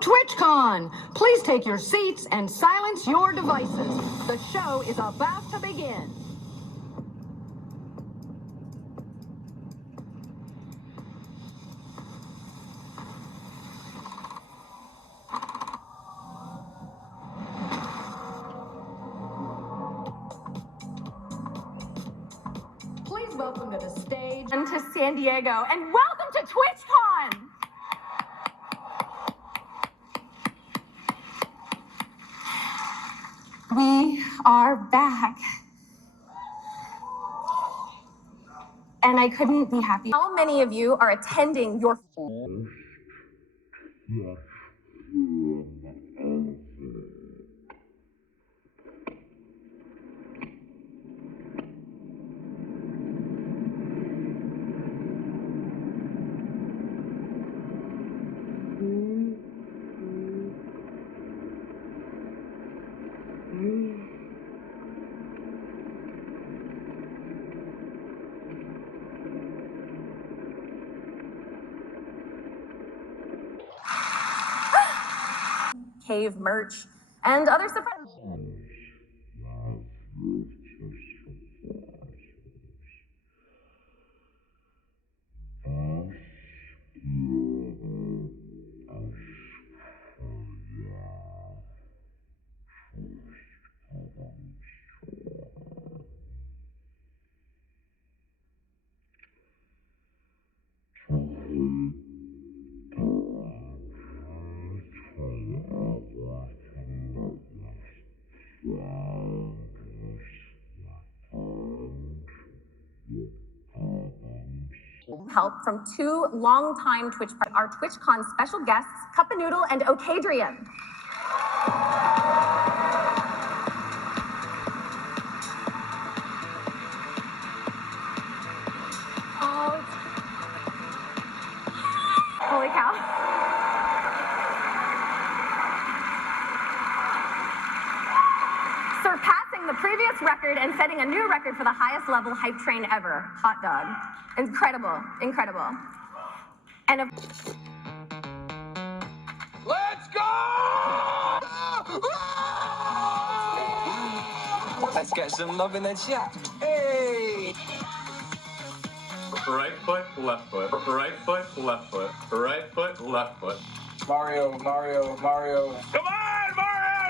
Twitchcon! Please take your seats and silence your devices. The show is about to begin. Please welcome to the stage and to San Diego, and welcome to Twitchcon! We are back. And I couldn't be happy. How many of you are attending your cave merch and other surprises? Help from two longtime our TwitchCon special guests, Cup and Noodle and Okadrian. Oh, holy cow. Surpassing the previous record and setting a new record for the highest level hype train ever. Hot dog. Incredible, incredible. And let's go! Let's get some love in the chat. Hey! Right foot, left foot. Right foot, left foot. Right foot, left foot. Mario. Come on, Mario,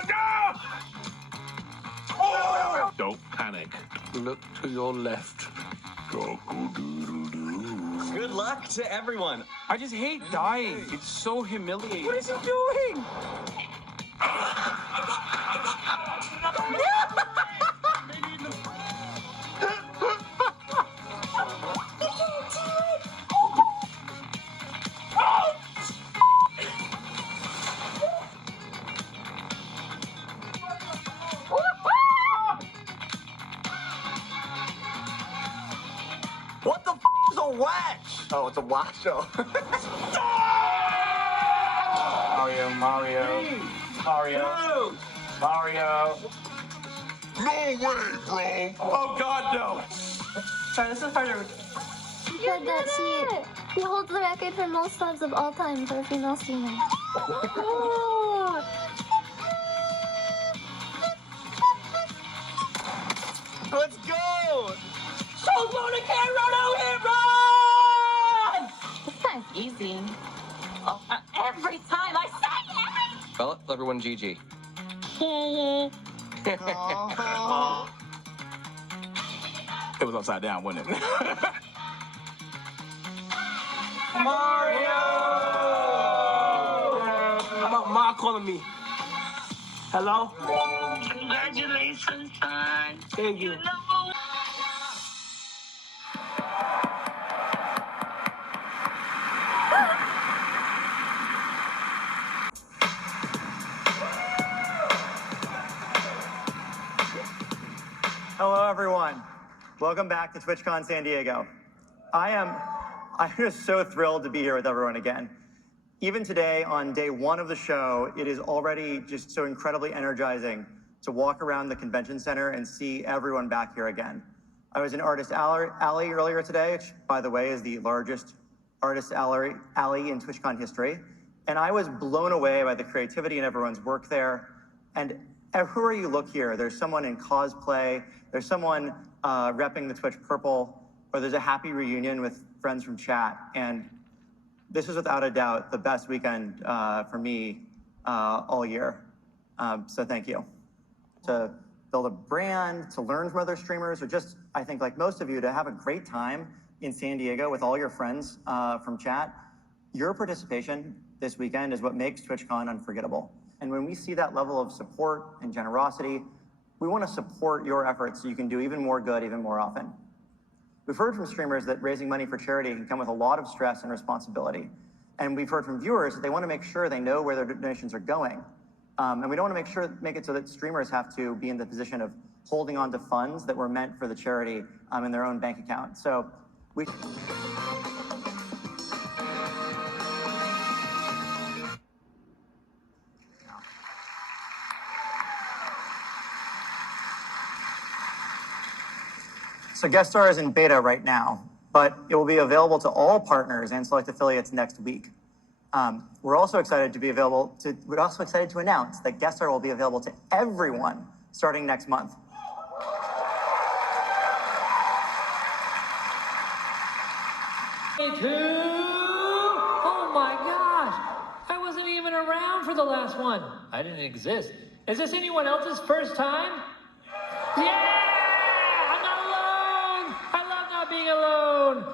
go! Oh! Don't panic. Look to your left. Good luck to everyone. I just hate dying. It's so humiliating. What is he doing? What the f is a wax? Oh, it's a wax show. Mario. No way, bro. Oh, God, no. sorry, this is harder. You said that she holds the record for most subs of all time for a female streamer. Let's go! So Mona can't run hit run! This kind of easy. Oh, every time I say it! Well, everyone GG. It was upside down, wasn't it? Mario! How about Ma calling me? Hello? Congratulations, son. Thank you. Hello, everyone. Welcome back to TwitchCon San Diego. I'm just so thrilled to be here with everyone again. Even today, on day one of the show, it is already just so incredibly energizing to walk around the convention center and see everyone back here again. I was in Artist Alley earlier today, which, by the way, is the largest Artist Alley in TwitchCon history. And I was blown away by the creativity in everyone's work there. And everywhere you look here, there's someone in cosplay, there's someone repping the Twitch purple, or there's a happy reunion with friends from chat. And this is without a doubt the best weekend for me all year. So thank you. To build a brand, to learn from other streamers, or just, I think like most of you, to have a great time in San Diego with all your friends from chat. Your participation this weekend is what makes TwitchCon unforgettable. And when we see that level of support and generosity, we want to support your efforts so you can do even more good, even more often. We've heard from streamers that raising money for charity can come with a lot of stress and responsibility. And we've heard from viewers that they want to make sure they know where their donations are going. And we don't want to make it so that streamers have to be in the position of holding on to funds that were meant for the charity in their own bank account. So we... So Guest Star is in beta right now, but it will be available to all partners and select affiliates next week. We're also excited to announce that Guest Star will be available to everyone starting next month. Oh my gosh! I wasn't even around for the last one. I didn't exist. Is this anyone else's first time? Yeah! I'm not alone! I love not being alone!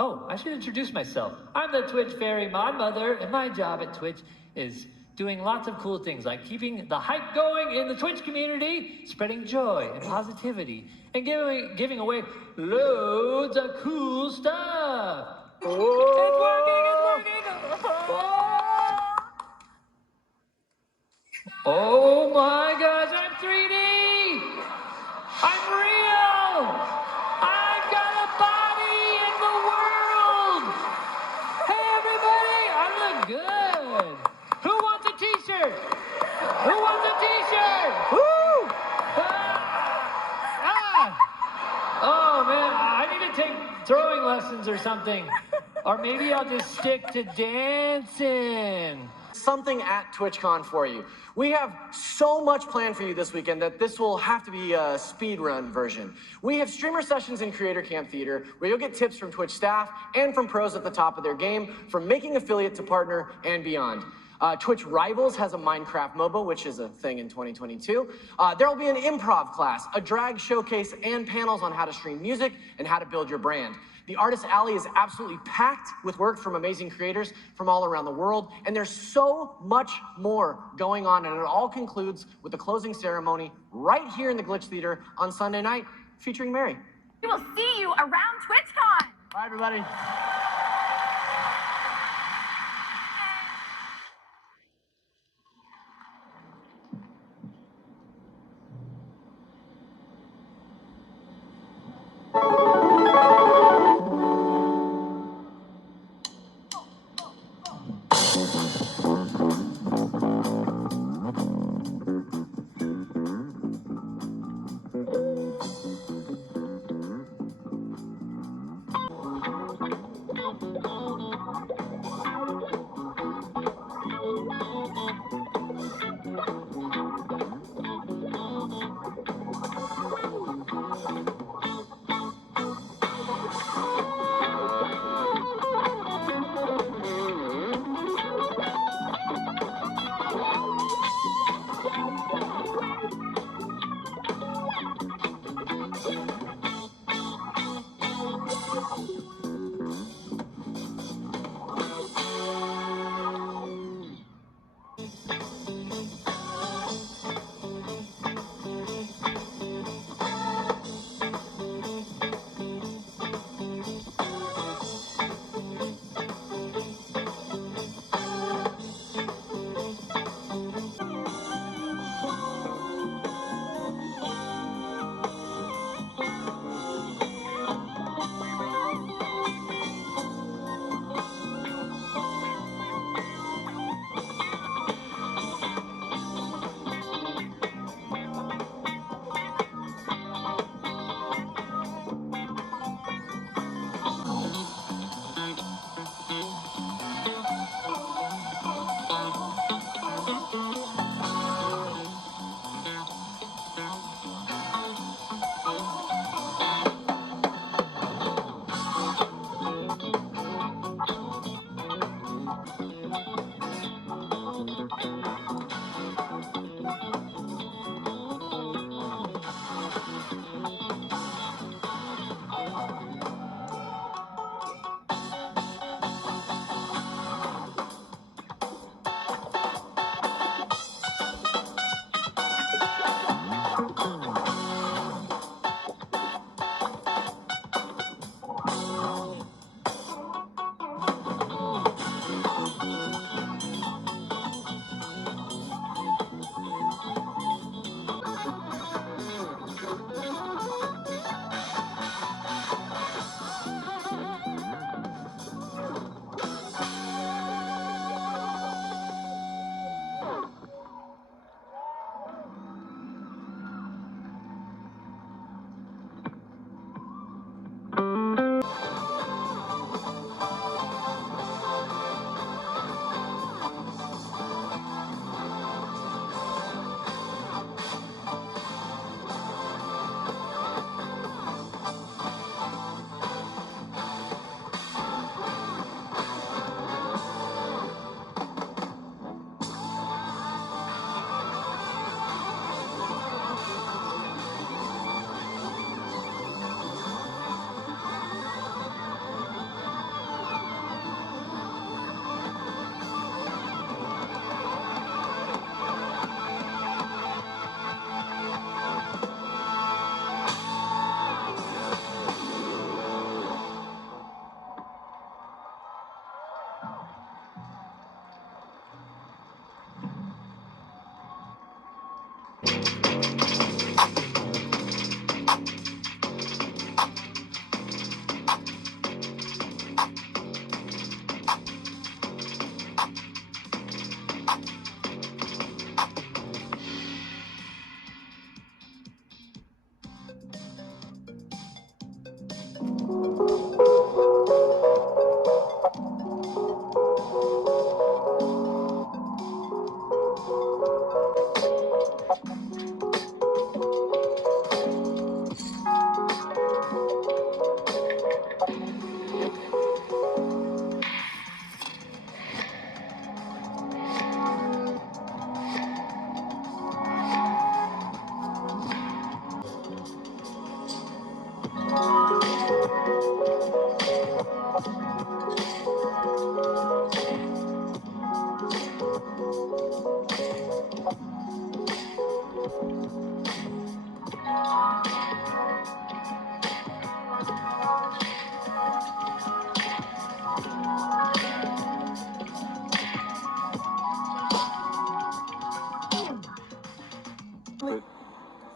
Oh, I should introduce myself. I'm the Twitch Fairy Mother, and my job at Twitch is doing lots of cool things like keeping the hype going in the Twitch community, spreading joy and positivity, and giving away loads of cool stuff. Oh. It's working! Oh my gosh, I'm 3D! I'm real! I've got a body in the world! Hey everybody, I look good! Who wants a t-shirt? Who wants a t-shirt? Woo! Oh man, I need to take throwing lessons or something. Or maybe I'll just stick to dancing. Something at TwitchCon for you. We have so much planned for you this weekend that this will have to be a speed run version. We have streamer sessions in Creator Camp Theater where you'll get tips from Twitch staff and from pros at the top of their game, from making affiliate to partner and beyond. Twitch Rivals has a Minecraft MOBA, which is a thing in 2022. There will be an improv class, a drag showcase, and panels on how to stream music and how to build your brand. The Artist Alley is absolutely packed with work from amazing creators from all around the world, and there's so much more going on, and it all concludes with the closing ceremony right here in the Glitch Theater on Sunday night, featuring Mary. We will see you around TwitchCon. Bye, everybody.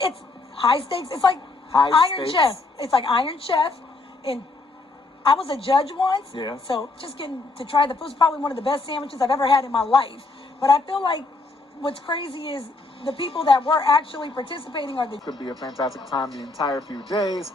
It's high stakes. It's like Iron Chef. It's like Iron Chef. And I was a judge once. Yeah. So just getting to try the food is probably one of the best sandwiches I've ever had in my life. But I feel like what's crazy is the people that were actually participating are the... Could be a fantastic time the entire few days.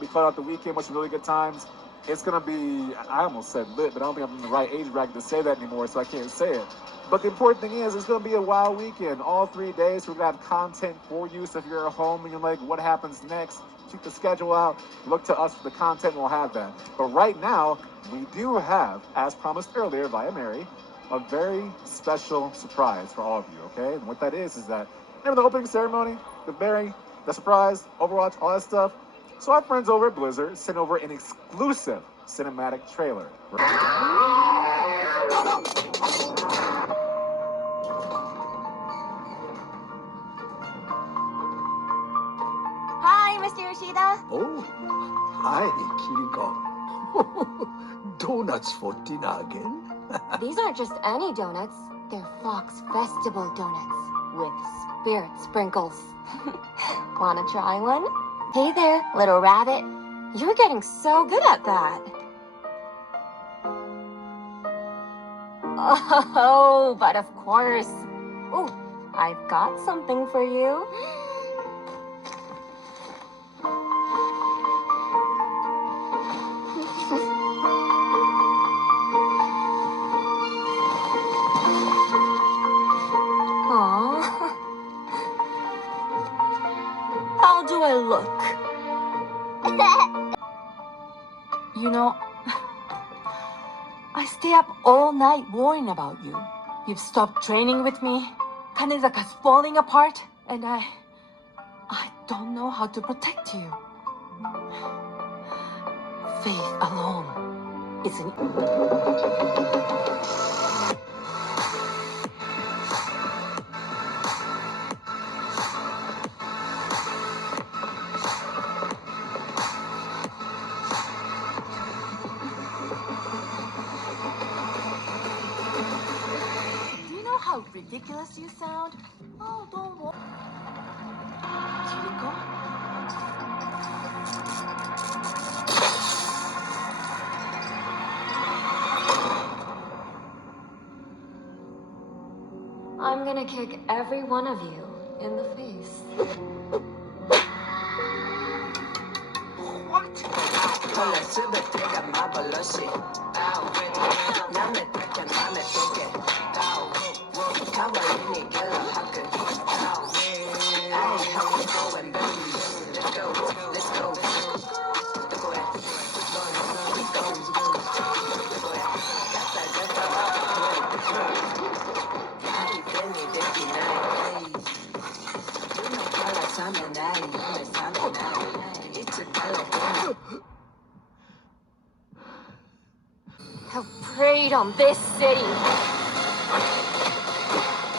We close out the weekend with some really good times. It's going to be, I almost said lit, but I don't think I'm in the right age bracket to say that anymore, so I can't say it. But the important thing is, it's going to be a wild weekend. All 3 days, we're going to have content for you. So if you're at home and you're like, what happens next? Check the schedule out. Look to us for the content, and we'll have that. But right now, we do have, as promised earlier via Mary, a very special surprise for all of you, okay? And what that is that, remember the opening ceremony? The surprise, Overwatch, all that stuff? So our friends over at Blizzard sent over an exclusive cinematic trailer. Hi, Mr. Yoshida. Oh, hi, Kiriko. Donuts for dinner again? These aren't just any donuts. They're Fox Festival donuts with spirit sprinkles. Wanna try one? Hey there, little rabbit. You're getting so good at that. Oh, but of course. Ooh, I've got something for you. Aww. How do I look? You know, I stay up all night worrying about you. You've stopped training with me. Kanezaka's falling apart, and I don't know how to protect you. Faith alone isn't... Do you know how ridiculous you sound? Oh, don't worry. Kiriko? I'm gonna kick every one of you in the face. Have preyed on this city,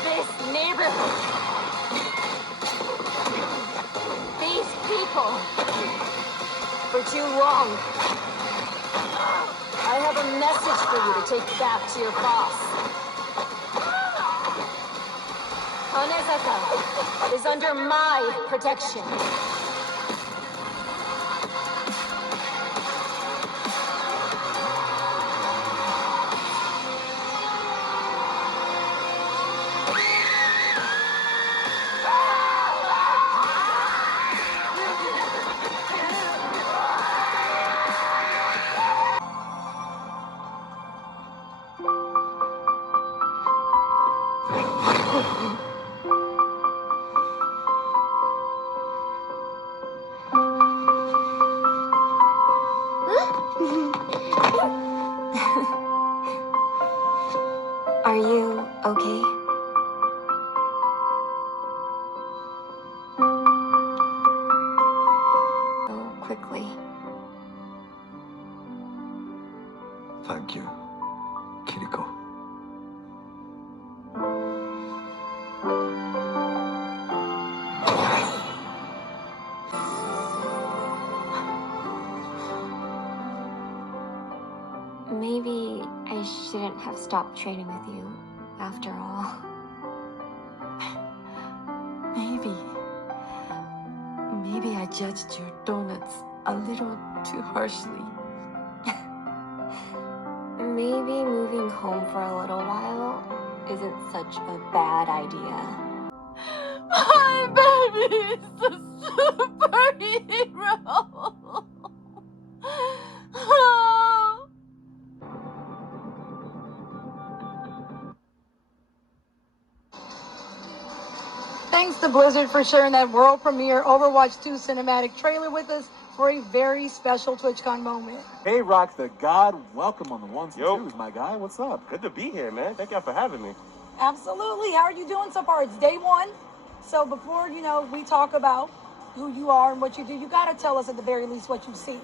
this neighborhood, these people for too long. I have a message for you to take back to your boss. Onezaka is under my protection. Are you okay? So quickly. Thank you, Kiriko. Maybe I shouldn't have stopped training with you, after all. Maybe I judged your donuts a little too harshly. Maybe moving home for a little while isn't such a bad idea. My baby is a superhero! Thanks to Blizzard for sharing that world premiere Overwatch 2 cinematic trailer with us for a very special TwitchCon moment. Hey, Rock the God, welcome on the ones and twos, my guy. What's up? Good to be here, man. Thank y'all for having me. Absolutely. How are you doing so far? It's day one. So before, we talk about who you are and what you do, you got to tell us at the very least what you've seen.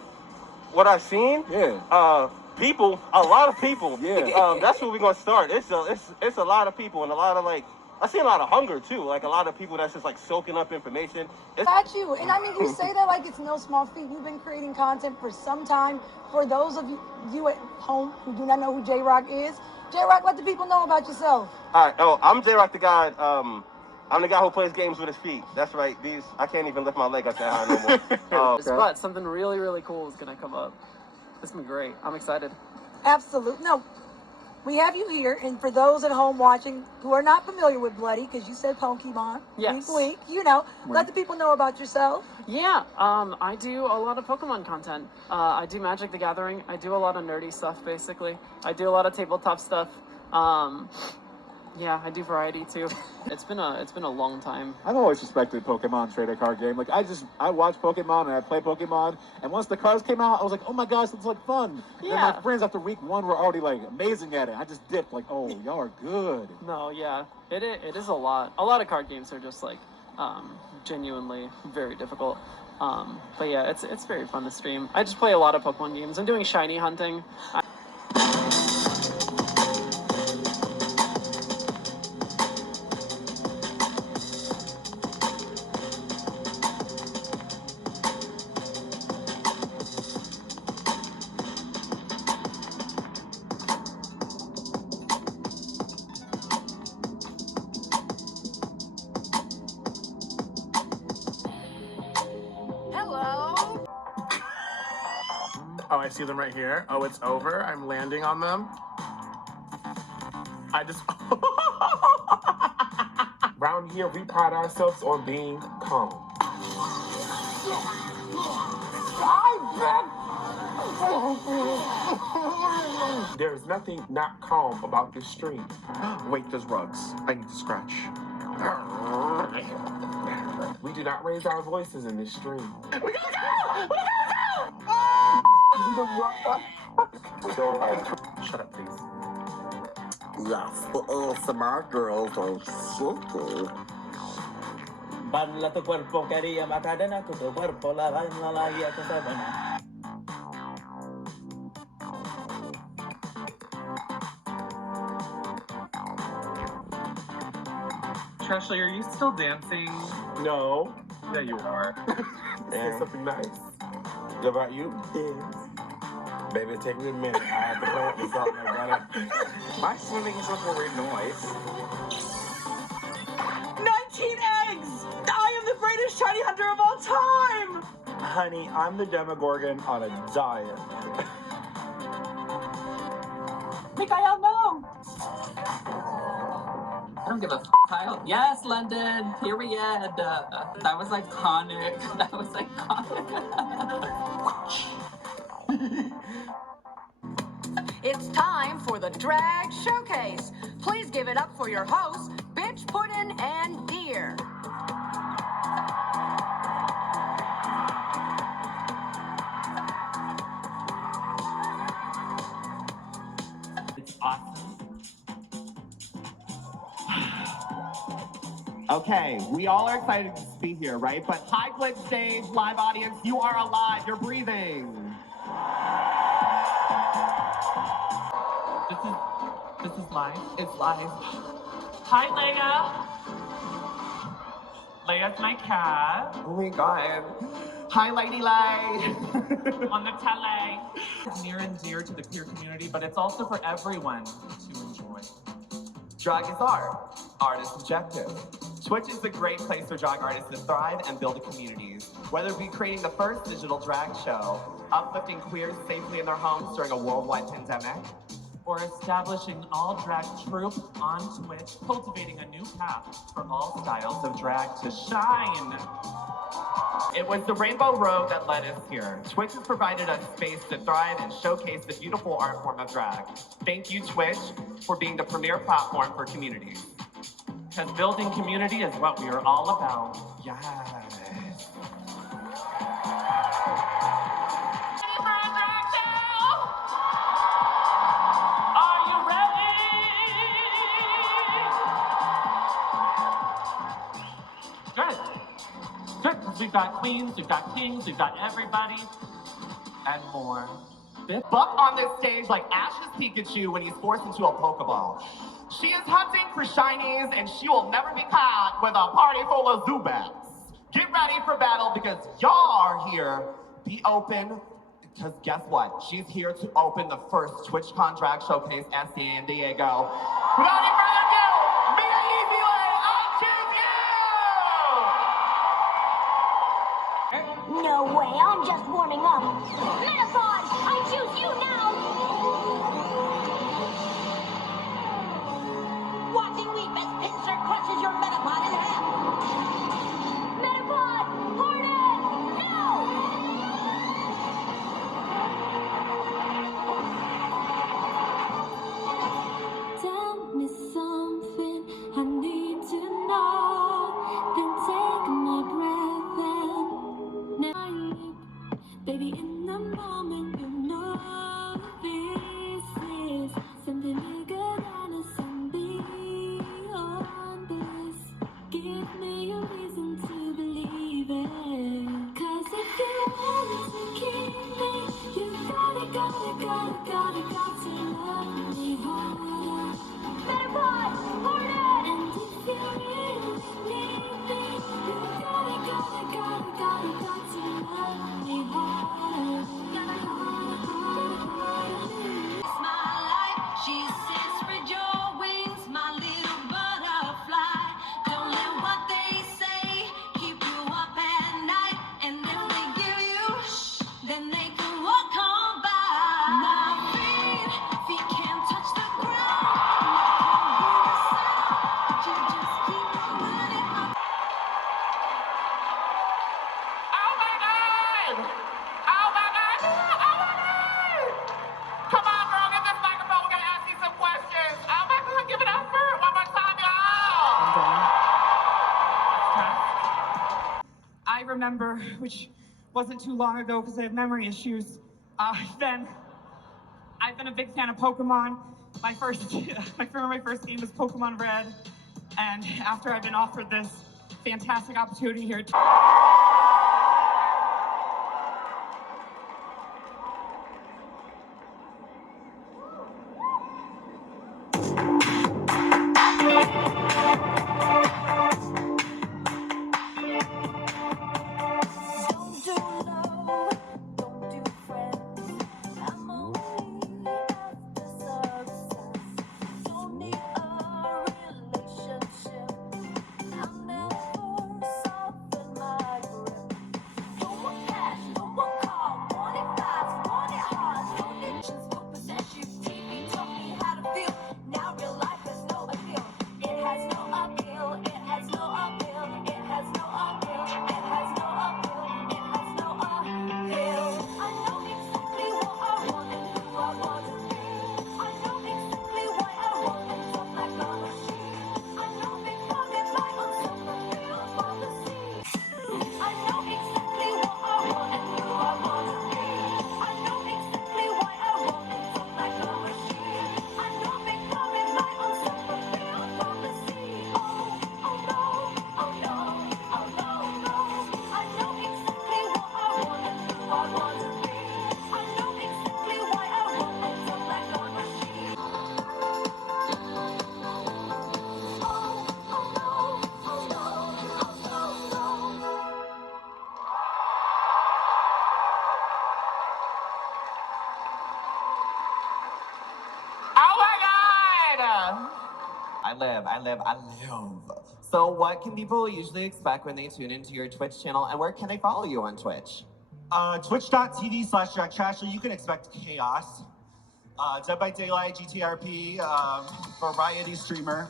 What I've seen? Yeah. People, a lot of people. Yeah. That's where we're gonna start. It's a lot of people and a lot of I see a lot of hunger too. Like a lot of people that's just soaking up information. Got you. And I mean, you say that like it's no small feat. You've been creating content for some time. For those of you at home who do not know who J-Rock is, J-Rock, let the people know about yourself. All right. Oh, I'm J-Rock the guy. I'm the guy who plays games with his feet. That's right. I can't even lift my leg up that high no more. But something really, really cool is going to come up. It's been great. I'm excited. Absolutely. No, we have you here. And for those at home watching who are not familiar with Bloody, because you said Pokemon, Yes. wink, let the people know about yourself. Yeah, I do a lot of Pokemon content. I do Magic the Gathering. I do a lot of nerdy stuff, basically. I do a lot of tabletop stuff. Yeah, I do variety too. It's been a long time. I've always respected Pokemon trader card game. Like I watch Pokemon and I play Pokemon, and once the cards came out, I was like, oh my gosh, it's like fun. Yeah. And my friends after week one were already like amazing at it. I just dipped like, oh, y'all are good. No, yeah, it is a lot. A lot of card games are just genuinely very difficult. But yeah, it's very fun to stream. I just play a lot of Pokemon games. I'm doing shiny hunting. Oh, I see them right here. Oh, it's over. I'm landing on them. I just... Round here, we pride ourselves on being calm. There's nothing not calm about this stream. Wait, there's rugs. I need to scratch. We do not raise our voices in this stream. We gotta go! We gotta go! Shut up, please. Yes, the ASMR girls are super. Baila tu cuerpo, quería Macarena, con tu cuerpo la baila la guía que se buena. Ashley, are you still dancing? No. Yeah, you are. Say something nice. What about you? Dance. Baby, take me a minute. I have to play with this song. I gotta... My swimming is a horrid noise. No, Honey, I'm the Demogorgon on a diet. Mikael, no! I don't give a Kyle. Yes, London, period. That was iconic. That was iconic. It's time for the Drag Showcase. Please give it up for your hosts, Bitch Puddin' and Deer. It's awesome. Okay, we all are excited to be here, right? But high glitch stage, live audience, you are alive, you're breathing. This is live. It's live. Hi, Leia. Leia's my cat. Oh my god. Hi, Lady Lay. On the tele. It's near and dear to the queer community, but it's also for everyone to enjoy. Drag is art. Art is subjective. Twitch is a great place for drag artists to thrive and build communities. Whether it be creating the first digital drag show, uplifting queers safely in their homes during a worldwide pandemic, or establishing all drag troupe on Twitch, cultivating a new path for all styles of drag to shine. it was the Rainbow Road that led us here. Twitch has provided us space to thrive and showcase the beautiful art form of drag. Thank you, Twitch, for being the premier platform for communities. Because building community is what we are all about. Yes. Are you ready? Good. Good, because we've got queens, we've got kings, we've got everybody, and more. Buck on this stage like Ash's Pikachu when he's forced into a Pokeball. She is hunting for shinies, and she will never be caught with a party full of Zubats. Get ready for battle because y'all are here. Be open, because guess what? She's here to open the first TwitchCon Drag Showcase at San Diego. Without any further ado, Mia Easylay, I choose you! No way, I'm just warming up. Menopause, I choose you now! Watching me, best pincer crushes your Metapod in half. Metapod, Hornet, no! Tell me something I need to know. Then take my breath and now baby, in the moment, you know this is something bigger than a zombie on bliss. Give me a reason to believe it. 'Cause if you want to keep me, you gotta got to love me harder. Metapod, Hornet! And if you really need me, you gotta got to love me harder. It's my life, she sits, spread your wings, my little butterfly. Don't let what they say keep you up at night. And if they give you shh, then they can walk on by. My feet can't touch the ground. You just keep running up. Oh my god! Oh my god! Oh my god! Come on, girl, get this microphone. We're gonna ask you some questions. Oh my god, give it up for her one more time, y'all! I remember, which wasn't too long ago because I have memory issues. I've been a big fan of Pokemon. My first game was Pokemon Red, and after I've been offered this fantastic opportunity here. live. So what can people usually expect when they tune into your Twitch channel, and where can they follow you on Twitch? Twitch.tv/JackTrasher. You can expect chaos. Dead by Daylight, GTRP, variety streamer.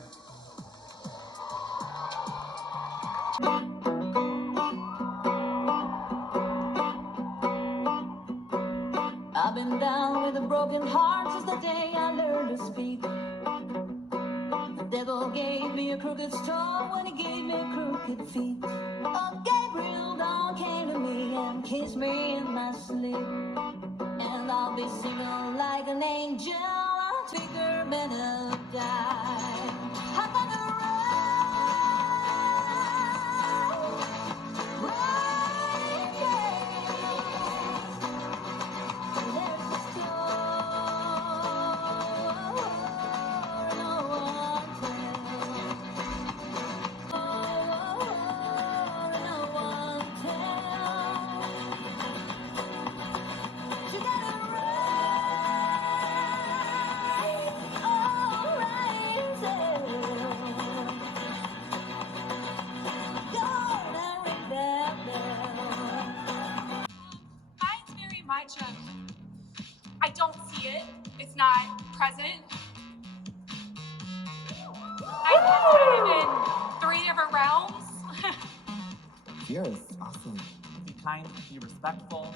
I've been down with a broken heart since the day I learned to speak. The devil gave me a crooked toe when he gave me crooked feet. Oh, Gabriel dawn came to me and kissed me in my sleep. And I'll be singing like an angel on Twitter melody. I'm gonna ride, there's a story no one tells. You gotta Mine's very much I don't see it. It's not present. I guess kind of in 3 different realms. Cheers. Awesome. Be kind, be respectful.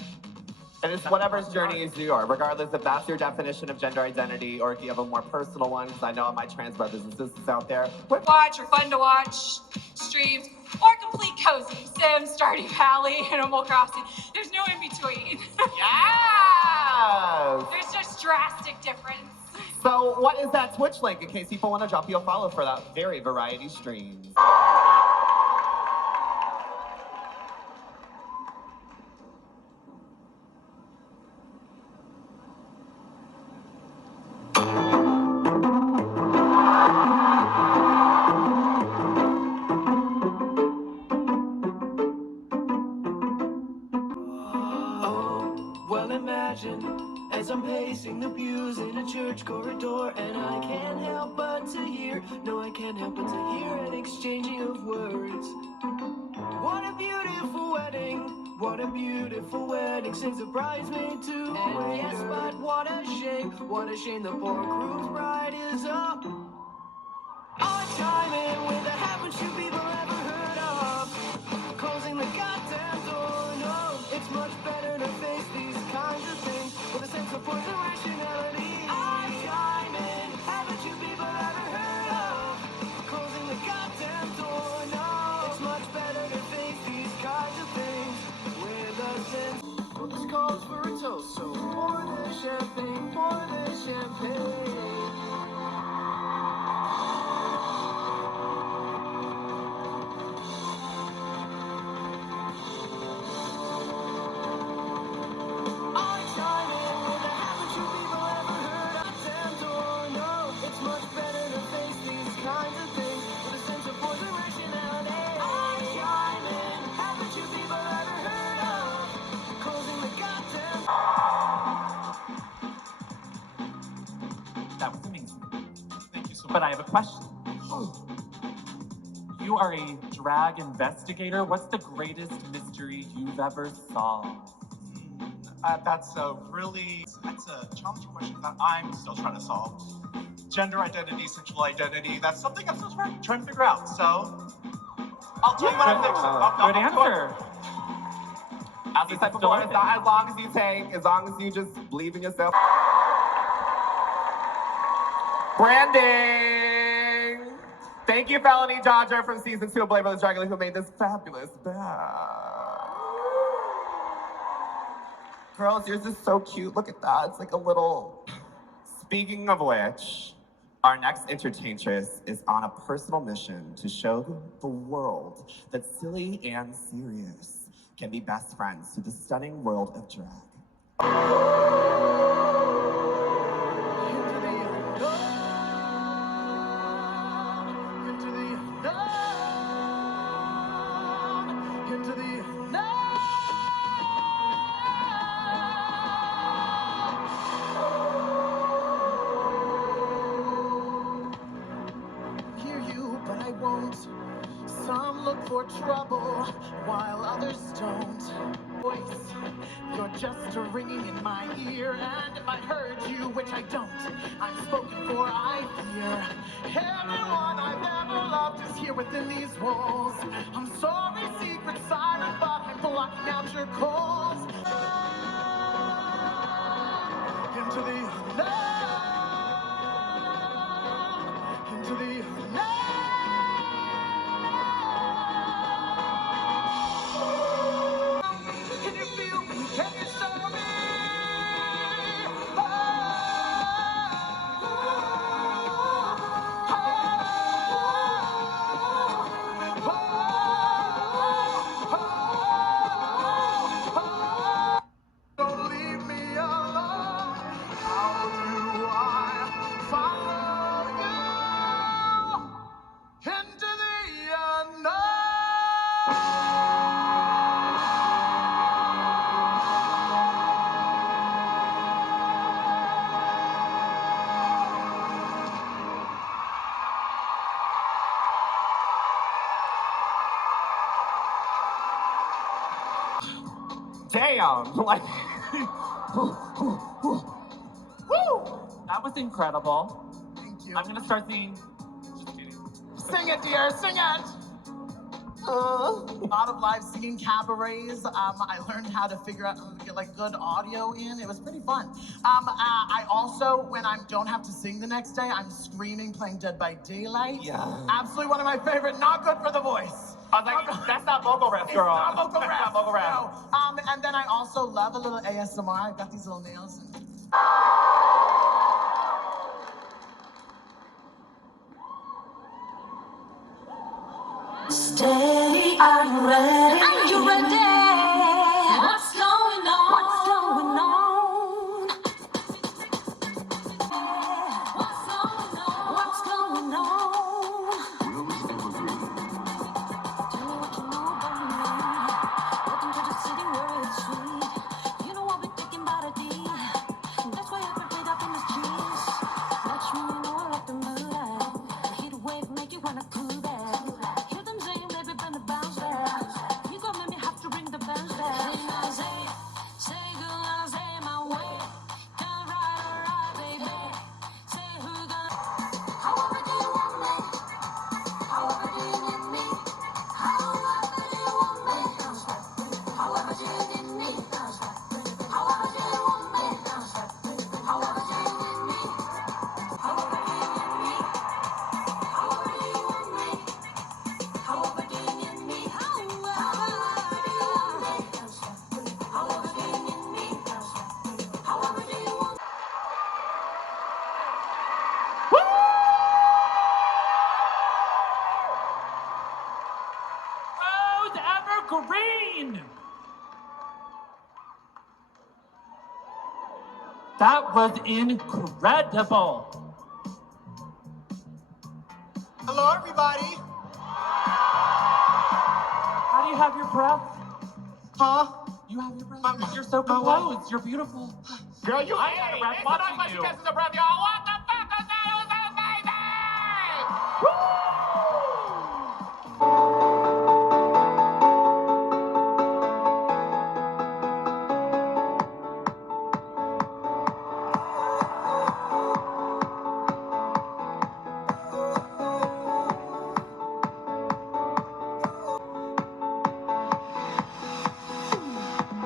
And it's whatever's journey is yours, regardless if that's your definition of gender identity or if you have a more personal one, because I know my trans brothers and sisters out there. Watch or fun to watch streams or complete cozy Sims, Stardew Valley, Animal Crossing. There's no in between. Yes! There's just drastic difference. So what is that Twitch link in case people want to drop you a follow for that very variety stream? Well, imagine as I'm pacing the pews in a church corridor, and I can't help but to hear, no, I can't help but to hear an exchanging of words. What a beautiful wedding, what a beautiful wedding, sings a bridesmaid to a waiter. Yes, but what a shame the poor groom's bride is up. I chime in with a haven't you people ever heard of closing the goddamn door? No, it's much better to face these kinds of things with a sense of force and rationality. I chime in, haven't you people ever heard of closing the goddamn door? No, it's much better to face these kinds of things with a sense. Well, this calls for a toast, so pour the champagne, pour the champagne. That was amazing. Thank you so much. But I have a question. You are a drag investigator. What's the greatest mystery you've ever solved? That's a challenging question that I'm still trying to solve. Gender identity, sexual identity, that's something I'm still trying to figure out. So I'll tell you when I'm fixed. Good answer. As I said before, it's not as long as you take, as long as you just believe in yourself. Branding! Thank you, Felony Dodger from season 2 of Blade Brothers Dragon, who made this fabulous bag. Girls, yours is so cute. Look at that. It's like a little... Speaking of which, our next entertaintress is on a personal mission to show the world that silly and serious can be best friends through the stunning world of drag. Here you Some look for trouble while others don't. Voice, you're just a ringing in my ear, and if I heard you, which I don't, I'm spoken for, I fear. Everyone I've ever loved is here within these walls. I'm sorry, secret silent, but I'm blocking out your calls. Into the unknown, into the unknown. Can you feel me? Can you show me? Don't leave me alone. How do I follow you into the Damn! Like, woo! That was incredible. Thank you. I'm gonna start singing. Sing it, dear, sing it! A lot of live singing cabarets. I learned how to figure out how to get like good audio in. It was pretty fun. I also, when I don't have to sing the next day, I'm screaming playing Dead by Daylight. Yeah. Absolutely one of my favorite. Not good for the voice. I was like, that's not vocal rest, girl. It's not vocal That's rest. not vocal rest. No. And then I also love a little ASMR. I've got these little nails. Stay, are you ready? Are you ready? What's going on? What's going on? What's going on? What's going on? Tell me what you know about me. Welcome to the city where it's sweet. You know I'll be thinking about a D. That's why I've been played up in the streets. Watch me, you know I like the moonlight. The heat wave make you wanna cool that. Hear them saying, baby, bend the bounce back. You gon' make me have to bring the bounce back. Say good, I'll say my way. Down right, baby. Say who gonna. However do you want me? However do you need me? However do you want me? However do you need me? However do you want me? However do you need me? However do you need me? However do you want me? However do you need me? However do you want me? However do you need me? However do you want me? Rose Evergreen! That was incredible. Hello, everybody. How do you have your breath? Huh? You have your breath. You're so composed. You're beautiful. Girl, you I had a breath watching you. Catches a breath, y'all. What the fuck was that? It was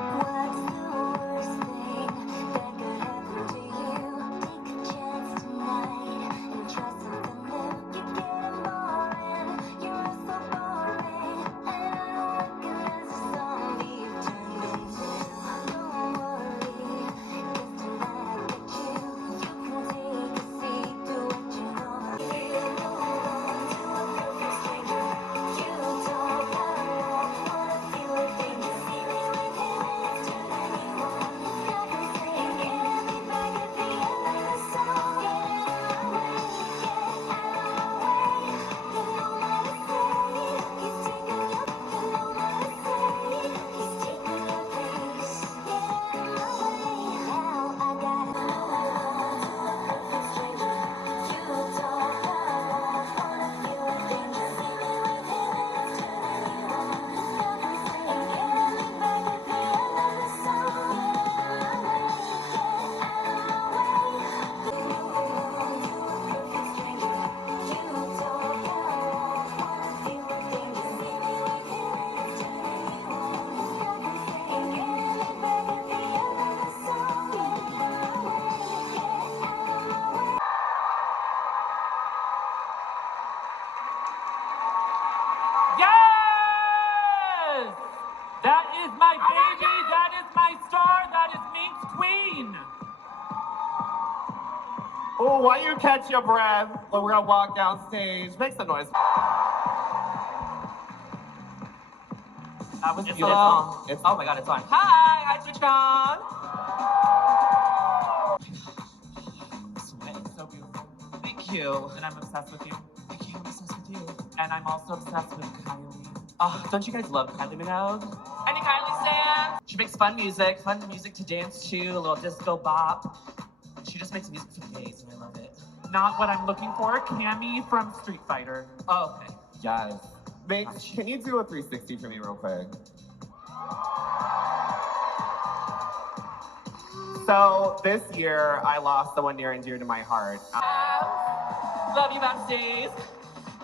What's the worst thing that could happen to you? Take a chance tonight and try something new. You get 'em all. Yes! That is my baby, that is my star, that is Mink's queen. Oh, while you catch your breath, we're gonna walk down stage. Make some noise. That was It's beautiful. on. Oh my god, it's on. Hi, Twitchcon. Sweating so beautiful. Thank you. And I'm obsessed with you. Thank you, I'm obsessed with you. And I'm also obsessed with Kylie. Oh, don't you guys love Kylie Minogue? Any Kylie stands? She makes fun music to dance to, a little disco bop. She just makes music for days, and I love it. Not what I'm looking for. Cammy from Street Fighter. Oh, okay. Yes. Mix, can you do a 360 for me real quick? So this year, I lost someone near and dear to my heart. Love you, besties.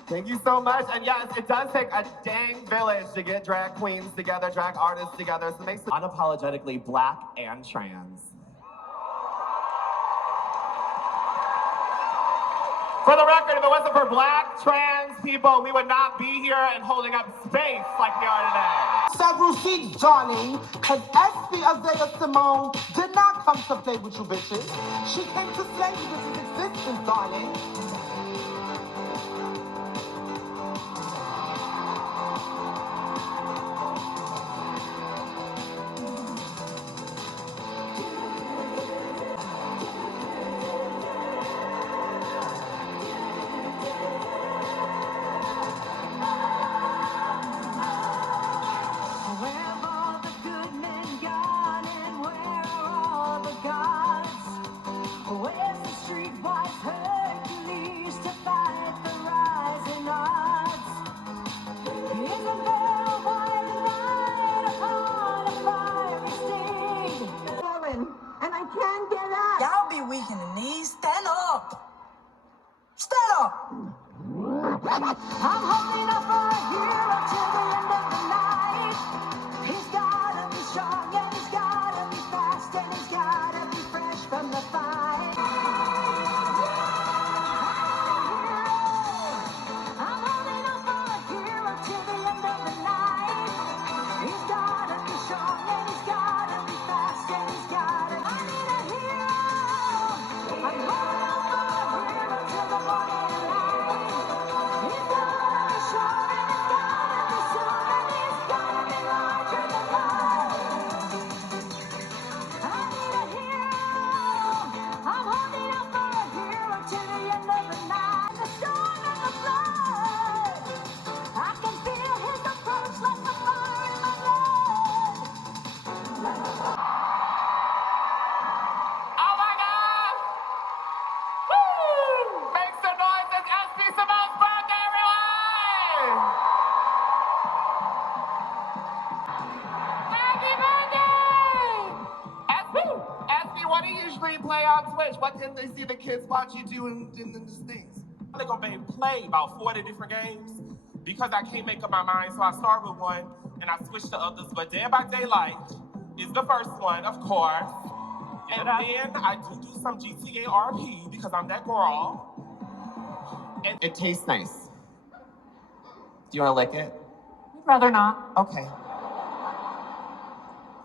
Thank you so much. And yes, it does take a dang village to get drag queens together, drag artists together. So it makes it unapologetically black and trans. For the record, if it wasn't for black, trans people, we would not be here and holding up space like we are today. Several seats, darling, because SP Isaiah Simone did not come to play with you bitches. She came to slay you bitches' existence, darling. And I can't get up. Y'all be weak in the knees. Stand up. Stand up. I'm holding up for a hero till the end of the night. He's gotta be strong and he's gotta be fast and he's gotta be fresh from the fight. I'm holding up for a hero till the end of the night. He's gotta be strong and he's gotta be fast and he's gotta. I need a hero. I'm holding up for a hero till the morning light. He's gotta be strong and he's gotta be strong and he's gotta be larger than life. I need a hero. I'm holding up for a hero till the end of the night. The storm and the flood. I can feel his approach like the fire in my blood. Oh my God! Woo! Make some noise. It's SP Simone's birthday, everyone! Happy birthday! SP, what do you usually play on Twitch? What can they see the kids watch you do in these things? They're gonna play about 40 different games because I can't make up my mind. So I start with one and I switch to others. But Dead by Daylight is the first one, of course. And then I do some GTA RP because I'm that girl. And It tastes nice. Do you want to lick it? Rather not. Okay.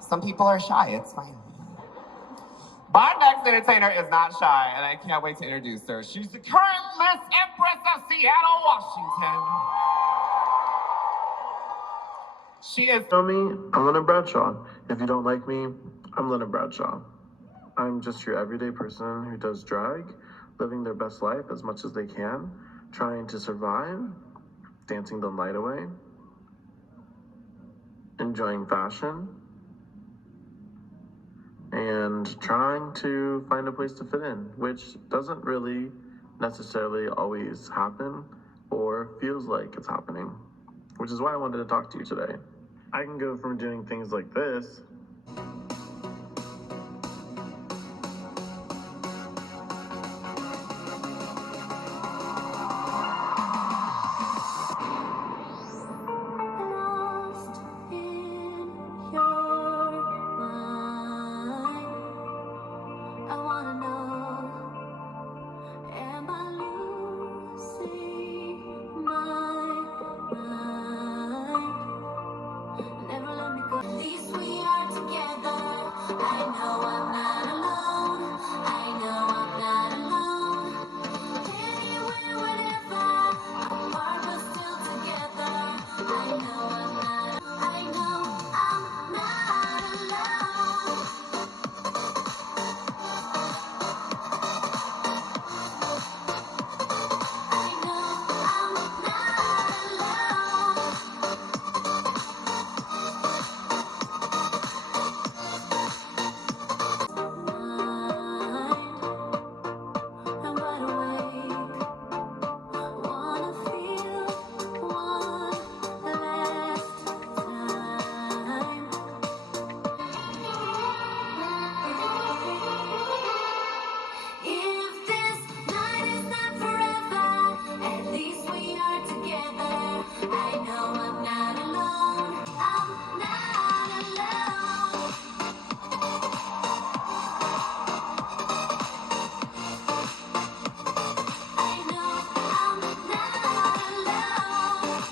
Some people are shy, it's fine. Our next entertainer is not shy, and I can't wait to introduce her. She's the current Miss Empress of Seattle, Washington. She is. Know me? I'm Leonard Bradshaw. If you don't like me, I'm Leonard Bradshaw. I'm just your everyday person who does drag, living their best life as much as they can, trying to survive, dancing the night away, enjoying fashion, and trying to find a place to fit in, which doesn't really necessarily always happen or feels like it's happening, which is why I wanted to talk to you today. I can go from doing things like this know I'm not alone. I know I'm not alone. Anywhere, whenever, apart but still together. I know I'm not. I know I'm not alone. I know I'm not alone. I'm wide awake. Wanna feel one last time. If this night is not forever, at least we are together. I know I'm not alone. I'm not alone. I know I'm not alone.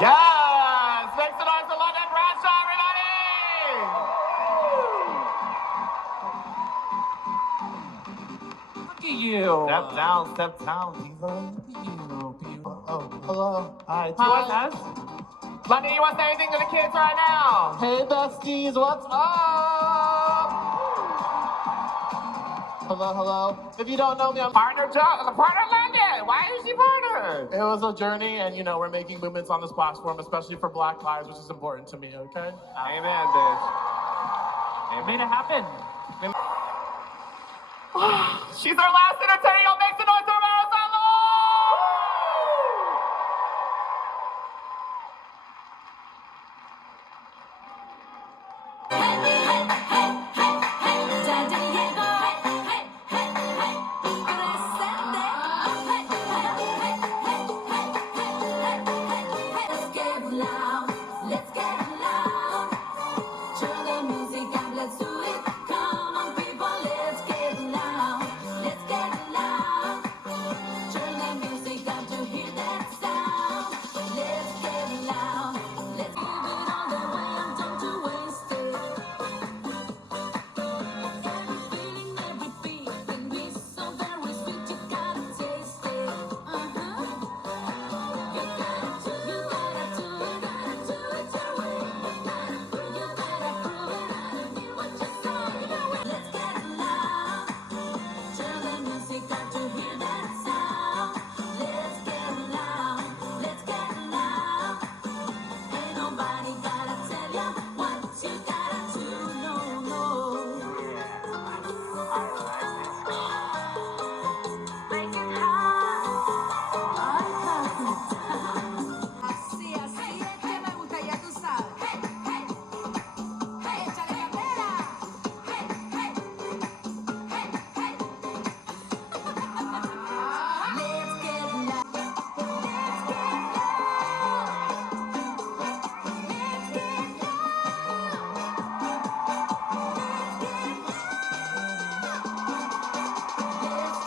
Yes! Make some noise for London Bradshaw, everybody! Look at you. Step down, diva. Oh, hello. Hi. Do you want us? London, you want to say anything to the kids right now? Hey, besties, what's up? Hello. If you don't know me, I'm partner London. Why is she partner? It was a journey, and we're making movements on this platform, especially for Black lives, which is important to me. Okay. Amen, bitch. Made it happen. She's our last entertainer. Y'all make some noise for Marisol. Let's get loud. Turn the music up, let's do it. Come on, people, let's get loud. Let's get loud. Turn the music up to hear that sound. Let's get loud. Let's give it all the way. I'm done to waste it. Every feeling, every beat can be so very sweet. You gotta taste it. You gotta do it your way. You better prove it. I don't hear what you say. Let's get loud. Turn the music up to hear that sound. Let's get loud. Let's get loud. Ain't nobody gotta tell you what you gotta do. No. Make it hot. Así es que me gusta, ya tú sabes. Échale candela. Let's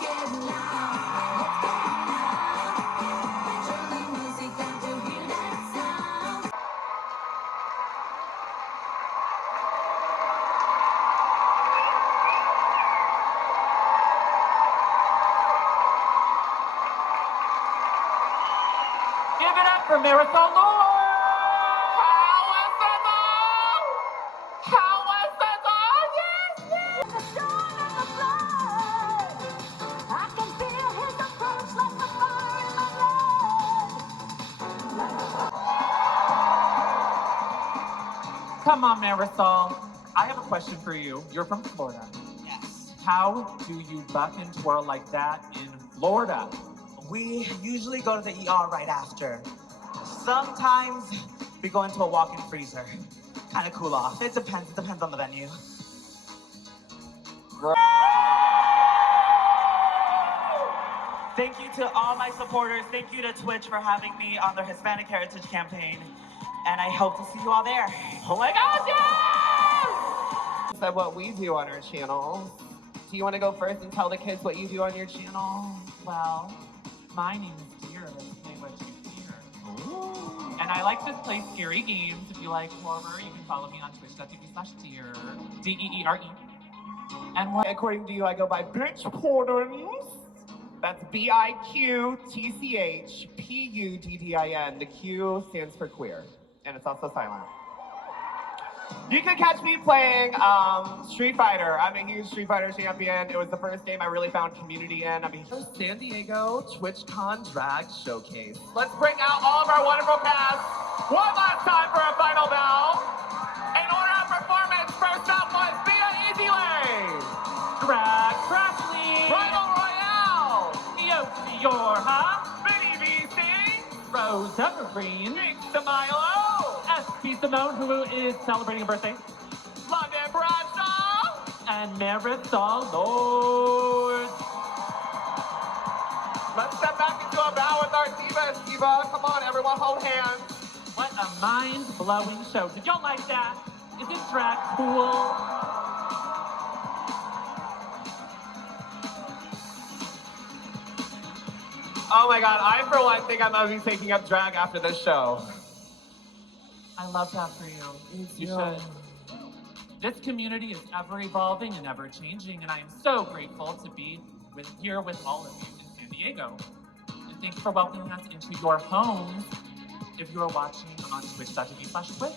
get loud. Let's get loud. Turn the music up to hear that sound. Give it up for Marisol Lord. How was that? Yes. The dawn of the blood. I can feel his approach like the fire in my blood. Come on, Marisol. I have a question for you. You're from Florida. Yes. How do you buck and twirl like that in Florida? We usually go to the ER right after. Sometimes we go into a walk-in freezer. Kind of cool off. It depends on the venue. Thank you to all my supporters. Thank you to Twitch for having me on their Hispanic Heritage campaign. And I hope to see you all there. Oh my gosh, yes! That's what we do on our channel. Do you want to go first and tell the kids what you do on your channel? Well, my name is Deer. Let's play what you fear. And I like to play scary games. If you like horror, you can follow me on twitch.tv/Deer. DEERE. And what? According to you, I go by Bitch Porters. That's BIQTCHPUDDIN. The Q stands for queer, and it's also silent. You can catch me playing Street Fighter. I'm a huge Street Fighter champion. It was the first game I really found community in. I'm a San Diego Twitchcon Drag Showcase. Let's bring out all of our wonderful cast one last time for a final bell. In order of performance, first up was Via Easy Lane. Drag Crashly. Bridal Royale. Yoshi Yorha. Vinny VC. Rose Evergreen. Nick Samilo. SP Simone, who is celebrating a birthday. London Bradshaw. And Marisol Lord. Let's step back into a bow with our divas. Diva, come on, everyone, hold hands. What a mind-blowing show. Did y'all like that? Isn't drag cool? Oh my god, I for one think I'm gonna be taking up drag after this show. I love that for you. You should. This community is ever evolving and ever changing, and I am so grateful to be here with all of you in San Diego. And thanks for welcoming us into your homes if you are watching on twitch.tv/Twitch.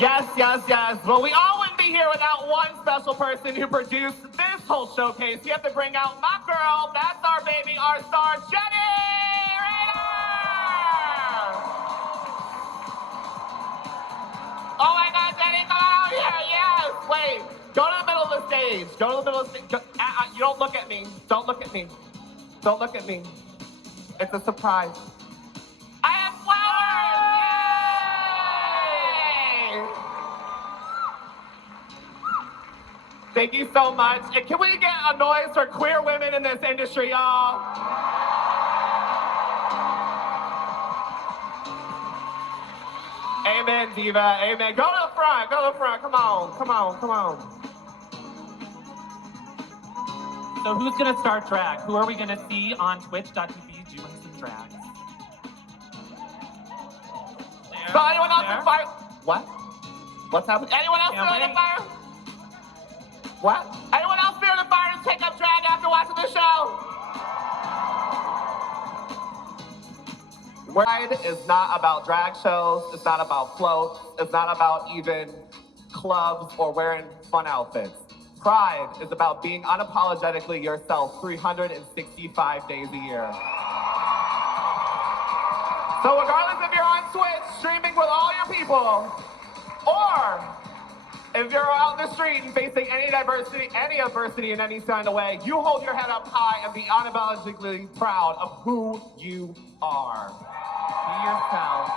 Yes, yes, yes. Well, we all wouldn't be here without one special person who produced this whole showcase. We have to bring out my girl. That's our baby, our star, Jenny Raider! Oh my God, Jenny, come out here, yes! Wait, go to the middle of the stage. Go to the middle of the stage. You don't look at me. Don't look at me. Don't look at me. It's a surprise. I have flowers! Yay! Thank you so much. And can we get a noise for queer women in this industry, y'all? Amen, Diva. Amen. Go to the front. Go to the front. Come on. Come on. Come on. So who's gonna start drag? Who are we gonna see on twitch.tv doing some drag? So anyone else in fire? What? What's happening? Anyone else feeling the fire? What? Anyone else feeling the fire to take up drag after watching the show? Pride is not about drag shows. It's not about floats. It's not about even clubs or wearing fun outfits. Pride is about being unapologetically yourself 365 days a year. So regardless if you're on Twitch streaming with all your people, or if you're out in the street and facing any adversity in any kind of way, you hold your head up high and be unapologetically proud of who you are. Be yourself.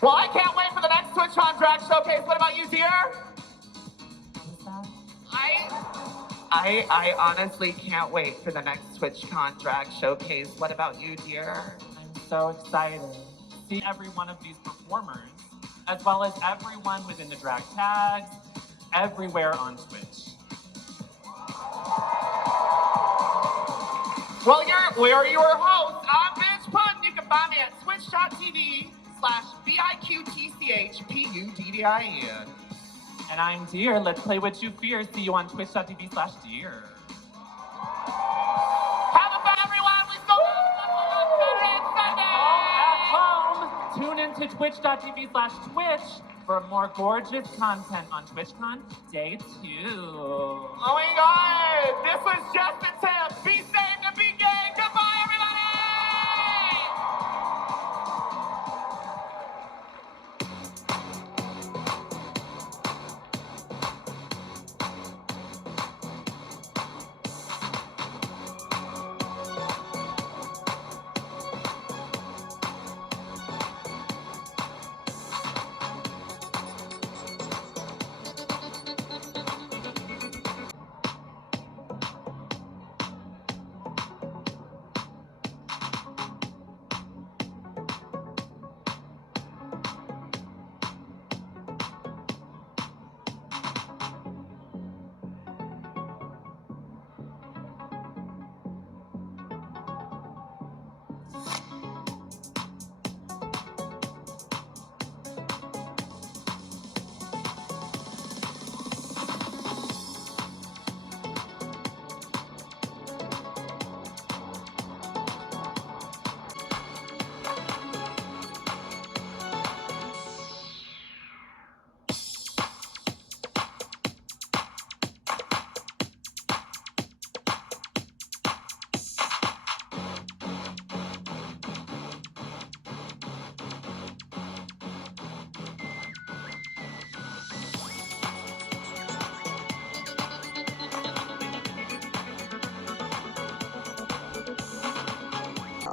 Well, I can't wait for the next Twitchcon Drag Showcase. What about you, dear? I honestly can't wait for the next Twitchcon Drag Showcase. What about you, dear? I'm so excited to see every one of these performers, as well as everyone within the drag tags, everywhere on Twitch. Well, we're your hosts. I'm Bitch Puddin'. You can find me at twitch.tv/BIQTCHPUDDIN. And I'm Deer. Let's play what you fear. See you on twitch.tv/Deer. Have a fun, everyone. We still have Sunday. Tune into twitch.tv/Twitch for more gorgeous content on TwitchCon Day 2. Oh my God. This was just a tip. Be safe and be gay. Goodbye, everybody.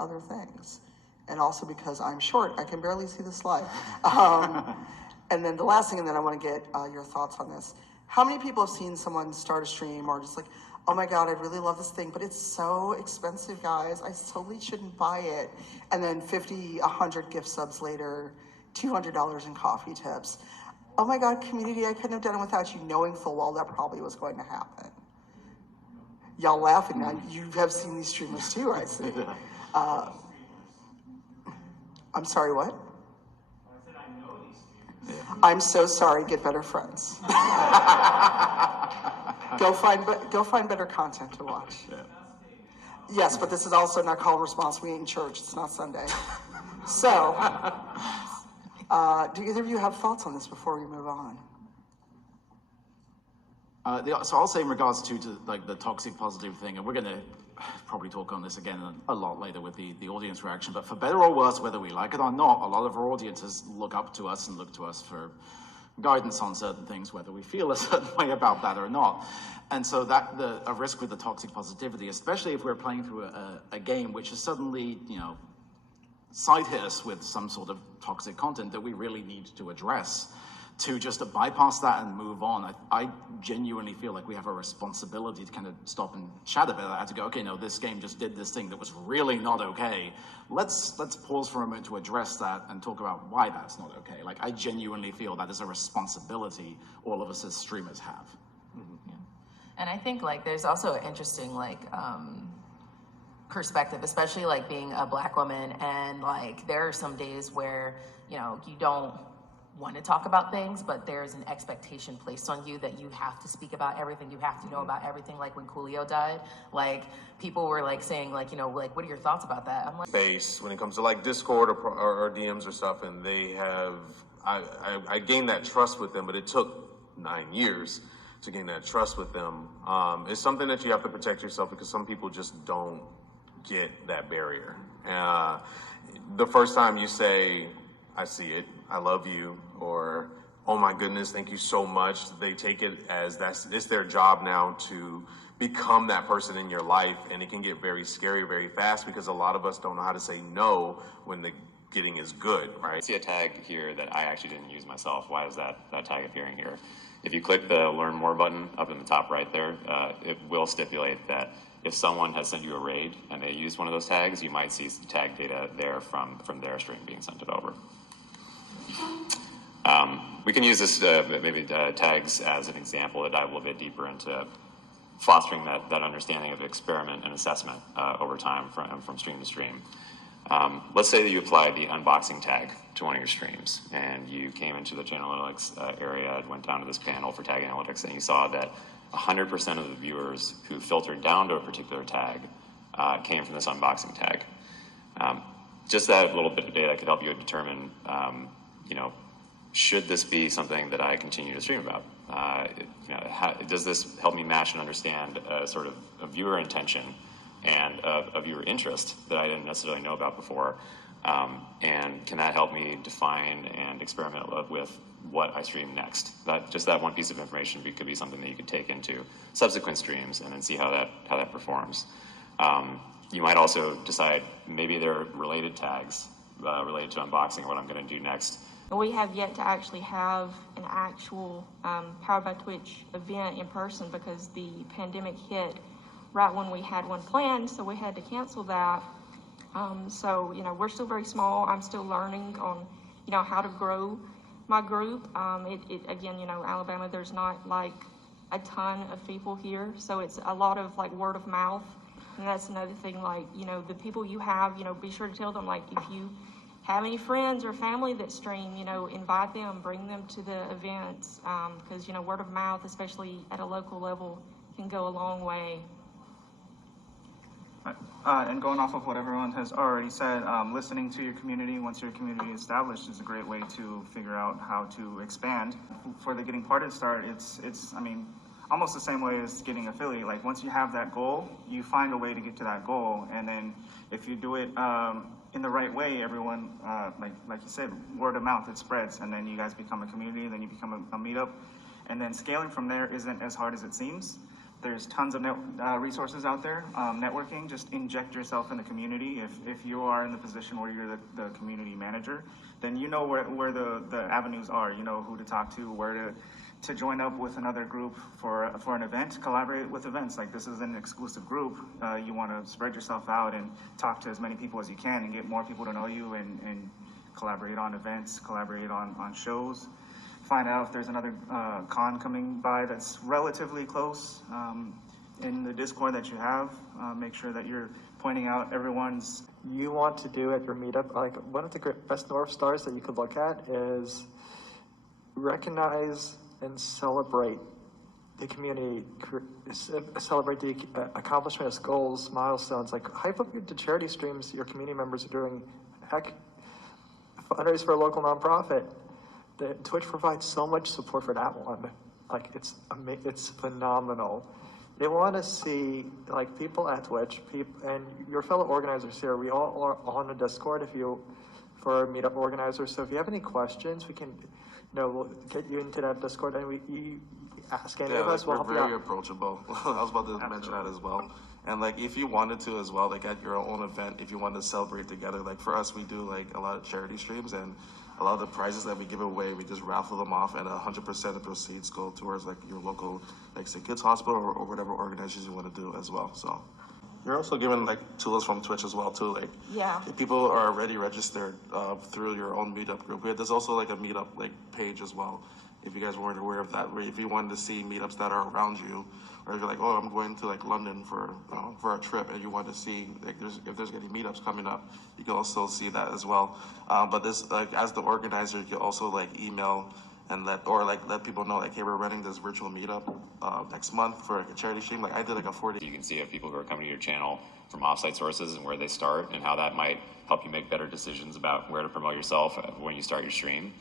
other things. And also because I'm short, I can barely see the slide. And then the last thing, and then I want to get your thoughts on this. How many people have seen someone start a stream or just like, oh my God, I really love this thing, but it's so expensive, guys. I totally shouldn't buy it. And then 50, 100 gift subs later, $200 in coffee tips. Oh my God, community, I couldn't have done it without you, knowing full well that probably was going to happen. Y'all laughing now. You have seen these streamers too, I see. I'm sorry, what? I'm so sorry, get better friends. Go find better content to watch. Yes, but this is also not call and response. We ain't in church, it's not Sunday. So, do either of you have thoughts on this before we move on? So I'll say in regards to like the toxic positive thing, and we're going to probably talk on this again a lot later with the audience reaction, but for better or worse, whether we like it or not, a lot of our audiences look up to us and look to us for guidance on certain things, whether we feel a certain way about that or not. And so that a risk with the toxic positivity, especially if we're playing through a game which is suddenly, you know, side hit us with some sort of toxic content that we really need to address. To just bypass that and move on, I genuinely feel like we have a responsibility to kind of stop and chat about that. To go, okay, no, this game just did this thing that was really not okay. Let's pause for a moment to address that and talk about why that's not okay. Like, I genuinely feel that is a responsibility all of us as streamers have. Yeah. And I think like there's also an interesting like perspective, especially like being a Black woman, and like there are some days where, you know, you don't want to talk about things, but there's an expectation placed on you that you have to speak about everything, you have to know about everything. Like when Coolio died, like people were like saying like, you know, like what are your thoughts about that? I'm like, space when it comes to like Discord or DMs or stuff, and they have I gained that trust with them, but it took 9 years to gain that trust with them. It's something that you have to protect yourself, because some people just don't get that barrier. The first time you say, I see it, I love you, or oh my goodness, thank you so much, they take it as it's their job now to become that person in your life, and it can get very scary very fast, because a lot of us don't know how to say no when the getting is good, right? I see a tag here that I actually didn't use myself. Why is that tag appearing here? If you click the Learn More button up in the top right there, it will stipulate that if someone has sent you a raid and they used one of those tags, you might see tag data there from their stream being sent it over. We can use this tags as an example to dive a little bit deeper into fostering that understanding of experiment and assessment over time from stream to stream. Let's say that you applied the unboxing tag to one of your streams, and you came into the channel analytics area and went down to this panel for tag analytics, and you saw that 100% of the viewers who filtered down to a particular tag came from this unboxing tag. Just that little bit of data could help you determine, you know, should this be something that I continue to stream about? You know, does this help me match and understand sort of a viewer intention and a viewer interest that I didn't necessarily know about before? And can that help me define and experiment with what I stream next? Just that one piece of information could be something that you could take into subsequent streams and then see how that performs. You might also decide maybe there are related tags related to unboxing, what I'm going to do next. We have yet to actually have an actual Powered by Twitch event in person, because the pandemic hit right when we had one planned, so we had to cancel that. So, you know, we're still very small. I'm still learning on, you know, how to grow my group. Again, you know, Alabama, there's not like a ton of people here, so it's a lot of like word of mouth. And that's another thing, like, you know, the people you have, you know, be sure to tell them, like, if you have any friends or family that stream, you know, invite them, bring them to the events, because, you know, word of mouth, especially at a local level, can go a long way. And going off of what everyone has already said, listening to your community once your community is established is a great way to figure out how to expand. For the getting parted start, it's I mean, almost the same way as getting affiliate. Like once you have that goal, you find a way to get to that goal, and then if you do it in the right way, everyone, like you said, word of mouth, it spreads, and then you guys become a community, then you become a meetup, and then scaling from there isn't as hard as it seems. There's tons of resources out there. Networking, just inject yourself in the community. If you are in the position where you're the community manager, then you know where the avenues are. You know who to talk to, where to join up with another group for an event. Collaborate with events. Like, this is an exclusive group. You want to spread yourself out and talk to as many people as you can and get more people to know you and collaborate on events, collaborate on shows. Find out if there's another con coming by that's relatively close in the Discord that you have. Make sure that you're pointing out everyone's. You want to do at your meetup, like one of the best North Stars that you could look at is recognize and celebrate the community, celebrate the accomplishments, goals, milestones, like hype up the charity streams your community members are doing. Heck, fundraise for a local nonprofit. Twitch provides so much support for that one. Like, it's phenomenal. They want to see, like, people at Twitch, and your fellow organizers here. We all are on the Discord for meetup organizers. So if you have any questions, we can, we'll get you into that Discord, and you ask any of us. We're We'll help you out. very approachable. I was about to mention that as well. And like, if you wanted to as well, like at your own event, if you wanted to celebrate together, like for us, we do like a lot of charity streams, and a lot of the prizes that we give away, we just raffle them off, and 100% of the proceeds go towards like your local, like say Kids Hospital or whatever organizations you want to do as well. So you're also given like tools from Twitch as well too. Like, Yeah. if people are already registered through your own meetup group, there's also like a meetup like page as well. If you guys weren't aware of that, where if you wanted to see meetups that are around you, or if you're like, oh, I'm going to like London for a trip, and you want to see like if there's any meetups coming up, you can also see that as well. But this, like, as the organizer, you can also like email and let people know, like, hey, we're running this virtual meetup next month for like a charity stream. Like, I did like a 40. You can see if people who are coming to your channel from offsite sources and where they start, and how that might help you make better decisions about where to promote yourself when you start your stream.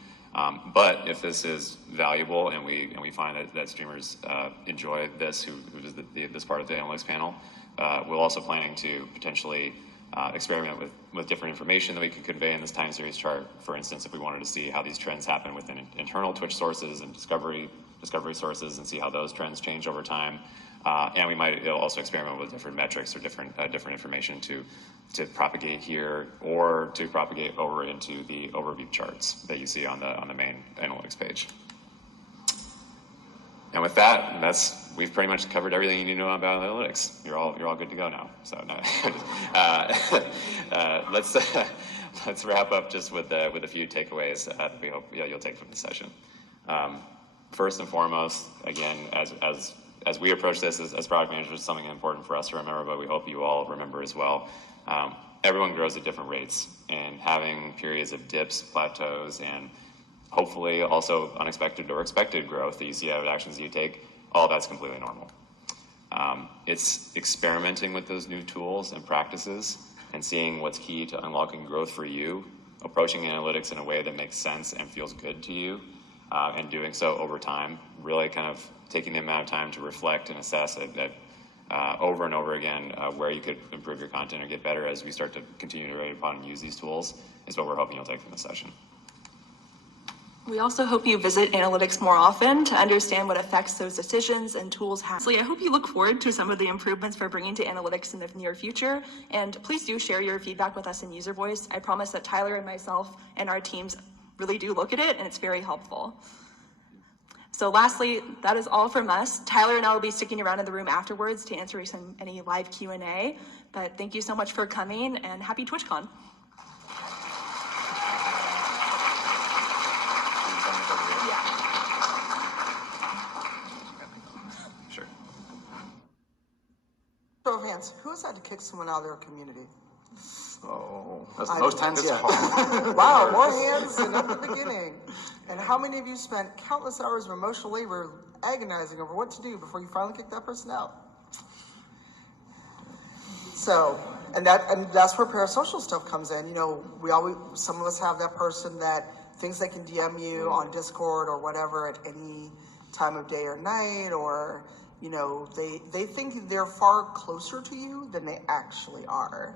But if this is valuable and we find that streamers enjoy this, who is this part of the analytics panel, we're also planning to potentially experiment with different information that we could convey in this time series chart. For instance, if we wanted to see how these trends happen within internal Twitch sources and discovery sources, and see how those trends change over time. And we might also experiment with different metrics or different information to propagate here, or to propagate over into the overview charts that you see on the main analytics page. And with that, we've pretty much covered everything you need to know about analytics. You're all good to go now. So no. Let's wrap up just with a few takeaways that we hope you'll take from the session. First and foremost, again, as we approach this as product managers, it's something important for us to remember, but we hope you all remember as well. Everyone grows at different rates, and having periods of dips, plateaus, and hopefully also unexpected or expected growth that you see out of actions you take, all that's completely normal. It's experimenting with those new tools and practices and seeing what's key to unlocking growth for you, approaching analytics in a way that makes sense and feels good to you, and doing so over time, really kind of taking the amount of time to reflect and assess it over and over again where you could improve your content or get better as we start to continue to iterate upon and use these tools is what we're hoping you'll take from this session. We also hope you visit analytics more often to understand what effects those decisions and tools have. So I hope you look forward to some of the improvements we're bringing to analytics in the near future. And please do share your feedback with us in user voice. I promise that Tyler and myself and our teams really do look at it, and it's very helpful. So lastly, that is all from us. Tyler and I will be sticking around in the room afterwards to answer any live Q&A. But thank you so much for coming, and happy TwitchCon. Sure. Show of hands, who has had to kick someone out of their community? Oh, that's the most hands yet. Wow, more hands than at the beginning. And how many of you spent countless hours of emotional labor agonizing over what to do before you finally kicked that person out? So, and that's where parasocial stuff comes in. You know, some of us have that person that thinks they can DM you on Discord or whatever at any time of day or night, or, you know, they think they're far closer to you than they actually are.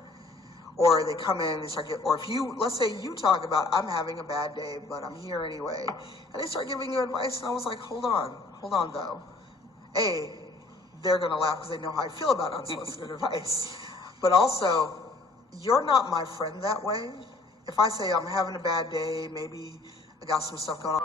Or they come in and they start or if you, let's say you talk about, I'm having a bad day, but I'm here anyway. And they start giving you advice, and I was like, hold on though. A, they're gonna laugh because they know how I feel about unsolicited advice. But also, you're not my friend that way. If I say I'm having a bad day, maybe I got some stuff going on.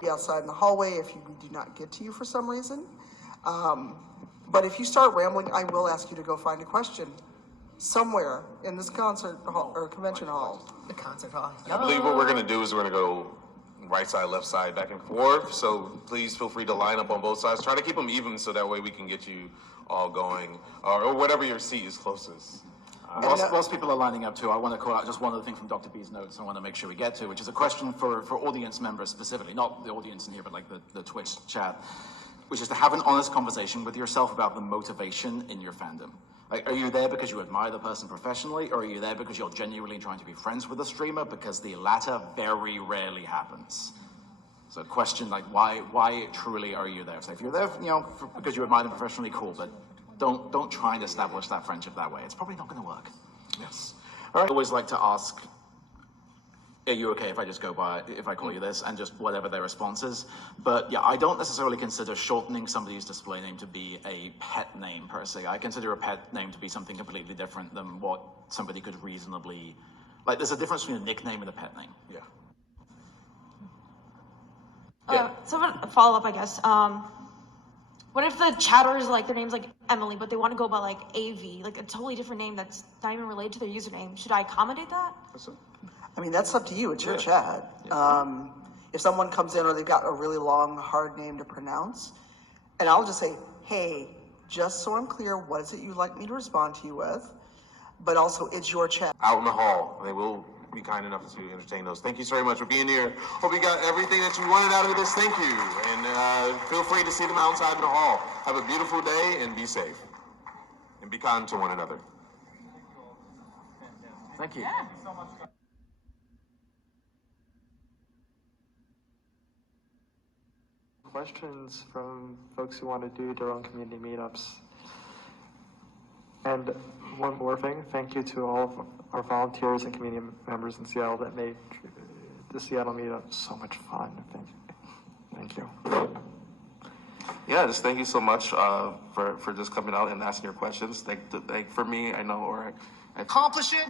Be outside in the hallway if we do not get to you for some reason. But if you start rambling, I will ask you to go find a question somewhere in this concert hall or convention hall. The concert hall. I believe what we're going to do is we're going to go right side, left side, back and forth. So please feel free to line up on both sides. Try to keep them even so that way we can get you all going, or whatever your seat is closest. Whilst people are lining up too, I want to call out just one other thing from Dr. B's notes I want to make sure we get to, which is a question for audience members specifically, not the audience in here, but like the Twitch chat, which is to have an honest conversation with yourself about the motivation in your fandom. Like, are you there because you admire the person professionally, or are you there because you're genuinely trying to be friends with a streamer? Because the latter very rarely happens. So question like, why truly are you there? So if you're there, because you admire them professionally, cool, but don't try and establish that friendship that way. It's probably not going to work. Yes. All right. I always like to ask, are you okay if I just go by, if I call you this, and just whatever their response is? But yeah, I don't necessarily consider shortening somebody's display name to be a pet name per se. I consider a pet name to be something completely different than what somebody could reasonably, like there's a difference between a nickname and a pet name. Yeah. So a follow-up, I guess. What if the chatters, like, their name's like Emily, but they want to go by like AV, like a totally different name that's not even related to their username? Should I accommodate that? I mean, that's up to you. It's your chat. If someone comes in or they've got a really long, hard name to pronounce, and I'll just say, hey, just so I'm clear, what is it you'd like me to respond to you with? But also, it's your chat. Out in the hall, they will be kind enough to entertain those. Thank you so very much for being here. Hope you got everything that you wanted out of this. Thank you. And feel free to see them outside in the hall. Have a beautiful day and be safe. And be kind to one another. Thank you. Thank you so much. Questions from folks who want to do their own community meetups. And one more thing, thank you to all of our volunteers and community members in Seattle that made the Seattle meetup so much fun. Thank you. Yeah, just thank you so much for just coming out and asking your questions. For me, I know, or Accomplish it.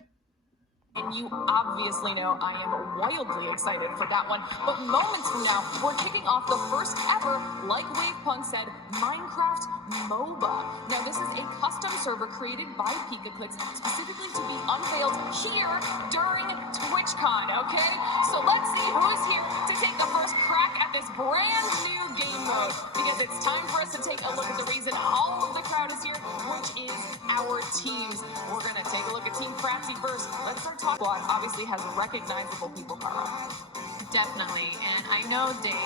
And you obviously know I am wildly excited for that one. But moments from now, we're kicking off the first ever, like Wavepunk said, Minecraft MOBA. Now, this is a custom server created by PikaClicks specifically to be unveiled here during Twitchcon, okay? So let's see who's here to take the first crack at this brand new game mode. Because it's time for us to take a look at the reason all of the crowd is here, which is our teams. We're gonna take a look at Team Fratzy first. Let's start talking. Squad obviously has recognizable people, Carl. Definitely, and I know Dave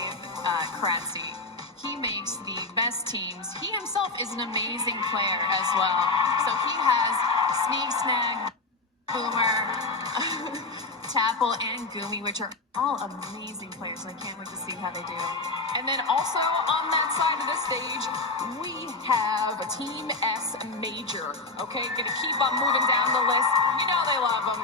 Kratzy. He makes the best teams. He himself is an amazing player as well. So he has Sneak Snag, Boomer, Tapple, and Gumi, which are all amazing players, and I can't wait to see how they do. And then also on that side of the stage, we have Team S Major. Okay, gonna keep on moving down the list. You know they love them.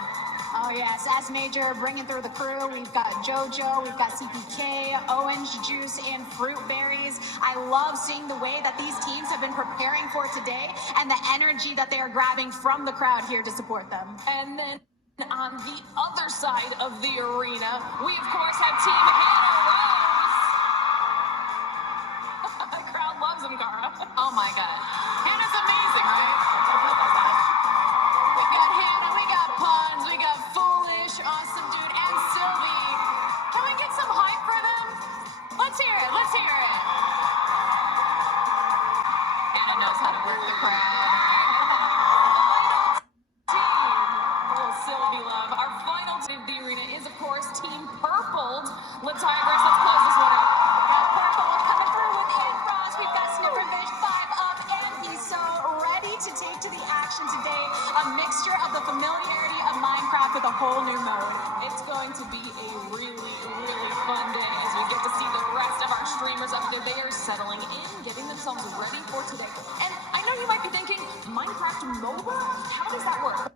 Oh yes, S Major bringing through the crew. We've got JoJo, we've got CPK, orange juice, and fruit berries. I love seeing the way that these teams have been preparing for today and the energy that they are grabbing from the crowd here to support them. And then on the other side of the arena, we of course have Team Hannah Rose. The crowd loves him, Cara. Oh my god. Hannah's amazing, right? We got Hannah, we got Puns, we got Foolish, Awesome Dude, and Sylvie. Can we get some hype for them? Let's hear it, let's hear it. Hannah knows how to work the crowd. Oh, Sylvie love. Our final team of the arena is, of course, Team Purpled. Latigress, let's close this one out. Purple coming through with Ian Frost. We've got Snifferfish 5 up, and he's so ready to take to the action today. A mixture of the familiarity of Minecraft with a whole new mode. It's going to be a really, really fun day as we get to see the rest of our streamers up there. They are settling in, getting themselves ready for today. And I know you might be thinking, Minecraft MOBA? How does that work?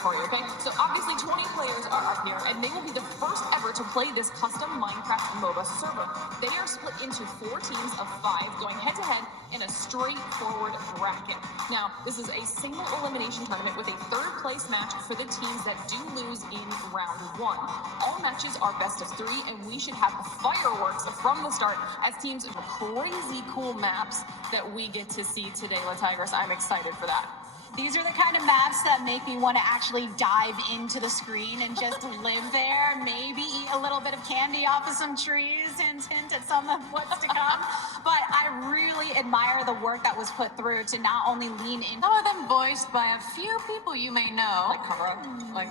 For you, okay? So obviously 20 players are up here, and they will be the first ever to play this custom Minecraft MOBA server. They are split into 4 teams of 5, going head-to-head in a straightforward bracket. Now, this is a single elimination tournament with a 3rd place match for the teams that do lose in round 1. All matches are best of 3, and we should have fireworks from the start as teams crazy cool maps that we get to see today, Latigress. I'm excited for that. These are the kind of maps that make me want to actually dive into the screen and just live there, maybe eat a little bit of candy off of some trees and hint at some of what's to come. But I really admire the work that was put through to not only lean in. Some of them voiced by a few people you may know. Like Cara. Like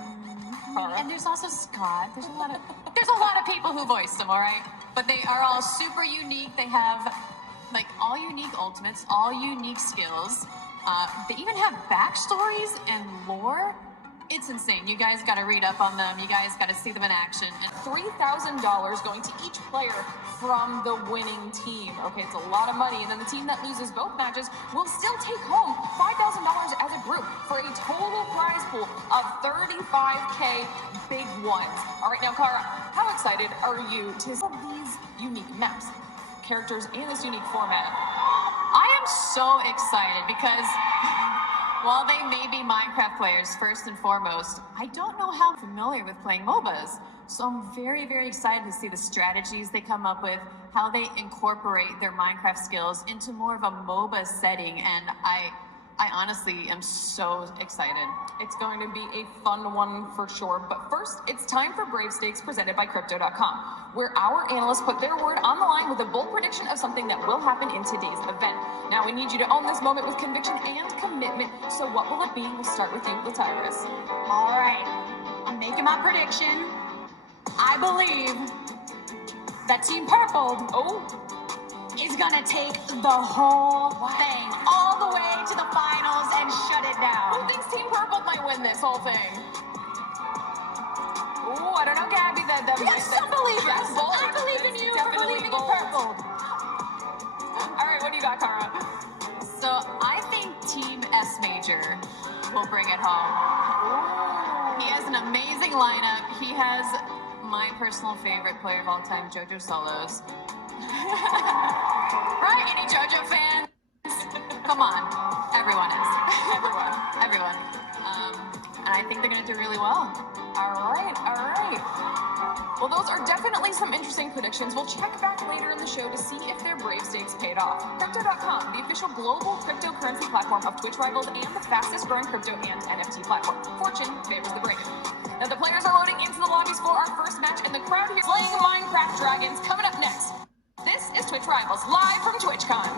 Cara. And there's also Scott. There's a lot of people who voiced them, all right? But they are all super unique. They have like all unique ultimates, all unique skills. They even have backstories and lore. It's insane. You guys got to read up on them. You guys got to see them in action. And $3,000 going to each player from the winning team. Okay, it's a lot of money. And then the team that loses both matches will still take home $5,000 as a group for a total prize pool of $35K big ones. All right, now, Cara, how excited are you to see these unique maps, characters, and this unique format? I am so excited because while they may be Minecraft players first and foremost, I don't know how familiar with playing MOBAs. So I'm very, very excited to see the strategies they come up with, how they incorporate their Minecraft skills into more of a MOBA setting, and I honestly am so excited. It's going to be a fun one for sure. But first, it's time for Brave Stakes presented by Crypto.com, where our analysts put their word on the line with a bold prediction of something that will happen in today's event. Now, we need you to own this moment with conviction and commitment. So what will it be? We'll start with you, Latigress. All right, I'm making my prediction. I believe that Team Purple is gonna take the whole thing all the way to the finals and shut it down. Who thinks Team Purple might win this whole thing? Ooh, I don't know, Gabby. Yes, some believers. I believe in you for believing in Purple. All right, what do you got, Cara? So I think Team S Major will bring it home. He has an amazing lineup. He has my personal favorite player of all time, JoJo Solos. Right? Any JoJo fans? Come on. Everyone is. Everyone. And I think they're going to do really well. All right. Well, those are definitely some interesting predictions. We'll check back later in the show to see if their Brave Stakes paid off. Crypto.com, the official global cryptocurrency platform of Twitch Rivals and the fastest growing crypto and NFT platform. Fortune favors the brave. Now, the players are loading into the lobbies for our first match, and the crowd here playing Minecraft Dragons coming up next. This is Twitch Rivals, live from Twitchcon.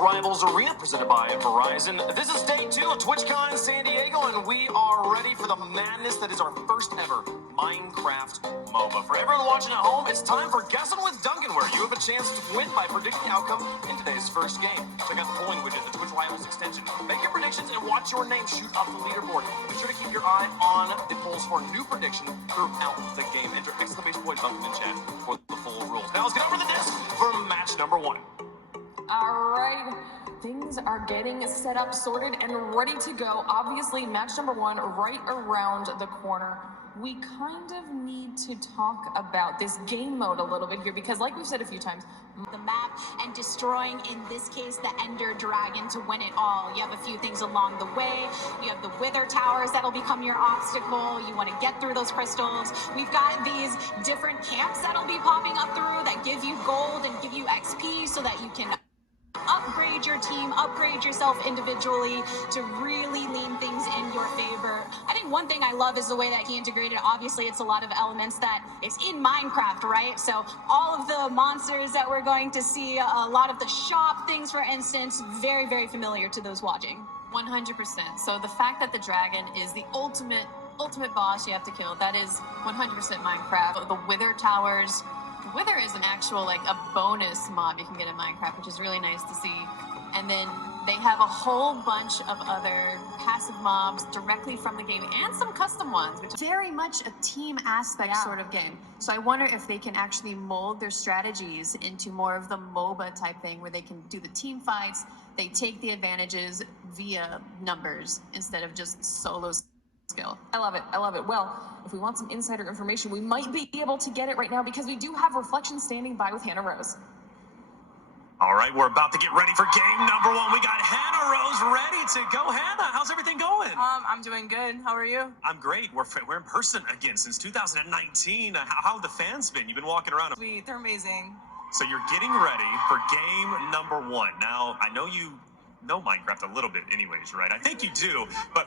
Rivals Arena presented by Verizon. This is day 2 of Twitchcon in San Diego, and we are ready for the madness that is our first ever Minecraft MOBA. For everyone watching at home, it's time for Guessing with Duncan, where you have a chance to win by predicting the outcome in today's first game. Check out the polling widget, the Twitch Rivals extension. Make your predictions and watch your name shoot up the leaderboard. Be sure to keep your eye on the polls for a new prediction throughout the game. Enter exclamation point Duncan in chat for the full rules. Now let's get over the disc for match number 1. All right, things are getting set up, sorted, and ready to go. Obviously, match number 1 right around the corner. We kind of need to talk about this game mode a little bit here because, like we've said a few times, the map and destroying, in this case, the Ender Dragon to win it all. You have a few things along the way. You have the Wither Towers that'll become your obstacle. You want to get through those crystals. We've got these different camps that'll be popping up through that give you gold and give you XP so that you can upgrade your team, upgrade yourself individually to really lean things in your favor. I think one thing I love is the way that he integrated. Obviously, it's a lot of elements that is in Minecraft, right? So all of the monsters that we're going to see, a lot of the shop things, for instance, very, very familiar to those watching. 100%. So the fact that the dragon is the ultimate boss you have to kill, that is 100% Minecraft. The Wither Towers. Wither is an actual, like, a bonus mob you can get in Minecraft, which is really nice to see. And then they have a whole bunch of other passive mobs directly from the game and some custom ones, which is very much a team aspect sort of game. So I wonder if they can actually mold their strategies into more of the MOBA type thing where they can do the team fights, they take the advantages via numbers instead of just solo skill. I love it. I love it. Well, if we want some insider information, we might be able to get it right now because we do have Reflection standing by with Hannah Rose. All right, we're about to get ready for game number 1. We got Hannah Rose ready to go. Hannah, how's everything going? I'm doing good. How are you? I'm great. We're in person again since 2019. How have the fans been? You've been walking around. Sweet. They're amazing. So you're getting ready for game number 1. Now, I know you know Minecraft a little bit anyways, right? I think you do, but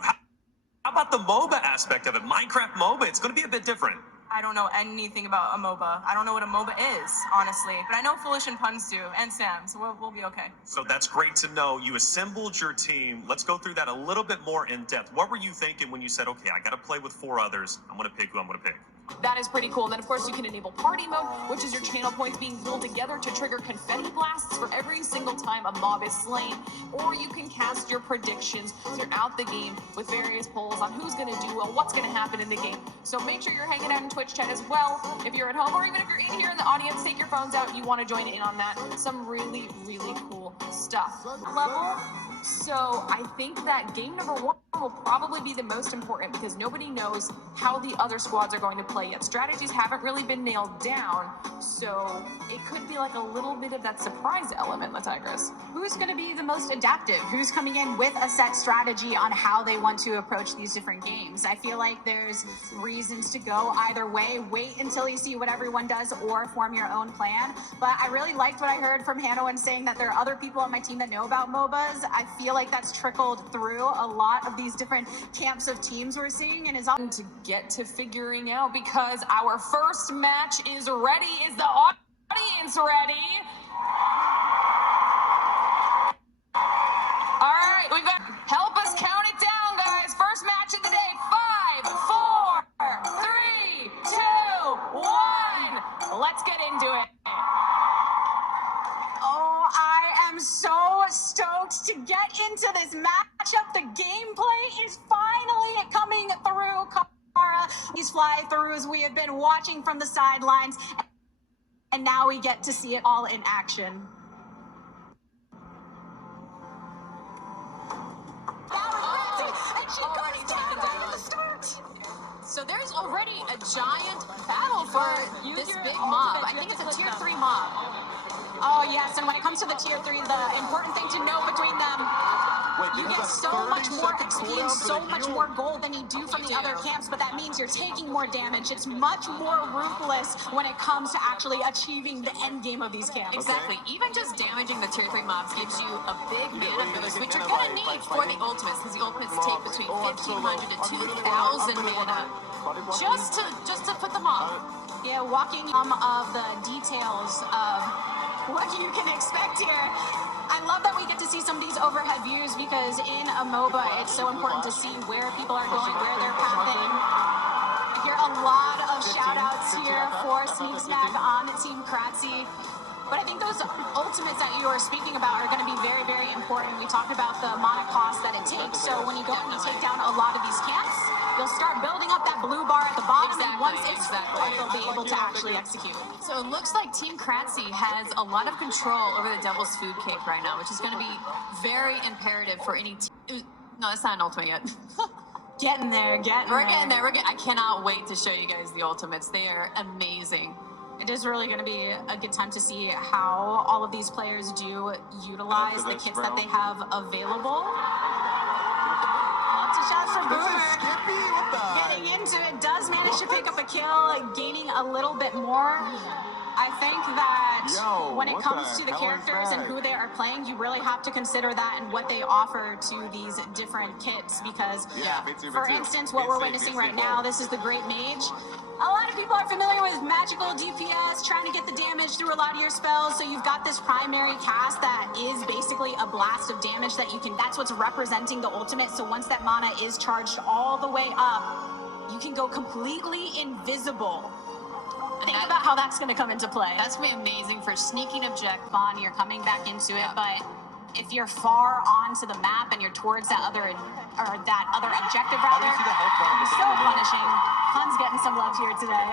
how about the MOBA aspect of it? Minecraft MOBA, it's going to be a bit different. I don't know anything about a MOBA. I don't know what a MOBA is, honestly. But I know Foolish and Puns do, and Sam, so we'll be okay. So that's great to know. You assembled your team. Let's go through that a little bit more in depth. What were you thinking when you said, okay, I got to play with 4 others. I'm going to pick who I'm going to pick? That is pretty cool. And then, of course, you can enable party mode, which is your channel points being pulled together to trigger confetti blasts for every single time a mob is slain. Or you can cast your predictions throughout the game with various polls on who's going to do well, what's going to happen in the game. So make sure you're hanging out in Twitch chat as well. If you're at home or even if you're in here in the audience, take your phones out. You want to join in on that. Some really, really cool stuff. Level. So I think that game number 1 will probably be the most important because nobody knows how the other squads are going to play yet. Strategies haven't really been nailed down, so it could be like a little bit of that surprise element, La Tigress. Who's going to be the most adaptive? Who's coming in with a set strategy on how they want to approach these different games? I feel like there's reasons to go either way. Wait until you see what everyone does or form your own plan. But I really liked what I heard from Hannah when saying that there are other people on my team that know about MOBAs. I feel like that's trickled through a lot of these different camps of teams we're seeing and is on to get to figuring out because our first match is ready. Is the audience ready? All right, we've got, help us count it down, guys. First match of the day, 5, 4, 3, 2, 1. Let's get into it. Oh, I am so stoked to get into this matchup. The gameplay is finally coming through. Kara, these fly-throughs we have been watching from the sidelines, and now we get to see it all in action. So there's already a giant battle for this big mob. I think it's a tier 3 mob. Oh yes, and when it comes to the tier 3, the important thing to know between them, you get so much more XP and so much more gold than you do from the other camps, but that means you're taking more damage. It's much more ruthless when it comes to actually achieving the end game of these camps. Exactly. Even just damaging the tier 3 mobs gives you a big mana boost, which you're gonna need for the ultimates, because the ultimates take between 1,500 to 2,000 mana just to put them on. Yeah, walking of the details of what you can expect here. I love that we get to see some of these overhead views because in a MOBA, it's so important to see where people are going, where they're pathing. I hear a lot of shout outs here for Sneak Snag on Team Kratzy. But I think those ultimates that you are speaking about are going to be very, very important. We talked about the amount of cost that it takes. So when you go and you take down a lot of these camps, you'll start building up that blue bar at the bottom. And once it's full, they'll be able to actually execute. So it looks like Team Kratzy has a lot of control over the Devil's Food Cake right now, which is going to be very imperative for any team. No, that's not an ultimate yet. Getting there, We're getting there. I cannot wait to show you guys the ultimates. They are amazing. It is really going to be a good time to see how all of these players do utilize the kits that they have available. Lots of shots from Boomer. Getting into it, does manage to pick up a kill, gaining a little bit more. I think that when it comes to the characters and who they are playing, you really have to consider that and what they offer to these different kits because, for instance, what we're witnessing right now, this is the Great Mage. A lot of people are familiar with magical DPS, trying to get the damage through a lot of your spells, so you've got this primary cast that is basically a blast of damage that you can, that's what's representing the ultimate, so once that mana is charged all the way up, you can go completely invisible. Think about how that's going to come into play. That's going to be amazing for sneaking object. Fun, you're coming back into it, but if you're far onto the map and you're towards that other objective rather, so punishing. Hun's getting some love here today.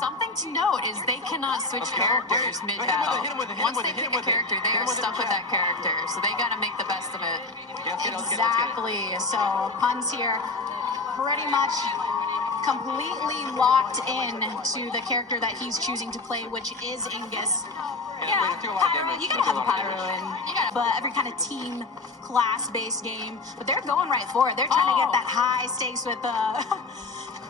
Something to note is they cannot switch characters mid-battle. Once they pick a character, they are stuck with that character, so they got to make the best of it. Exactly. So Hun's here pretty much completely locked in to the character that he's choosing to play, which is Ingus. Yeah, Pyro, you gotta have a Pyro in, but every kind of team class-based game. But they're going right for it. They're trying to get that high stakes with the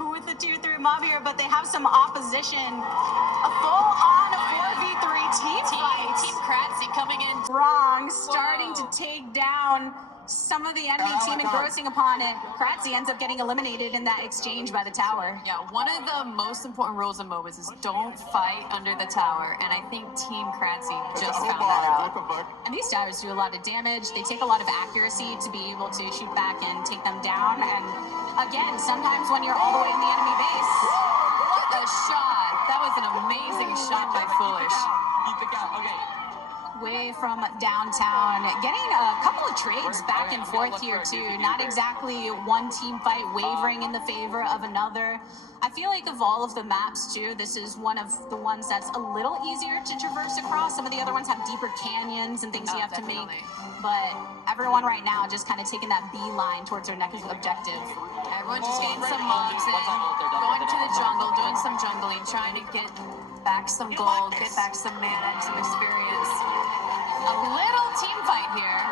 with the 2-3 mob here, but they have some opposition. A full-on 4v3 team fight. Team Kratzy coming in strong, starting to take down some of the enemy team engrossing upon it. Kratzy ends up getting eliminated in that exchange by the tower. Yeah, one of the most important rules in MOBAs is don't fight under the tower, and I think Team Kratzy just found that out. And these towers do a lot of damage. They take a lot of accuracy to be able to shoot back and take them down. And again, sometimes when you're all the way in the enemy base. What a shot! That was an amazing shot by Foolish. Way from downtown, getting a couple of trades back and forth here too. Not exactly one team fight wavering in the favor of another. I feel like of all of the maps too, this is one of the ones that's a little easier to traverse across. Some of the other ones have deeper canyons and things you have to make. But everyone right now just kind of taking that beeline towards their next objective. Everyone just getting some mobs in, going to the jungle, doing some jungling, trying to get back some gold, get back some mana and some experience. A little team fight here.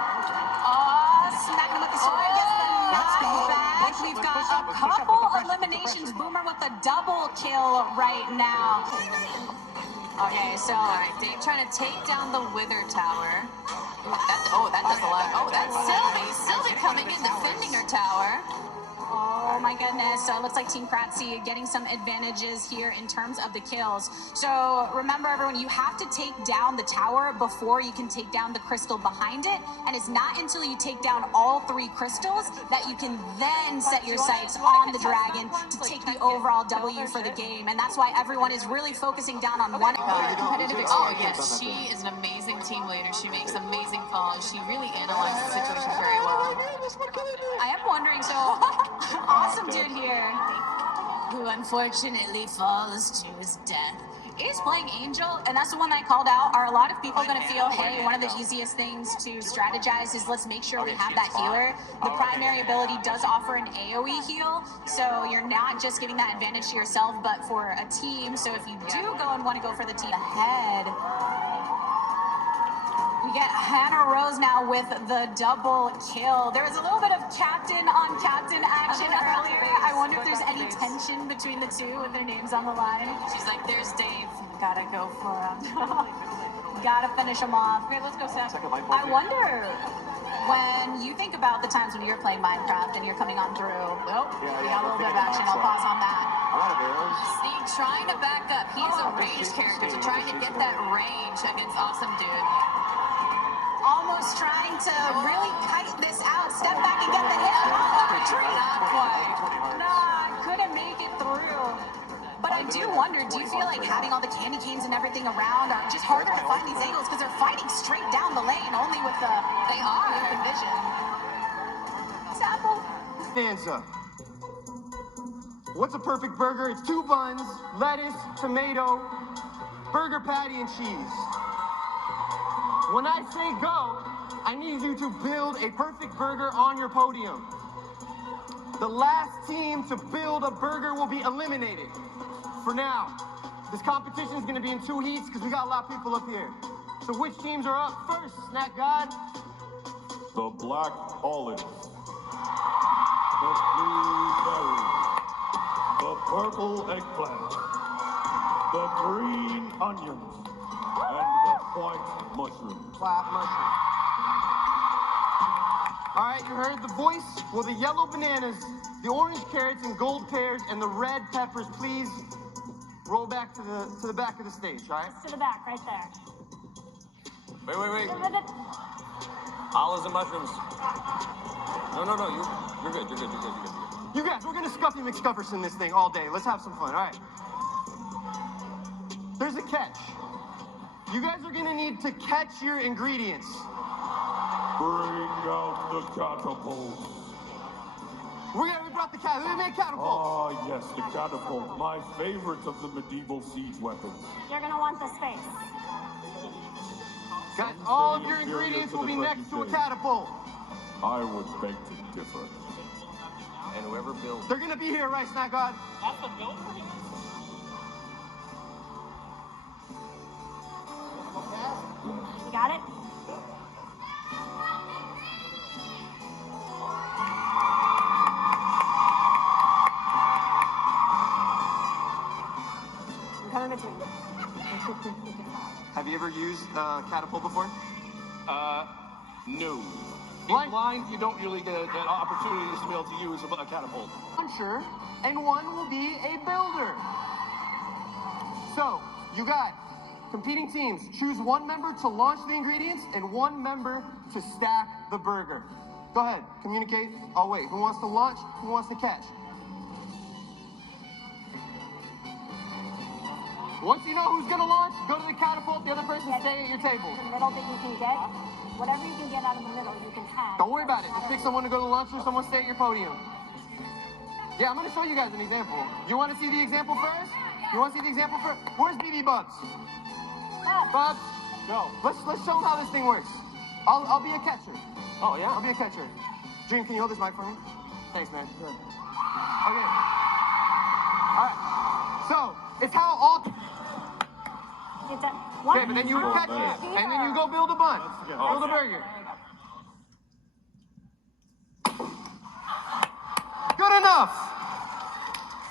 Smacking him with the sword, gets the knockback. We've got a couple eliminations. Boomer with a double kill right now. Okay, so alright, Dave trying to take down the Wither Tower. That does a lot. Oh, that's Sylvie. Sylvie coming in, defending her tower. Oh my goodness. So it looks like Team Kratzy getting some advantages here in terms of the kills. So remember everyone, you have to take down the tower before you can take down the crystal behind it. And it's not until you take down all 3 crystals that you can then set your sights on the dragon to take the overall W for the game. And that's why everyone is really focusing down on one competitive experience. Oh yes, she is an amazing team leader. She makes amazing calls. She really analyzes the situation very well. I am wondering, so awesome dude here, who unfortunately falls to his death, is playing Angel, and that's the one that I called out. Are a lot of people going to feel, hey, one of the easiest things to strategize is let's make sure we have that healer. The primary ability does offer an AoE heal, so you're not just giving that advantage to yourself, but for a team. So if you do go and want to go for the team ahead, we get Hannah Rose now with the double kill. There was a little bit of captain on captain action earlier. I wonder if there's any tension between the two with their names on the line. She's like, there's Dave. Gotta go for him. Gotta finish him off. Okay, let's go, Sam. I wonder when you think about the times when you're playing Minecraft and you're coming on through. Oh, we got a little bit of action. I'll pause on that. Sneak trying to back up. He's a range character, so trying to get that range against Awesome Dude. Almost trying to really kite this out. Step back and get the hit. Retreat. Not quite. Nah, couldn't make it through. But I do wonder, do you feel like having all the candy canes and everything around are just harder to find these angles because they're fighting straight down the lane, only with the vision. Sample. Hands up. What's a perfect burger? It's 2 buns, lettuce, tomato, burger patty, and cheese. When I say go, I need you to build a perfect burger on your podium. The last team to build a burger will be eliminated. For now, this competition is going to be in 2 heats because we got a lot of people up here. So which teams are up first, Snack God? The black olives, the blue berries, the purple eggplant, the green onions, and the white mushroom. Black mushroom. All right, you heard the voice. Will the yellow bananas, the orange carrots and gold pears, and the red peppers please roll back to the back of the stage, all right? To the back, right there. Wait. Olives and mushrooms. No, you're good. You guys, we're gonna Scuffy McScufferson this thing all day. Let's have some fun, all right? There's a catch. You guys are gonna need to catch your ingredients. Bring out the catapult. We brought the catapult. We made catapult. Ah, yes, the catapult. My favorite of the medieval siege weapons. You're gonna want the space. Guys, all of your ingredients will be next to a catapult. I would beg to differ. And whoever builds. They're gonna be here, right, Snack God? That's the build for him? You got it? I'm coming between. Have you ever used catapult before? No. In blind, you don't really get opportunities to be able to use a catapult. Launcher, and one will be a builder. So, you got competing teams. Choose one member to launch the ingredients and one member to stack the burger. Go ahead, communicate. Oh wait, who wants to launch? Who wants to catch? Once you know who's gonna launch, go to the catapult, the other person stay at your table. The middle that you can get, whatever you can get out of the middle, you can have. Don't worry about it. Just pick someone to go to the launcher, someone stay at your podium. Yeah, I'm gonna show you guys an example. You wanna see the example first? You wanna see the example first? Where's BB Bubs? Bubs, go. Let's show them how this thing works. I'll be a catcher. Oh yeah? I'll be a catcher. Dream, can you hold this mic for me? Thanks, man. Good. Okay. All right. So, it's how all... Okay, but then you catch it, and then you go build a bun. Build a burger. Good enough.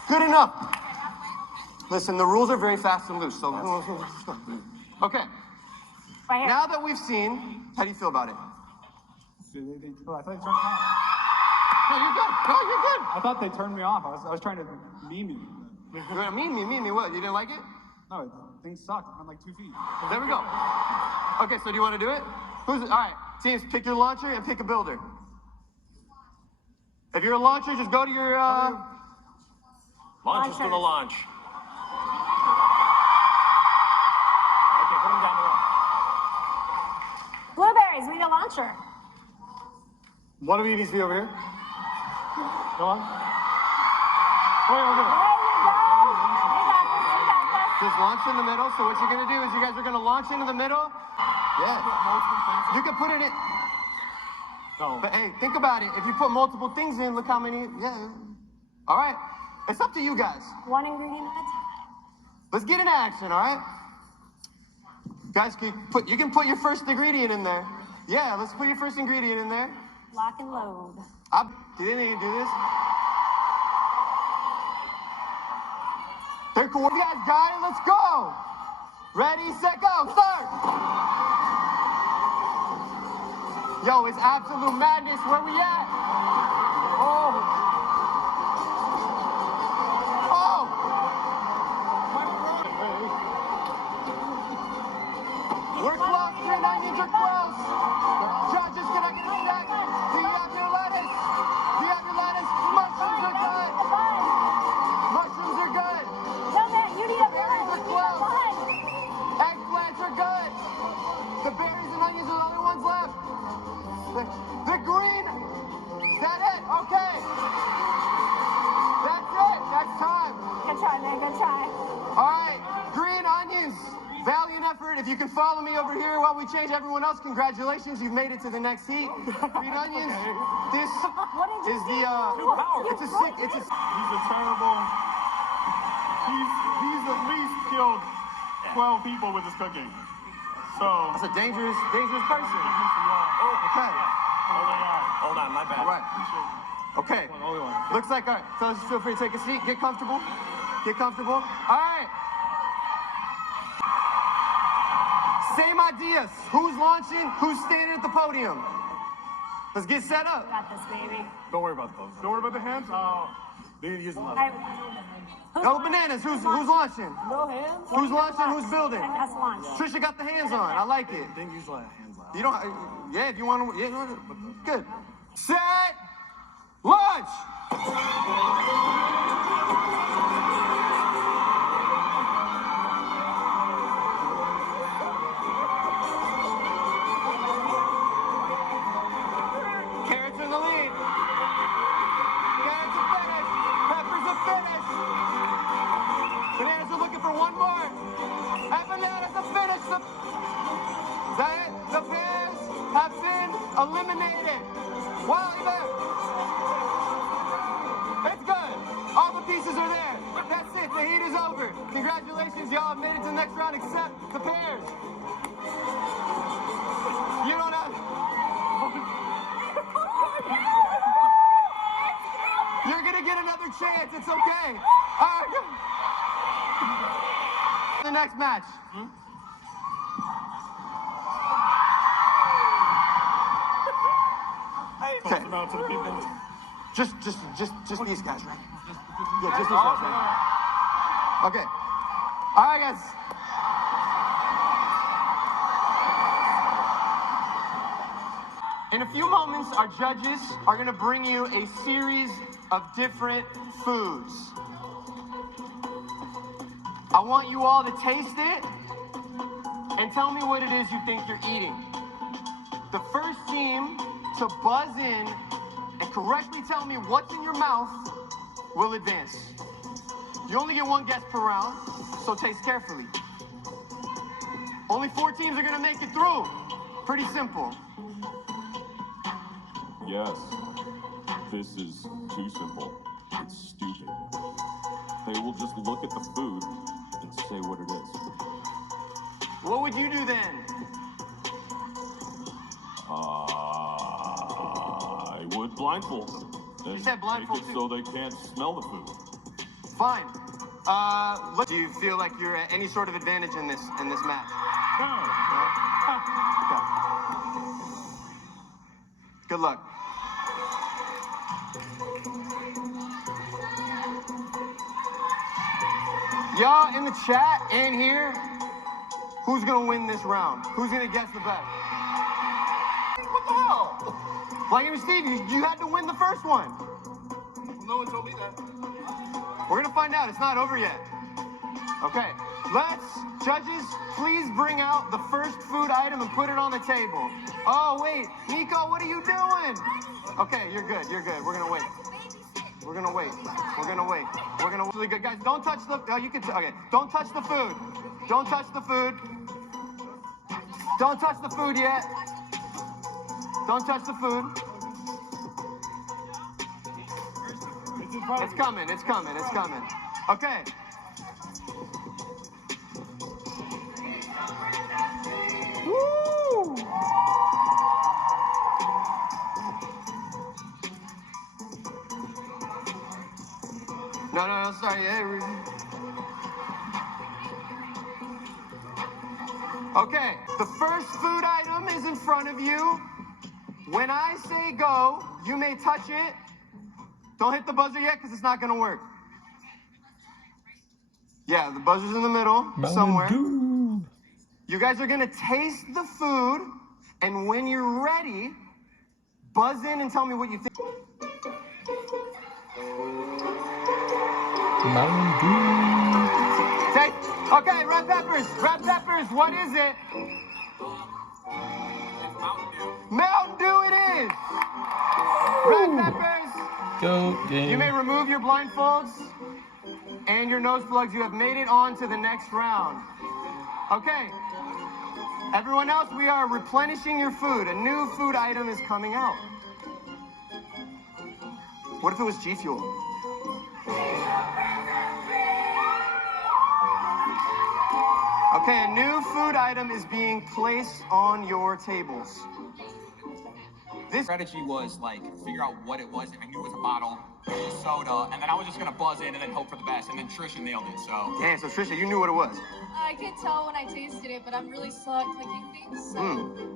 Good enough. Listen, the rules are very fast and loose, so... Okay. Now that we've seen, how do you feel about it? I thought they turned me off. No, you're good. No, you're good. I thought they turned me off. I was trying to meme you. Meme me what? You didn't like it? No, things sucked. I'm like 2 feet. There we go. Okay, so do you want to do it? All right, teams, pick your launcher and pick a builder. If you're a launcher, just go to your, Launch is to the launch. Okay, put them down the road. Blueberries, we need a launcher. One of you needs to be over here. Go on. There you go. Just launch in the middle. So what you're gonna do is you guys are gonna launch into the middle. Yeah. You can put it in. No. But hey, think about it. If you put multiple things in, look how many. Yeah. All right. It's up to you guys. One ingredient at a time. Let's get into action. All right. Guys, you can put your first ingredient in there. Yeah. Let's put your first ingredient in there. Lock and load. Did any of you do this? They're cool. You guys got it? Let's go. Ready, set, go. Start. Yo, it's absolute madness. Where we at? Oh. you can follow me over here while we change everyone else, congratulations, you've made it to the next heat. Green Onions, this is the, it's a sick, it's a... He's a terrible, he's at least killed 12 people with his cooking. So. That's a dangerous person. Okay. Hold on, my bad. All right. Okay. Looks like, all right, fellas, feel free to take a seat. Get comfortable. Get comfortable. All right. Same ideas. Who's launching? Who's standing at the podium? Let's get set up. Got this, baby. Don't worry about those. Don't worry about the hands. They use a lot. No bananas. Who's launching? No hands. Who's launching? Who's building? That's launch. Trisha got the hands on. I like it. Didn't use a lot of hands on. You don't. Yeah, if you want to. Yeah, good. Set. Launch. Carrots in the lead. Carrots are finished. Peppers are finished. Bananas are looking for one more. And bananas are finished. The pears have been eliminated. Wow, it's good. All the pieces are there. That's it. The heat is over. Congratulations, y'all have made it to the next round except the pears. You don't have... You're gonna get another chance. It's okay. All right. The next match. Okay. To the people. Just these guys, right? Yeah, just these guys, right? Okay. All right, guys. In a few moments, our judges are going to bring you a series of different foods. I want you all to taste it and tell me what it is you think you're eating. The first team to buzz in and correctly tell me what's in your mouth will advance. You only get one guess per round, so taste carefully. Only 4 teams are going to make it through. Pretty simple. Yes, this is too simple. It's stupid. They will just look at the food and say what it is. What would you do then? I would blindfold them. You said blindfold so they can't smell the food. Fine. Do you feel like you're at any sort of advantage in this match? No. Okay. Good luck. Y'all in the chat and here, who's gonna win this round? Who's gonna guess the best? What the hell? Blame Steve, you had to win the first one. No one told me that. We're gonna find out, it's not over yet. Okay, judges, please bring out the first food item and put it on the table. Oh, wait, Nico, what are you doing? Okay, you're good. We're gonna wait. We're gonna wait. Really good, guys. Don't touch the. Okay. Don't touch the food. Don't touch the food. Don't touch the food yet. Don't touch the food. It's coming. Okay. Woo! No, sorry. Okay, the first food item is in front of you. When I say go, you may touch it. Don't hit the buzzer yet because it's not going to work. Yeah, the buzzer's in the middle somewhere. You guys are going to taste the food, and when you're ready, buzz in and tell me what you think. Okay, red peppers, what is it? Mountain Dew it is! Red peppers! Go game. You may remove your blindfolds and your nose plugs. You have made it on to the next round. Okay, Everyone else, we are replenishing your food. A new food item is coming out. What if it was G Fuel? Okay, a new food item is being placed on your tables. This strategy was like figure out what it was. I knew it was a bottle, soda, and then I was just gonna buzz in and then hope for the best. And then Trisha nailed it. So. Damn, so Trisha, you knew what it was. I could tell when I tasted it, but I'm really slow at clicking things. So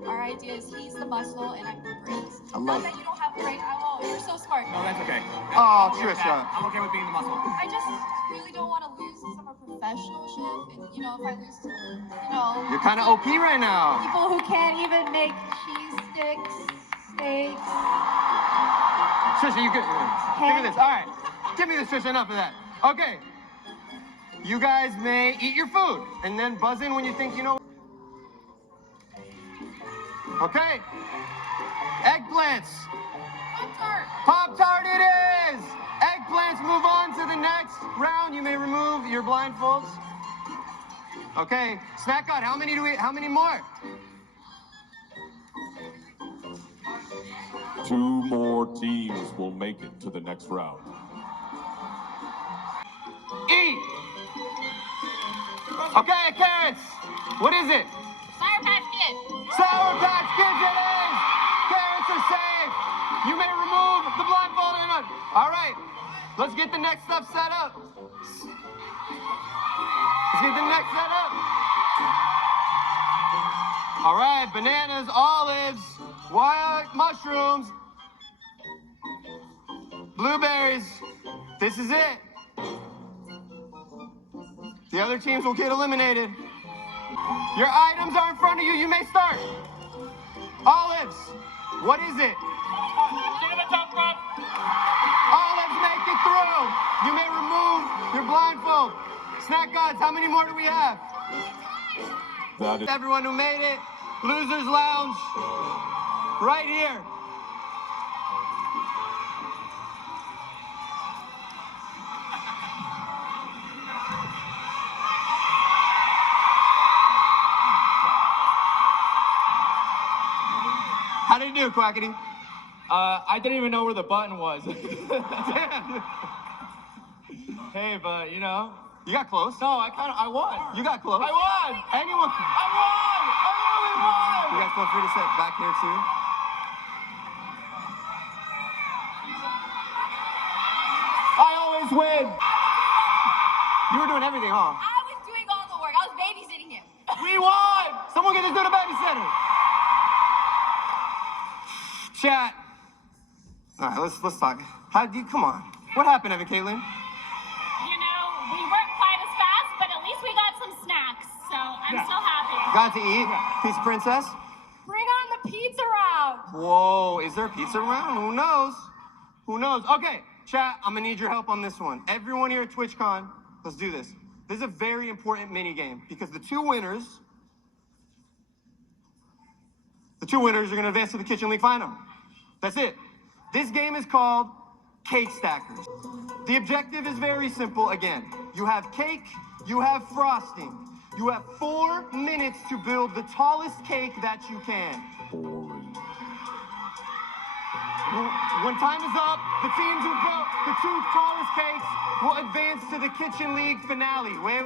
our idea is he's the muscle and I'm the brains. I love Not it. that you don't have a brain. I won't. You're so smart. No, that's okay. Oh, I'm okay with Trisha. that. I'm okay with being the muscle. I just really don't want to lose because I'm a professional chef, and you know, if I lose to, you know, You're kind of OP right now. people who can't even make cheese sticks, steaks. Trisha, you good? Give me this. All right. Give me this, Trisha. Enough of that. Okay. You guys may eat your food and then buzz in when you think you know. Okay. Eggplants. Pop-Tart. Pop-Tart it is. Eggplants move on to the next round. You may remove your blindfolds. Okay. Snack God, how many more? 2 more teams will make it to the next round. Eat. Okay, carrots. What is it? Sour Patch Kid. Sour Patch Kids it is. Carrots are safe. You may remove the blindfold and on. All right. Let's get the next stuff set up. Let's get the next set up. All right, bananas, olives, wild mushrooms, blueberries. This is it. The other teams will get eliminated. Your items are in front of you. You may start. Olives. What is it? Olives make it through. You may remove your blindfold. Snack gods, how many more do we have? That is Everyone who made it. Losers Lounge. Right here. How did it do, Quackity? I didn't even know where the button was. Hey, but you know. You got close. No, I won. You got close. I won. Anyone. I won. I really won. You guys feel free to sit back here too. I always win. You were doing everything, huh? I was doing all the work. I was babysitting him. We won. Someone get this dude a babysitter. Chat. All right, let's talk. Come on. What happened, Evan Caitlin? You know, we weren't quite as fast, but at least we got some snacks, so I'm still happy. Got to eat. Peace Princess. Bring on the pizza round. Whoa, is there a pizza around? Who knows? Who knows? Okay, chat, I'm gonna need your help on this one. Everyone here at TwitchCon, let's do this. This is a very important mini game because the two winners are gonna advance to the Kitchen League final. That's it. This game is called Cake Stackers. The objective is very simple again. You have cake, you have frosting. You have 4 minutes to build the tallest cake that you can. boring. When time is up, the teams who built the 2 tallest cakes will advance to the Kitchen League finale. Wait.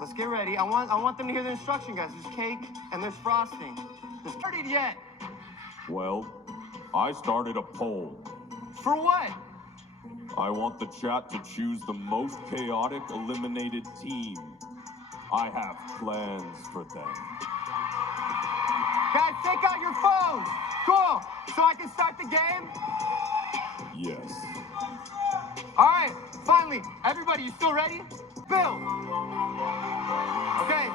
Let's get ready. I want them to hear the instruction, guys. There's cake and there's frosting. There's started yet. Well, I started a poll. For what? I want the chat to choose the most chaotic eliminated team. I have plans for them. Guys, take out your phones. Cool. So I can start the game? Yes. All right, finally. Everybody, you still ready? Bill. Okay.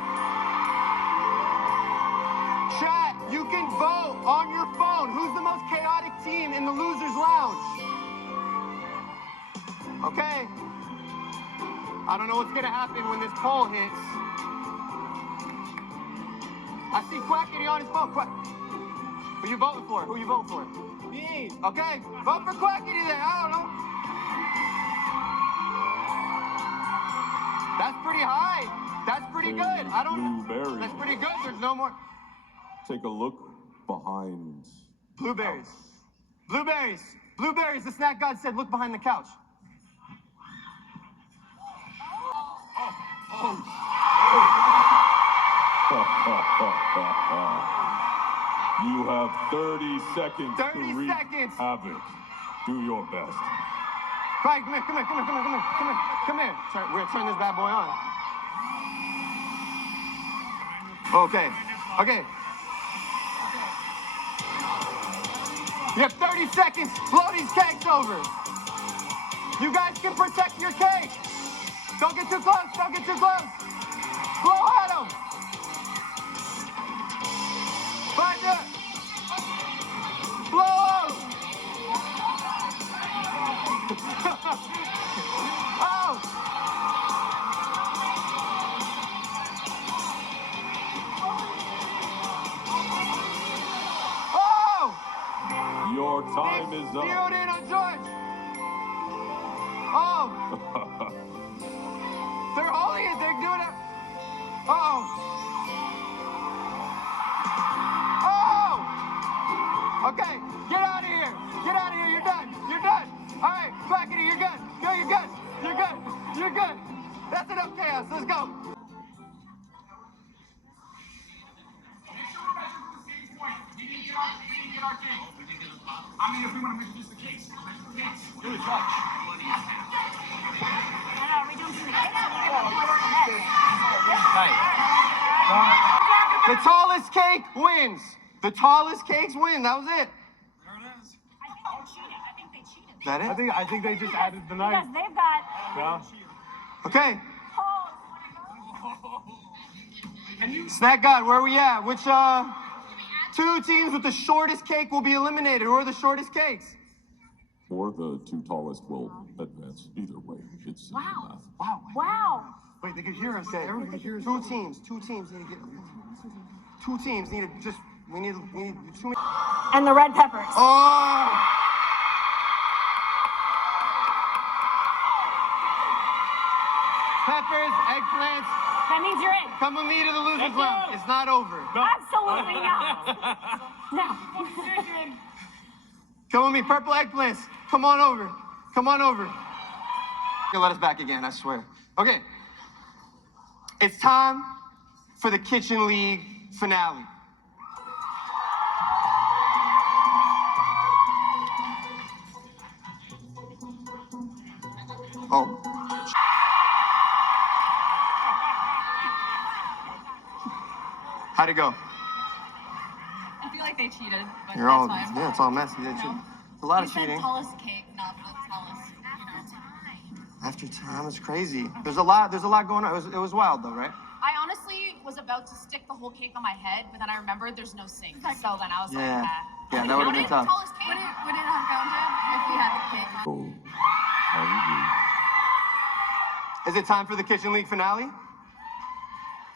Chat, you can vote on your phone. Who's the most chaotic team in the Losers Lounge? Okay. I don't know what's gonna happen when this poll hits. I see Quackity on his phone. Who you voting for? Who you voting for? Me. Okay, vote for Quackity then. I don't know. That's pretty high. That's pretty good. I don't. Blueberry. That's pretty good. There's no more. Take a look behind. Blueberries. Blueberries. Blueberries. The snack god said, look behind the couch. You have 30 seconds 30 to wreak seconds. havoc. Do your best. Right, come here, come here, come here, come here, come here, come here, come here. We're gonna turn this bad boy on. Okay, okay. You have 30 seconds. Blow these cakes over. You guys can protect your cake. Don't get too close, don't get too close. Blow at them. Find it. Blow. Oh. Oh. Your time is up. Zeroed in on George. Oh. They're holding it. They're doing it. Oh. Oh. Okay. Get out of here. Get out of here. You're done. You're done. All right. Quackity, you're good. Go, you're good. You're good. You're good. That's enough chaos. Let's go. I mean, if we want to measure just the case, measure the case. You're the judge. The tallest cake wins. The tallest cakes win. That was it. That it? I think they just added the knife. Yes, they've got. Yeah. Okay. Snack God, where are we at? Which two teams with the shortest cake will be eliminated? Who are the shortest cakes? Or the two tallest will advance. Either way, it's simple math. Wow. Wow. Wait, they could hear us. Okay. Everyone could hear us. Two teams need to get. Two teams need to just. We need 2 minutes. And the red peppers. Oh! Peppers, eggplants. That means you're in. Come with me to the losers round. It's not over. Absolutely not. No. Come with me, purple eggplants. Come on over. Come on over. Okay, let us back again, I swear. Okay. It's time for the Kitchen League finale. Oh. How'd it go? I feel like they cheated, but You're all, that's fine. yeah, it's all messy. It's a lot of You said cheating. tallest cake, not the tallest, you know. After time, it's crazy. There's a lot going on. It was wild though, right? I honestly was about to stick the whole cake on my head, but then I remembered there's no sink. So then I was like, Yeah. ah. Yeah, that would've been tough. Tallest cake. Would it have counted if we had the cake? Oh, hungry. Is it time for the Kitchen League finale?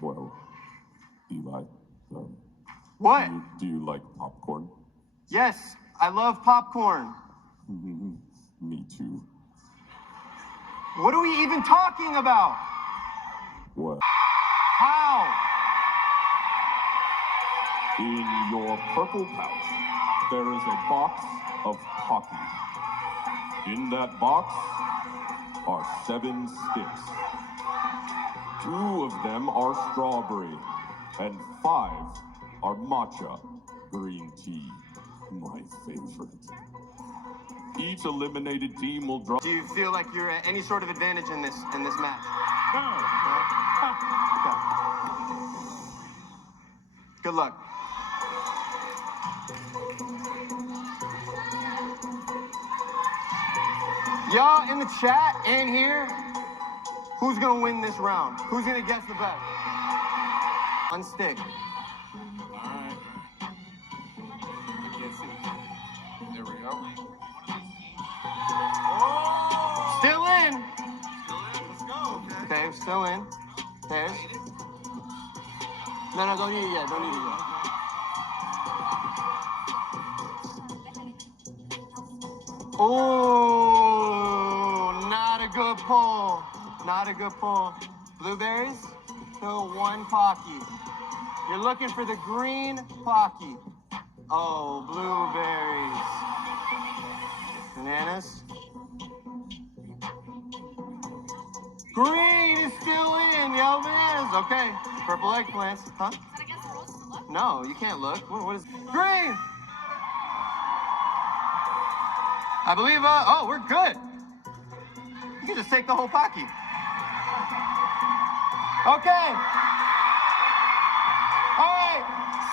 Well, Eli, What? do you like popcorn? Yes, I love popcorn. Me too. What are we even talking about? What? How? In your purple pouch, there is a box of Pocky. In that box are 7 sticks. 2 of them are strawberry, and 5 are matcha green tea, my favorite. Each eliminated team will draw. Do you feel like you're at any sort of advantage in this match? No. Okay. Good luck. Y'all in the chat and here, who's gonna win this round? Who's gonna guess the best? One stick. Alright. There we go. Still in. Let's go. Okay, still in. Okay. No, don't eat it yet. Don't eat it yet. Oh, not a good pull. Not a good pull. Blueberries? to 1 Pocky. You're looking for the green Pocky. Oh, blueberries. Bananas. Green is still in, yo, bananas. Okay. Purple eggplants. Huh? No, you can't look. What is green? I believe, oh, we're good. You can just take the whole Pocky. Okay. All right.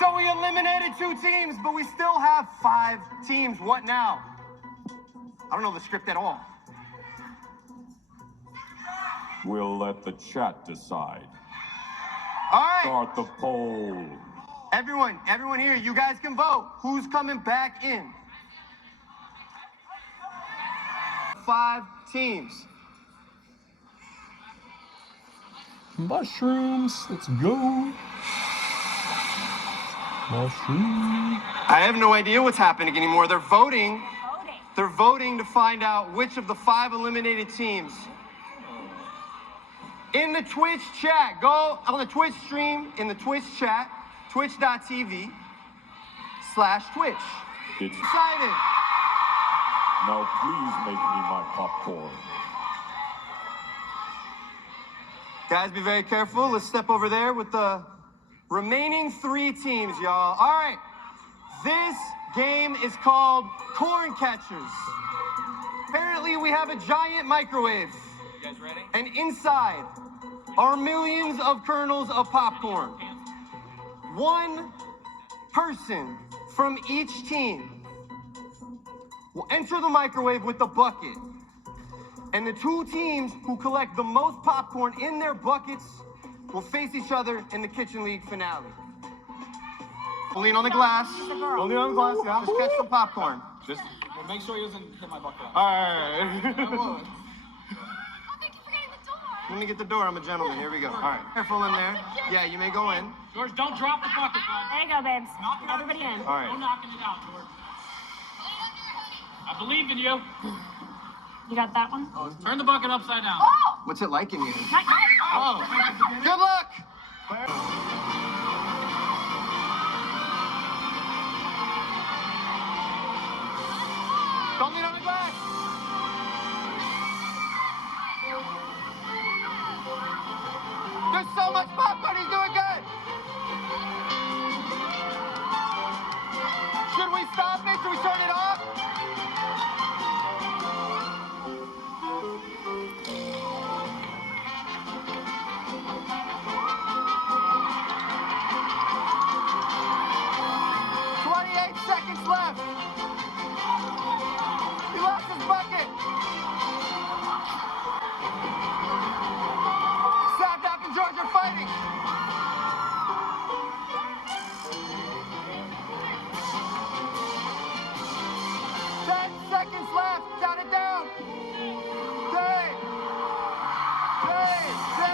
So we eliminated 2 teams, but we still have 5 teams. What now? I don't know the script at all. We'll let the chat decide. All right. Start the poll. Everyone here, you guys can vote. Who's coming back in? 5 teams. Mushrooms, let's go. Mushrooms. I have no idea what's happening anymore. They're voting. They're voting to find out which of the 5 eliminated teams. In the Twitch chat, go on the Twitch stream, in the Twitch chat, twitch.tv/Twitch. It's Excited. Now please make me my popcorn. Guys, be very careful. Let's step over there with the remaining 3 teams, y'all. All right. This game is called Corn Catchers. Apparently, we have a giant microwave. You guys ready? And inside are millions of kernels of popcorn. 1 person from each team will enter the microwave with a bucket. And the 2 teams who collect the most popcorn in their buckets will face each other in the Kitchen League finale. Lean on the glass. Don't lean on the glass, yeah. Just catch some popcorn. Just make sure he doesn't hit my bucket. All right. Let me get the door. I'm a gentleman. Here we go. All right. Careful in there. Yeah, you may go in. George, don't drop the bucket, bud. There you go, babes. Everybody in. All right. No knocking it out, George. I believe in you. You got that one? Turn the bucket upside down. Oh! What's it like in here? Oh! Good luck! Don't lean on the glass! There's so much popcorn, he's doing good! Should we stop it? Should we turn it off? Seconds left. He lost his bucket. Sapnap and George are fighting. Seconds left. Count it down. 3, 2,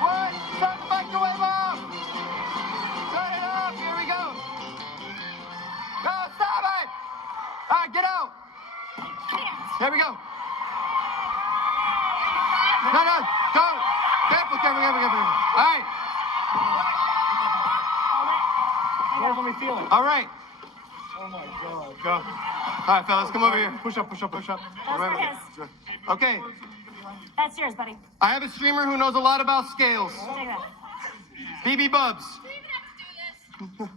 1. Turn the microwave off. Turn it off. Here we go. Go, stop it! All right, get out. There we go. No, go. Careful. All right. Let me feel it. All right. Oh my God. Go. All right, fellas, come over here. Push up. Those are his. Okay, That's yours, buddy. I have a streamer who knows a lot about scales. Take that. BB Bubs.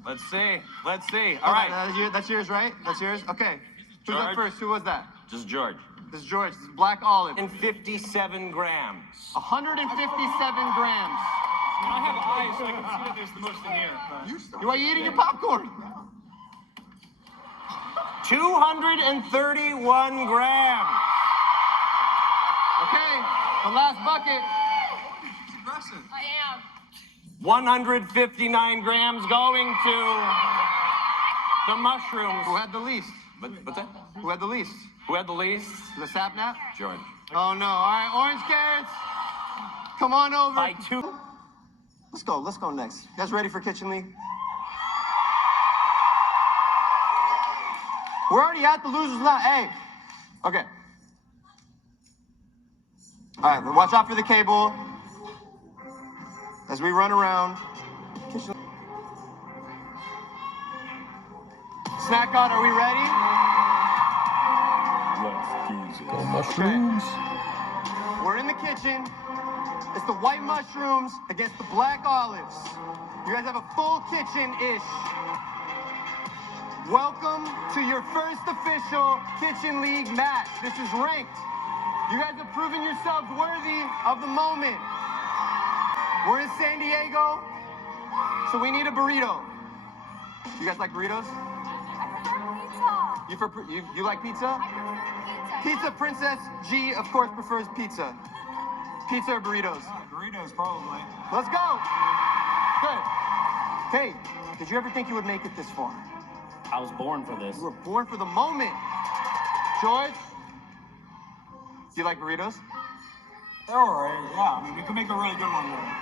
Let's see. All right. That's yours, right? That's yours? Okay. Who's up George. first? Who was that? Just George. This is George. This is black olive. And 57 grams. 157 grams. I have eyes, so I can see that there's the most in here. Are you eating your popcorn? 231 grams. Okay. The last bucket. I am. 159 grams going to the mushrooms. Who had the least? What's that? Who had the least? Who had the least? The Sapnap? George. Oh no. All right, orange carrots. Come on over. By 2. Let's go next. You guys ready for Kitchen League? We're already at the losers now. Hey. Okay. All right, watch out for the cable. as we run around. Snack God, are we ready? Let's do this. Go mushrooms. We're in the kitchen. It's the white mushrooms against the black olives. You guys have a full kitchen-ish. Welcome to your first official Kitchen League match. This is ranked. You guys have proven yourselves worthy of the moment. We're in San Diego, so we need a burrito. You guys like burritos? You like pizza? Pizza Princess G, of course, prefers pizza. Pizza or burritos? Burritos, probably. Let's go. Good. Hey, did you ever think you would make it this far? I was born for this. You were born for the moment. George, do you like burritos? They're alright, yeah. I mean, we could make a really good one with them.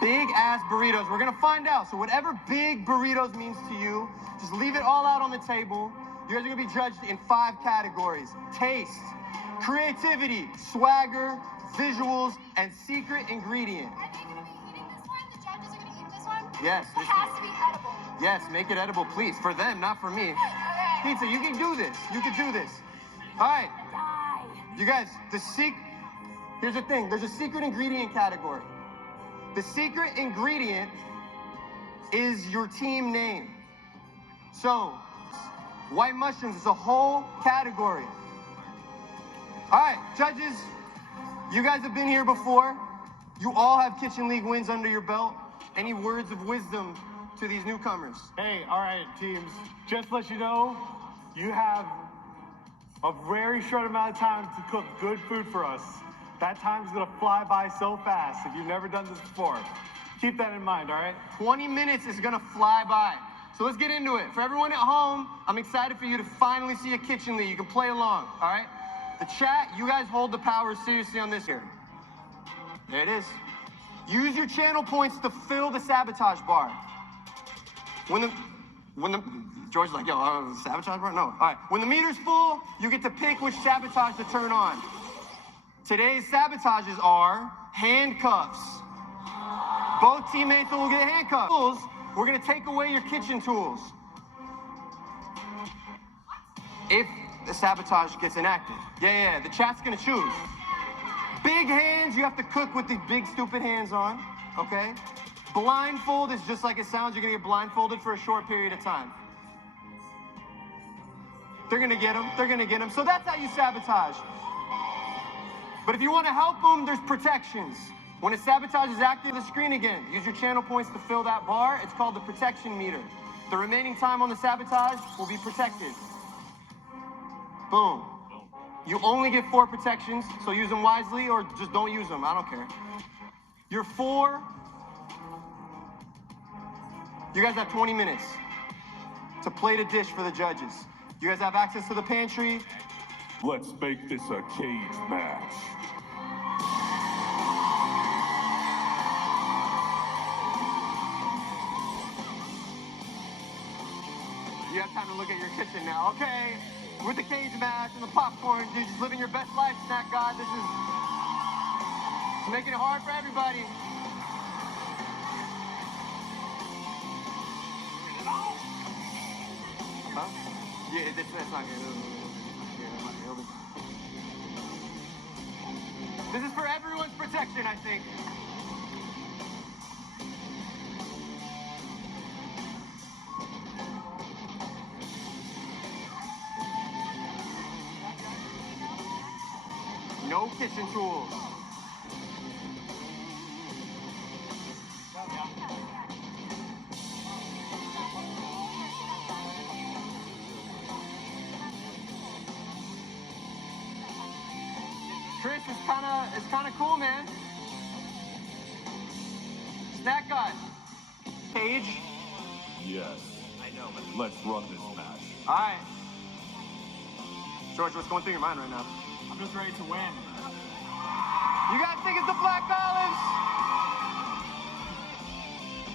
Big ass burritos. We're gonna find out. So whatever big burritos means to you, just leave it all out on the table. You guys are gonna be judged in 5 categories: taste, creativity, swagger, visuals, and secret ingredient. Are they gonna be eating this one? The judges are gonna eat this one? Yes. It has to be edible. Yes, make it edible, please. For them, not for me. Okay. Pizza, you can do this. You can do this. All right. You guys, here's the thing. There's a secret ingredient category. The secret ingredient is your team name. So, white mushrooms is a whole category. All right, judges, you guys have been here before. You all have Kitchen League wins under your belt. Any words of wisdom to these newcomers? Hey, all right, teams. Just to let you know, you have a very short amount of time to cook good food for us. That time's gonna fly by so fast if you've never done this before. Keep that in mind, all right? 20 minutes is gonna fly by. So let's get into it. For everyone at home, I'm excited for you to finally see a Kitchen League. You can play along, all right? The chat, you guys hold the power seriously on this here. There it is. Use your channel points to fill the sabotage bar. When the George's like, yo, sabotage bar? No. All right. When the meter's full, you get to pick which sabotage to turn on. Today's sabotages are handcuffs. Both teammates will get handcuffs. We're gonna take away your kitchen tools. If the sabotage gets enacted. Yeah, the chat's gonna choose. Big hands, you have to cook with the big stupid hands on, okay? Blindfold is just like it sounds, you're gonna get blindfolded for a short period of time. They're gonna get them, So that's how you sabotage. But if you wanna help them, there's protections. When a sabotage is active, the screen again. Use your channel points to fill that bar. It's called the protection meter. The remaining time on the sabotage will be protected. Boom. You only get 4 protections, so use them wisely or just don't use them. I don't care. You're 4. You guys have 20 minutes to plate a dish for the judges. You guys have access to the pantry. Let's make this a cage match. You have time to look at your kitchen now, okay? With the cage match and the popcorn, dude, just living your best life, Snack God. This is making it hard for everybody. Huh? Yeah, that's not good. This is for everyone's protection, I think. No kitchen tools. Chris, it's kind of cool, man. Snack God. Cage. Yes. I know, but let's run this match. All right. George, what's going through your mind right now? I'm just ready to win. You guys think it's the Black Olives?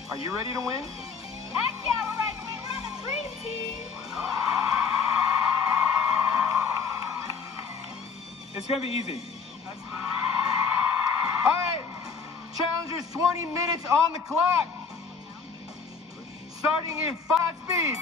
Are you ready to win? Heck yeah, we're ready to win. We're on the dream team. It's gonna be easy. All right, Challengers, 20 minutes on the clock. Starting in 5 speed.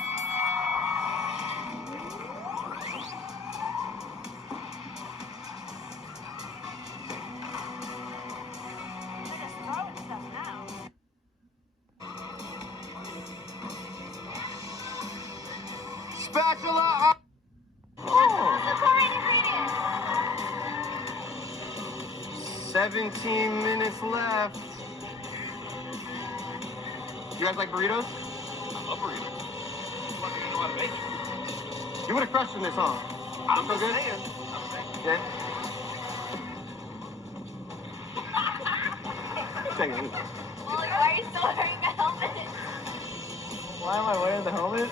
Spatula. 17 minutes left. You guys like burritos? I love burritos. Let me know how to make it. You would have crushed in this, huh? I'm So just good? saying. Yeah. Take it. Why are you still wearing the helmet? Why am I wearing the helmet?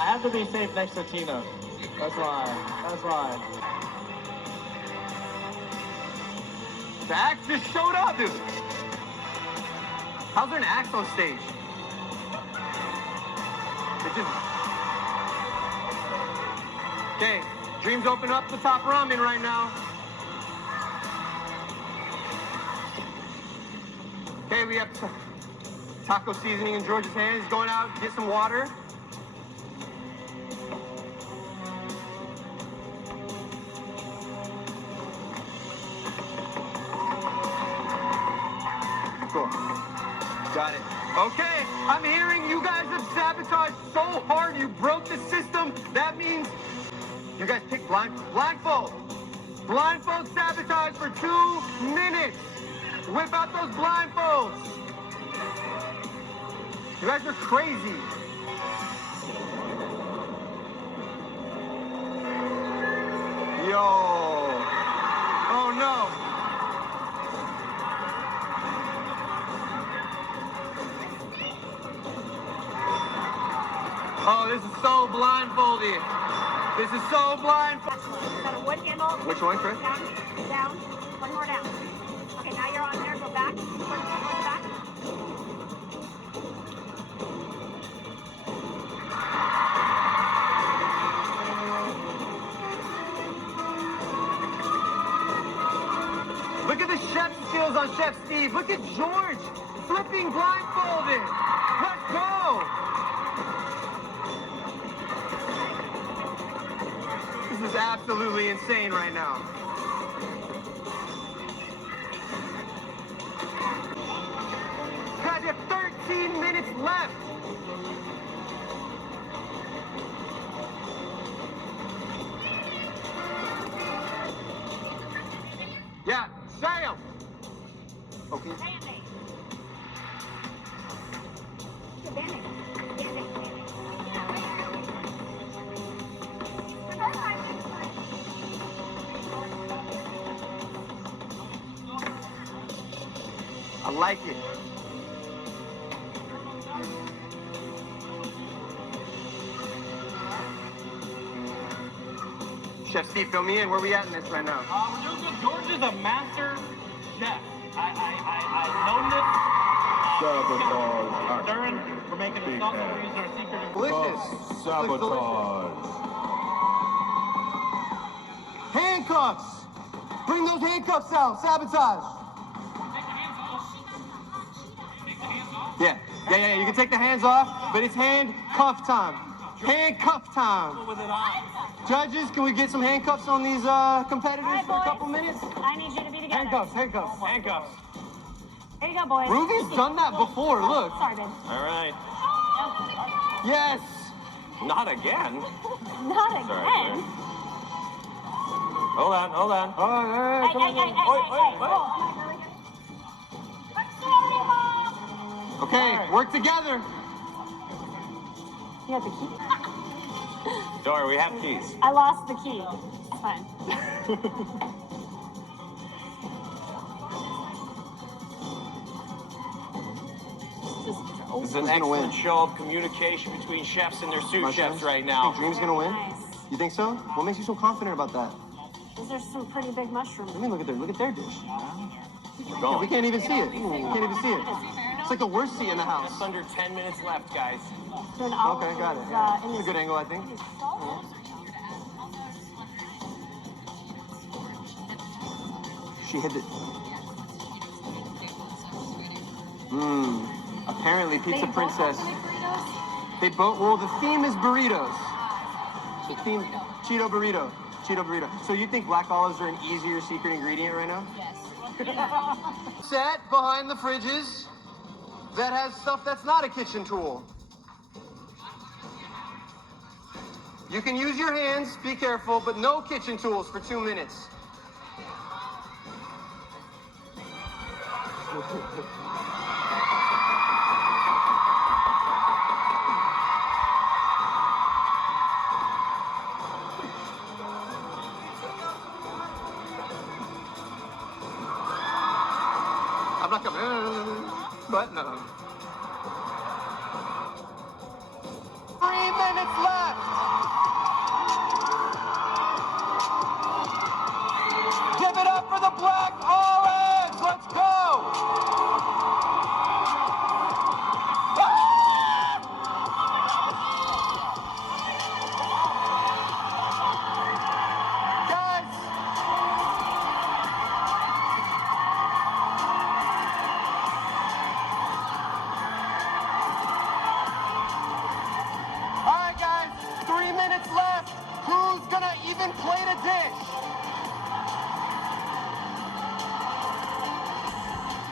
I have to be safe next to Tina. That's why. That's why. The axe just showed up, dude. How's there an axe on stage? It just... Okay, Dreams open up the top ramen right now. Okay, we have taco seasoning in George's hands. He's going out to get some water. Cool. Got it. Okay, I'm hearing you guys have sabotaged so hard you broke the system. That means you guys pick blindfold. Blindfold sabotage for 2 minutes. Whip out those blindfolds. You guys are crazy. Yo. Oh no. Oh, this is so blindfolded. This is so blindfolded. Got a wood handle. Which one, Chris? Down, down, one more down. Okay, now you're on there. Go back. Towards back. Look at the chef skills on Chef Steve. Look at George flipping blindfolded. Let's go. This is absolutely insane right now. Guys, you have 13 minutes left. Yeah, Sam. Okay. I like it. Chef Steve, fill me in. Where we at in this right now? We're doing good. George is a master chef. I've known this. Sabotage. During, we're making a sauce that we're using our secret Delicious. Sabotage. Handcuffs. Bring those handcuffs out. Sabotage. Yeah. You can take the hands off, but it's handcuff time. Handcuff time. Judges, can we get some handcuffs on these competitors for a couple minutes? I need you to be together. Handcuffs. There you go, boys. Ruby's done that before, look. Sorry, babe. All right. Yes. Not again. Not again. Hold on. Hey, Okay, work together. You have the key? Don't worry, we have keys. I lost the key. It's fine. This is an excellent show of communication between chefs and their sous chefs right now. You think Dream's gonna win? You think so? What makes you so confident about that? These are some pretty big mushrooms. I mean, look at their dish. We're Yeah, going. we can't even see it. Can't even see it. It's like the worst seat in the house. Just under 10 minutes left, guys. So an olive Okay, got it. is, Yeah. in It's a this- good angle, I think. She hit it. Apparently Pizza Princess. They both, well, the theme is burritos. The theme, Cheeto burrito. Cheeto burrito. So you think black olives are an easier secret ingredient right now? Yes. Set behind the fridges that has stuff that's not a kitchen tool. You can use your hands, be careful, but no kitchen tools for 2 minutes. I'm not coming, but no. 3 minutes left. Give it up for the black olives. Let's go. Even plate a dish.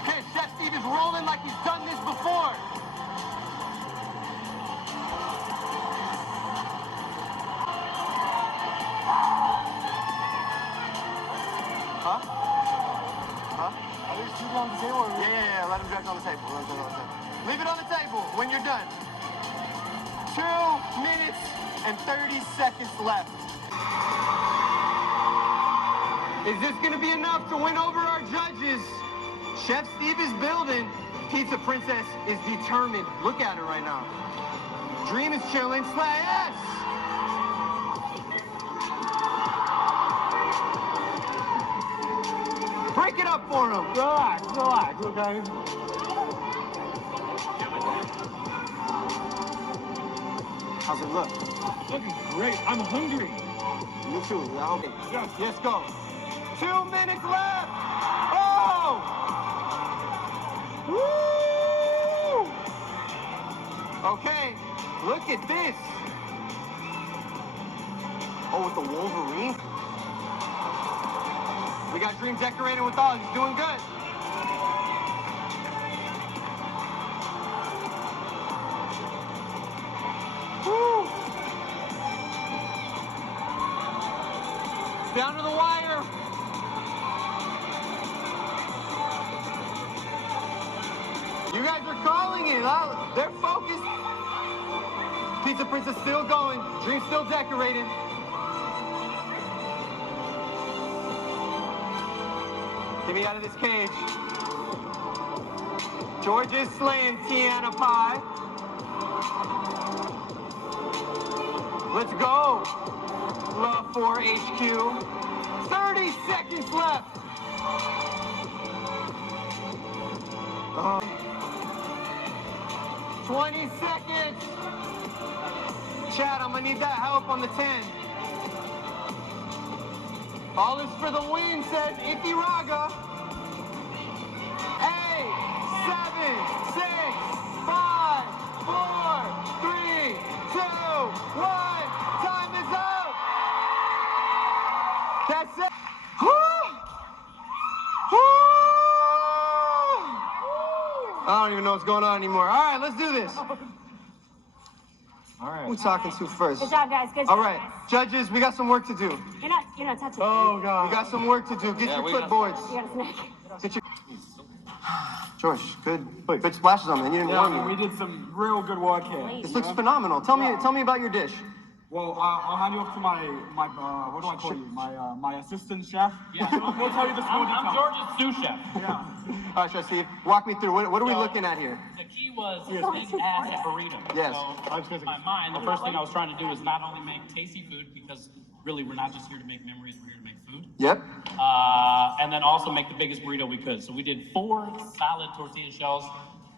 Okay, Chef Steve is rolling like he's done this before. Huh? Are these two on the table? Yeah, let him drag on the table. Leave it on the table when you're done. 2 minutes and 30 seconds left. Is this going to be enough to win over our judges? Chef Steve is building. Pizza Princess is determined. Look at her right now. Dream is chilling. Yes! Break it up for him. Relax, okay? How's it look? Looking great. I'm hungry. Me too. Okay. Yes, go. 2 minutes left. Oh! Woo! Okay, look at this. Oh, with the Wolverine. We got Dream decorating with all. He's doing good. Woo! It's down to the wire. You guys are calling it. They're focused. Pizza Princess still going. Dream still decorating. Get me out of this cage. George is slaying Tiana Pie. Let's go. Love 4 HQ. 30 seconds left. 20 seconds. Chad, I'm gonna need that help on the 10. All is for the win, says Ikiraga. 8, 7, 6, 5, 4, 3, 2, 1. Time is up. That's it. I don't even know what's going on anymore. All right, let's do this. All right. Who's talking to first? Good job, guys. Good job. All right, judges, we got some work to do. You're not touching. Oh God, we got some work to do. Get your clipboards. You got a snack. Get your. George, good splashes on me. You didn't warn me. We did some real good work here. This looks phenomenal. Tell me about your dish. Well, I'll hand you off to my what do I call you? My assistant chef. Yeah, we'll tell you the full details. I'm George's sous chef. Yeah. All right, Chef Steve, walk me through. What are we looking at here? The key was big ass at burrito. Yes. So in my mind, the first thing I was trying to do is not only make tasty food, because really we're not just here to make memories, we're here to make food. Yep. And then also make the biggest burrito we could. So we did 4 solid tortilla shells,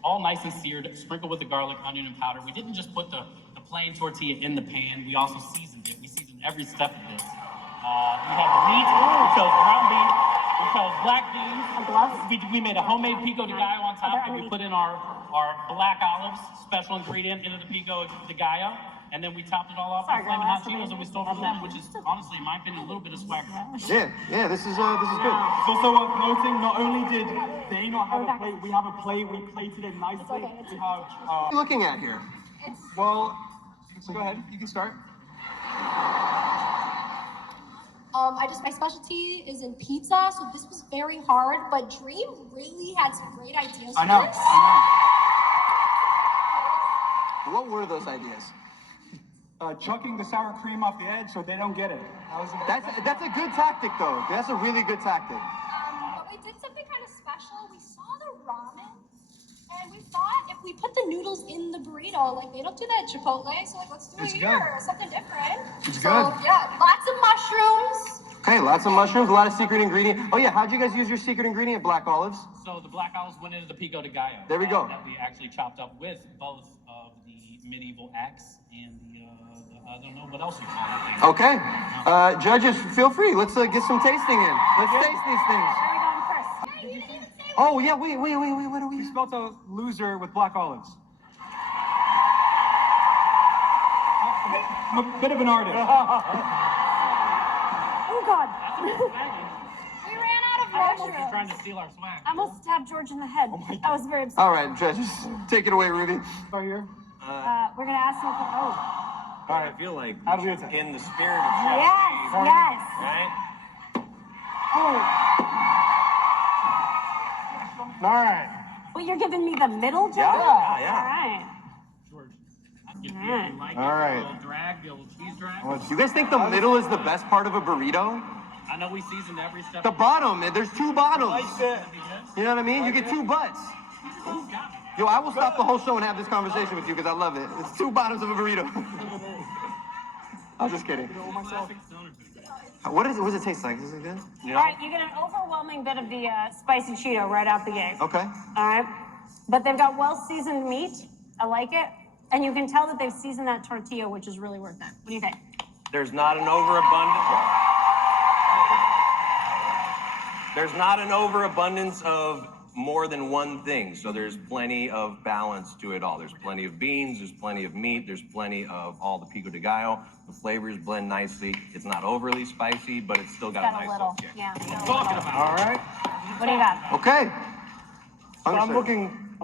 all nice and seared, sprinkled with the garlic, onion, and powder. We didn't just put the plain tortilla in the pan, we also seasoned it. We seasoned every step of this. We had the meat, we chose ground beef, we So black beans. We made a homemade pico de gallo on top, and we put in our black olives, special ingredient, into the pico de gallo. And then we topped it all off with flaming hot Cheetos, and we stole from them, which is honestly, in my opinion, a little bit of swagger. Yeah, this is good. It's also worth noting, not only did they not have a plate, we have a plate, we plated it nicely. We have, What are you looking at here? well, so go ahead, you can start. My specialty is in pizza, so this was very hard, but Dream really had some great ideas for this. What were those ideas? Chucking the sour cream off the edge so they don't get it. That's a good tactic, though. That's a really good tactic. But we did something kind of special. We saw the ramen, and we thought if we put the noodles in the burrito, like they don't do that at Chipotle, so like let's do it here, something different. It's so, good. Yeah, lots of mushrooms. Okay, lots of mushrooms, a lot of secret ingredient. Oh yeah, how'd you guys use your secret ingredient, black olives? So the black olives went into the pico de gallo. There we go. That we actually chopped up with both of the medieval axe and the I don't know what else you call it. Okay, judges, feel free. Let's get some tasting in. Let's taste these things. Oh yeah, wait, what are we? We spelled a loser with black olives. I'm a bit of an artist. Oh God. We ran out of mushrooms. You're trying to steal our swag. I almost stabbed George in the head. I was very upset. All right, judges, take it away, Ruby. Right here. We're gonna ask him. All right, I feel like in the spirit of Yes, Chef yes. right? All right. Well, you're giving me the middle, George? Yeah. All right. George, you like All right. a little drag, the little cheese drag? You guys think the middle is the best part of a burrito? I know we seasoned every step. The bottom, there's two bottoms. Like it. You know what I mean? You get two butts. Yo, I will stop the whole show and have this conversation with you because I love it. It's two bottoms of a burrito. I'm just kidding. What does it taste like? Is it good? All right, you get an overwhelming bit of the spicy Cheeto right out the gate. Okay. All right. But they've got well-seasoned meat. I like it. And you can tell that they've seasoned that tortilla, which is really worth it. What do you think? There's not an overabundance of more than one thing, so there's plenty of balance to it all. There's plenty of beans, there's plenty of meat, there's plenty of all the pico de gallo. The flavors blend nicely. It's not overly spicy, but it's still got a nice little kick. Yeah. All right. What do you got? Okay. So I'm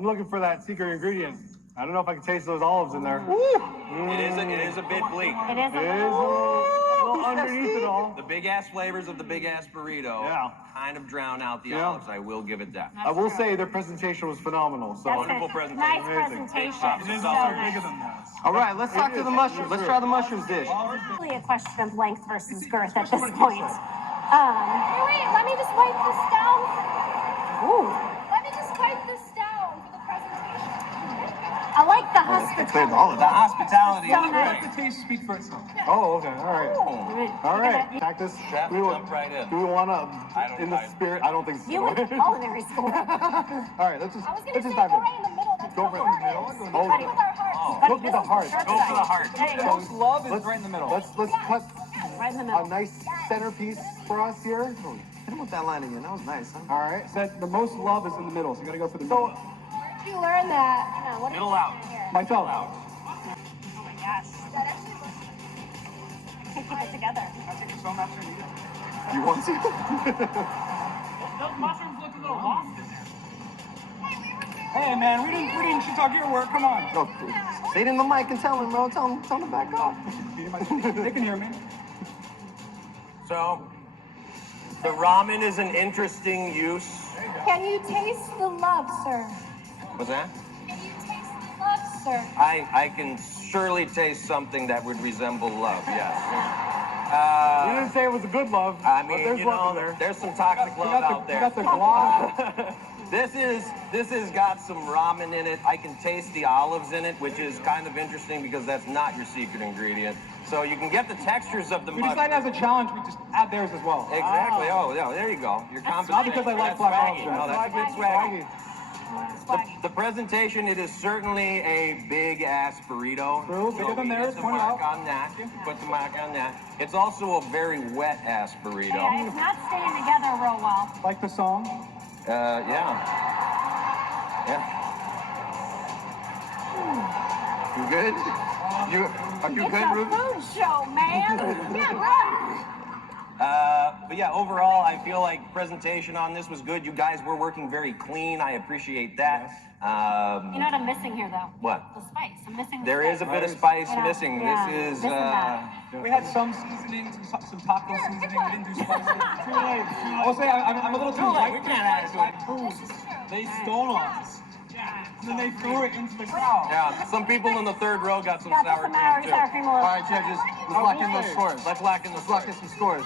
looking for that secret ingredient. I don't know if I can taste those olives in there. It is a bit bleak. It is a little underneath it all. The big ass flavors of the big ass burrito kind of drown out the olives. I will give it that. I will say their presentation was phenomenal. So Wonderful presentation. Nice presentation. It is also bigger than that. All right, let's talk to the mushrooms. Let's try the mushrooms dish. Really a question of length versus girth at this point. Wait, let me just wipe this down. Ooh. Let me just wipe this down for the presentation. I like the hospitality. The hospitality. So nice. Let the taste speak for itself. Oh, okay. All right. All right. Cactus. Chef, jump right in. Do we want to, in the spirit? I don't think so. You went to culinary school. All right, let's just dive in. Go right in the middle. That's Go right in the middle. Buddy with our hearts. Look with the heart. Go for the heart. Most love is right in the middle. Let's cut Right in the middle. a nice centerpiece for us here. Hit him with that line again. That was nice, huh? All right. So the most love is in the middle, so you got to go for the middle. Where did you learn that? What did Middle you out. learn here? Myself. Oh my gosh. That actually looks I can keep it together. You want to? Those mushrooms look a little lost in there. Hey man, we didn't shit talk your work. Come on. No, say it in the mic and tell him, bro. Tell him to back off. They can hear me. So, the ramen is an interesting use. Can you taste the love, sir? What's that? Can you taste the love, sir? I can surely taste something that would resemble love, yes. You didn't say it was a good love. I but mean, there's you love know, in there. there's some toxic love out there. You got the gloss. This has got some ramen in it. I can taste the olives in it, which is kind of interesting because that's not your secret ingredient. So you can get the textures of the We mushroom. decided as a challenge, we just add theirs as well. Exactly. Oh, yeah, there you go. You're Not because I like black olives. No, that's a bit swaggy. The presentation, it is certainly a big-ass burrito. True, bigger than theirs, Put the mark on that. Put the mark on that. It's also a very wet-ass burrito. Yeah, it's not staying together real well. Like the song? Yeah. You good? Are you good, It's a Ruby? food show, man. Yeah, right. But yeah, overall, I feel like presentation on this was good. You guys were working very clean. I appreciate that. You know what I'm missing here, though? What? The spice. I'm missing the There spice. is a bit of spice Yeah, missing. yeah, This is, missing that. We had some seasoning, some taco seasoning. We didn't do spicy. Too late. I'll say I'm a little too light. We can't add it to it. They stole us. And then they threw it into the crowd. Yeah, some people in the third row got some Got sour some cream too. sour cream a little. All right, judges, let's lock in those scores. Let's lock in some scores.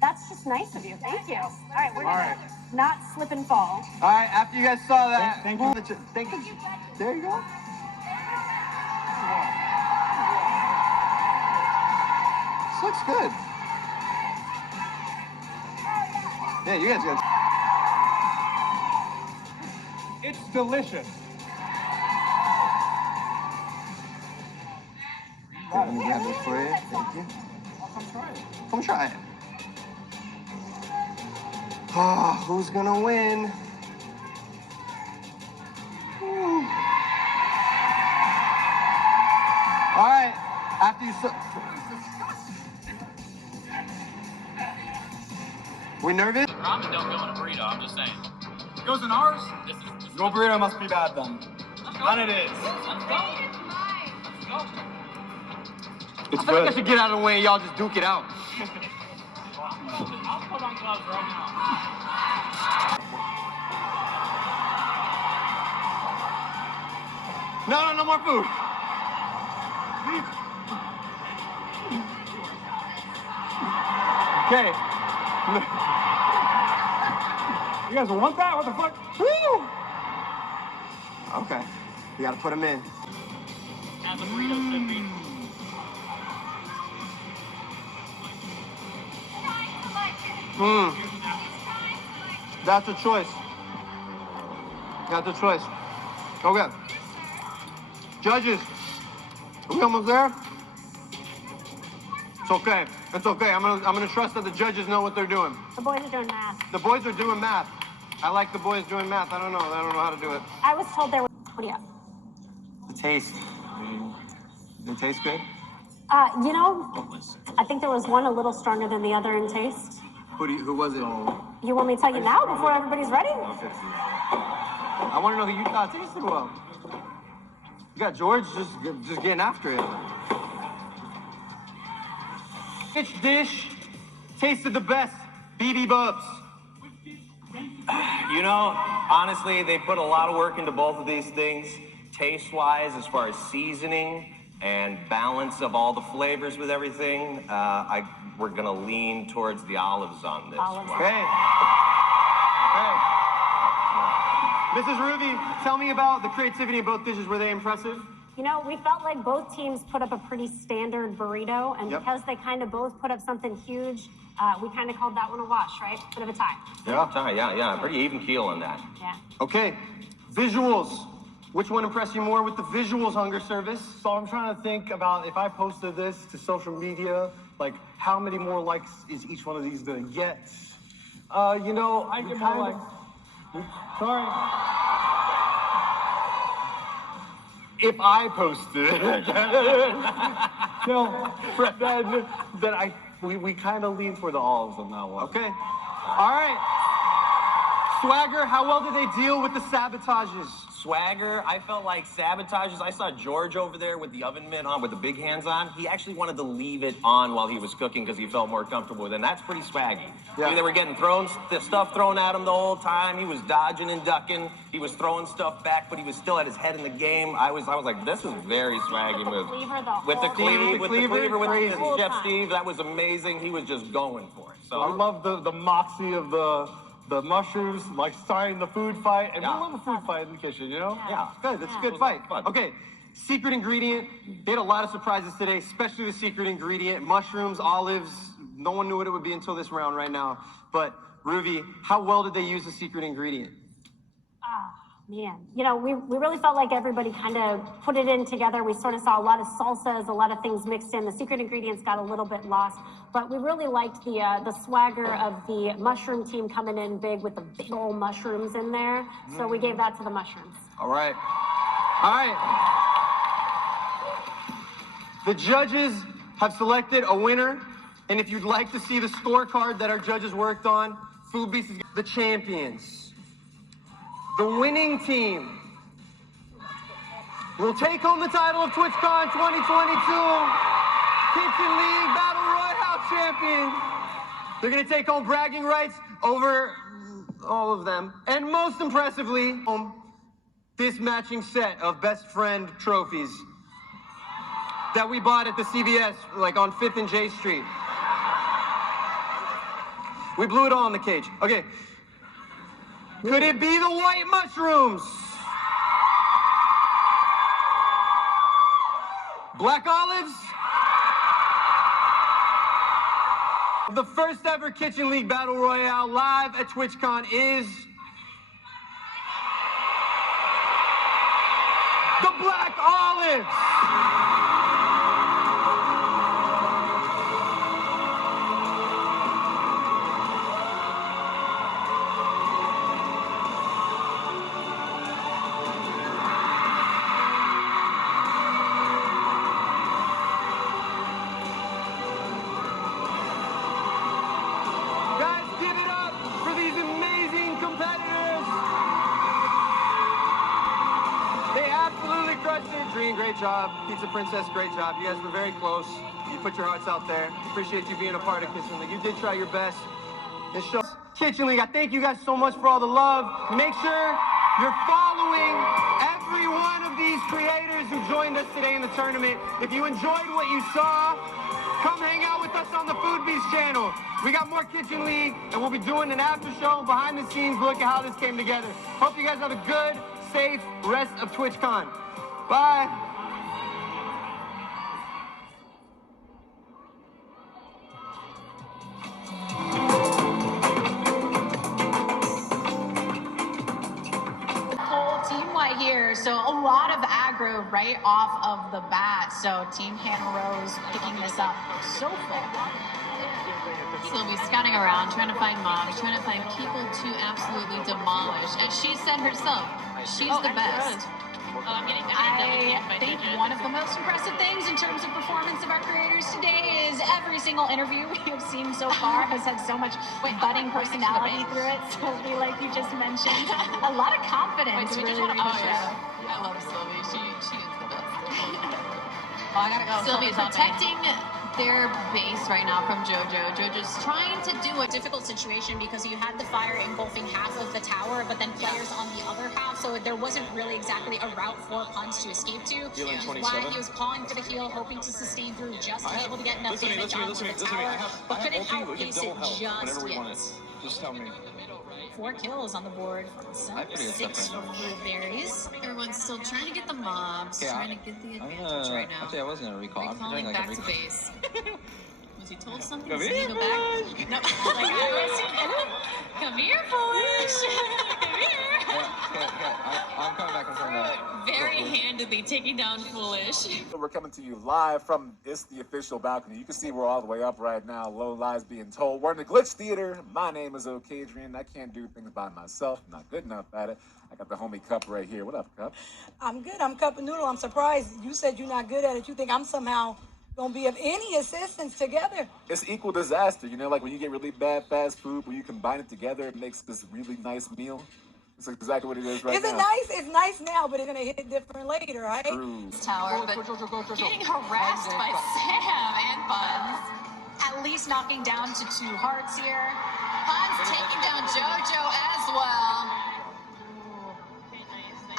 That's just nice of you. Thank you. All right, we're gonna not slip and fall. All right, after you guys saw that, Thank you. Thank you. There you go. This looks good. Yeah, you guys got. It's delicious. Let me grab this for you. Thank you. Come try it. Oh, who's gonna win? Ooh. All right, after you we nervous? Ramen don't go in a burrito, I'm just saying. It goes in ours? Your burrito must be bad then. None it is. I feel like I should get out of the way and y'all just duke it out. I'll put on gloves right now. No more food. Okay. You guys want that? What the fuck? Woo! Okay. You gotta put them in. As a burrito should be. That's a choice. That's a choice. Okay. Judges, are we almost there? It's okay. It's okay. I'm gonna trust that the judges know what they're doing. The boys are doing math. The boys are doing math. I like the boys doing math. I don't know how to do it. I was told there was. What do you got? The taste. They taste good? You know, I think there was one a little stronger than the other in taste. Who was it? You want me to tell you now before everybody's ready? I want to know who you thought tasted well. You got George just getting after it. Which dish tasted the best? BB Bubs. You know, honestly, they put a lot of work into both of these things, taste-wise, as far as seasoning and balance of all the flavors with everything. We're gonna lean towards the olives on this one. Hey. Mrs. Ruby, tell me about the creativity of both dishes. Were they impressive? You know, we felt like both teams put up a pretty standard burrito, and because they kind of both put up something huge, we kind of called that one a wash, right? Bit of a tie. Yeah, pretty even keel on that. Yeah. Okay, visuals. Which one impressed you more with the visuals, Hunger Service? So I'm trying to think about if I posted this to social media, like how many more likes is each one of these gonna get? You know, I get more likes. Sorry. If I posted it, then we kind of lean for the olives on that one. Okay. All right. Swagger, how well did they deal with the sabotages? Swagger, I felt like sabotages. I saw George over there with the oven mitt on, with the big hands on. He actually wanted to leave it on while he was cooking because he felt more comfortable with it. And that's pretty swaggy. Yeah. They were getting stuff thrown at him the whole time. He was dodging and ducking. He was throwing stuff back, but he was still at his head in the game. I was like, this is very swaggy move. With the cleaver, with Chef Steve, that was amazing. He was just going for it. So I love the moxie of the mushrooms, like starting the food fight. And we love a food fight in the kitchen, you know? Yeah, good. That's a good fight. Okay, secret ingredient. They had a lot of surprises today, especially the secret ingredient. Mushrooms, olives. No one knew what it would be until this round right now. But, Ruby, how well did they use the secret ingredient? Man, you know, we really felt like everybody kind of put it in together. We sort of saw a lot of salsas, a lot of things mixed in. The secret ingredients got a little bit lost, but we really liked the swagger of the mushroom team coming in big with the big old mushrooms in there. So we gave that to the mushrooms. All right. All right. The judges have selected a winner, and if you'd like to see the scorecard that our judges worked on, Food Beast is the champions. The winning team will take home the title of TwitchCon 2022 Kitchen League Battle Royale champion. They're going to take home bragging rights over all of them. And most impressively, this matching set of best friend trophies that we bought at the CVS, like on 5th and J Street. We blew it all in the cage. Okay. Could it be the white mushrooms? Black olives? The first ever Kitchen League Battle Royale live at TwitchCon is the Black Olives! Great job. Pizza Princess, great job. You guys were very close. You put your hearts out there. Appreciate you being a part of Kitchen League. You did try your best. And show Kitchen League, I thank you guys so much for all the love. Make sure you're following every one of these creators who joined us today in the tournament. If you enjoyed what you saw, come hang out with us on the Food Beast channel. We got more Kitchen League, and we'll be doing an after show, behind the scenes, look at how this came together. Hope you guys have a good, safe rest of TwitchCon. Bye. Here, so a lot of aggro right off of the bat. So Team Hannah Rose picking this up so far. She'll be scouting around, trying to find mobs, trying to find people to absolutely demolish. And she said herself, she's the best. I think one of the most impressive things in terms of performance of our creators today is every single interview we have seen so far has had so much budding personality through it. Sylvie, like you just mentioned, a lot of confidence. Wait, really I love Sylvie. She is the best. I gotta go. Sylvie protecting their base right now from JoJo. JoJo's trying to do a difficult situation because you had the fire engulfing half of the tower, but then players on the other half, so there wasn't really exactly a route for Puns to escape to. Which is why he was calling for the heal, hoping to sustain through just to be able to get enough damage onto the tower, but couldn't outpace it just yet. Just tell me. 4 kills on the board from 6 blueberries. Everyone's still trying to get the mobs, trying to get the advantage right now. Actually, I was gonna recall. I'm Recalling like back to base. Was he told something? Come Does he go back? No. Like I was. Come here, foolish. Come here. I'm coming back and saying that. Very handedly taking down Foolish. We're coming to you live from the official balcony. You can see we're all the way up right now. Low lies being told. We're in the Glitch Theater. My name is O'Kadrian. I can't do things by myself. I'm not good enough at it. I got the homie Cup right here. What up, Cup? I'm good. I'm Cup and Noodle. I'm surprised you said you're not good at it. You think I'm somehow gonna be of any assistance together? It's equal disaster. You know, like when you get really bad fast food, when you combine it together, it makes this really nice meal. It's exactly what it is right now. Is it nice? It's nice now, but it's gonna hit different later, right? True. Tower, but getting harassed by Sam and Buns. At least knocking down to 2 hearts here. Buns taking down JoJo as well.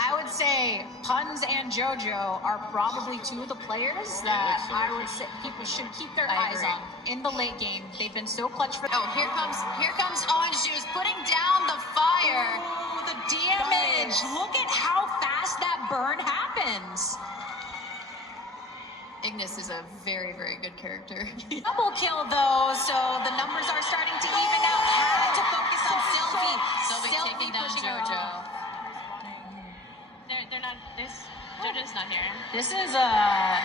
I would say Puns and JoJo are probably 2 of the players that I would say people should keep their eyes on in the late game. They've been so clutch for. Oh, here comes Orange Juice putting down the fire. Ooh, the damage! Look at how fast that burn happens. Ignis is a very, very good character. Double kill though, so the numbers are starting to even out. Had to focus on Sylvie. Sylvie taking down JoJo. judges not here. This is a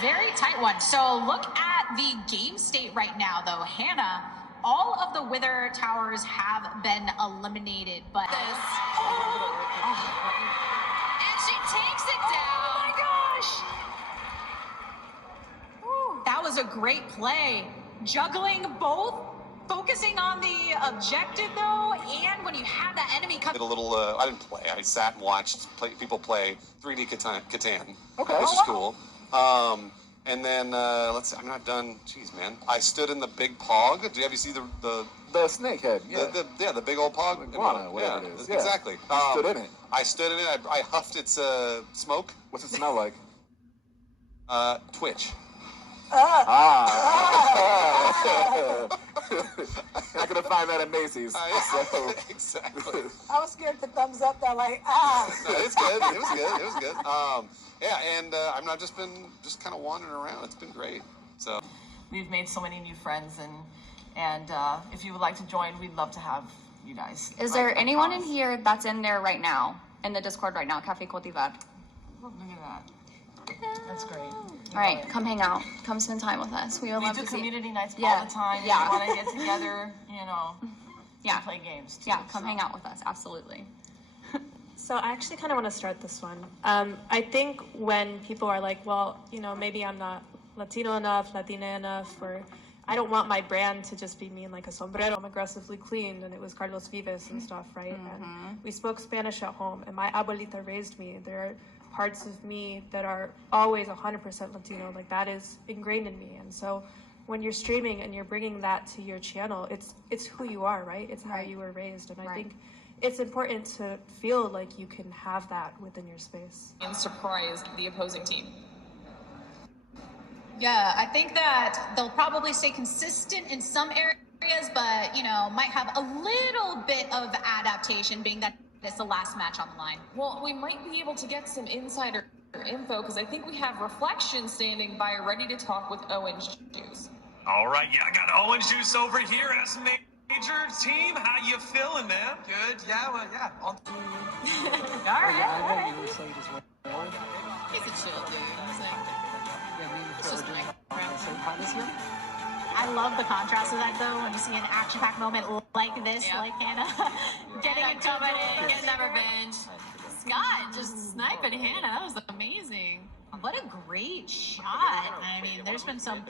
very tight one. So look at the game state right now, though. Hannah, all of the Wither Towers have been eliminated, but... And she takes it down. Oh my gosh! That was a great play. Juggling both, focusing on the objective, though, and when you have that enemy come... Did a little, I didn't play. I sat and watched people play 3D Catan. Okay. Which is cool. And then, let's see, I'm not done. Jeez, man. I stood in the big pog. Have you seen the snake head? Yeah. The big old pog. Iguana, whatever it is. Yeah. Exactly. You stood in it. I stood in it. I huffed its smoke. What's it smell like? Twitch. Not gonna find that at Macy's. Exactly. I was scared to thumbs up that, like, No, it's good. It was good. It was good. Yeah, and I've just been kind of wandering around. It's been great. So We've made so many new friends, and if you would like to join, we'd love to have you guys. Is there anyone in here that's in there right now, in the Discord right now, Café Cultivar? Look at that. That's great. All right, come hang out. Come spend time with us. We would love do to see. community nights Yeah. all the time. Yeah. We want to get together, Yeah. play games too. Yeah, come hang out with us. Absolutely. So I actually kind of want to start this one. I think when people are like, well, maybe I'm not Latino enough, Latina enough, or I don't want my brand to just be me in like a sombrero. I'm aggressively cleaned, and it was Carlos Vives and stuff, right? And we spoke Spanish at home, and my abuelita raised me. There are parts of me that are always 100% Latino, like that is ingrained in me. And so when you're streaming and you're bringing that to your channel, it's who you are, right? It's how you were raised. And I think it's important to feel like you can have that within your space. And surprise the opposing team. Yeah, I think that they'll probably stay consistent in some areas, but, might have a little bit of adaptation, being that it's the last match on the line. Well, we might be able to get some insider info because I think we have Reflection standing by ready to talk with Owen's Juice. All right, yeah, I got Owen Juice over here as major team. How you feeling, man? Good, yeah, well, yeah. All right. He's a chill dude. He's like, it's just my I love the contrast of that, though, when you see an action-packed moment like this, like Hannah getting it coming in, getting that revenge. Scott just sniping Hannah. That was amazing. What a great shot. I mean, there's been some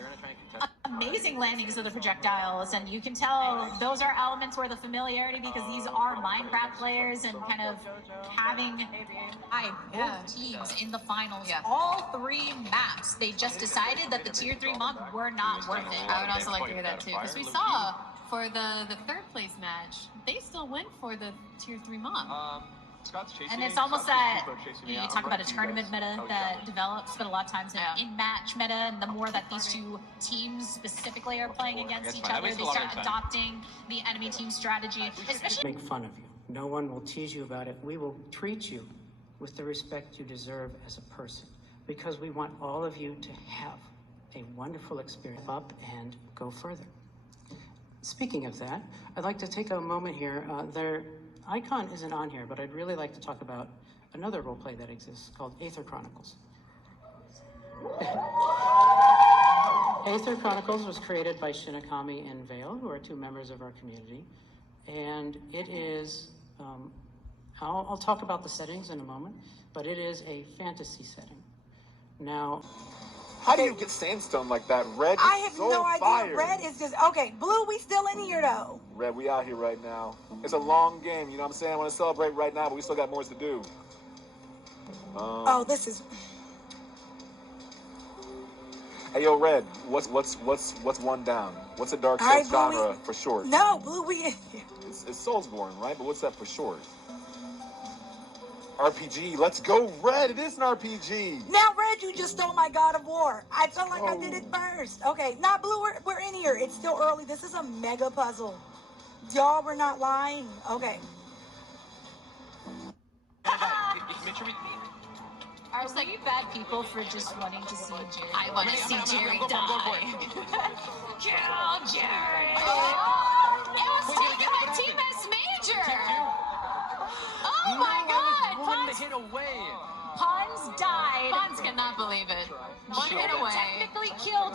amazing landings of the projectiles, and you can tell those are elements where the familiarity, because these are Minecraft players, and kind of having both teams in the finals. All 3 maps, they just decided that the tier 3 mob were not worth it. I would also like to hear that too, because we saw for the third place match, they still went for the tier 3 mob. And it's almost that, you talk about a tournament meta that develops, but a lot of times in match meta, and the more that these two teams specifically are playing against each other, they start adopting the enemy team strategy. Especially make fun of you. No one will tease you about it. We will treat you with the respect you deserve as a person, because we want all of you to have a wonderful experience up and go further. Speaking of that, I'd like to take a moment here. Their icon isn't on here, but I'd really like to talk about another roleplay that exists called Aether Chronicles. Aether Chronicles was created by Shinakami and Vale, who are 2 members of our community. And it is, I'll talk about the settings in a moment, but it is a fantasy setting. Now, how do you get sandstone like that? Red is I have so no idea. fire. Red is just okay. Blue, we still in here though. Red, we out here right now. It's a long game, you know what I'm saying? I want to celebrate right now, but we still got more to do. Oh, this is. Hey, yo, Red. What's 1 down? What's a dark All right, soul Blue, genre for short? No, Blue, we in here. It's Soulsborne, right? But what's that for short? RPG. Let's go, Red. It is an RPG. Now, Red, you just stole my God of War. I felt like I did it first. Okay, not Blue. We're in here. It's still early. This is a mega puzzle. Y'all, we're not lying. Okay. Are we bad people for just wanting to see Jerry? I want to see Jerry die. Kill Jerry! Oh, it was taken by Team S Major! Oh my god! Puns died!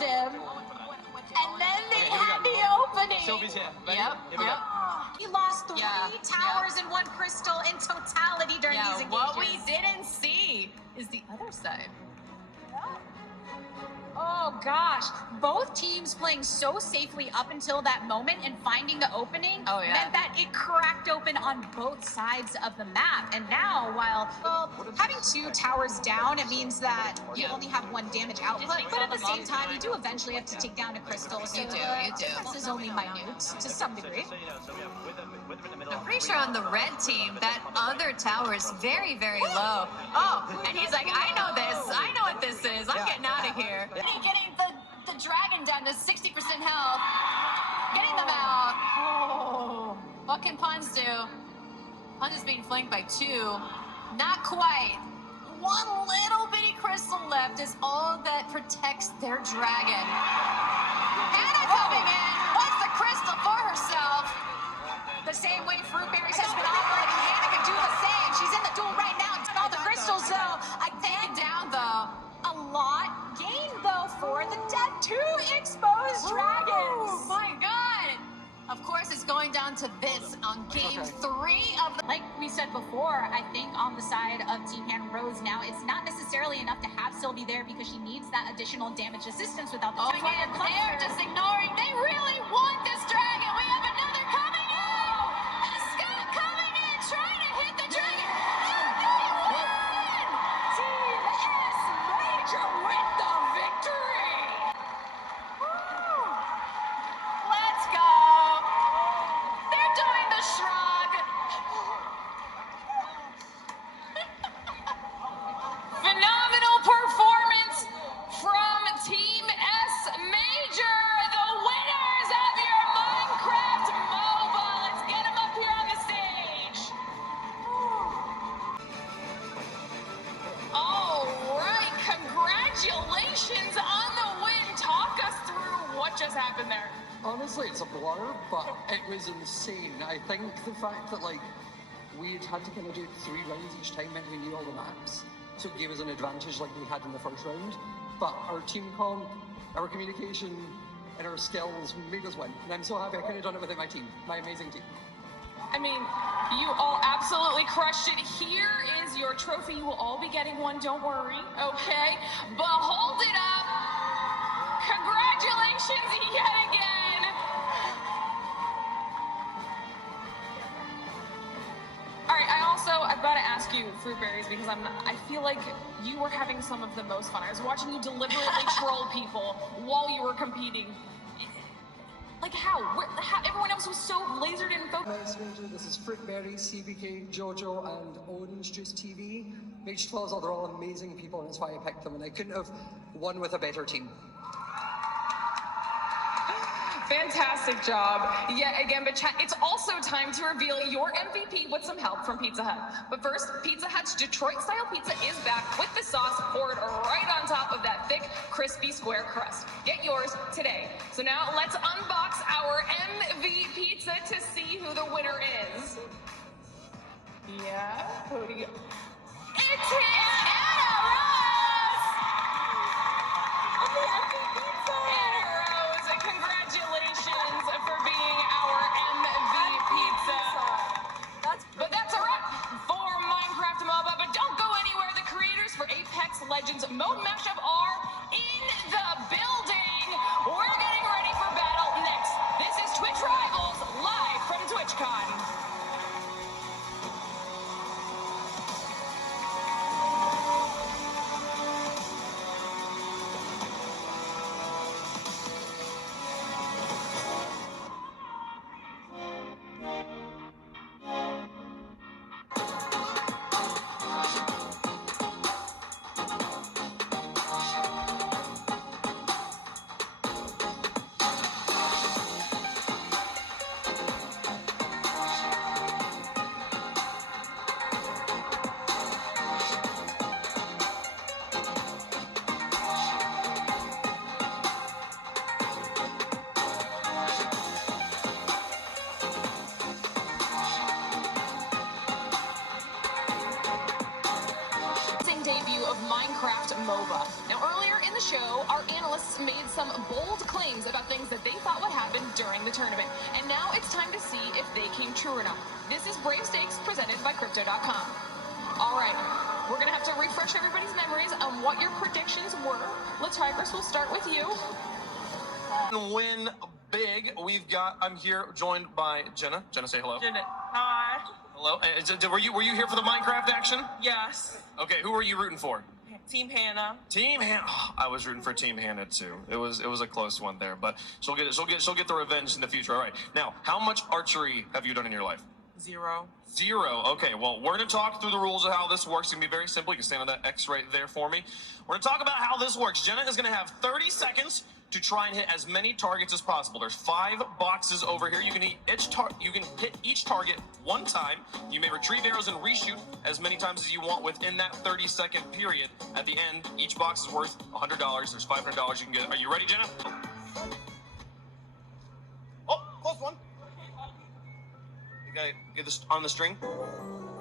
him. And then they had the opening. Sylvie's here. Ready? Yep. Here we go. He lost three towers and one crystal in totality during these engagements. What we didn't see is the other side. Oh gosh, both teams playing so safely up until that moment and finding the opening meant that it cracked open on both sides of the map. And now, while having 2 towers down, it means that you only have 1 damage output, but at the same time, you do eventually have to take down a crystal. So You do. This is only minute to some degree. I'm pretty sure on the red team, that other tower is very, very low. Oh, and he's like, I know this. I know what this is. I'm getting out of here. Getting the dragon down to 60% health. Getting them out. Oh, what can Puns do? Puns is being flanked by 2. Not quite. 1 little bitty crystal left is all that protects their dragon. Hannah coming in. Wants the crystal for herself. The same way Fruitberries has been operating, Hannah can do the same. She's in the duel right now. It's all the crystals, though. Taken down, though. A lot gained, though, for the dead. 2 exposed dragons. Oh my god! Of course, it's going down to this on game 3 of the. Like we said before, I think on the side of Team Hannah Rose now, it's not necessarily enough to have Sylvie there because she needs that additional damage assistance without the They're just ignoring. They really want this dragon. We have another coming in. Scott coming in, trying to hit the dragon. Team S Major with the victory. Let's go. They're doing the shrug. Phenomenal performance from Team S Major, the winners of your Minecraft MOBA. Let's get them up here on the stage. All right, congratulations on the win. Talk us through what just happened there. Honestly, it's a blur, but it was insane. I think the fact that, like, we'd had to kind of do 3 rounds each time meant we knew all the maps, so it gave us an advantage like we had in the first round. But our team comp, our communication, and our skills made us win. And I'm so happy I could have done it without my team, my amazing team. I mean, you all absolutely crushed it. Here is your trophy. You will all be getting one, don't worry, okay? But hold it up. Congratulations yet again. All right, I've got to ask you, Fruitberries, because I feel like you were having some of the most fun. I was watching you deliberately troll people while you were competing. Like how? Everyone else was so lasered in focus. This is Fruitberry, CBK, Jojo, and Orange Juice TV. Mage 12s, they're all amazing people, and that's why I picked them, and I couldn't have won with a better team. Fantastic job. Yet again, but chat, it's also time to reveal your MVP with some help from Pizza Hut. But first, Pizza Hut's Detroit-style pizza is back with the sauce poured right on top of that thick, crispy square crust. Get yours today. So now let's unbox our MV pizza to see who the winner is. Yeah, who do you... It's here, Anna Rose! Anna Rose, congratulations for being our MV pizza. But that's a wrap for Minecraft MOBA. But don't go anywhere. The creators for Apex Legends Mode Mashup are in the building. We're getting ready for battle next. This is Twitch Rivals live from Twitchcon. show, our analysts made some bold claims about things that they thought would happen during the tournament. And now it's time to see if they came true or not. This is Brave Stakes presented by Crypto.com. All right, we're going to have to refresh everybody's memories on what your predictions were. Latrivers, we'll start with you. Win big. I'm here joined by Jenna. Jenna, say hello. Jenna, hi. Hello. Were you here for the Minecraft action? Yes. Okay, who are you rooting for? Team Hannah. Team Hannah. Oh, I was rooting for Team Hannah too. It was a close one there, but she'll get the revenge in the future. All right. Now, how much archery have you done in your life? 0. 0. Okay, well, we're going to talk through the rules of how this works. It's going to be very simple. You can stand on that X right there for me. We're going to talk about how this works. Jenna is going to have 30 seconds to try and hit as many targets as possible. There's 5 boxes over here. You can hit each target 1 time. You may retrieve arrows and reshoot as many times as you want within that 30-second period. At the end, each box is worth $100. There's $500 you can get. Are you ready, Jenna? Oh, close one. You gotta get this on the string.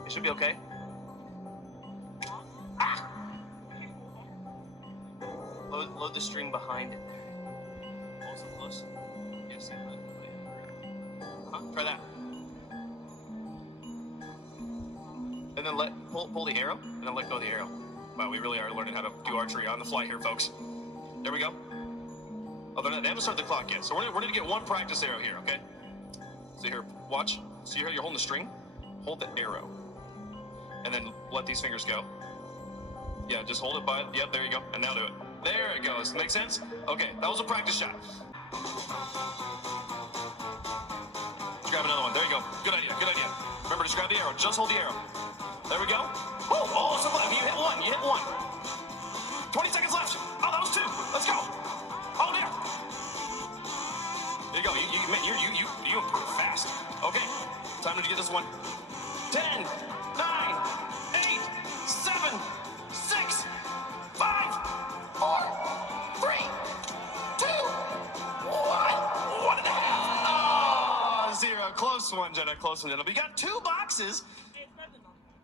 It should be okay. Ah! Load the string behind it. Close. Yes, try that. And then pull the arrow, and then let go of the arrow. Wow, we really are learning how to do archery on the fly here, folks. There we go. Oh, they haven't started the clock yet, so we're gonna get 1 practice arrow here, okay? So here, watch. See here, you're holding the string. Hold the arrow, and then let these fingers go. Yeah, just hold it by it. Yep, there you go. And now do it. There it goes. Make sense? Okay, that was a practice shot. Grab another one. There you go. Good idea. Remember, just grab the arrow. Just hold the arrow. There we go. Oh, so you hit 1. You hit 1. 20 seconds left. Oh, that was 2. Let's go. Oh, there. There you go. You improved fast. Okay, time to get this one. 10, 9, 8, 7, 6, 5, 4, 3, 2, 1 and a half. Oh, 0. Close one, Jenna. Close one, Jenna. But you got 2 boxes.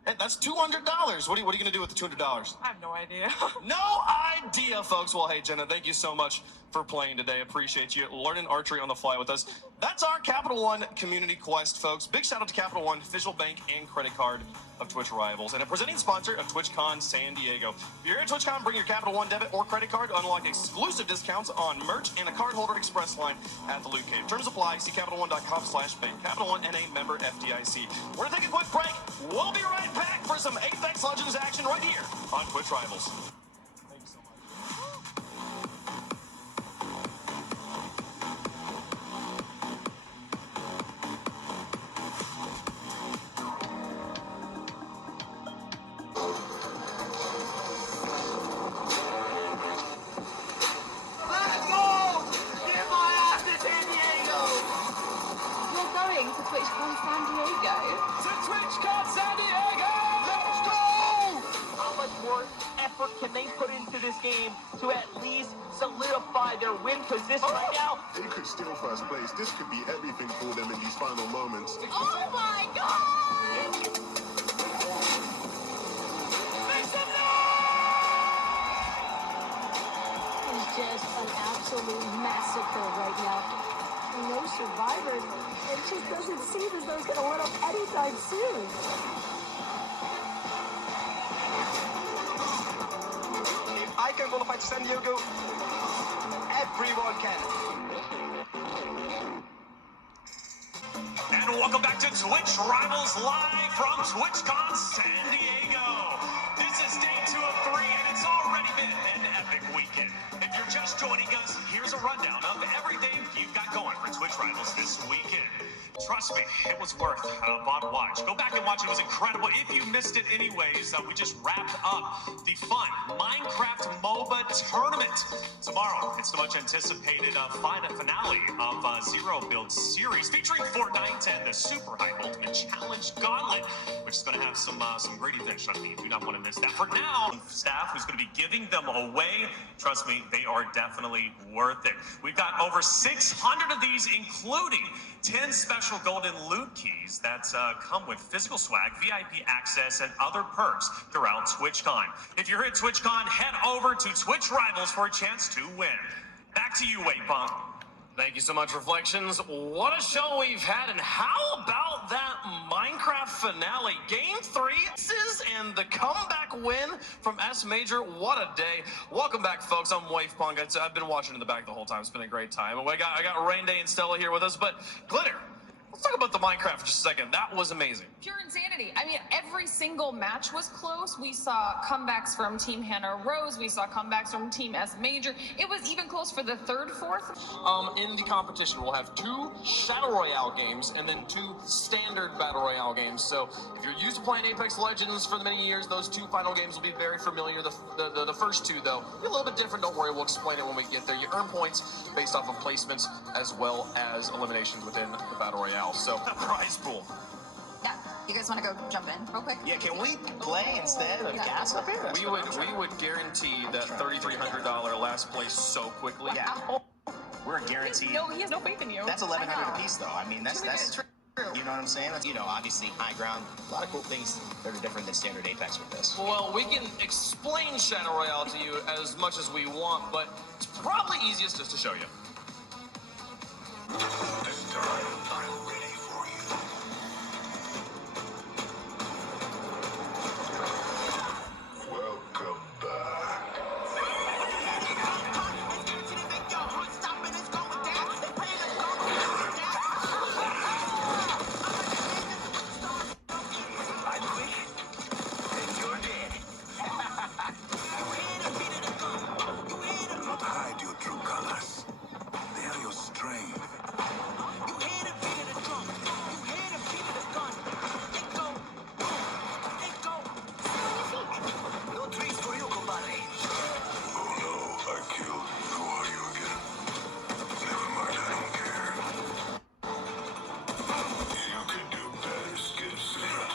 Hey, that's $200. What are you going to do with the $200? I have no idea. No idea, folks. Well, hey, Jenna, thank you so much for playing today. Appreciate you learning archery on the fly with us. That's our Capital One Community Quest, folks. Big shout out to Capital One, official bank and credit card of Twitch Rivals, and a presenting sponsor of TwitchCon San Diego. If you're here at TwitchCon, bring your Capital One debit or credit card to unlock exclusive discounts on merch and a cardholder express line at the Loot Cave. Terms apply. See CapitalOne.com/bank. Capital One NA member FDIC. We're going to take a quick break. We'll be right back for some Apex Legends action right here on Twitch Rivals. TwitchCon San Diego. To TwitchCon San Diego! Let's go! How much more effort can they put into this game to at least solidify their win position right now? They could steal first place. This could be everything for them in these final moments. Oh my god! Make some noise! It's just an absolute massacre right now. No survivors. It just doesn't seem as though it's going to let up anytime soon. If I can qualify to San Diego, everyone can. And welcome back to Twitch Rivals live from TwitchCon San Diego. This is day 2 of 3, and it's already been an epic weekend. If you're just joining us, here's a rundown of everything you've got going for Twitch Rivals this weekend. Trust me, it was worth a watch. Go back and watch. It was incredible. If you missed it anyways, we just wrapped up the fun Minecraft MOBA tournament. Tomorrow, it's the much anticipated finale of Zero Build Series featuring Fortnite and the Super High Ultimate Challenge Gauntlet, which is going to have some great events. Trust me, you do not want to miss that. For now, staff who's going to be giving them away, trust me, they are definitely worth it. We've got over 600 of these, including 10 special golden loot keys that come with physical swag, VIP access, and other perks throughout TwitchCon. If you're at TwitchCon, head over to Twitch Rivals for a chance to win. Back to you, Wade Punk. Thank you so much, Reflections. What a show we've had, and how about that Minecraft finale? Game 3 and the comeback win from S Major. What a day. Welcome back, folks. I'm Wave Punk. I've been watching in the back the whole time. It's been a great time. And I got Rain Day and Stella here with us, but Glitter, let's talk about the Minecraft for just a second. That was amazing. Pure insanity. I mean, every single match was close. We saw comebacks from Team Hannah Rose. We saw comebacks from Team S Major. It was even close for the third, fourth. In the competition, we'll have 2 Shadow Royale games and then 2 standard Battle Royale games. So if you're used to playing Apex Legends for many years, those 2 final games will be very familiar. The first 2, though, be a little bit different. Don't worry, we'll explain it when we get there. You earn points based off of placements as well as eliminations within the Battle Royale. So the prize pool. Yeah, you guys want to go jump in real quick? Yeah, can we play instead of gas up here? We would guarantee that $3,300 last place so quickly. Yeah. We're guaranteed. No, he has no faith in you. That's $1,100 a piece, though. I mean, that's true. you know what I'm saying? That's, obviously high ground. A lot of cool things that are different than standard Apex with this. Well, we can explain Shadow Royale to you as much as we want, but it's probably easiest just to show you. This time, I'm ready for you. Welcome back. Hide your true colors. They are your strength. No trees for you, compadre. Oh no, I killed. Who are you again? Never mind, I don't care. You can do better, skip set.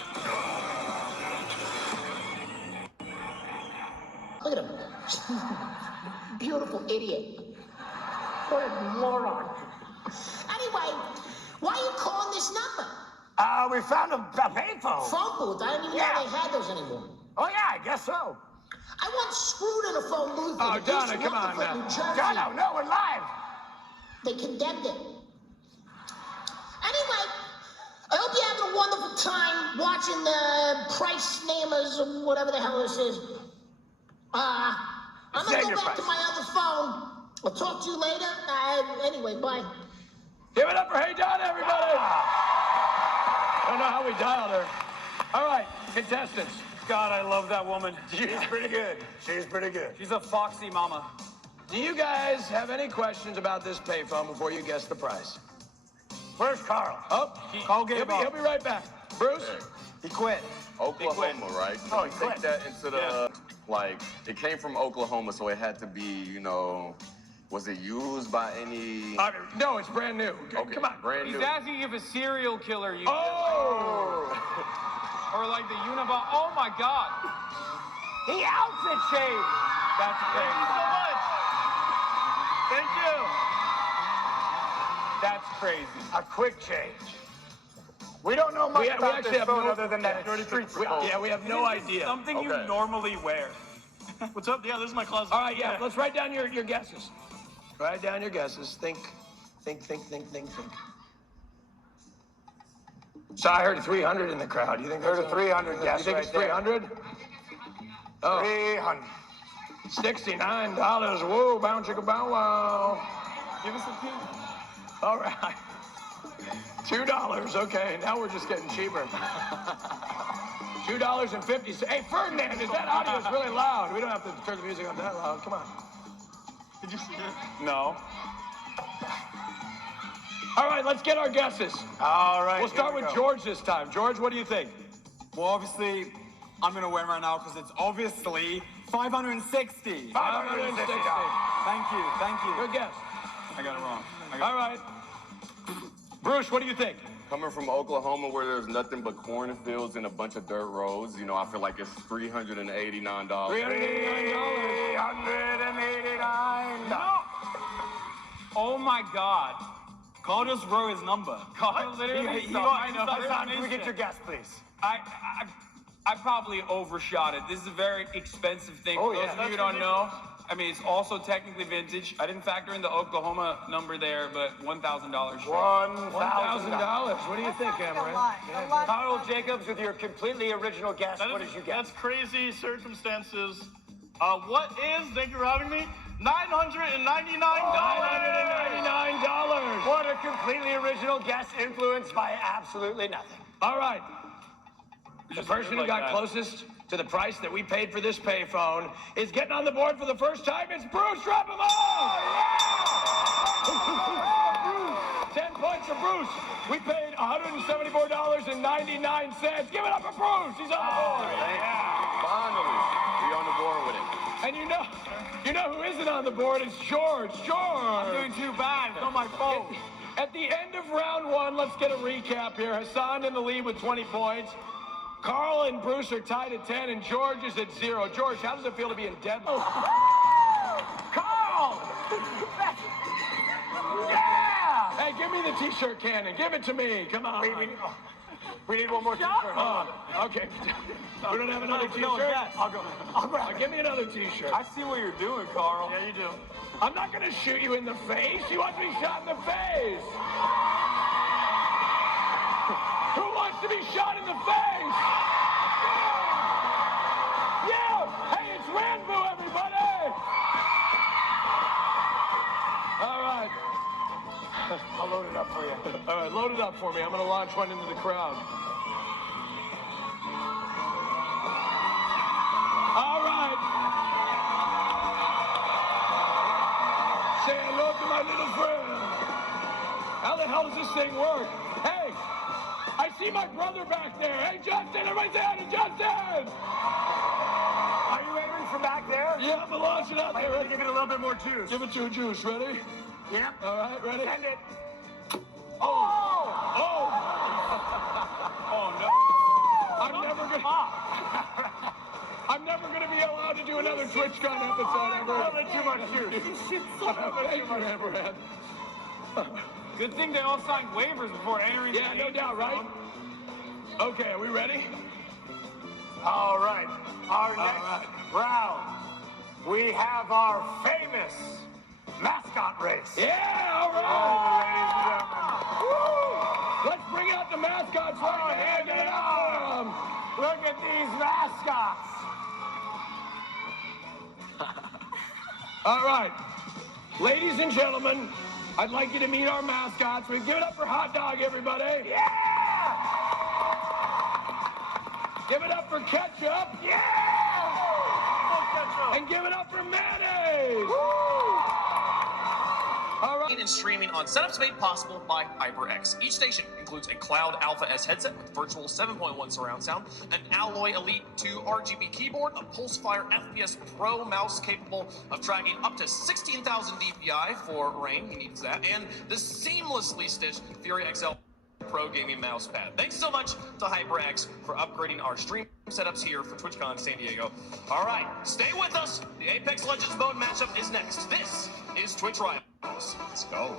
Look at him. Beautiful idiot. What a moron. Anyway, why are you calling this number? We found a payphone. Phone booth. I didn't even know they had those anymore. Oh, yeah, I guess so. I once screwed in a phone booth. Oh, in East Donna, come on Rutherford, New now. Jersey. Donna, no, we're live. They condemned it. Anyway, I hope you're having a wonderful time watching the Price Namers or whatever the hell this is. I'm gonna go back to my other phone. I'll talk to you later. Anyway, bye. Give it up for Hey Donna, everybody. I don't know how we dialed her. All right, contestants. God, I love that woman. She's pretty good. She's pretty good. She's a foxy mama. Do you guys have any questions about this payphone before you guess the price? Where's Carl? Oh, Carl gave he'll be right back. Bruce? He quit. Oklahoma, right? So Oh, we he take quit. that into the, like, it came from Oklahoma, so it had to be, was it used by any... No, it's brand new. Okay, Come on. brand new. He's asking if a serial killer used Oh! Or like the Unibot. Oh my God. He outfit changed. That's crazy. Thank you so much. Thank you. That's crazy. A quick change. We don't know much about this phone other than that it's street phone. Yeah, we have no idea. Something you normally wear. What's up? Yeah, this is my closet. All right, yeah, let's write down your guesses. Write down your guesses. Think. So I heard 300 in the crowd. You think that's a 300 guess? You think it's 300? Oh. 300. $69. Whoa, bow chicka bow wow. Give us a peek. All right. $2. Okay, now we're just getting cheaper. $2.50. Hey, Ferdinand, is that audio is really loud? We don't have to turn the music up that loud. Come on. Did you see it? No. All right, let's get our guesses. All right. We'll start with George this time. George, what do you think? Well, obviously, I'm going to win right now because it's obviously 560. 560. Thank you. Good guess. I got it wrong. All right. Bruce, what do you think? Coming from Oklahoma where there's nothing but cornfields and a bunch of dirt roads, I feel like it's $389. $389. No. Oh my God. Carl just wrote his number. Carl literally. Hassan, can we get your guess, please? I probably overshot it. This is a very expensive thing. Oh, For those yeah. of you who don't know, I mean, it's also technically vintage. I didn't factor in the Oklahoma number there, but $1,000. $1,000. What do you think, Amaranth? Carl Jacobs, with your completely original guess, what did you guess? That's crazy circumstances. What is, thank you for having me, $999. $999. What a completely original guess influenced by absolutely nothing. All right. The person who got closest to the price that we paid for this payphone is getting on the board for the first time. It's Bruce. Drop him off! 10 points for Bruce. We paid $174.99. Give it up for Bruce. He's on the board. Finally, we on the board with it. And you know who isn't on the board? It's George. I'm doing too bad. It's on my phone. At the end of round one, let's get a recap here. Hassan in the lead with 20 points. Carl and Bruce are tied at 10, and George is at 0. George, how does it feel to be in deadlock? Carl! Yeah! Hey, give me the t-shirt cannon. Give it to me. Come on. We need one more t-shirt. Okay. We don't have another t-shirt? I'll grab it. Give me another t-shirt. I see what you're doing, Carl. Yeah, you do. I'm not going to shoot you in the face. You want to be shot in the face. Who wants to be shot in the face? Yeah! Hey, it's Ranboo, everybody! All right. I'll load it up for you. All right, load it up for me. I'm going to launch one into the crowd. All right. Say hello to my little friend. How the hell does this thing work? Hey, I see my brother back there. Hey, Justin, everybody say hi to Justin. Are you entering from back there? Yeah, I'm going to launch it out there. Give it a little bit more juice. Give it to a juice. Ready? Yep. All right, ready? Send it. Oh! Oh no! I'm never gonna be allowed to do another TwitchCon episode ever. Too much juice. Thank you, Amberhead. Good thing they all signed waivers before entering. Yeah, no doubt, right? Okay, are we ready? All right. Our next round, we have our famous mascot race. Yeah, all right. Let's bring out the mascots right now. Get it on. Look at these mascots. All right. Ladies and gentlemen, I'd like you to meet our mascots. We give it up for Hot Dog, everybody. Yeah! Give it up for Ketchup. Yeah! And give it up for Mayonnaise. All right. And streaming on setups made possible by HyperX. Each station includes a Cloud Alpha S headset with virtual 7.1 surround sound, an Alloy Elite 2 RGB keyboard, a Pulsefire FPS Pro mouse capable of tracking up to 16,000 DPI for rain, he needs that, and the seamlessly stitched Fury XL Pro gaming mouse pad. Thanks so much to HyperX for upgrading our stream setups here for TwitchCon San Diego. All right, stay with us. The Apex Legends mode matchup is next. This is Twitch Rivals. Let's go.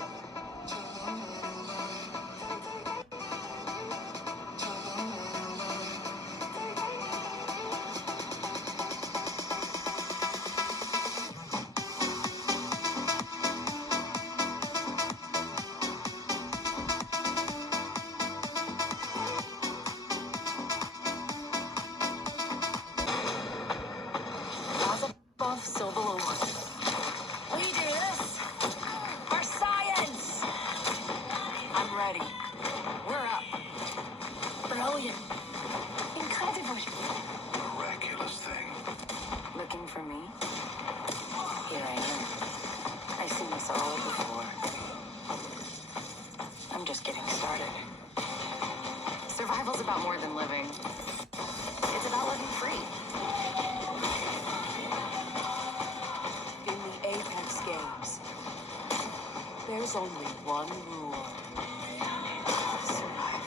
We do this for science. I'm ready. We're up. Brilliant. Incredible. Miraculous thing. Looking for me? Here I am. I've seen this all before. I'm just getting started. Survival's about more than living. It's about living free. In the Apex games, there's only one rule. Survive.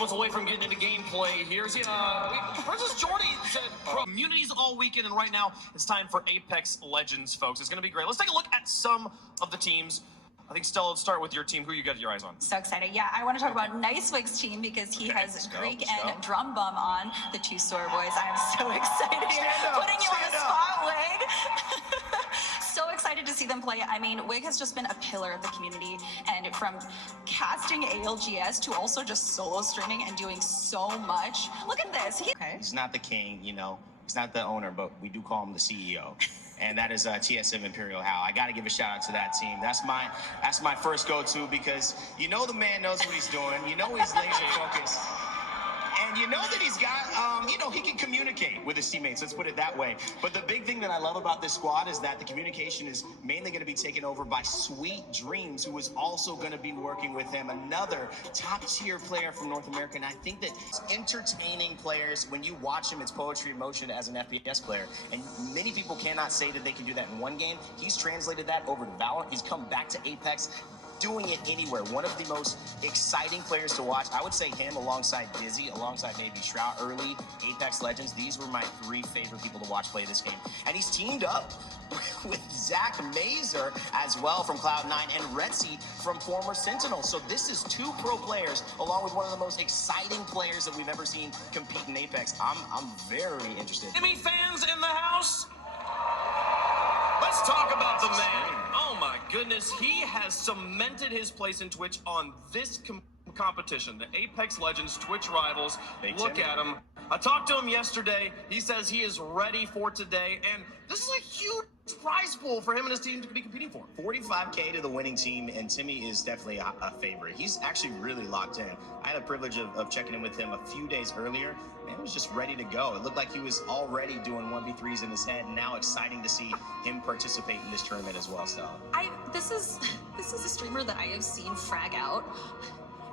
moments away from getting into gameplay. Here's Princess Jordy said communities all weekend, and right now it's time for Apex Legends, folks. It's going to be great. Let's take a look at some of the teams. I think, Stella, let's start with your team. Who you got your eyes on? So excited. Yeah, I want to talk about Nicewig's team because he has Greek and Drum Bum on, the two store boys. I am so excited. Putting you on the spot, Wig. So excited to see them play. I mean, Wig has just been a pillar of the community, and from casting ALGS to also just solo streaming and doing so much. Look at this. He's not the king, you know. He's not the owner, but we do call him the CEO. And that is TSM Imperial How. I got to give a shout out to that team. That's my first go-to because you know the man knows what he's doing. You know he's laser focused. And you know that he's got, he can communicate with his teammates. Let's put it that way. But the big thing that I love about this squad is that the communication is mainly going to be taken over by Sweet Dreams, who is also going to be working with him, another top-tier player from North America. And I think that entertaining players, when you watch him, it's poetry in motion as an FPS player. And many people cannot say that they can do that in one game. He's translated that over to Valorant. He's come back to Apex, doing it anywhere. One of the most exciting players to watch. I would say him alongside Dizzy, alongside maybe Shroud early, Apex Legends. These were my three favorite people to watch play this game. And he's teamed up with Zach Mazer as well from Cloud9 and Retzi from former Sentinel. So this is two pro players along with one of the most exciting players that we've ever seen compete in Apex. I'm very interested. Timmy fans in the house? Let's talk about the man. Oh my goodness, he has cemented his place in Twitch on this competition, the Apex Legends Twitch Rivals. Look at him. I talked to him yesterday. He says he is ready for today, and this is a huge prize pool for him and his team to be competing for. 45K to the winning team, and Timmy is definitely a favorite. He's actually really locked in. I had the privilege of checking in with him a few days earlier. Man was just ready to go. It looked like he was already doing 1v3s in his head, and now exciting to see him participate in this tournament as well. So This is a streamer that I have seen frag out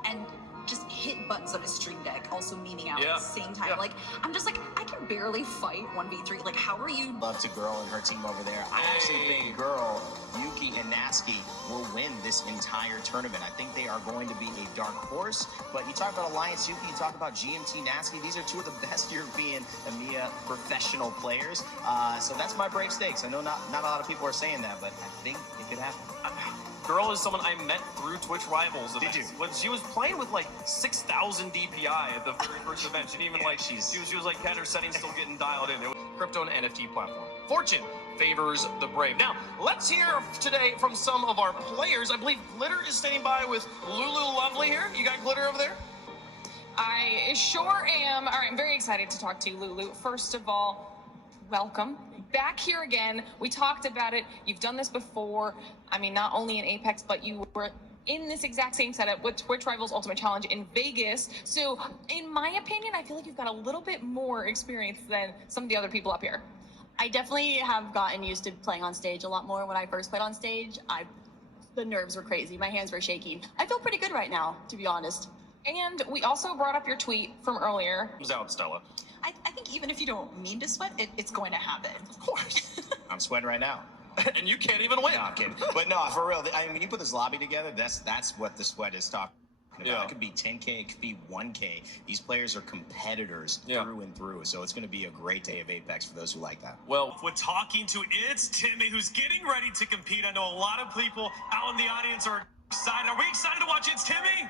and just hit buttons on his stream deck, also memeing out at the same time. Like, I'm just like, I can barely fight 1v3. Like, how are you? Love to Girl and her team over there. I actually think Girl, Yuki, and Nasky will win this entire tournament. I think they are going to be a dark horse. But you talk about Alliance Yuki, you talk about GMT Nasky. These are two of the best European EMEA professional players. So that's my brave stakes. I know not a lot of people are saying that, but I think it could happen. Girl is someone I met through Twitch Rivals. Did you? When she was playing with like 6,000 DPI at the very first event. She didn't even she was like had her settings still getting dialed in. It was crypto and NFT platform. Fortune favors the brave. Now, let's hear today from some of our players. I believe Glitter is standing by with Lulu Lovely here. You got Glitter over there? I sure am. All right, I'm very excited to talk to you, Lulu. First of all, welcome. Back here again. We talked about it. You've done this before. I mean, not only in Apex, but you were in this exact same setup with Twitch Rivals Ultimate Challenge in Vegas. So, in my opinion, I feel like you've got a little bit more experience than some of the other people up here. I definitely have gotten used to playing on stage a lot more. When I first played on stage, the nerves were crazy. My hands were shaking. I feel pretty good right now, to be honest. And we also brought up your tweet from earlier. Comes out, Stella. I think even if you don't mean to sweat, it's going to happen. Of course. I'm sweating right now. And you can't even win. No, I'm kidding. But no, for real, I mean, when you put this lobby together, that's what the sweat is talking about. Yeah. It could be 10K, it could be 1K. These players are competitors through and through. So it's going to be a great day of Apex for those who like that. Well, we're talking to It's Timmy, who's getting ready to compete. I know a lot of people out in the audience are excited. Are we excited to watch It's Timmy?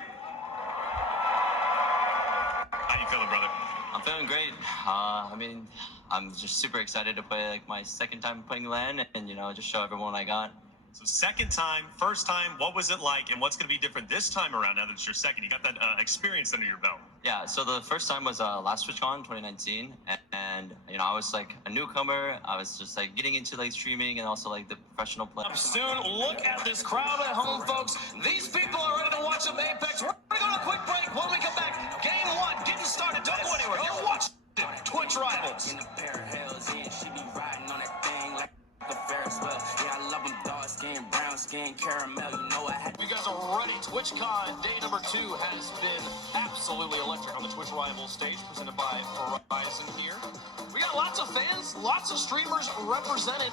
How you feeling, brother? I'm feeling great. I mean, I'm just super excited to play like my second time playing LAN and, just show everyone what I got. So second time, first time, what was it like and what's going to be different this time around now that it's your second? You got that experience under your belt. Yeah, so the first time was last Twitchcon 2019 and I was like a newcomer. I was just like getting into like streaming and also like the professional play. Soon, look at this crowd at home, folks. These people are ready to watch some Apex. We're going to go to a quick break. When we come back, game one getting started. Don't go anywhere. You're watching Twitch Rivals. In a pair of hells, yeah, she be riding on that thing like a Ferris wheel. Yeah, I love them dark skin, brown skin, caramel. You know I had. You guys are ready. TwitchCon day number 2 has been absolutely electric on the Twitch Rivals stage, presented by Verizon here. We got lots of fans, lots of streamers represented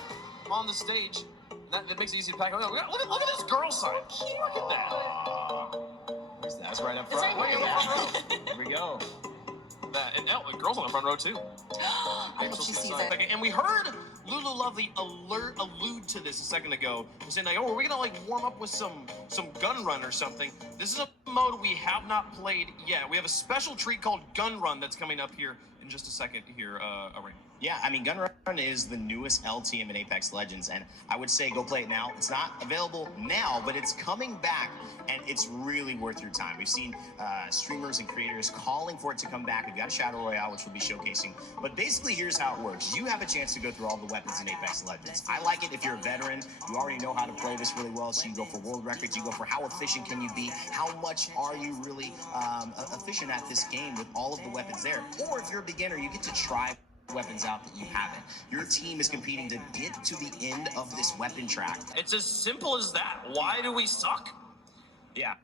on the stage. That makes it easy to pack. Look at this girl sign. Look at that. Where's that That's right up front. right here, yeah. Here we go. That, and the girls on the front row too. I hope she sees it. And we heard Lulu Lovely allude to this a second ago, saying like, "Oh, are we gonna like warm up with some gun run or something?" This is a mode we have not played yet. We have a special treat called Gun Run that's coming up here in just a second here, Ray. Yeah, I mean, Gun Run is the newest LTM in Apex Legends, and I would say go play it now. It's not available now, but it's coming back, and it's really worth your time. We've seen streamers and creators calling for it to come back. We've got a Shadow Royale, which we'll be showcasing. But basically, here's how it works. You have a chance to go through all the weapons in Apex Legends. I like it if you're a veteran. You already know how to play this really well, so you go for world records. You go for how efficient can you be? How much are you really efficient at this game with all of the weapons there? Or if you're a beginner, you get to try weapons out that you haven't. Your team is competing to get to the end of this weapon track. It's as simple as that. Why do we suck? Yeah,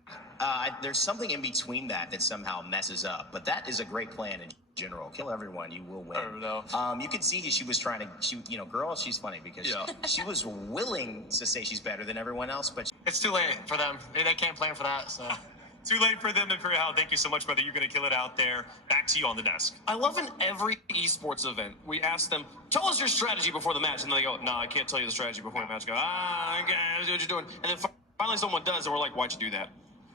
there's something in between that somehow messes up, but that is a great plan in general. Kill everyone, you will win. I don't know. You could see she was trying to, girl, she's funny because she was willing to say she's better than everyone else, but It's too late for them. They can't plan for that, so. Too late for them to figure out. Thank you so much, brother. You're going to kill it out there. Back to you on the desk. I love in every esports event, we ask them, tell us your strategy before the match. And then they go, no, I can't tell you the strategy before the match. I go, okay, I see what you're doing. And then finally someone does, and we're like, why'd you do that?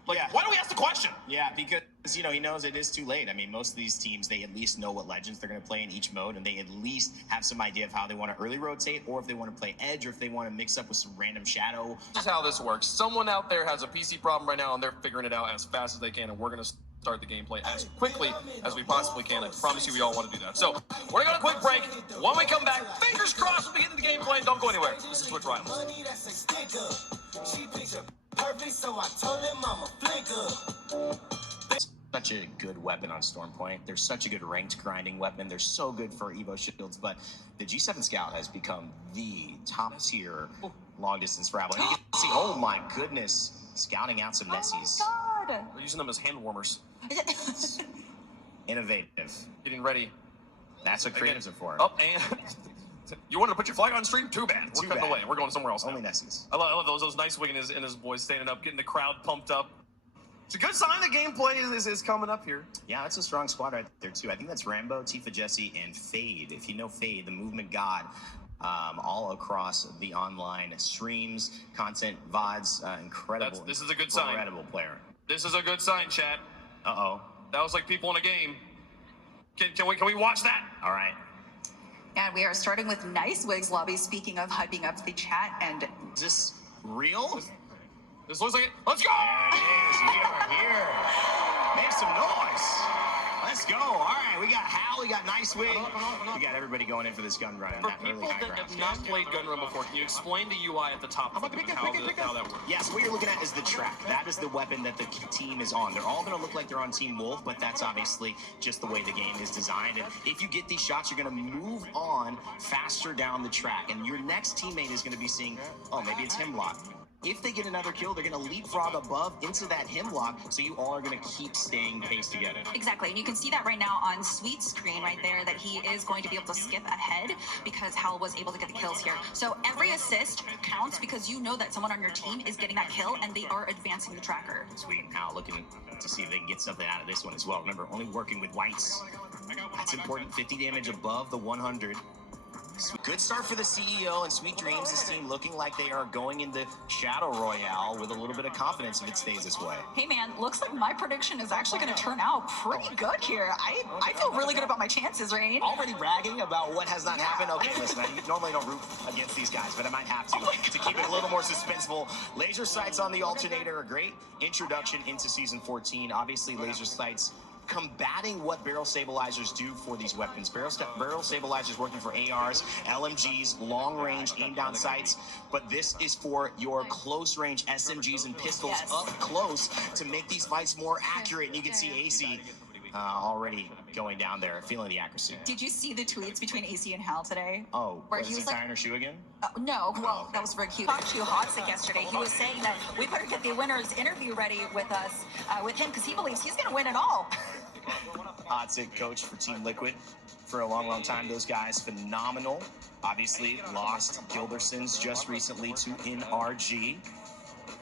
Like, why do we ask the question? Yeah, because, he knows it is too late. I mean, most of these teams, they at least know what legends they're going to play in each mode, and they at least have some idea of how they want to early rotate, or if they want to play Edge, or if they want to mix up with some random Shadow. This is how this works. Someone out there has a PC problem right now, and they're figuring it out as fast as they can, and we're going to start the gameplay as quickly as we possibly can. I promise you we all want to do that. So, we're going to go on a quick break. When we come back, fingers crossed, we'll be getting the gameplay. Don't go anywhere. This is Twitch Rivals. Perfect, so I told him I'm a flinker. Such a good weapon on Stormpoint. They're such a good ranked grinding weapon. They're so good for Evo shields, but the G7 Scout has become the top tier long distance rifle. And you can see, oh my goodness, scouting out some Nessies. Oh my God. We're using them as hand warmers. Innovative. Getting ready. That's what creatives are for. Up and you wanted to put your flag on stream? Too bad. We're cutting away. We're going somewhere else. Only Nessies. I love those nice wing and his boys standing up, getting the crowd pumped up. It's a good sign the gameplay is coming up here. Yeah, that's a strong squad right there, too. I think that's Rambo, Tifa Jesse, and Fade. If you know Fade, the movement god, all across the online streams, content, VODs, incredible. This is a good sign. Incredible player. This is a good sign, chat. Uh-oh. That was like people in a game. Can we watch that? All right. And we are starting with Nice Wigs Lobby. Speaking of hyping up the chat, and is this real? This looks like it. Let's go! There it is. We are here. Make some noise. Let's go. All right, we got Hal, we got Nice Wig. We got everybody going in for this gun run. For people that have not played gun run before, can you explain the UI at the top how that works? Yes, what you're looking at is the track. That is the weapon that the team is on. They're all going to look like they're on Team Wolf, but that's obviously just the way the game is designed. And if you get these shots, you're going to move on faster down the track. And your next teammate is going to be seeing, oh, maybe it's Hemlock. If they get another kill, they're going to leapfrog above into that Hemlock, so you all are going to keep staying paced together. Exactly, and you can see that right now on Sweet's screen right there, that he is going to be able to skip ahead because Hal was able to get the kills here. So every assist counts because you know that someone on your team is getting that kill and they are advancing the tracker. Sweet, Hal looking to see if they can get something out of this one as well. Remember, only working with whites. That's important, 50 damage above the 100. Good start for the CEO and Sweet Dreams. This team looking like they are going into Shadow Royale with a little bit of confidence if it stays this way. Hey man, looks like my prediction is actually going to turn out pretty good here. I feel really good about my chances, Rain. Already bragging about what has not happened? Okay, listen, I normally don't root against these guys, but I might have to keep it a little more suspenseful. Laser sights on the alternator, a great introduction into Season 14. Obviously, laser sights combating what barrel stabilizers do for these weapons. Barrel stabilizers working for ARs, LMGs, long-range aim-down sights, but this is for your close-range SMGs and pistols up close to make these fights more accurate. And you can see AC already going down there, feeling the accuracy. Did you see the tweets between AC and Hal today? Oh, where was he was tying her shoe again? No, well, that was very cute. Talked to Hotsick yesterday. He was saying that we better get the winner's interview ready with us, with him, because he believes he's going to win it all. Hotsick coach for Team Liquid for a long, long time. Those guys, phenomenal. Obviously, lost Gildersons just recently to NRG.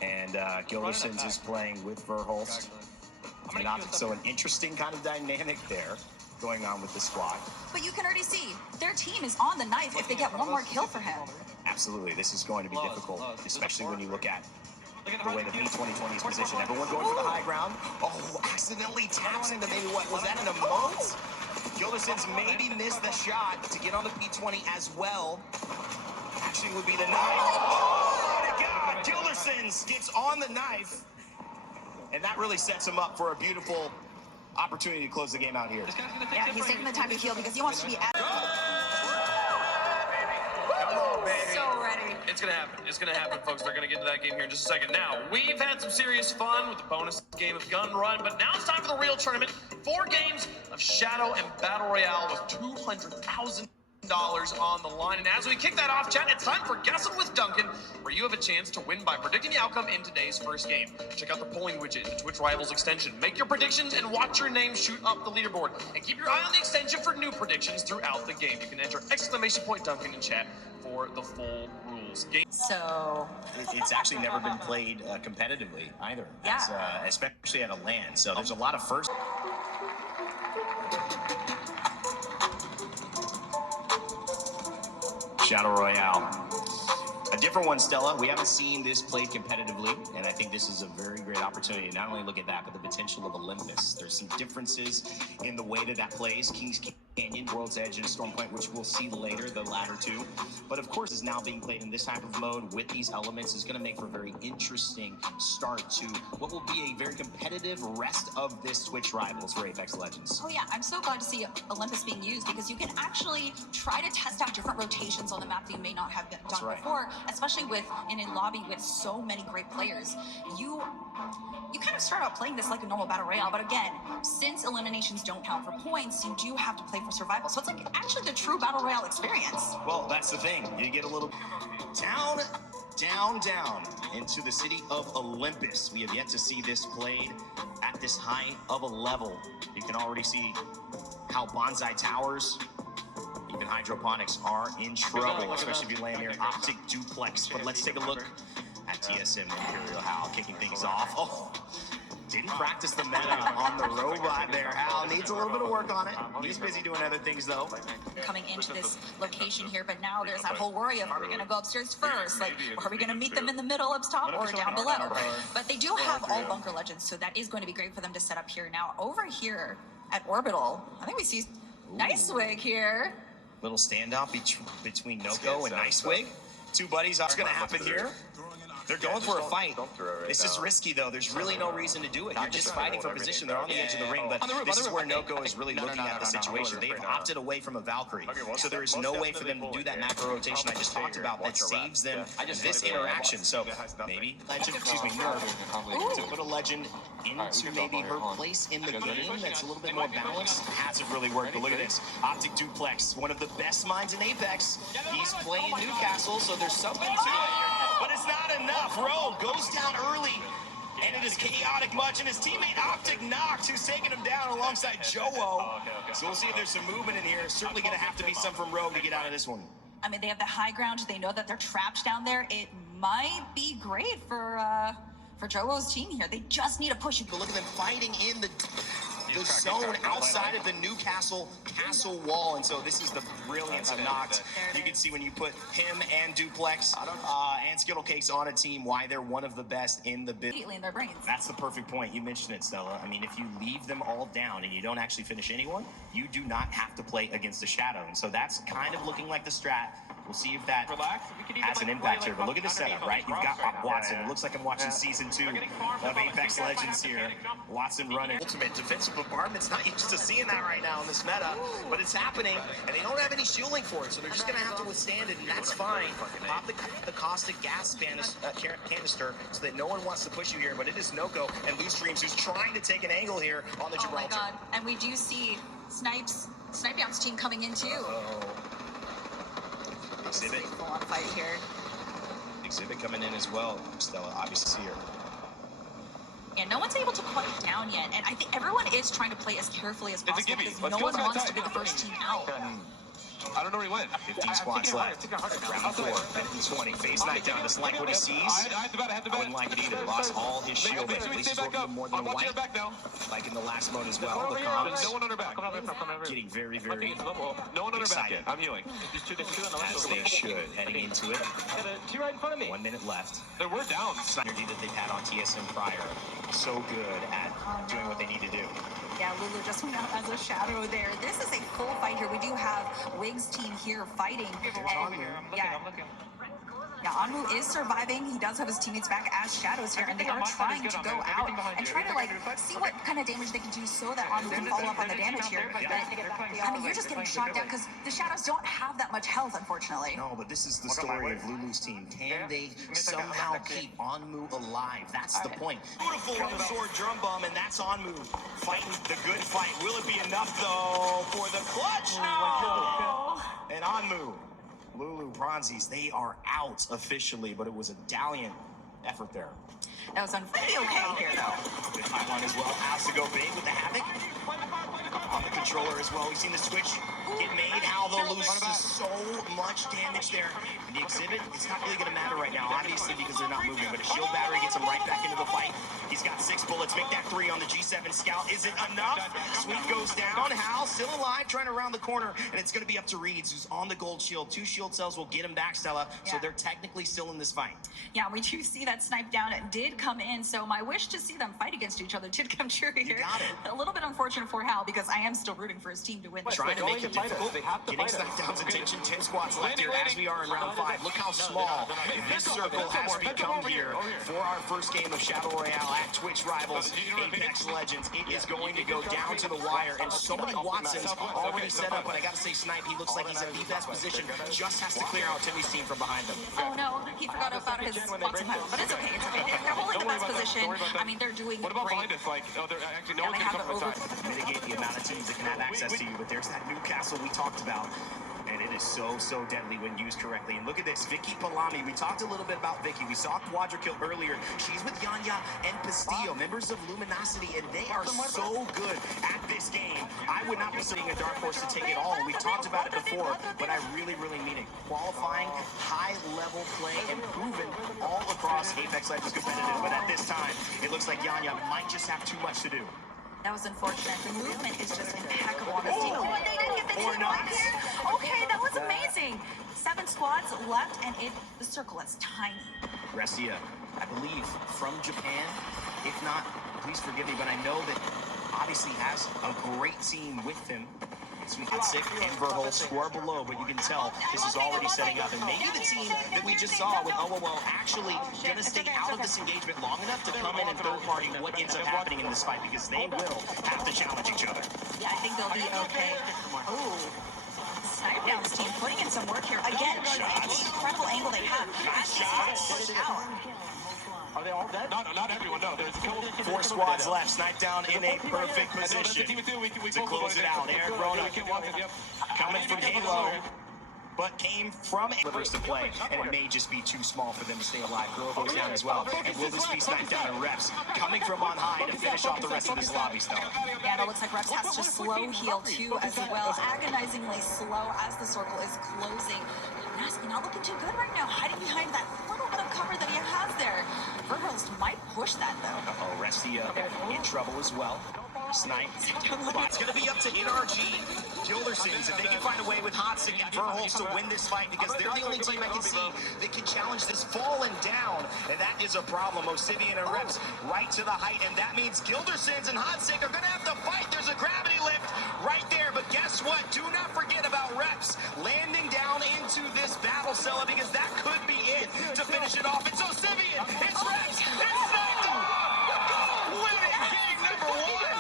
And Gildersons is playing with Verhulst. So an interesting kind of dynamic there going on with the squad. But you can already see their team is on the knife if they get one more kill for him. Absolutely, this is going to be difficult, especially when you look at the way the B2020 is positioned. Everyone going for the high ground. Oh, accidentally taps into maybe what? Was that an emote? Gilderson's maybe missed the shot to get on the P20 as well. Actually would be the knife. Oh my God! Gilderson's gets on the knife. And that really sets him up for a beautiful opportunity to close the game out here. Yeah, he's taking the time to heal because he wants to be at. So ready. It's gonna happen. It's gonna happen, folks. They're gonna get into that game here in just a second. Now, we've had some serious fun with the bonus game of Gun Run, but now it's time for the real tournament. 4 games of Shadow and Battle Royale with $200,000 on the line. And as we kick that off, chat, it's time for Guessing with Duncan, where you have a chance to win by predicting the outcome in today's first game. Check out the polling widget in the Twitch Rivals extension. Make your predictions and watch your name shoot up the leaderboard. And keep your eye on the extension for new predictions throughout the game. You can enter !Duncan in chat for the full rules. Game. So it's actually never been played competitively either. Yeah. Especially at a LAN. So there's a lot of first. Shadow Royale. A different one, Stella. We haven't seen this played competitively, and I think this is a very great opportunity to not only look at that, but the potential of Olympus. There's some differences in the way that plays. Kings Canyon, World's Edge, and Storm Point, which we'll see later, the latter two. But of course, is now being played in this type of mode with these elements is going to make for a very interesting start to what will be a very competitive rest of this Twitch Rivals for Apex Legends. Oh yeah, I'm so glad to see Olympus being used because you can actually try to test out different rotations on the map that you may not have done before, especially with in a lobby with so many great players. You kind of start out playing this like a normal battle royale, but again, since eliminations don't count for points, you do have to play for survival. So it's like actually the true battle royale experience. Well, that's the thing. You get a little down into the city of Olympus. We have yet to see this played at this high of a level. You can already see how Bonsai Towers, even hydroponics, are in trouble, especially if you land near Optic Duplex. But let's take a look at TSM Imperial Hal kicking things off. Oh, didn't practice the meta on the robot there. Hal needs a little bit of work on it. He's busy doing other things though. Coming into this location here, but now there's that whole worry of, are we going to go upstairs first? Like, are we going to meet them in the middle up top or down below? But they do have all bunker legends, so that is going to be great for them to set up here. Now, over here at Orbital, I think we see Nicewig here. Little standoff between Noko and Nicewig. Two buddies. What's going to happen here? They're going for a fight. This is risky, though. There's really no reason to do it. You're just fighting for position. They're on the edge of the ring, but this is where Noko is really looking at the situation. They've opted away from a Valkyrie, so there is no way for them to do that macro rotation I just talked about that saves them this interaction. So maybe Legend, Nerve, to put a Legend into maybe her place in the game that's a little bit more balanced hasn't really worked. But look at this. Optic Duplex, one of the best minds in Apex. He's playing Newcastle, so there's something to it. But it's not enough. Rogue goes down early, and it is chaotic much. And his teammate Optic Nox, who's taking him down alongside Joe-O. So we'll see if there's some movement in here. Certainly going to have to be some from Rogue to get out of this one. I mean, they have the high ground. They know that they're trapped down there. It might be great for Joe-O's team here. They just need a push. But look at them fighting in the zone outside of the Newcastle castle wall, and so this is the brilliance of Nox. You can see when you put him and Duplex and Skittlecakes on a team, why they're one of the best in the business. In their brains. That's the perfect point. You mentioned it, Stella. I mean, if you leave them all down and you don't actually finish anyone, you do not have to play against the Shadow, and so that's kind of looking like the strat. We'll see if that has an impact here. But look at this setup, right? You've got Watson. It looks like I'm watching season 2 of Apex Legends here. Watson running ultimate defensive bombardment's not used to seeing that right now in this meta, but it's happening, and they don't have any shielding for it, so they're just going to have to withstand it, and that's fine. Pop the caustic gas canister so that no one wants to push you here, but it is Noko and Loose Dreams who's trying to take an angle here on the Gibraltar. Oh my god, and we do see Snipedown's team coming in too. Exhibit. Full on fight here. Exhibit coming in as well, Stella, obviously here. Yeah, no one's able to put it down yet, and I think everyone is trying to play as carefully as possible because no one wants to be the first team out. I don't know where he went. 15 squads left. Round 4, minute and 20. Face knife down. Doesn't like what he sees. I have to bet. I wouldn't like it either. Lost all his shield. At least he's working more than I'm a watching white. your back now. Like in the last mode as well. The There's comms no one on her back. getting very, No one on her back yet. I'm healing. as they should, heading into it. Two right in front of me. 1 minute left. There were downs. Synergy that they've had on TSM prior. So good at doing what they need to do. Yeah, Lulu just went out as a shadow there. This is a full fight here. We do have Wig's team here fighting. Yeah, Anmu is surviving. He does have his teammates back as shadows here, and they are trying to go out and try to, like, see what kind of damage they can do so that Anmu can follow up on the damage here. But, I mean, you're just getting shot down because the shadows don't have that much health, unfortunately. No, but this is the story of Lulu's team. Can they somehow keep Anmu alive? That's the point. Beautiful one-sword drum bomb, and that's Anmu fighting the good fight. Will it be enough, though, for the clutch? No! And Anmu. Lulu, Bronzies, they are out officially, but it was a gallant effort there. That was pretty okay here, though. Good pipeline as well. Has to go big with the Havoc. On the controller as well. We've seen the switch get made. Aldo loses so much damage there. In the exhibit, it's not really going to matter right now, obviously, because they're not moving. But a shield battery gets him right back into the fight. He's got 6 bullets. Make that 3 on the G7 Scout. Is it enough? Sweep goes down. Hal still alive, trying to round the corner. And it's going to be up to Reeds, who's on the gold shield. 2 shield cells will get him back, Stella. So they're technically still in this fight. Yeah, we do see that snipe down. It did come in, so my wish to see them fight against each other did come true here. You got it. A little bit unfortunate for Hal, because I am still rooting for his team to win. Trying to make it difficult. Getting sniped down's attention. 10 squads left here as we are in round 5. Look how small this circle has become here for our first game of Shadow Royale at Twitch Rivals Apex Legends. It is going to go down to the wire, and so many Watsons already set up, but I gotta say, Snipe, he looks like he's in the best position. Just has to clear out Timmy's team from behind him. Oh no, he forgot about his Watson title, but it's okay. It's okay. They're holding the best position. I mean, they're doing great. What about behind us? Like, oh, they're actually no one's gonna come from the side. Mitigate the amount of teams that can have access to you, but there's that Newcastle we talked about. And it is so deadly when used correctly. And look at this, Vicky Palami. We talked a little bit about Vicky. We saw Quadra kill earlier. She's with Yanya and Pastillo, members of Luminosity, and they are so good at this game. I would not be sitting a dark horse to take it all. We've talked about it before, but I really mean it. Qualifying, high-level play, and proven all across Apex Legends competitive. But at this time, it looks like Yanya might just have too much to do. That was unfortunate. The movement is just impeccable on this team. Oh, and they didn't get the team right here. Okay, that was amazing. 7 squads left, and the circle is tiny. Restia, I believe, from Japan. If not, please forgive me, but I know that obviously has a great team with him. Sweet Sick and Verhol score below, but you can tell this is already setting up. And maybe the team that we just saw with OOL actually going to stay out of this engagement long enough to come in and third party what ends up happening in this fight, because they will have to challenge each other. Yeah, I think they'll be okay. Oh. Snipe Down's team putting in some work here. Again, incredible angle they have. Pushed out. Are they all dead? Not everyone, no. There's a couple. 4 squads left. Snipe Down in a perfect position to close it out. Aaron Grona coming from Halo, but came from Rivers to play, and it may just be too small for them to stay alive. Girl goes down as well, and will this be Snipe Down and Reps coming from on high to finish off the rest of this lobby still? Yeah, it looks like Reps has to slow heal too as well. Agonizingly slow as the circle is closing. Nasty not looking too good right now, hiding behind that little bit of cover that he has there. Verhulst might push that though. Uh-oh, Restia in trouble as well. Snipe. It's going to be up to NRG Gildersons if they can find a way with Hotsick and Verholst to win this fight, because they're the only team I can see that can challenge this falling down, and that is a problem. Osivian and Reps right to the height, and that means Gildersons and Hotsick are going to have to fight. There's a gravity lift right there, but guess what? Do not forget about Reps landing down into this battle cell, because that could be it to finish it off. It's Osivian, it's Reps, it's Snipe! Winning game number 1!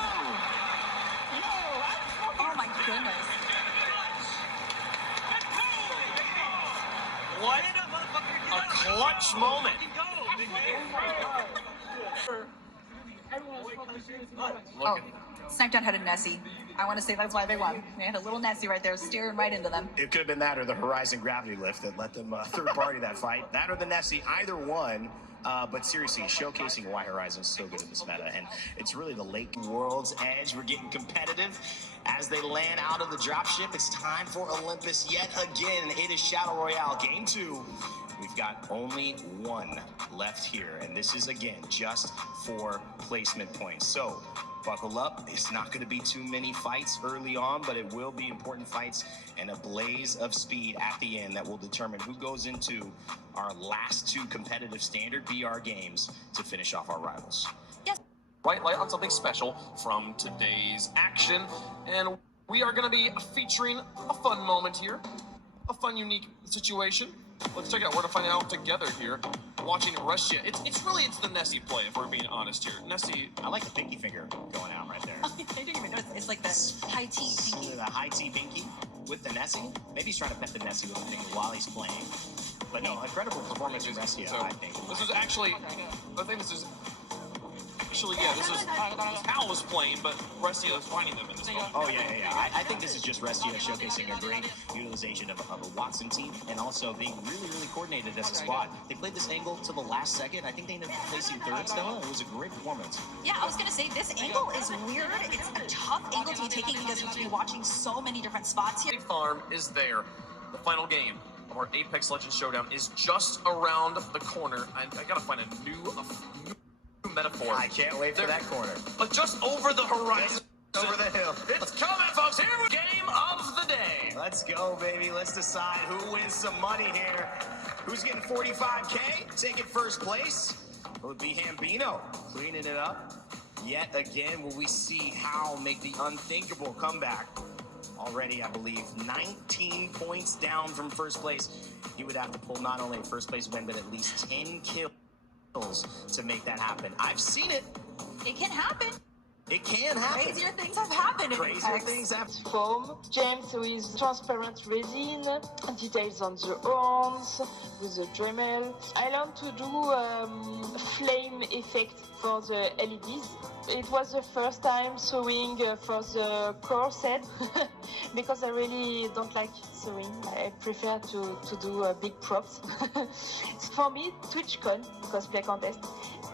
Oh my goodness. What a clutch moment. Oh, Snackdown had a Nessie. I want to say that's why they won. They had a little Nessie right there staring right into them. It could have been that or the Horizon gravity lift that let them third party that fight. That or the Nessie, either one. But seriously, showcasing why Horizon is so good at this meta. And it's really the late World's Edge. We're getting competitive. As they land out of the dropship, it's time for Olympus yet again. It is Shadow Royale Game 2. We've got only one left here. And this is, again, just for placement points. So buckle up. It's not going to be too many fights early on, but it will be important fights and a blaze of speed at the end that will determine who goes into our last two competitive standard BR games to finish off our rivals. Bright light on something special from today's action, and we are going to be featuring a fun moment here, a fun, unique situation. Let's check it out. We're going to find out together here. Watching Russia, it's the Nessie play, if we're being honest here. Nessie, I like the pinky finger going out right there. I didn't even notice. It's like the high T pinky. The high T pinky with the Nessie. Maybe he's trying to pet the Nessie with the finger while he's playing. But no, incredible performance from Restia, I think. This is actually, I think this is. Actually, yeah, this is Hal was playing, but Restia is finding them in this moment. Oh, yeah. I think this is just Restia showcasing a great utilization of a Watson team and also being really, really coordinated as a squad. They played this angle to the last second. I think they ended up placing third, Stella. It was a great performance. Yeah, I was going to say, this angle is weird. It's a tough angle to be taking because you have to be watching so many different spots here. Farm is there. The final game of our Apex Legends Showdown is just around the corner. I got to find a new metaphor. I can't wait for that corner. But just over the horizon. Over the hill. It's coming, folks. Here we game of the day. Let's go, baby. Let's decide who wins some money here. Who's getting 45K? Taking first place. Will it be Hambino cleaning it up? Yet again, will we see Hal make the unthinkable comeback? Already, I believe, 19 points down from first place. He would have to pull not only a first place win, but at least 10 kills to make that happen. I've seen it. It can happen. It can happen. Crazier things have happened in Crazier Apex. things have Foam, James with transparent resin, details on the horns, with the Dremel. I learned to do flame effect for the LEDs. It was the first time sewing for the core set because I really don't like sewing. I prefer to do big props. For me, Twitchcon, cosplay contest,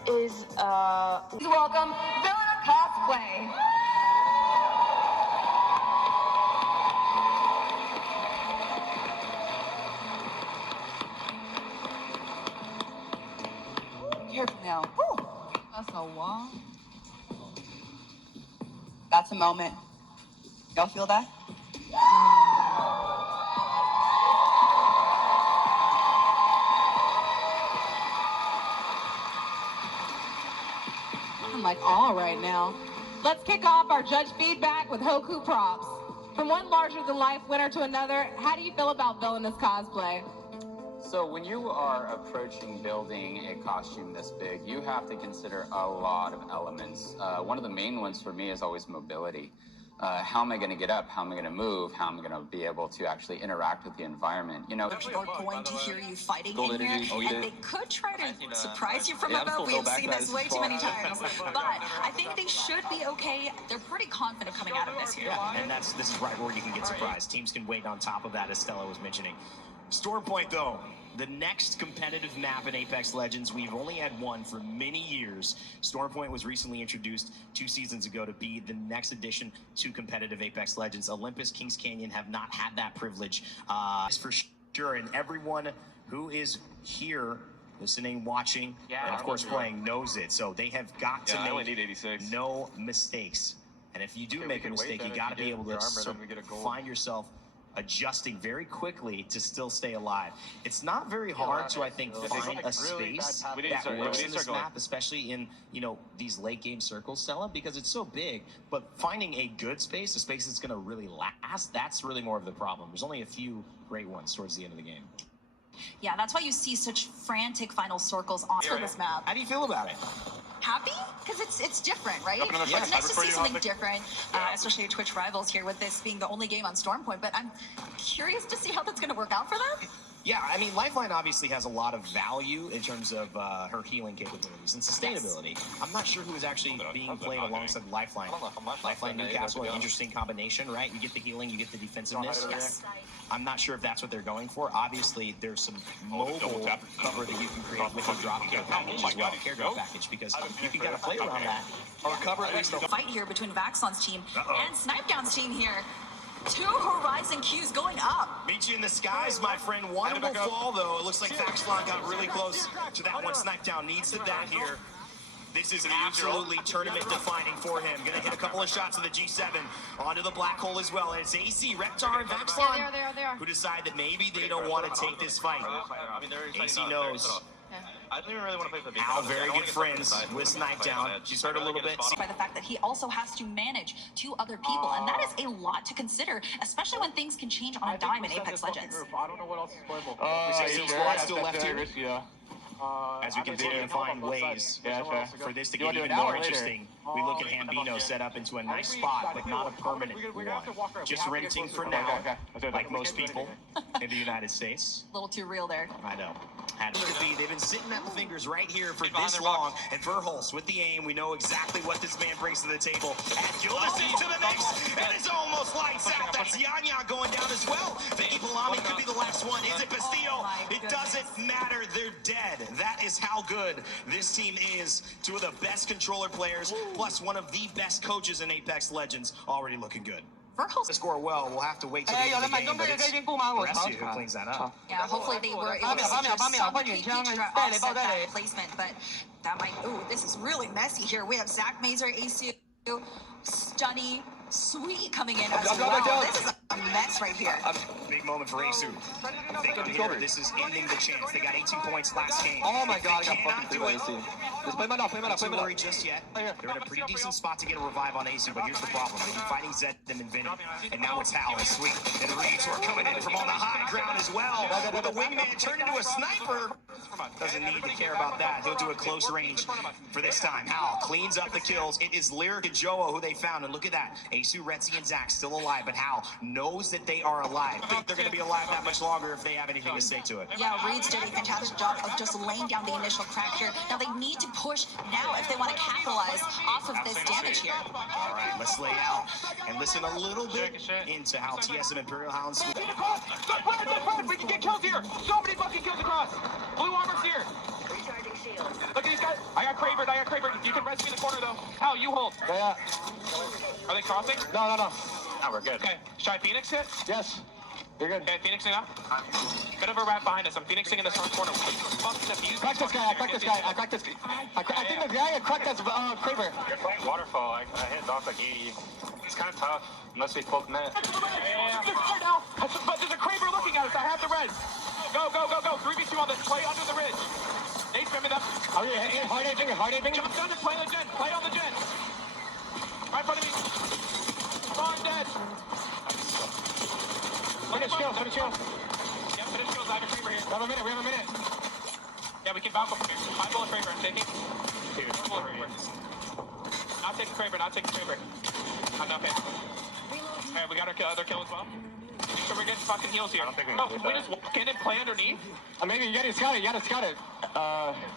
is Welcome, Villain Cosplay. Careful now. Whew. That's a wall. That's a moment. Y'all feel that? I'm like all right now. Let's kick off our judge feedback with Hoku props. From one larger-than-life winner to another, how do you feel about Villainous Cosplay? So when you are approaching building a costume this big, you have to consider a lot of elements. One of the main ones for me is always mobility. How am I going to get up? How am I going to move? How am I going to be able to actually interact with the environment? You know, People are going to hear you fighting Gold in here, energy. Oh, and they could try to surprise you from above. We've seen this way too many times. But I think they should be okay. They're pretty confident coming out of this here. Yeah, and this is right where you can get surprised. Teams can wait on top of that, as Stella was mentioning. Stormpoint, though, the next competitive map in Apex Legends, we've only had one for many years. Stormpoint was recently introduced 2 seasons ago to be the next addition to competitive Apex Legends. Olympus, Kings Canyon have not had that privilege, for sure. And everyone who is here, listening, watching, and of course playing, knows it. So they have got to make no mistakes. And if you do make a mistake, you got to be able to find yourself adjusting very quickly to still stay alive. It's not very hard to, I think, find a space that works in this map, especially in, these late game circles, Stella, because it's so big. But finding a good space, a space that's going to really last, that's really more of the problem. There's only a few great ones towards the end of the game. Yeah, that's why you see such frantic final circles on for this map. How do you feel about it? Happy? Because it's different, right? Up another It's side. nice to see something different, especially Twitch rivals here with this being the only game on Stormpoint. But I'm curious to see how that's going to work out for them. Yeah, I mean, Lifeline obviously has a lot of value in terms of her healing capabilities and sustainability. I'm not sure who is actually being played alongside Lifeline. Lifeline Newcastle, an interesting combination, right? You get the healing, you get the defensiveness. Yes. I'm not sure if that's what they're going for. Obviously, there's some mobile cover that you can create with a drop care package as well, care drop package, because you can kind of play around that or cover at least the Fight here between Vaxon's team and Snipedown's team here. 2 Horizon Qs going up. Meet you in the skies, my friend. One will fall, though. It looks like Vaxlon got really close to that one. Snipedown needs the bat here. This is absolutely tournament defining for him. Gonna hit a couple of shots of the G7 onto the black hole as well. And it's AC, Reptar, and Vaxlon who decide that maybe they don't want to take this fight. AC knows. I don't even really want to play for the Al, very good friends with Snipedown. She's heard a little bit. By the fact that he also has to manage 2 other people, and that is a lot to consider, especially when things can change on a dime in Apex Legends. I don't know what else is playable. Still left here. As we continue to find ways for this to get even more interesting, we look at Hambino set up into a nice spot, but not a permanent one. Just renting for now, like most people in the United States. A little too real there. I know. They've been sitting at the fingers right here for this long, and Verhulst with the aim, we know exactly what this man brings to the table. Add Gildas into the mix, and it's almost lights out. That's Yanya going down as well. Vicky Palami could be the last one. Is it Bastillo? It doesn't matter. They're dead. That is how good this team is. 2 of the best controller players, plus one of the best coaches in Apex Legends, already looking good. To score well, we'll have to wait till the end of the game, but it's Rescue who cleans that up. Yeah, hopefully they were able to secure some offset that placement, but that might, ooh, this is really messy here. We have Zach Mazer, ACU, Stunny, Sweet coming in as well. This is a mess right here. Big moment for Asu. They go here. This is ending the chance. They got 18 points last game. Oh my god, I got cannot do it. Don't worry just yet. They're in a pretty decent spot to get a revive on Asu, but here's the problem. They've been fighting Zed and Vinny, and now it's Hal and Sweet. And Reeds who are coming in from on the high ground as well. With the wingman turned into a sniper. Doesn't need to care about that. He'll do a close range for this time. Hal cleans up the kills. It is Lyric and Joa who they found, and look at that. Asu, Retzi, and Zach still alive, but Hal knows that they are alive. I think they're going to be alive that much longer if they have anything to say to it. Yeah, Reeds did a fantastic job of just laying down the initial crack here. Now they need to push now if they want to capitalize off of this damage here. All right, let's lay out and listen a little bit into how TSM Imperial Hounds. We can get kills here. So many fucking kills across. Blue armor's here. Look at these guys. I got Kraber. You can rescue the corner though. Hal, you hold. Yeah. Are they crossing? No. No, we're good. Okay. Should I Phoenix hit? Yes. You're good. Okay, Phoenixing up. Bit of a wrap behind us. I'm Phoenixing in this front corner. Crack this guy. I cracked this guy. I think the guy cracked that's Kraber. You're playing Waterfall. I hit off like 80. It's kind of tough unless we poke net. Yeah. But there's a Kraber looking at us. I have the red. Go. 3v2 on this. Play under the ridge. They spin it up. Are you hard aping? Jump down and play on the gen. Play on the gen. Right in front of me. Far dead. Finish kills. Yeah, finish kills. I have a Kraber here. We have a minute. Yeah, we can bounce over here. 5 bullet Kraber. I'm taking. Not taking Kraber. I'm not paying. Alright, we got our other kill as well. So we're getting fucking heals here. I don't think we just walk in and play underneath? Maybe you gotta scout it.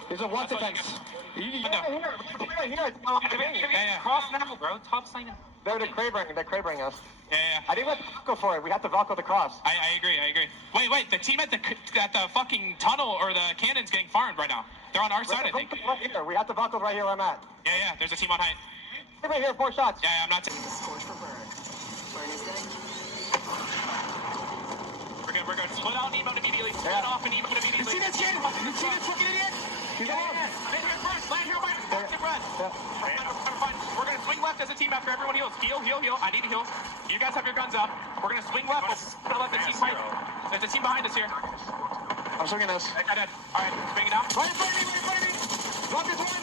There's a one defense. You gotta hear it. Yeah. Cross now, bro. Top sign. They're Krabering us. Yeah. I think we have to Valko for it. We have to Valko the cross. I agree. Wait. The team at the fucking tunnel or the cannon's getting farmed right now. They're on our side, I think. Right here. We have to Valko right here where I'm at. Yeah. There's a team on height. Right here, 4 shots. Yeah, I'm not taking. We're good. Split out and emote immediately. Split off and emote immediately. You see this kid? You see this fucking idiot? He's on. Land here, We're gonna swing left as a team after everyone heals. Heal. I need to heal. You guys have your guns up. We're gonna swing left. We're gonna let the team fight. There's a team behind us here. I'm swinging this. I did. Alright, swing it out. Right in front of me. Drop this one.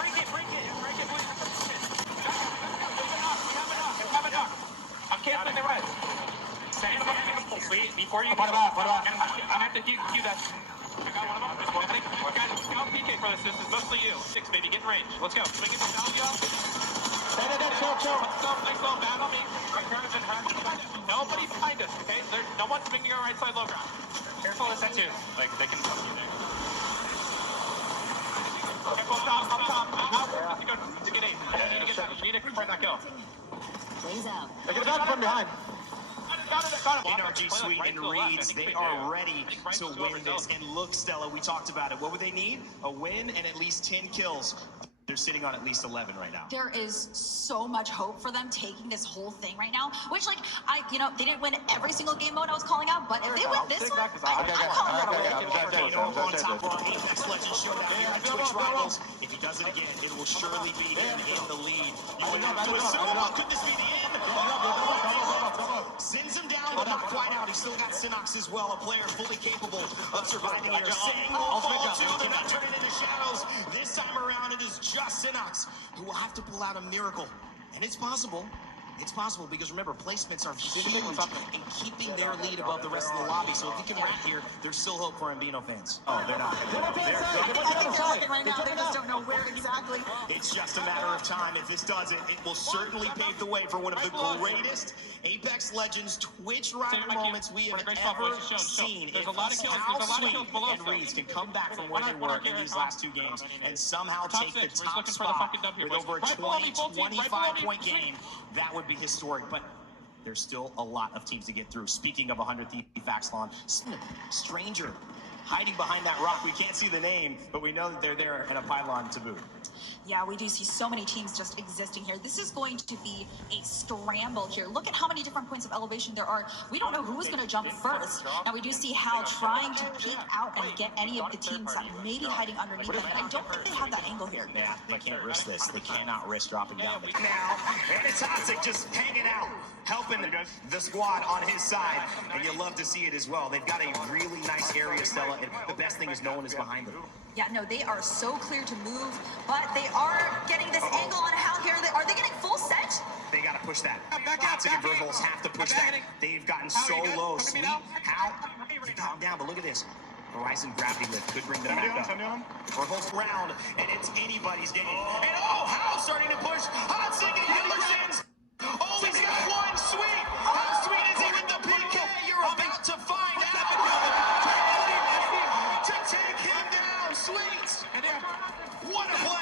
Break it. I'm canceling the red. Before you. What about? I have to cue that. I got one of them. Guys, scout PK for this. This is mostly you. 6, baby. Get in range. Let's go. Swing it down, y'all. Chill. Nice little bat on me. Right here has been hurt. Nobody behind us, okay? No one's making our right side low ground. Careful with that too. Like, they can fuck you there. Careful up top. Out. To get 8. We need to confirm that kill. Plays out. They're gonna back from behind. Got it. NRG Sweet and Reeds, they are ready to win this. And look, Stella, we talked about it. What would they need? A win and at least 10 kills. They're sitting on at least 11 right now. There is so much hope for them taking this whole thing right now, which, like, they didn't win every single game mode I was calling out, but if they win this one, I'm calling that a win. On top on Apex Legends showdown here at Twitch Rivals. If he does it again, it will surely be him in the lead. You would have to assume, could this be the end? Sends him down, but not quite out. He's still got Synox as well, a player fully capable of surviving here. Sang will fall too. They're not turning into shadows. This time around, it is just Synox who will have to pull out a miracle. And it's possible. It's possible because remember, placements are huge in keeping their lead above the rest of the lobby. So if he can rack here, there's still hope for Ambino fans. Oh, they're not. I think they're looking right now. They just don't know where exactly. It's just a matter of time. If this does it, it will certainly pave the way for one of the greatest Apex Legends Twitch rival moments we have ever seen. There's a lot of kills. There's a lot of kills below. And Reeds can come back from where they were in these last 2 games and somehow take the top spot with over a 25-point game. That would be historic, but there's still a lot of teams to get through. Speaking of 100th Faxlon, stranger hiding behind that rock. We can't see the name, but we know that they're there in a pylon to boot. Yeah, we do see so many teams just existing here. This is going to be a scramble here. Look at how many different points of elevation there are. We don't know who's going to jump first. Now, we do see Hal trying to peek out and get any of the teams that may be hiding underneath them, but I don't think they have that angle here. Yeah, they can't risk this. They cannot risk dropping down. Now, and it's Toxic just hanging out, helping the squad on his side, and you love to see it as well. They've got a really nice area, Stella, and the best thing is no one is behind them. Yeah, no, they are so clear to move, but they are getting this angle on Hal here. Are they getting full set? They got to push that. Toxic and Virgils have to push that. They've gotten so low. Sweet, Hal, calm down, but look at this. Horizon gravity lift could bring them back up. Virgils round, and it's anybody's game. And Hal's starting to push. Hot Sick and Hildersons. Oh, he's got one. Sweet. How sweet is he with the PK? You're about to find out. To take him down, Sweet. What a play.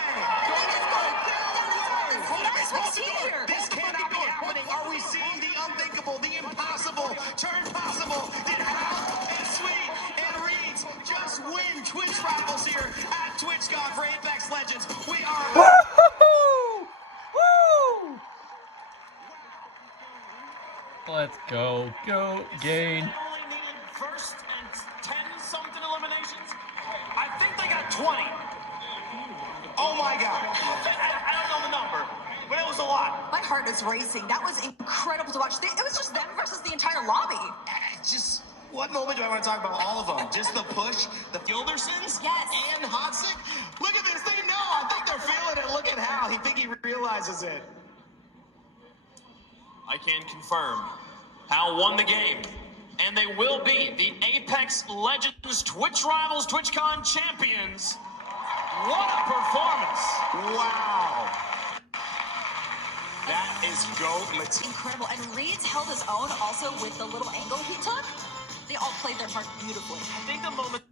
This cannot be happening. Are we seeing the unthinkable, the impossible turn possible? Did Hal and Sweet and Reeds just win Twitch Rivals here at Twitchcon for Apex Legends? We are... Woo! Woo! Let's go. Go, Gain. First and 10-something eliminations. I think they got 20. Oh my God. I don't know the number, but it was a lot. My heart is racing. That was incredible to watch. It was just them versus the entire lobby. Just what moment do I want to talk about all of them? Just the push, the Gildersons, and Hotsick. Look at this. They know. I think they're feeling it. Look at Hal. He think he realizes it. I can confirm Hal won the game, and they will be the Apex Legends Twitch Rivals TwitchCon champions. What a performance! Wow. That is GOAT. Incredible. And Reeds held his own also with the little angle he took. They all played their part beautifully. I think the moment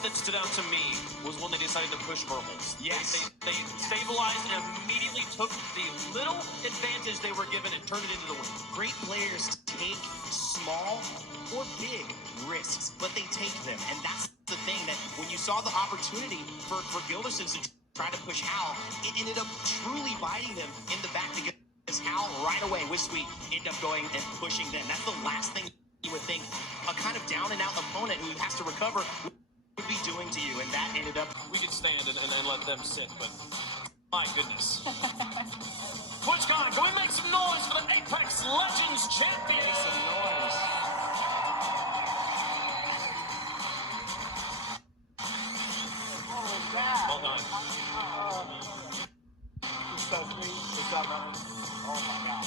that stood out to me was when they decided to push Virgils. Yes. They stabilized and immediately took the little advantage they were given and turned it into the win. Great players take small or big risks, but they take them. And that's the thing, that when you saw the opportunity for Gildersons to try to push Hal, it ended up truly biting them in the back, because Hal right away with Sweet ended up going and pushing them. That's the last thing you would think a kind of down and out opponent who has to recover would be doing to you, and that ended up... We could stand and let them sit, but my goodness. TwitchCon, can we make some noise for the Apex Legends champions? Make some noise. Well done. So sweet. Good job, man. Oh my God.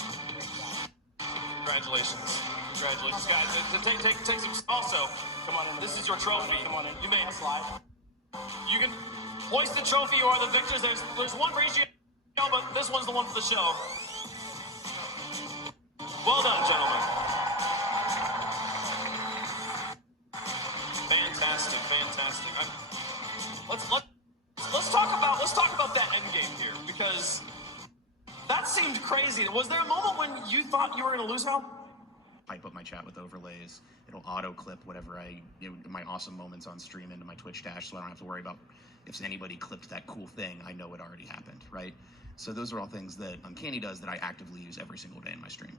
Congratulations. Congratulations, guys. Take some... Also, come on in. This is your trophy. Come on in. You may slide. You can hoist the trophy. You are the victors. There's one ratio but this one's the one for the show. Well done, gentlemen. Fantastic, fantastic. Let's talk about that end game here, because that seemed crazy. Was there a moment when you thought you were going to lose, Hal? Pipe up my chat with overlays. It'll auto clip whatever my awesome moments on stream into my Twitch dash, so I don't have to worry about if anybody clipped that cool thing. I know it already happened, right? So those are all things that Uncanny does that I actively use every single day in my stream.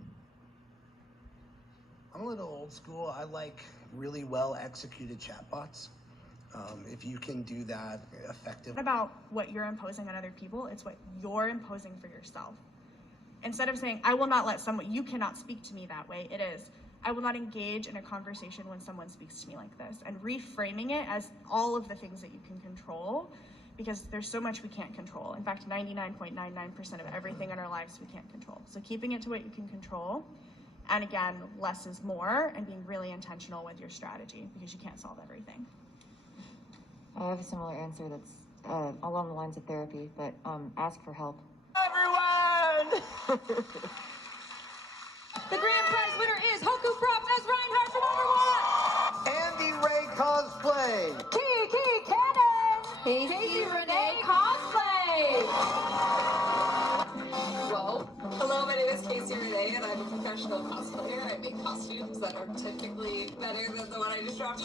I'm a little old school. I like really well executed chatbots. If you can do that effectively. It's not about what you're imposing on other people, it's what you're imposing for yourself. Instead of saying, I will not let someone, you cannot speak to me that way, it is, I will not engage in a conversation when someone speaks to me like this, and reframing it as all of the things that you can control, because there's so much we can't control. In fact, 99.99% of everything in our lives we can't control. So keeping it to what you can control, and again, less is more, and being really intentional with your strategy, because you can't solve everything. I have a similar answer that's along the lines of therapy, but ask for help. Everyone! The grand prize winner is Hoku Props as Reinhardt from Overwatch! Andy Ray cosplay. Kiki Cannon! Casey Renee cosplay! Well, hello, my name is Casey Renee, and I'm a professional cosplayer. I make costumes that are typically better than the one I just dropped.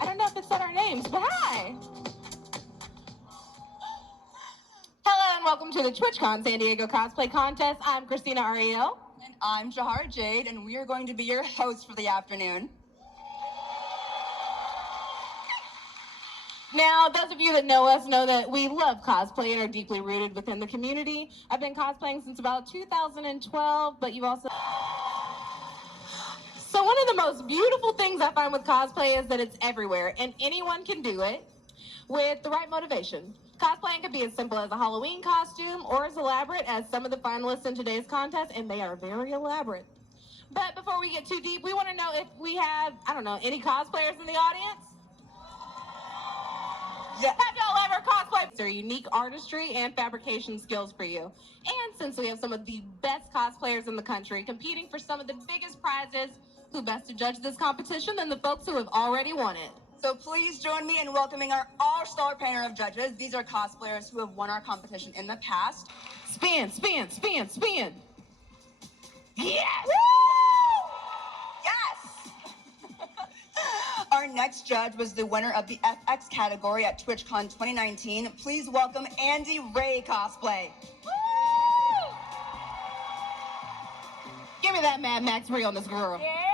I don't know if it said our names, but hi! Hello and welcome to the Twitchcon San Diego Cosplay Contest. I'm Christina Ariel. And I'm Jahar Jade, and we are going to be your hosts for the afternoon. Now, those of you that know us know that we love cosplay and are deeply rooted within the community. I've been cosplaying since about 2012, but you've also... So one of the most beautiful things I find with cosplay is that it's everywhere, and anyone can do it with the right motivation. Cosplaying can be as simple as a Halloween costume or as elaborate as some of the finalists in today's contest, and they are very elaborate. But before we get too deep, we want to know if we have, I don't know, any cosplayers in the audience? Yeah. Have y'all ever cosplayed? Their unique artistry and fabrication skills for you. And since we have some of the best cosplayers in the country competing for some of the biggest prizes, who best to judge this competition than the folks who have already won it? So please join me in welcoming our all-star panel of judges. These are cosplayers who have won our competition in the past. Spin, spin, spin, spin. Yes! Woo! Yes! Our next judge was the winner of the FX category at TwitchCon 2019. Please welcome Andy Ray cosplay. Woo! Give me that Mad Max realness, girl. Yeah!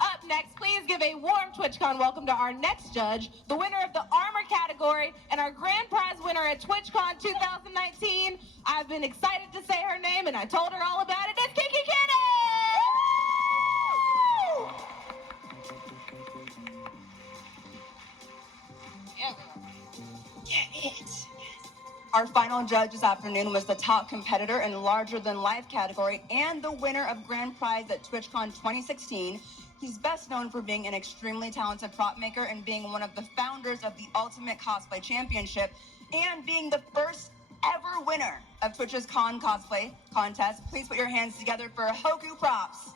Up next, please give a warm TwitchCon welcome to our next judge, the winner of the Armor category and our grand prize winner at TwitchCon 2019. I've been excited to say her name, and I told her all about it. It's Kiki Cannon! Get it. Our final judge this afternoon was the top competitor in larger-than-life category and the winner of grand prize at TwitchCon 2016. He's best known for being an extremely talented prop maker and being one of the founders of the Ultimate Cosplay Championship and being the first ever winner of Twitch's Con Cosplay Contest. Please put your hands together for Hoku Props.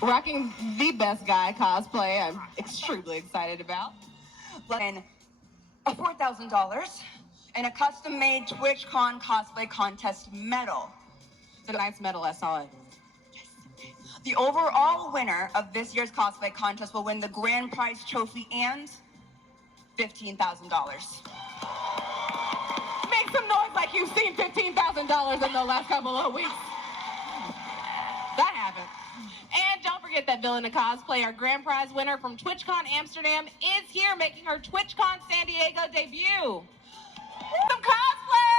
Rocking the best guy cosplay I'm extremely excited about. And $4,000 and a custom-made TwitchCon Cosplay Contest medal. It's a nice medal, I saw it. The overall winner of this year's cosplay contest will win the grand prize trophy and $15,000. Make some noise like you've seen $15,000 in the last couple of weeks. That happened. And don't forget that Villain of Cosplay, our grand prize winner from TwitchCon Amsterdam, is here making her TwitchCon San Diego debut. Some cosplay!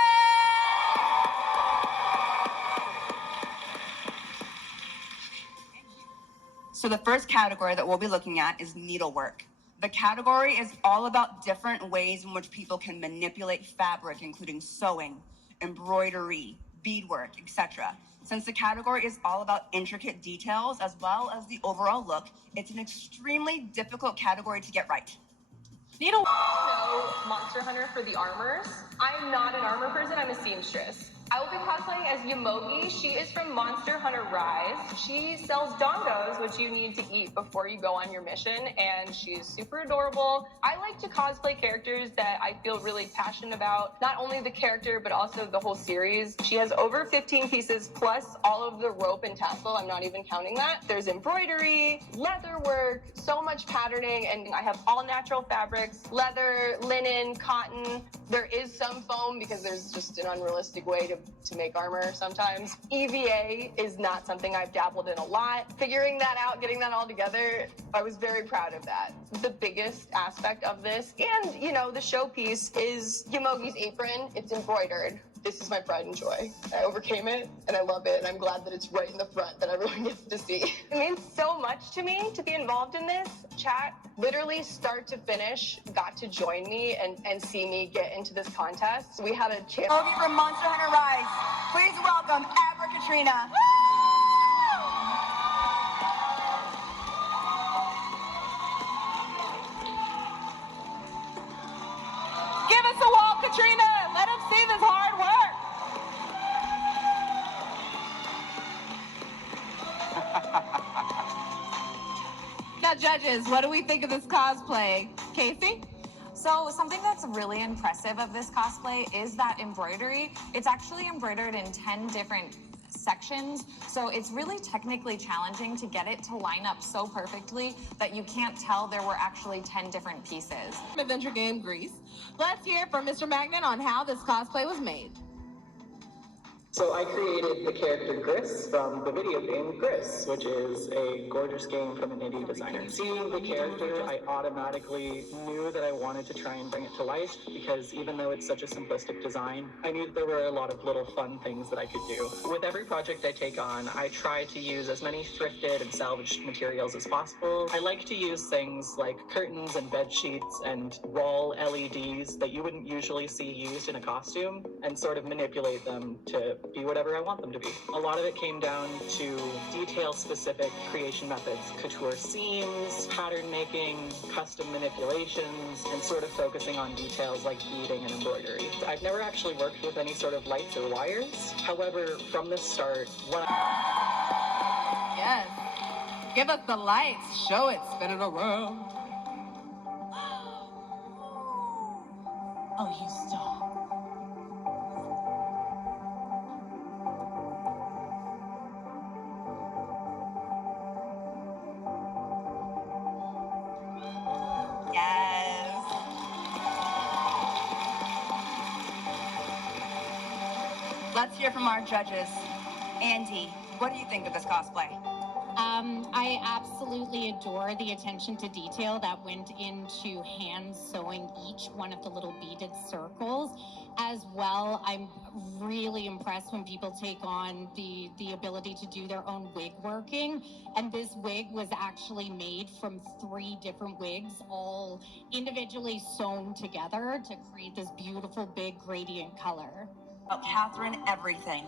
So the first category that we'll be looking at is needlework. The category is all about different ways in which people can manipulate fabric, including sewing, embroidery, beadwork, etc. Since the category is all about intricate details as well as the overall look, it's an extremely difficult category to get right. Know Monster Hunter for the armors. I'm not an armor person, I'm a seamstress. I will be cosplaying as Yomogi. She is from Monster Hunter Rise. She sells dongos, which you need to eat before you go on your mission, and she's super adorable. I like to cosplay characters that I feel really passionate about, not only the character, but also the whole series. She has over 15 pieces, plus all of the rope and tassel. I'm not even counting that. There's embroidery, leather work, so much patterning, and I have all natural fabrics, leather, linen, cotton. There is some foam because there's just an unrealistic way to make armor sometimes. EVA is not something I've dabbled in a lot. Figuring that out, getting that all together, I was very proud of that. The biggest aspect of this, and you know, the showpiece is Yomogi's apron. It's embroidered. This is my pride and joy. I overcame it, and I love it, and I'm glad that it's right in the front that everyone gets to see. It means so much to me to be involved in this. Chat, literally start to finish, got to join me and see me get into this contest. We had a chance. Yomogi from Monster Hunter Rise. Please welcome Abra Katrina. Give us a wall, Katrina. Let them see this hard work. Now, judges, what do we think of this cosplay? Casey? So something that's really impressive of this cosplay is that embroidery. It's actually embroidered in 10 different sections, so it's really technically challenging to get it to line up so perfectly that you can't tell there were actually 10 different pieces. Adventure game Grease. Let's hear from Mr. Magnan on how this cosplay was made. So I created the character Gris from the video game Gris, which is a gorgeous game from an indie designer. Seeing the character, I automatically knew that I wanted to try and bring it to life, because even though it's such a simplistic design, I knew there were a lot of little fun things that I could do. With every project I take on, I try to use as many thrifted and salvaged materials as possible. I like to use things like curtains and bed sheets and wall LEDs that you wouldn't usually see used in a costume, and sort of manipulate them to be whatever I want them to be. A lot of it came down to detail-specific creation methods, couture seams, pattern making, custom manipulations, and sort of focusing on details like beading and embroidery. I've never actually worked with any sort of lights or wires. However, from the start, Yes. Give us the lights. Show it. Spin it around. Oh, you stop. Yes. Let's hear from our judges. Andy, what do you think of this cosplay? I absolutely adore the attention to detail that went into hand sewing each one of the little beaded circles. As well, I'm really impressed when people take on the ability to do their own wig working. And this wig was actually made from 3 different wigs, all individually sewn together to create this beautiful big gradient color. Catherine, everything.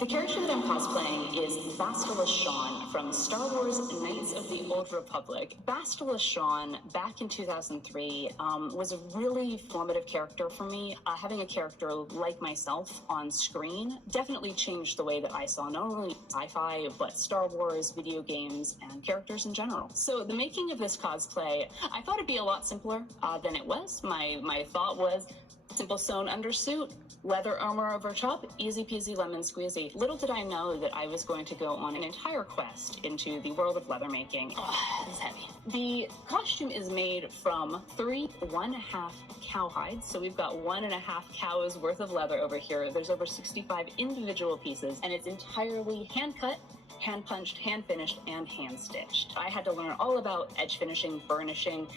The character that I'm cosplaying is Bastila Shawn from Star Wars Knights of the Old Republic. Bastila Shawn, back in 2003, was a really formative character for me. Having a character like myself on screen definitely changed the way that I saw not only sci-fi, but Star Wars, video games, and characters in general. So the making of this cosplay, I thought it'd be a lot simpler than it was. My thought was simple sewn undersuit, leather armor over top, easy peasy lemon squeezy. Little did I know that I was going to go on an entire quest into the world of leather making. Oh, this is heavy. The costume is made from 3 1/2 cow hides. So we've got 1.5 cows worth of leather over here. There's over 65 individual pieces, and it's entirely hand cut, hand punched, hand finished, and hand stitched. I had to learn all about edge finishing, burnishing.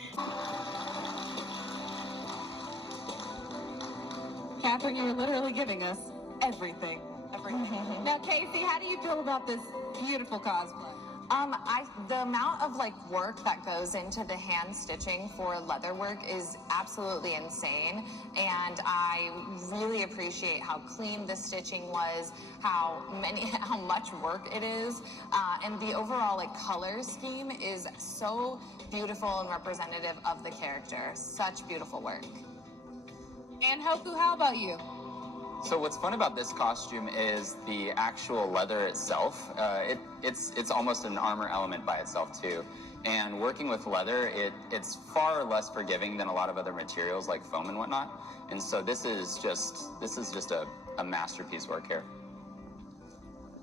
Catherine, you're literally giving us everything. Everything. Now, Casey, how do you feel about this beautiful cosplay? The amount of like work that goes into the hand stitching for leather work is absolutely insane, and I really appreciate how clean the stitching was, how much work it is, and the overall like color scheme is so beautiful and representative of the character. Such beautiful work. And Hoku, how about you? So what's fun about this costume is the actual leather itself. It's almost an armor element by itself too. And working with leather, it's far less forgiving than a lot of other materials like foam and whatnot. And so this is just a masterpiece work here.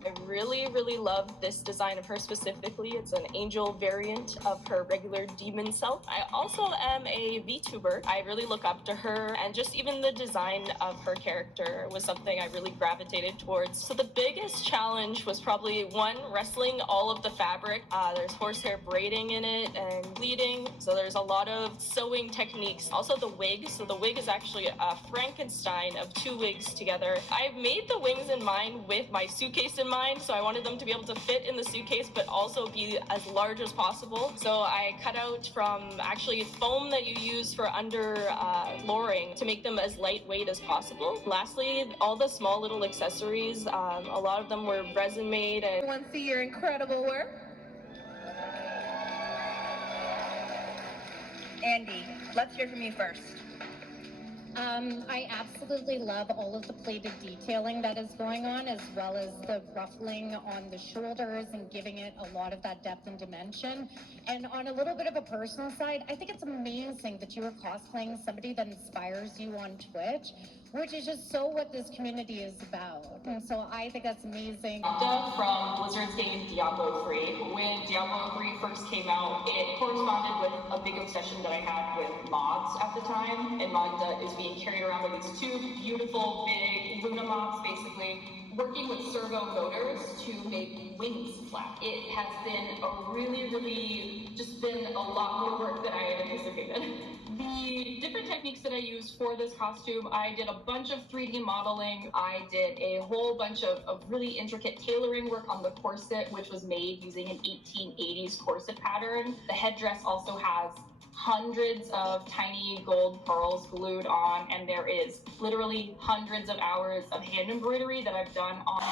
I really, really love this design of her specifically. It's an angel variant of her regular demon self. I also am a VTuber. I really look up to her, and just even the design of her character was something I really gravitated towards. So the biggest challenge was probably one, wrestling all of the fabric. There's horsehair braiding in it and pleating, so there's a lot of sewing techniques. Also the wig. So the wig is actually a Frankenstein of two wigs together. I made the wings in mind with my suitcase in mind, so I wanted them to be able to fit in the suitcase but also be as large as possible. So I cut out from actually foam that you use for under lowering to make them as lightweight as possible. Lastly, all the small little accessories, a lot of them were resin made. And Everyone see your incredible work. Andy, let's hear from you first. I absolutely love all of the plated detailing that is going on, as well as the ruffling on the shoulders and giving it a lot of that depth and dimension. And on a little bit of a personal side, I think it's amazing that you are cosplaying somebody that inspires you on Twitch, which is just so what this community is about. And so I think that's amazing. Magda from Blizzard's game Diablo 3. When Diablo 3 first came out, it corresponded with a big obsession that I had with mods at the time. And Magda is being carried around with these two beautiful, big Luna mods, basically, working with servo motors to make wings flap. It has been a really, just been a lot more work than I had anticipated. The different techniques that I used for this costume, I did a bunch of 3D modeling. I did a whole bunch of really intricate tailoring work on the corset, which was made using an 1880s corset pattern. The headdress also has hundreds of tiny gold pearls glued on, and there is literally hundreds of hours of hand embroidery that I've done on.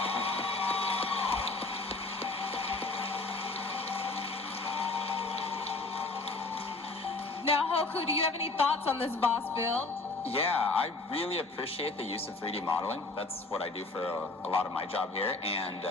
Now, Hoku, do you have any thoughts on this boss build? Yeah, I really appreciate the use of 3D modeling. That's what I do for a lot of my job here. And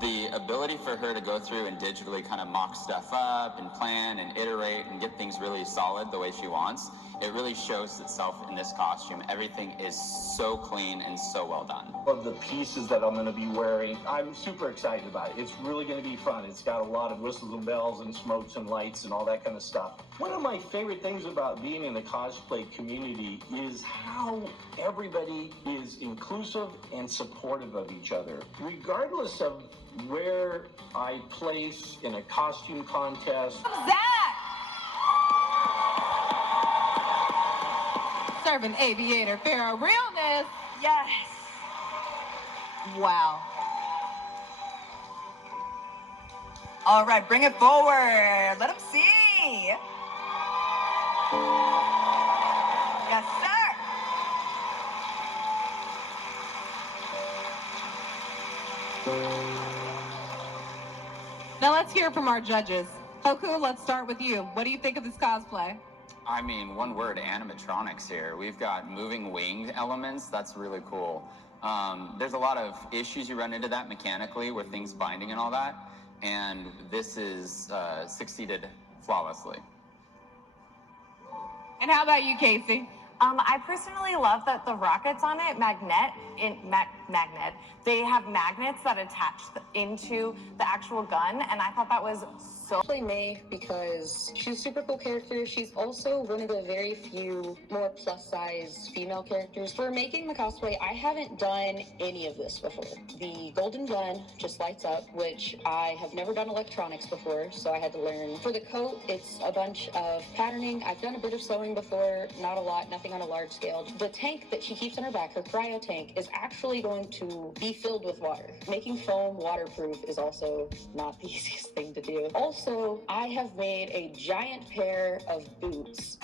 the ability for her to go through and digitally kind of mock stuff up and plan and iterate and get things really solid the way she wants, it really shows itself in this costume. Everything is so clean and so well done. Of the pieces that I'm going to be wearing, I'm super excited about it. It's really going to be fun. It's got a lot of whistles and bells and smokes and lights and all that kind of stuff. One of my favorite things about being in the cosplay community is how everybody is inclusive and supportive of each other. Regardless of where I place in a costume contest. Serving aviator Pharaoh realness. Yes. Wow. All right, bring it forward. Let them see. Yes, sir. Now let's hear from our judges. Hoku, let's start with you. What do you think of this cosplay? I mean, one word, animatronics here. We've got moving wing elements. That's really cool. There's a lot of issues you run into that mechanically with things binding and all that. And this is succeeded flawlessly. And how about you, Casey? I personally love that the rockets on it, magnet, they have magnets that attach into the actual gun, and I thought that was so... I play May because she's a super cool character. She's also one of the very few more plus-size female characters. For making the cosplay, I haven't done any of this before. The golden gun just lights up, which I have never done electronics before, so I had to learn. For the coat, it's a bunch of patterning. I've done a bit of sewing before, not a lot, nothing on a large scale. The tank that she keeps on her back, her cryo tank, is actually going going to be filled with water. Making foam waterproof is also not the easiest thing to do. Also, I have made a giant pair of boots.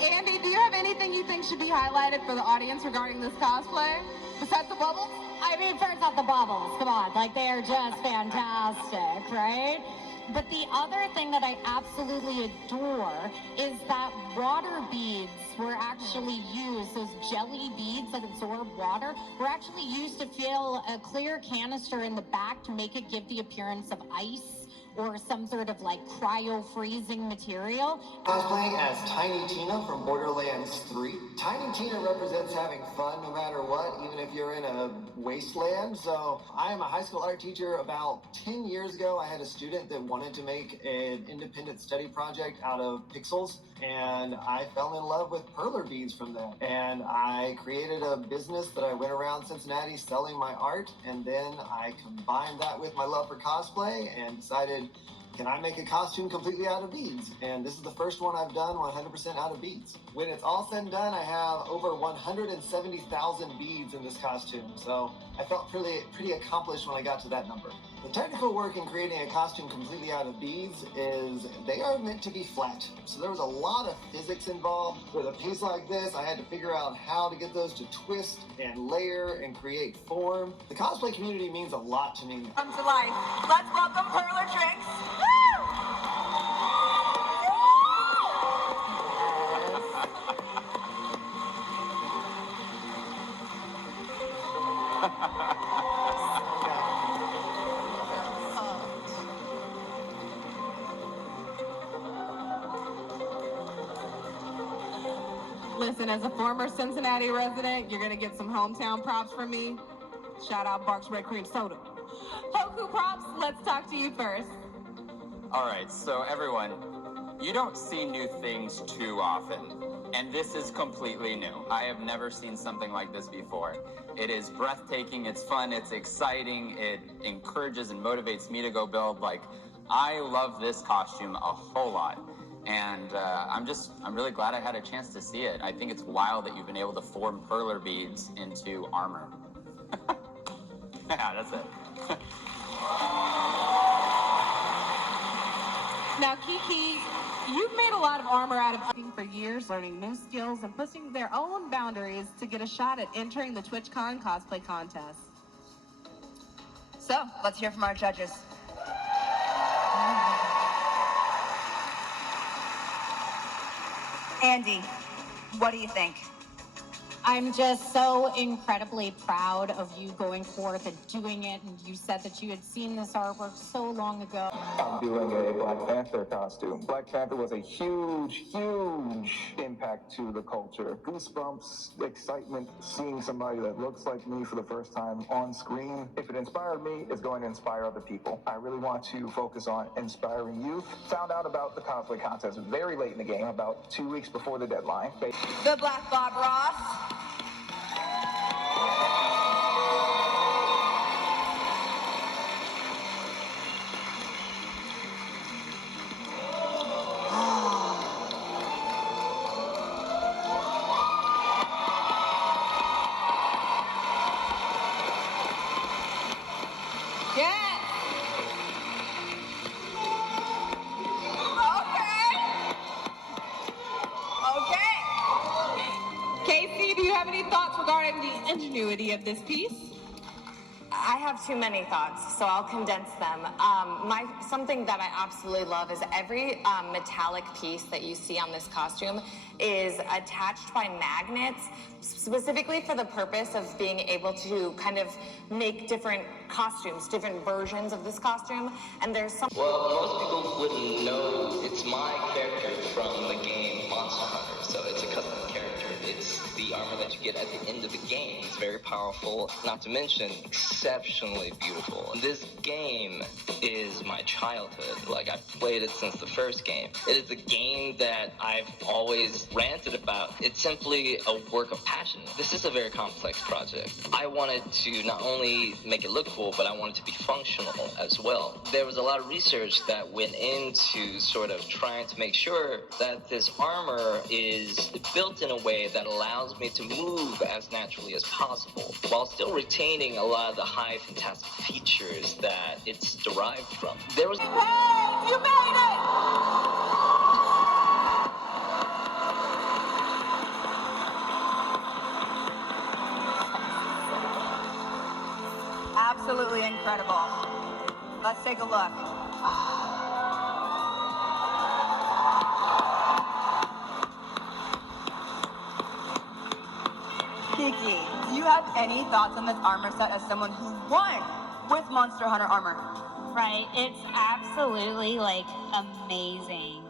Andy, do you have anything you think should be highlighted for the audience regarding this cosplay? Besides the bubbles? I mean, first off, the bubbles. Come on, like they're just fantastic, right? But the other thing that I absolutely adore is that water beads were actually used, those jelly beads that absorb water, were actually used to fill a clear canister in the back to make it give the appearance of ice or some sort of like cryo-freezing material. Cosplaying as Tiny Tina from Borderlands 3. Tiny Tina represents having fun no matter what, even if you're in a wasteland. So I am a high school art teacher. About 10 years ago, I had a student that wanted to make an independent study project out of pixels, and I fell in love with perler beads from them. And I created a business that I went around Cincinnati selling my art, and then I combined that with my love for cosplay and decided, can I make a costume completely out of beads? And this is the first one I've done 100% out of beads. When it's all said and done, I have over 170,000 beads in this costume. So I felt pretty accomplished when I got to that number. The technical work in creating a costume completely out of beads is they are meant to be flat. So there was a lot of physics involved. With a piece like this, I had to figure out how to get those to twist and layer and create form. The cosplay community means a lot to me. Come to life. Let's welcome Perler Drinks. Listen, as a former Cincinnati resident, you're gonna get some hometown props from me. Shout out Barks Red Cream Soda. Hoku Props, let's talk to you first. All right, so everyone, you don't see new things too often, and this is completely new. I have never seen something like this before. It is breathtaking, it's fun, it's exciting, it encourages and motivates me to go build. Like, I love this costume a whole lot. And I'm really glad I had a chance to see it. I think it's wild that you've been able to form perler beads into armor. Yeah, that's it. Now, Kiki, you've made a lot of armor out of for years, learning new skills and pushing their own boundaries to get a shot at entering the Twitchcon cosplay contest. So, let's hear from our judges. Andy, what do you think? I'm just so incredibly proud of you going forth and doing it. And you said that you had seen this artwork so long ago. I'm doing a Black Panther costume. Black Panther was a huge impact to the culture. Goosebumps, excitement, seeing somebody that looks like me for the first time on screen. If it inspired me, it's going to inspire other people. I really want to focus on inspiring youth. Found out about the cosplay contest very late in the game, about 2 weeks before the deadline. The Black Bob Ross. Casey, do you have any thoughts regarding the ingenuity of this piece? I have too many thoughts, so I'll condense them. Something that I absolutely love is every metallic piece that you see on this costume is attached by magnets, specifically for the purpose of being able to kind of make different costumes, different versions of this costume. And there's some. Well, most people wouldn't know it's my character from the game Monster Hunter, so it's a custom character. It's the armor that you get at the end of the game. It's very powerful, not to mention exceptionally beautiful. This game is my childhood. Like, I've played it since the first game. It is a game that I've always ranted about. It's simply a work of passion. This is a very complex project. I wanted to not only make it look cool, but I wanted to be functional as well. There was a lot of research that went into sort of trying to make sure that this armor is built in a way that allows me to move as naturally as possible, while still retaining a lot of the high fantastic features that it's derived from. There was... Hey, you made it! Absolutely incredible. Let's take a look. Kiki, do you have any thoughts on this armor set as someone who won with Monster Hunter armor? Right, it's absolutely like amazing.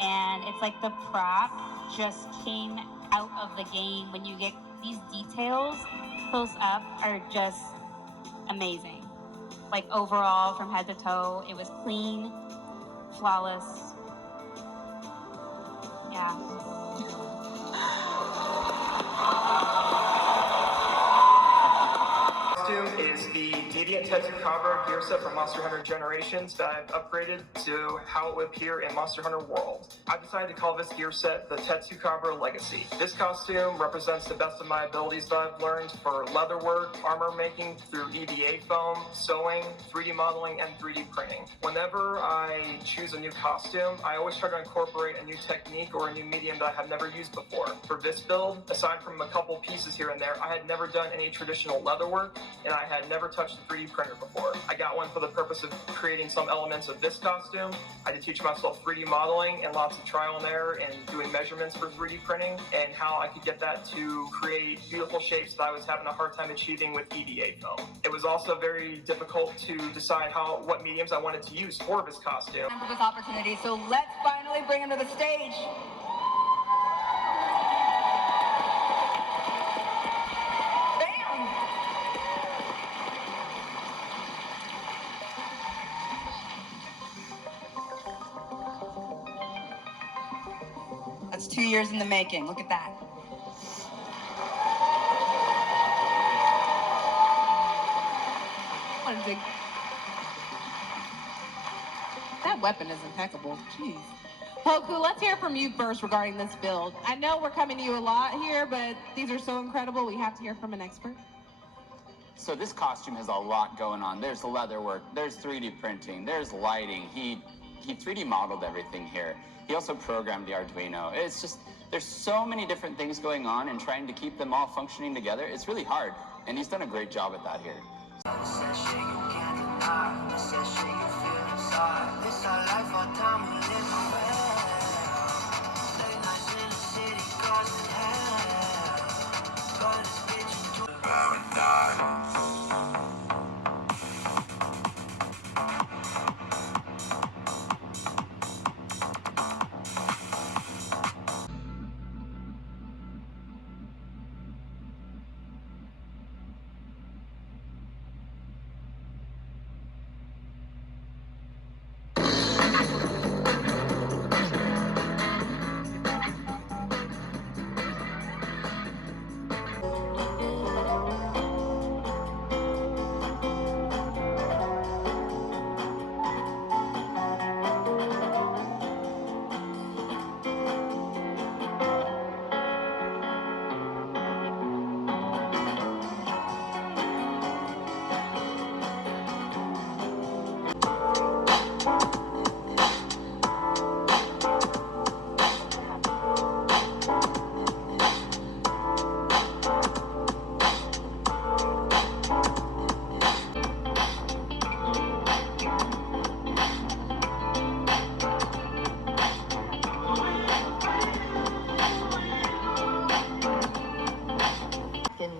And it's like the prop just came out of the game. When you get these details close up are just amazing. Like overall, from head to toe, it was clean, flawless. Yeah. Costume is the Deviant Tetsukabra gear set from Monster Hunter Generations that I've upgraded to how it would appear in Monster Hunter World. I've decided to call this gear set the Tetsukabra Legacy. This costume represents the best of my abilities that I've learned for leatherwork, armor making through EVA foam, sewing, 3D modeling, and 3D printing. Whenever I choose a new costume, I always try to incorporate a new technique or a new medium that I have never used before. For this build, aside from a couple pieces here and there, I had never done any traditional leatherwork, and I had never touched a 3D printer before. I got one for the purpose of creating some elements of this costume. I had to teach myself 3D modeling and lots of trial and error and doing measurements for 3D printing and how I could get that to create beautiful shapes that I was having a hard time achieving with EVA foam. It was also very difficult to decide what mediums I wanted to use for this costume. For this opportunity, so let's finally bring him to the stage. That's 2 years in the making. Look at that. That weapon is impeccable. Jeez. Hoku, let's hear from you first regarding this build. I know we're coming to you a lot here, but these are so incredible. We have to hear from an expert. So this costume has a lot going on. There's the leather work, there's 3D printing, there's lighting. He 3D modeled everything here. He also programmed the Arduino. It's just, there's so many different things going on, and trying to keep them all functioning together, it's really hard. And he's done a great job at that here.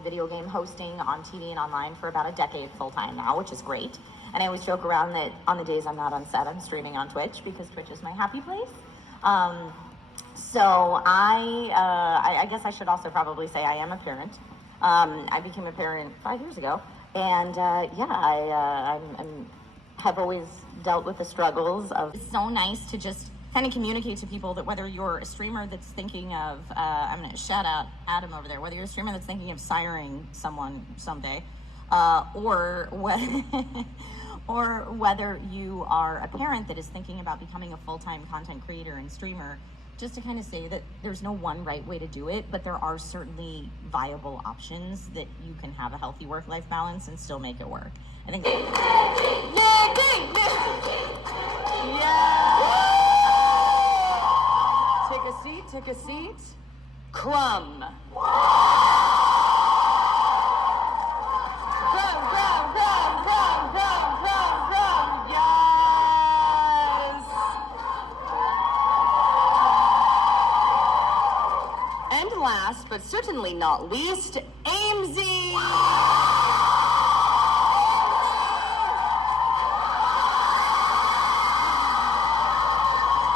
Video game hosting on TV and online for about a decade full-time now, which is great. And I always joke around that on the days I'm not on set, I'm streaming on Twitch, because Twitch is my happy place. So I guess I should also probably say I am a parent. I became a parent 5 years ago, and yeah, I have always dealt with the struggles of. It's so nice to just kind of communicate to people that whether you're a streamer that's thinking of, I'm going to shout out Adam over there, whether you're a streamer that's thinking of siring someone someday, or whether you are a parent that is thinking about becoming a full-time content creator and streamer, just to kind of say that there's no one right way to do it, but there are certainly viable options that you can have a healthy work-life balance and still make it work. I think. Yeah! Take a seat. Crumb. Yes! And last, but certainly not least, Amesy!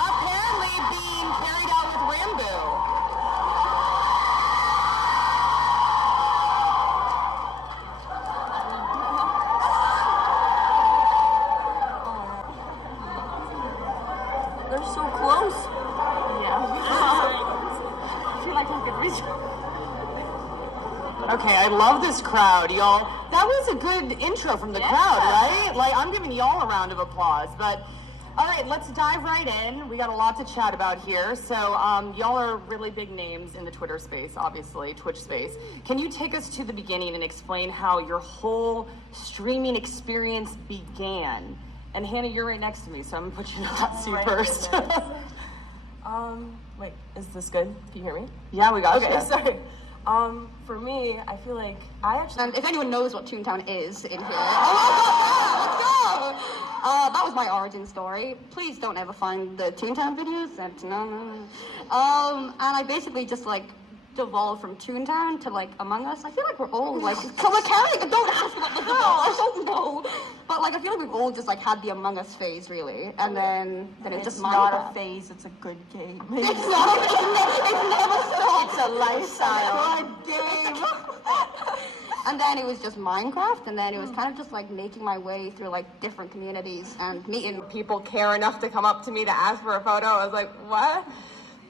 Apparently being carried out with Rambo. They're so close. Yeah. I feel like I could reach. Okay, I love this crowd, y'all. That was a good intro from the crowd, right? Like, I'm giving y'all a round of applause, but all right, let's dive right in. We got a lot to chat about here. So, y'all are really big names in the Twitter space, obviously, Twitch space. Can you take us to the beginning and explain how your whole streaming experience began? And Hannah, you're right next to me, so I'm gonna put you in the hot seat first. Wait, is this good? Can you hear me? Yeah, we got you. Okay, sorry. For me, I feel like I actually. If anyone knows what Toontown is in here, that was my origin story. Please don't ever find the Toontown videos. No. And I basically just like devolved from Toontown to like Among Us. I feel like we're all like color carrying. Don't ask about the devolve. I don't know. But like I feel like we've all just like had the Among Us phase really, and then it's just not Minecraft. a phase. It's a good game. It's not. It never stops. It's a lifestyle. It's a good game. And then it was just Minecraft, and then it was kind of just like making my way through like different communities and meeting people care enough to come up to me to ask for a photo. I was like, what?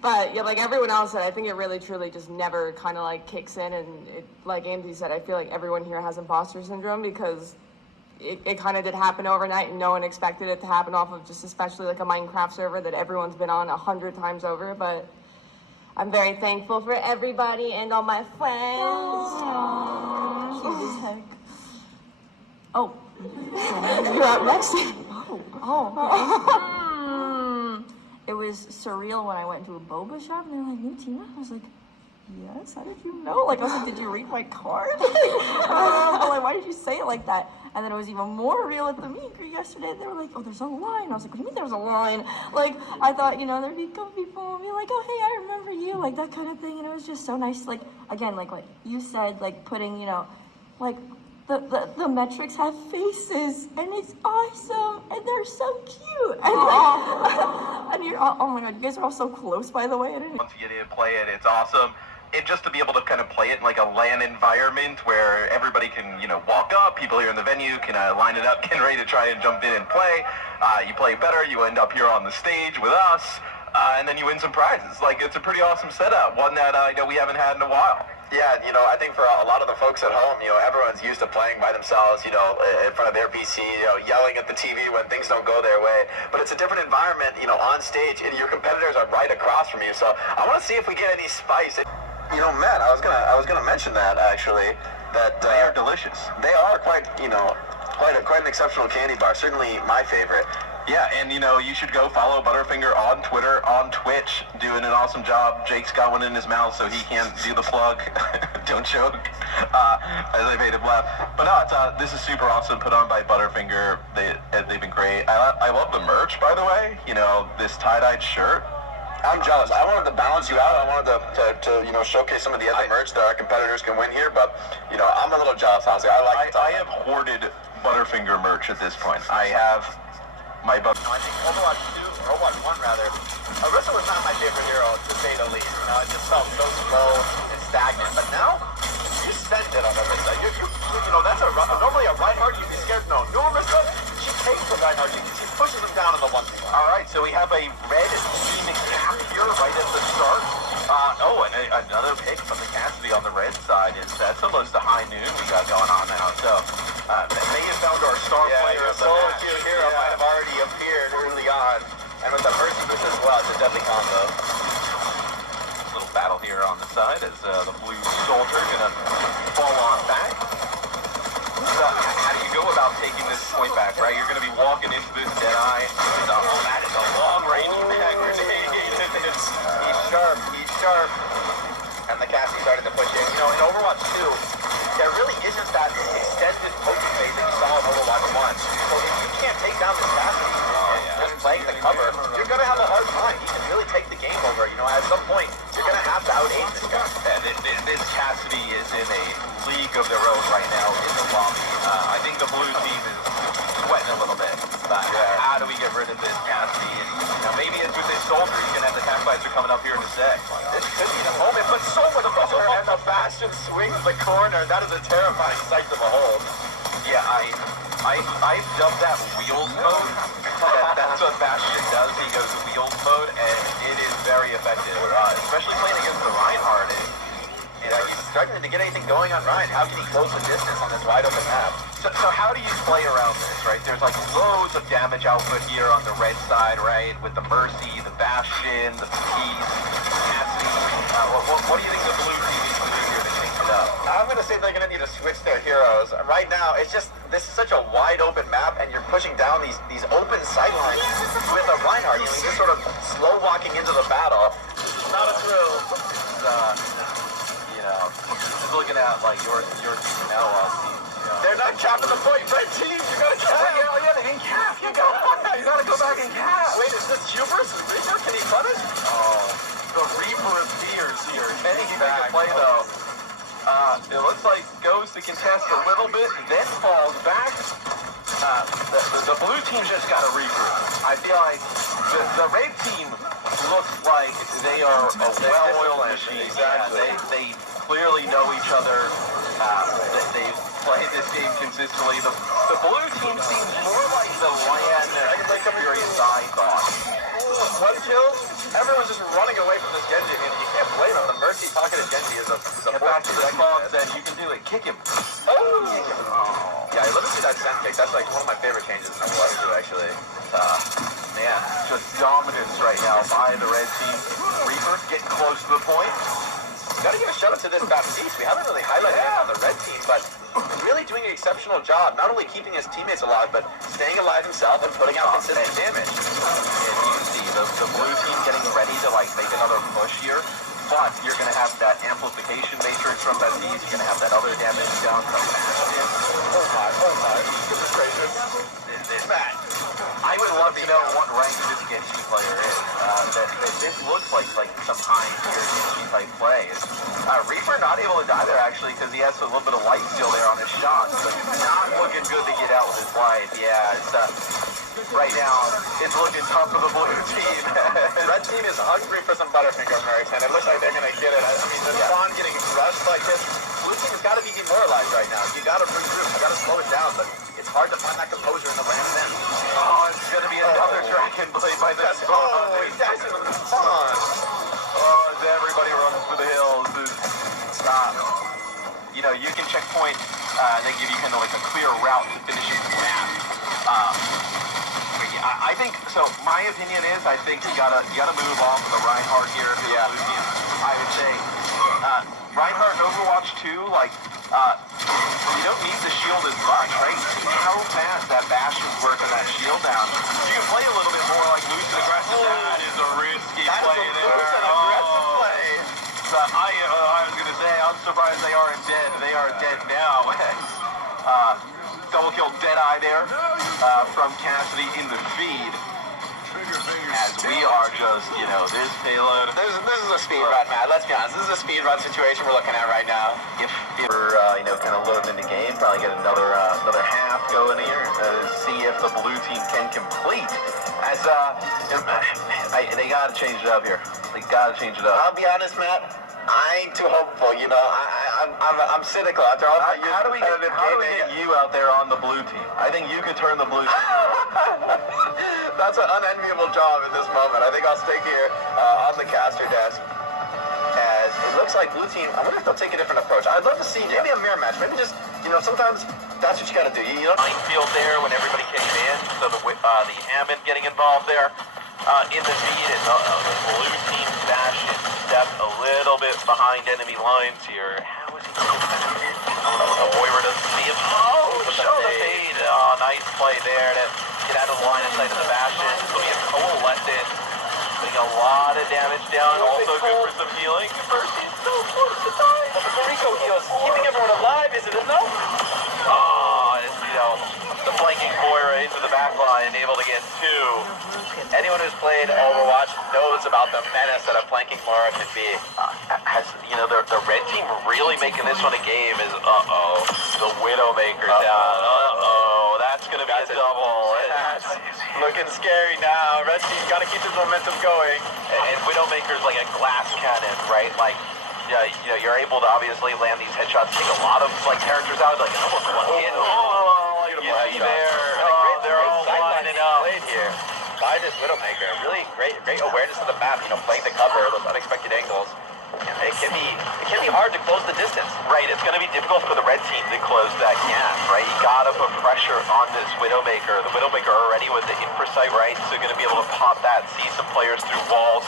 But yeah, like everyone else said, I think it really truly just never kind of like kicks in, and it, like Amesy said, I feel like everyone here has imposter syndrome because it kind of did happen overnight and no one expected it to happen off of just especially like a Minecraft server that everyone's been on 100 times over. But I'm very thankful for everybody and all my friends. Cute as heck. Oh, you're up next. It was surreal when I went to a boba shop and they were like, "New Tina?" I was like, "Yes, how did you know?" Like, I was like, "Did you read my card?" Like, why did you say it like that? And then it was even more real at the meet and greet yesterday. They were like, "Oh, there's a line." I was like, "What do you mean there's a line?" Like, I thought, there'd be some people and be like, "Oh, hey, I remember you," like that kind of thing. And it was just so nice. Like, again, like what you said, like putting, like the metrics have faces and it's awesome and they're so cute. And and you're all, oh my god, you guys are all so close, by the way. Once you get in, play it, it's awesome. And just to be able to kind of play it in like a LAN environment where everybody can, walk up, people here in the venue can line it up, getting ready to try and jump in and play. You play better, you end up here on the stage with us, and then you win some prizes. Like, it's a pretty awesome setup, one that we haven't had in a while. Yeah, I think for a lot of the folks at home, everyone's used to playing by themselves, in front of their PC, yelling at the TV when things don't go their way. But it's a different environment, on stage, and your competitors are right across from you. So I want to see if we get any spice. Matt, I was gonna mention that actually. That they are delicious. They are quite an exceptional candy bar. Certainly my favorite. Yeah, and you should go follow Butterfinger on Twitter, on Twitch, doing an awesome job. Jake's got one in his mouth, so he can't do the plug. Don't choke, as I made him laugh. But no, this is super awesome, put on by Butterfinger. They've been great. I love the merch, by the way. This tie-dyed shirt. I'm jealous. I wanted to balance you out. I wanted to showcase some of the other merch that our competitors can win here. But I'm a little jealous. Honestly, I have hoarded Butterfinger merch at this point. I have my I think Overwatch 2, or Overwatch 1 rather, Orisa was not my favorite hero, to say the least. It just felt so slow and stagnant. But now, you sent it on Orisa. That's normally a Reinhardt, you'd be scared. No, Orisa, she takes the Reinhardt, he pushes him down in the 1v1. All right, so we have a red team cap here right at the start. And another pick from the Cassidy on the red side. That's almost a high noon we got going on now. So may have found our star player of the match. Your hero might have already appeared early on. And with the Mercy boost as well, it's a deadly combo. Little battle here on the side as the blue soldier gonna fall on back. So how do you go about taking this point back, right? You're gonna be walking into this Deadeye. That is a long-range mag grenade. He's sharp. And the Cassidy started to push in. You know, in Overwatch 2, there really isn't that extended poking phase that you saw in Overwatch 1. So if you can't take down this Cassidy and just playing the cover, you're gonna have a hard time. He can really take the game over. You know, at some point, you're gonna have to out-aim this guy. Yeah, this Cassidy is in a league of their own right now in the lobby. I think the blue team is sweating a little bit. But how do we get rid of this Cassidy? And maybe it's with this soldier. He's gonna have the tank fights coming up here in a sec. This could be the moment, but so much pressure, and the Bastion swings the corner. That is a terrifying sight to behold. Yeah, I dubbed that wheels mode. That's what Bastion does. He goes wheels mode, and it is very effective, especially playing against the Reinhardt. He's struggling to get anything going on Ryan. How can he close the distance on this wide open map? So how do you play around this, right? There's like loads of damage output here on the red side, right? With the Mercy, the Bastion, the Peace, Cassidy. What do you think the blue team needs to do here to change it up? I'm going to say they're going to need to switch their heroes. Right now, it's just, this is such a wide open map, and you're pushing down these open sightlines with a Reinhardt. You know, you're just sort of slow walking into the battle. Not a thrill. Just looking at like your team and LL team. They're not capping the point. Red team, you gotta cap. Yeah, they didn't cap. You gotta go back and cap. Wait, is this Q versus Reaper? Can he punish? Oh, the Reaper appears here. Can he make a play though? It looks like goes to contest a little bit, then falls back. The blue team just got a Reaper. I feel like the red team looks like they are a well-oiled machine. Exactly. Yeah, they clearly know each other. They've played this game consistently. The blue team seems more like the land Furious I thought. One kill, everyone's just running away from this Genji. I mean, you can't blame him. The Mercy talking to Genji is a get back to the box, and you can do it. Kick him. Oh! Yeah, let me see that send kick. That's like one of my favorite changes in Overwatch 2, actually. Man, just dominance right now by the red team. Reaper getting close to the point. Gotta give a shout out to this Baptiste. We haven't really highlighted him on the red team, but really doing an exceptional job, not only keeping his teammates alive, but staying alive himself and putting out consistent damage. And you can see the blue team getting ready to like make another push here. But you're gonna have that amplification matrix from Baptiste. You're gonna have that other damage down from Bastion. Oh my. Goodness gracious. Matt, I would love to know what rank this Genji player is. This looks like some high-tier Genji type play. Reaper not able to die there actually because he has a little bit of light steal there on his shots, but not looking good to get out with his life. Yeah, right now it's looking tough for the blue team. Red team is hungry for some Butterfinger American. It looks like they're gonna get it. I mean, the Spawn getting rushed like this. Blue team has got to be demoralized right now. You got to regroup. You got to slow it down, but it's hard to find that composure in the ramp then. Oh, it's gonna be another Dragon Blade by the Spawn. Oh, he's actually on the Spawn. Oh, as everybody runs for the hills. You can checkpoint. They give you kind of like a clear route to finishing the map. I think so. My opinion is, I think you gotta move on from the Reinhardt here. Yeah. I would say Reinhardt in Overwatch 2, like you don't need the shield as much, right? See how fast that Bastion's working that shield down. You can play a little bit more like loose and aggressive. That is a risky play there. Loose and aggressive play. I was gonna say, I'm surprised they aren't dead. They are dead now. Double kill Deadeye there from Cassidy in the feed. As we are just, this payload. This is a speed run, Matt. Let's be honest. This is a speed run situation we're looking at right now. If we're, kind of loading in the game, probably get another half going here. See if the blue team can complete. As they gotta change it up here. They gotta change it up. I'll be honest, Matt. I ain't too hopeful. I'm cynical after all that. How do we get you out there on the blue team? I think you could turn the blue team. That's an unenviable job in this moment. I think I'll stay here on the caster desk. As it looks like blue team, I wonder if they'll take a different approach. I'd love to see maybe a mirror match. Maybe just, sometimes that's what you got to do. Minefield there when everybody came in, so the Hammond getting involved there in the feed, and the blue team Bastion stepped a little bit behind enemy lines here. How is he going back? Moira doesn't see him. Oh, show the fade. Oh, nice play there to get out of the line of sight of the Bastion. This will be a coalescence. Putting a lot of damage down. Also good for some healing. Mercy's so close to dying. But the Rico heals, keeping everyone alive, is it enough? Oh, it's, the flanking Moira into the back line, able to get two. Anyone who's played Overwatch knows about the menace that a flanking Moira can be. The red team really making this one a game is, the Widowmaker down. That's going to be a double. That's looking scary now. Red team's got to keep this momentum going. And Widowmaker's like a glass cannon, right? Like, you're able to obviously land these headshots, take a lot of characters out, like almost one hit. You see there. They're all lining up here by this Widowmaker. Really great awareness of the map. Playing the cover, those unexpected angles. It can be hard to close the distance. Right, it's going to be difficult for the red team to close that gap, right? You got to put pressure on this Widowmaker. The Widowmaker already with the infrasight, right? So going to be able to pop that, see some players through walls,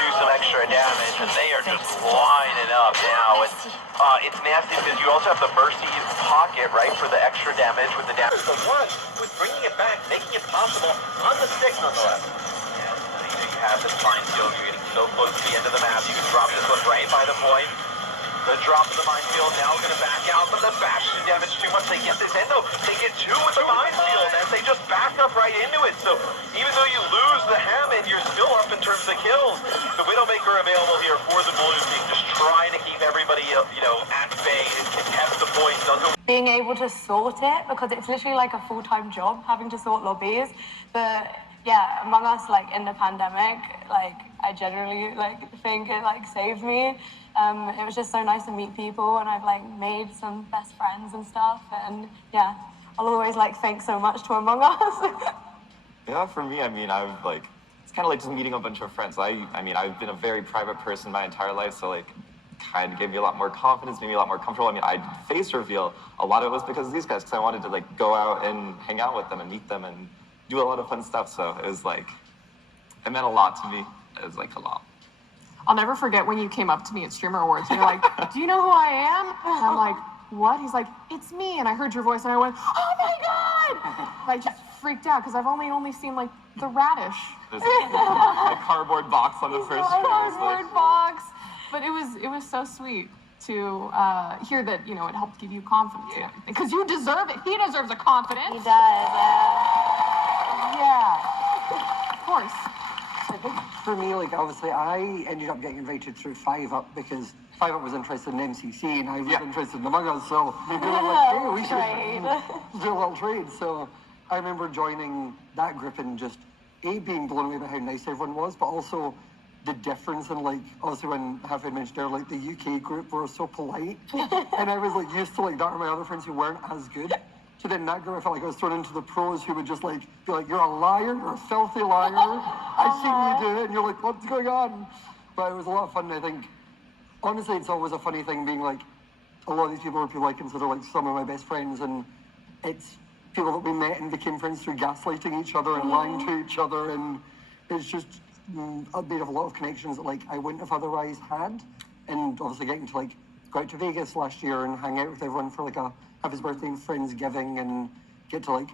do some extra damage, and they are just lining up now. And it's nasty because you also have the Mercy pocket, right, for the extra damage with the damage. The one who's bringing it back, making it possible on the stick nonetheless. You have this minefield, you're getting so close to the end of the map, you can drop this one right by the point. The drop of the minefield now going to back out, but the Bastion damage too much. They get this end though, they get two with the minefield, and they just back up right into it. So even though you lose the Hammond, you're still up in terms of kills. The Widowmaker available here for the blue team, just trying to keep everybody, at bay and contest the points. Being able to sort it, because it's literally like a full-time job, having to sort lobbies. But yeah, Among Us, in the pandemic, I generally, think it, saved me. It was just so nice to meet people, and I've, made some best friends and stuff, and, yeah, I'll always, thank so much to Among Us. Yeah, for me, I've, it's kind of like just meeting a bunch of friends. I've been a very private person my entire life, so, kind of gave me a lot more confidence, made me a lot more comfortable. I did face reveal. A lot of it was because of these guys, because I wanted to, go out and hang out with them and meet them and do a lot of fun stuff, so it was it meant a lot to me. It was a lot. I'll never forget when you came up to me at Streamer Awards. You're like, "Do you know who I am?" And I'm like, "What?" He's like, "It's me." And I heard your voice, and I went, "Oh my god!" I just freaked out because I've only seen the radish. There's a cardboard box on the first stream. Cardboard box, but it was so sweet to hear that it helped give you confidence. Yeah. Because you deserve it. He deserves a confidence. He does. Yeah. Of course. I think for me, obviously, I ended up getting invited through 5UP because 5UP was interested in MCC and I was interested in Among Us, so they were hey, we should do a little trade. So I remember joining that group and just, being blown away by how nice everyone was, but also the difference in, obviously when Hafid mentioned earlier, the UK group were so polite, and I was, used to, that are my other friends who weren't as good. So then that group, I felt like I was thrown into the pros who would just be like, "You're a liar, you're a filthy liar, I've seen you do it," and you're like, "What's going on?" But it was a lot of fun, and I think, honestly, it's always a funny thing being a lot of these people are people I consider some of my best friends, and it's people that we met and became friends through gaslighting each other and lying to each other, and it's just made of a lot of connections that I wouldn't have otherwise had, and obviously getting to go out to Vegas last year and hang out with everyone for have his birthday and Friendsgiving and get to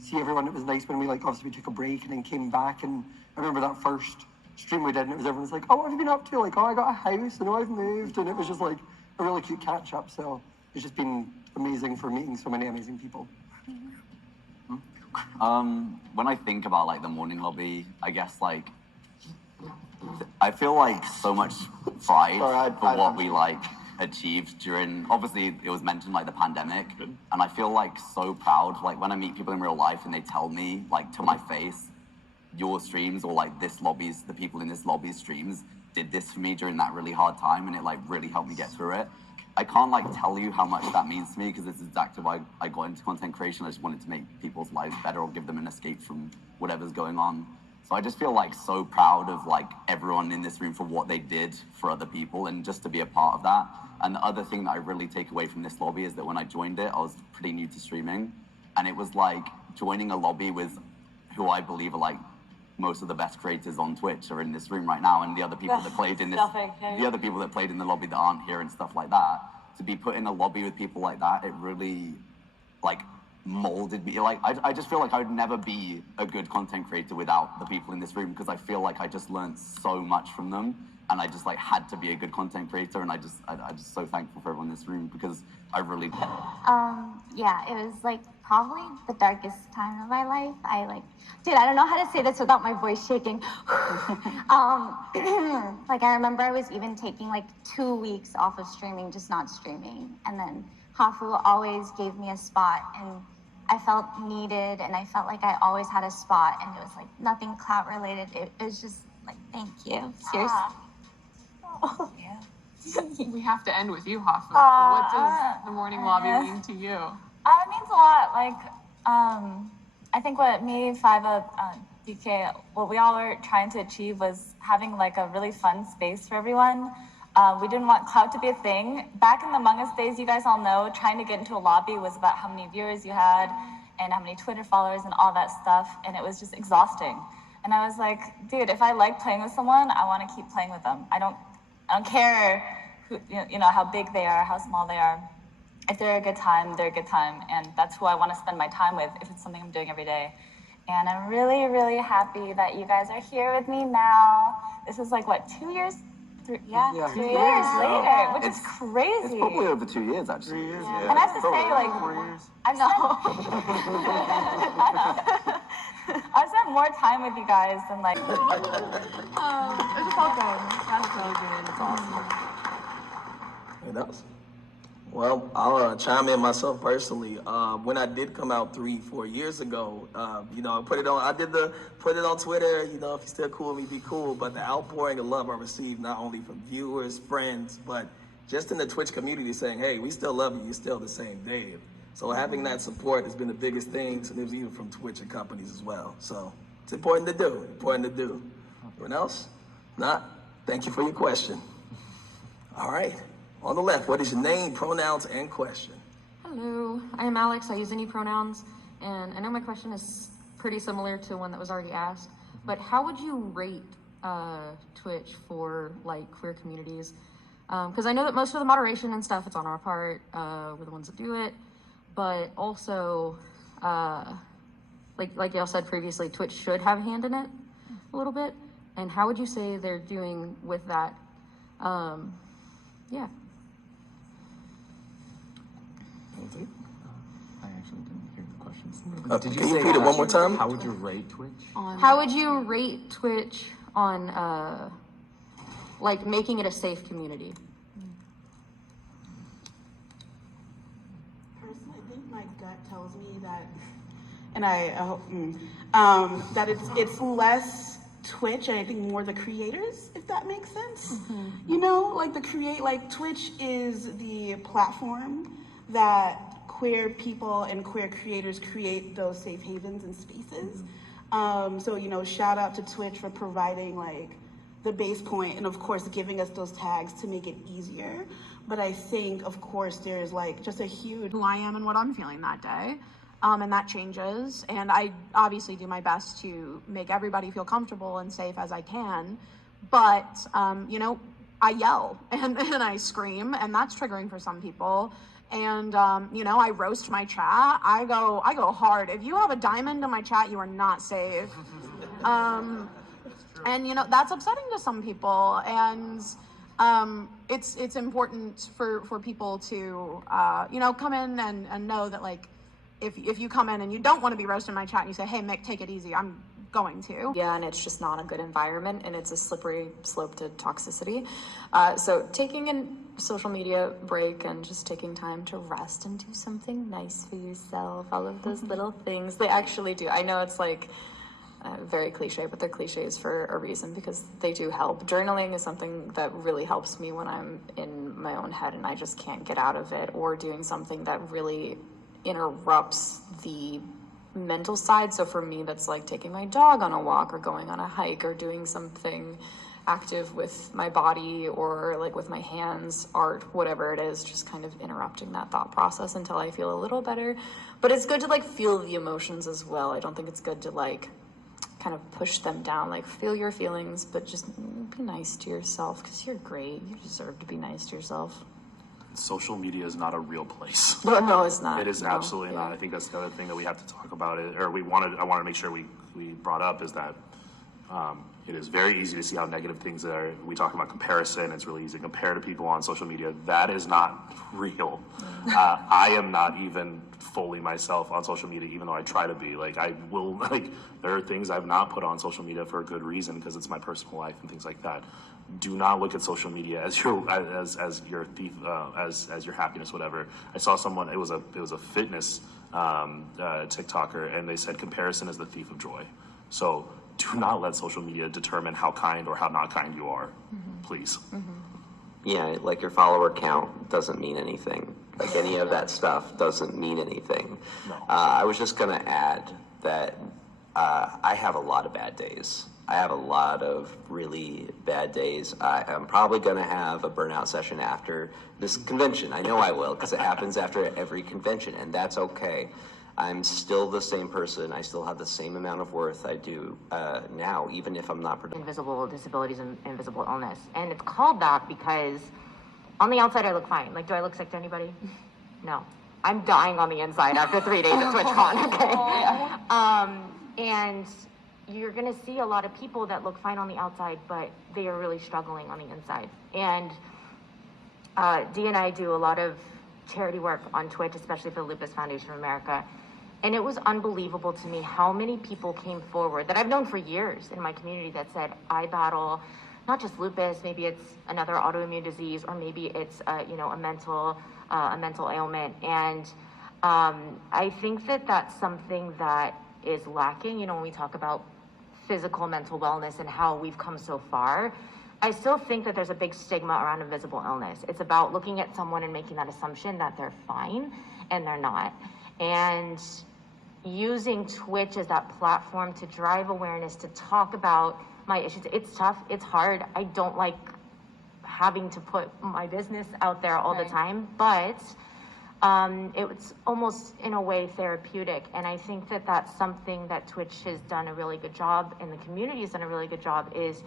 see everyone. It was nice when we obviously we took a break and then came back, and I remember that first stream we did and it was everyone's "Oh, what have you been up to?" "Oh, I got a house and I've moved," and it was just a really cute catch up. So it's just been amazing for meeting so many amazing people. When I think about the morning lobby, I guess I feel so much pride for what we achieved during, obviously it was mentioned the pandemic, and I feel so proud when I meet people in real life and they tell me to my face your streams or like this lobby's, the people in this lobby's streams did this for me during that really hard time, and it like really helped me get through it. I can't like tell you how much that means to me, because it's exactly why I got into content creation. I just wanted to make people's lives better or give them an escape from whatever's going on. So I just feel like so proud of like everyone in this room for what they did for other people and just to be a part of that. And the other thing that I really take away from this lobby is that when I joined it, I was pretty new to streaming, and it was like joining a lobby with who I believe are like most of the best creators on Twitch are in this room right now, and the other people that played in this, the other people that played in the lobby that aren't here and stuff like that. To be put in a lobby with people like that, it really like molded me. Like I just feel like I would never be a good content creator without the people in this room, because I feel like I just learned so much from them, and I just like had to be a good content creator, and I'm just so thankful for everyone in this room, because I really yeah, it was like probably the darkest time of my life. Dude, I don't know how to say this without my voice shaking. Like I remember I was even taking like 2 weeks off of streaming, just not streaming. And then Hafu always gave me a spot, and I felt needed, and I felt like I always had a spot, and it was like nothing clout related. It was just like, thank you. Seriously. Yeah. We have to end with you, Hafu. What does the morning lobby mean to you? It means a lot. Like, I think what me, Fiva, DK, what we all were trying to achieve was having like a really fun space for everyone. We didn't want clout to be a thing. Back in the Among Us days, you guys all know, trying to get into a lobby was about how many viewers you had and how many Twitter followers and all that stuff, and it was just exhausting. And I was like, dude, if I like playing with someone, I want to keep playing with them. I don't care who, you know, how big they are, how small they are. If they're a good time, they're a good time, and that's who I want to spend my time with if it's something I'm doing every day. And I'm really, really happy that you guys are here with me now. This is like, what, 2 years? 3 years later, which is crazy. It's probably over 2 years, actually. 3 years, And I have to say, like, I've spent more time with you guys than like. It's all good. That's so good. It's awesome. Anything else? Well, I'll chime in myself personally. When I did come out 3-4 years ago, you know, put it on Twitter. You know, if you're still cool with me, be cool. But the outpouring of love I received, not only from viewers, friends, but just in the Twitch community, saying, "Hey, we still love you. You're still the same Dave." So having that support has been the biggest thing, and it was even from Twitch and companies as well. So it's important to do. Anyone else? Not? Thank you for your question. All right. On the left, what is your name, pronouns, and question? Hello, I am Alex. I use any pronouns, and I know my question is pretty similar to one that was already asked, but how would you rate Twitch for like queer communities? Because I know that most of the moderation and stuff, it's on our part, we're the ones that do it, but also, like y'all said previously, Twitch should have a hand in it a little bit, and how would you say they're doing with that? Yeah. I actually didn't hear the questions. Can you repeat it one more time? How would you rate Twitch? How would you rate Twitch on, like, making it a safe community? Personally, I think my gut tells me that, and I hope, that it's less Twitch and I think more the creators, if that makes sense. You know, like Twitch is the platform that queer people and queer creators create those safe havens and spaces. So, you know, shout out to Twitch for providing like the base point and of course giving us those tags to make it easier. But I think of course there's like just a huge Who I am and what I'm feeling that day. And that changes, and I obviously do my best to make everybody feel comfortable and safe as I can, but you know, I yell and I scream, and that's triggering for some people, and you know, I roast my chat. I go hard. If you have a diamond in my chat, you are not safe. And you know, that's upsetting to some people, and it's important for people to you know, come in and know that like, if you come in and you don't want to be roasted in my chat and you say, hey, Mick, take it easy, I'm going to. Yeah, and it's just not a good environment, and it's a slippery slope to toxicity. So taking a social media break and just taking time to rest and do something nice for yourself, all of those little things, they actually do. I know it's like, very cliche, but they're cliches for a reason because they do help. Journaling is something that really helps me when I'm in my own head and I just can't get out of it, or doing something that really interrupts the mental side. So for me, that's like taking my dog on a walk or going on a hike or doing something active with my body or like with my hands, art, whatever it is, just kind of interrupting that thought process until I feel a little better. But it's good to like feel the emotions as well. I don't think it's good to like kind of push them down, like feel your feelings, but just be nice to yourself because you're great. You deserve to be nice to yourself. Social media is not a real place. No, it's not. It is absolutely not. I think that's the other thing that we have to talk about, I wanted to make sure we brought up is that it is very easy to see how negative things are. We talk about comparison. It's really easy to compare to people on social media. That is not real. I am not even fully myself on social media, even though I try to be. Like I will, like there are things I've not put on social media for a good reason because it's my personal life and things like that. Do not look at social media as your thief, as your happiness, whatever. I saw someone. It was a fitness TikToker, and they said comparison is the thief of joy. So do not let social media determine how kind or how not kind you are, please. Yeah, like your follower count doesn't mean anything. Like any of that stuff doesn't mean anything. I was just gonna add that I have a lot of bad days. I have a lot of really bad days. I'm probably gonna have a burnout session after this convention. I know I will, because it happens after every convention, and that's okay. I'm still the same person. I still have the same amount of worth I do now, even if I'm not productive. Invisible disabilities and invisible illness. And it's called that because on the outside I look fine. Like, do I look sick to anybody? No. I'm dying on the inside after 3 days at Twitchcon, okay? And you're gonna see a lot of people that look fine on the outside, but they are really struggling on the inside. And Dee and I do a lot of charity work on Twitch, especially for the Lupus Foundation of America. And it was unbelievable to me how many people came forward that I've known for years in my community that said, I battle not just lupus, maybe it's another autoimmune disease, or maybe it's a mental ailment. And I think that that's something that is lacking. You know, when we talk about physical mental wellness and how we've come so far, I still think that there's a big stigma around invisible illness. It's about looking at someone and making that assumption that they're fine, and they're not. And using Twitch as that platform to drive awareness, to talk about my issues. It's tough, it's hard. I don't like having to put my business out there all the time, but it's almost in a way therapeutic. And I think that that's something that Twitch has done a really good job, and the community has done a really good job, is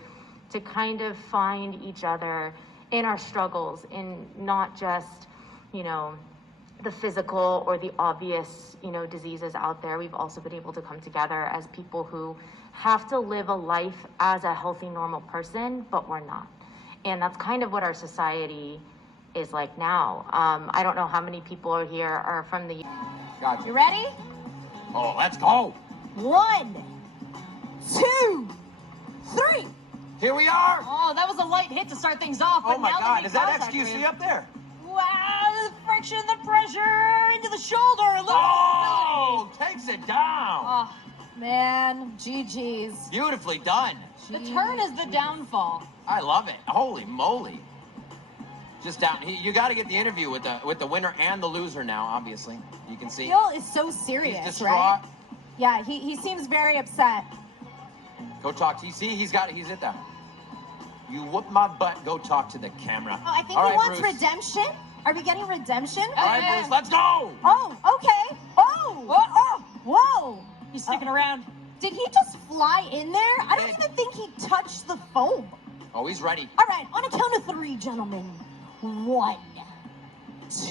to kind of find each other in our struggles, in not just, the physical or the obvious, diseases out there. We've also been able to come together as people who have to live a life as a healthy, normal person, but we're not. And that's kind of what our society is like now. I don't know how many people are here are from the... Gotcha. You ready? Oh, let's go. 1, 2, 3. Here we are. Oh, that was a light hit to start things off. Oh my God, is that XQC up there? Wow, the friction, the pressure into the shoulder. Oh, takes it down. Oh, man, GG's. Beautifully done. The turn is the downfall. I love it. Holy moly. Just down. You got to get the interview with the winner and the loser now, obviously. You can see. Phil is so serious, He's distraught. right? Yeah, he seems very upset. Go talk to you. See, he's it down. You whoop my butt, go talk to the camera. Oh, I think All he right, wants Bruce. redemption. Are we getting redemption? All right, Bruce, let's go. Oh, okay. Oh, whoa. He's sticking around. Did he just fly in there? I don't even think he touched the foam. Oh, he's ready. All right, on a count of 3, gentlemen. 1,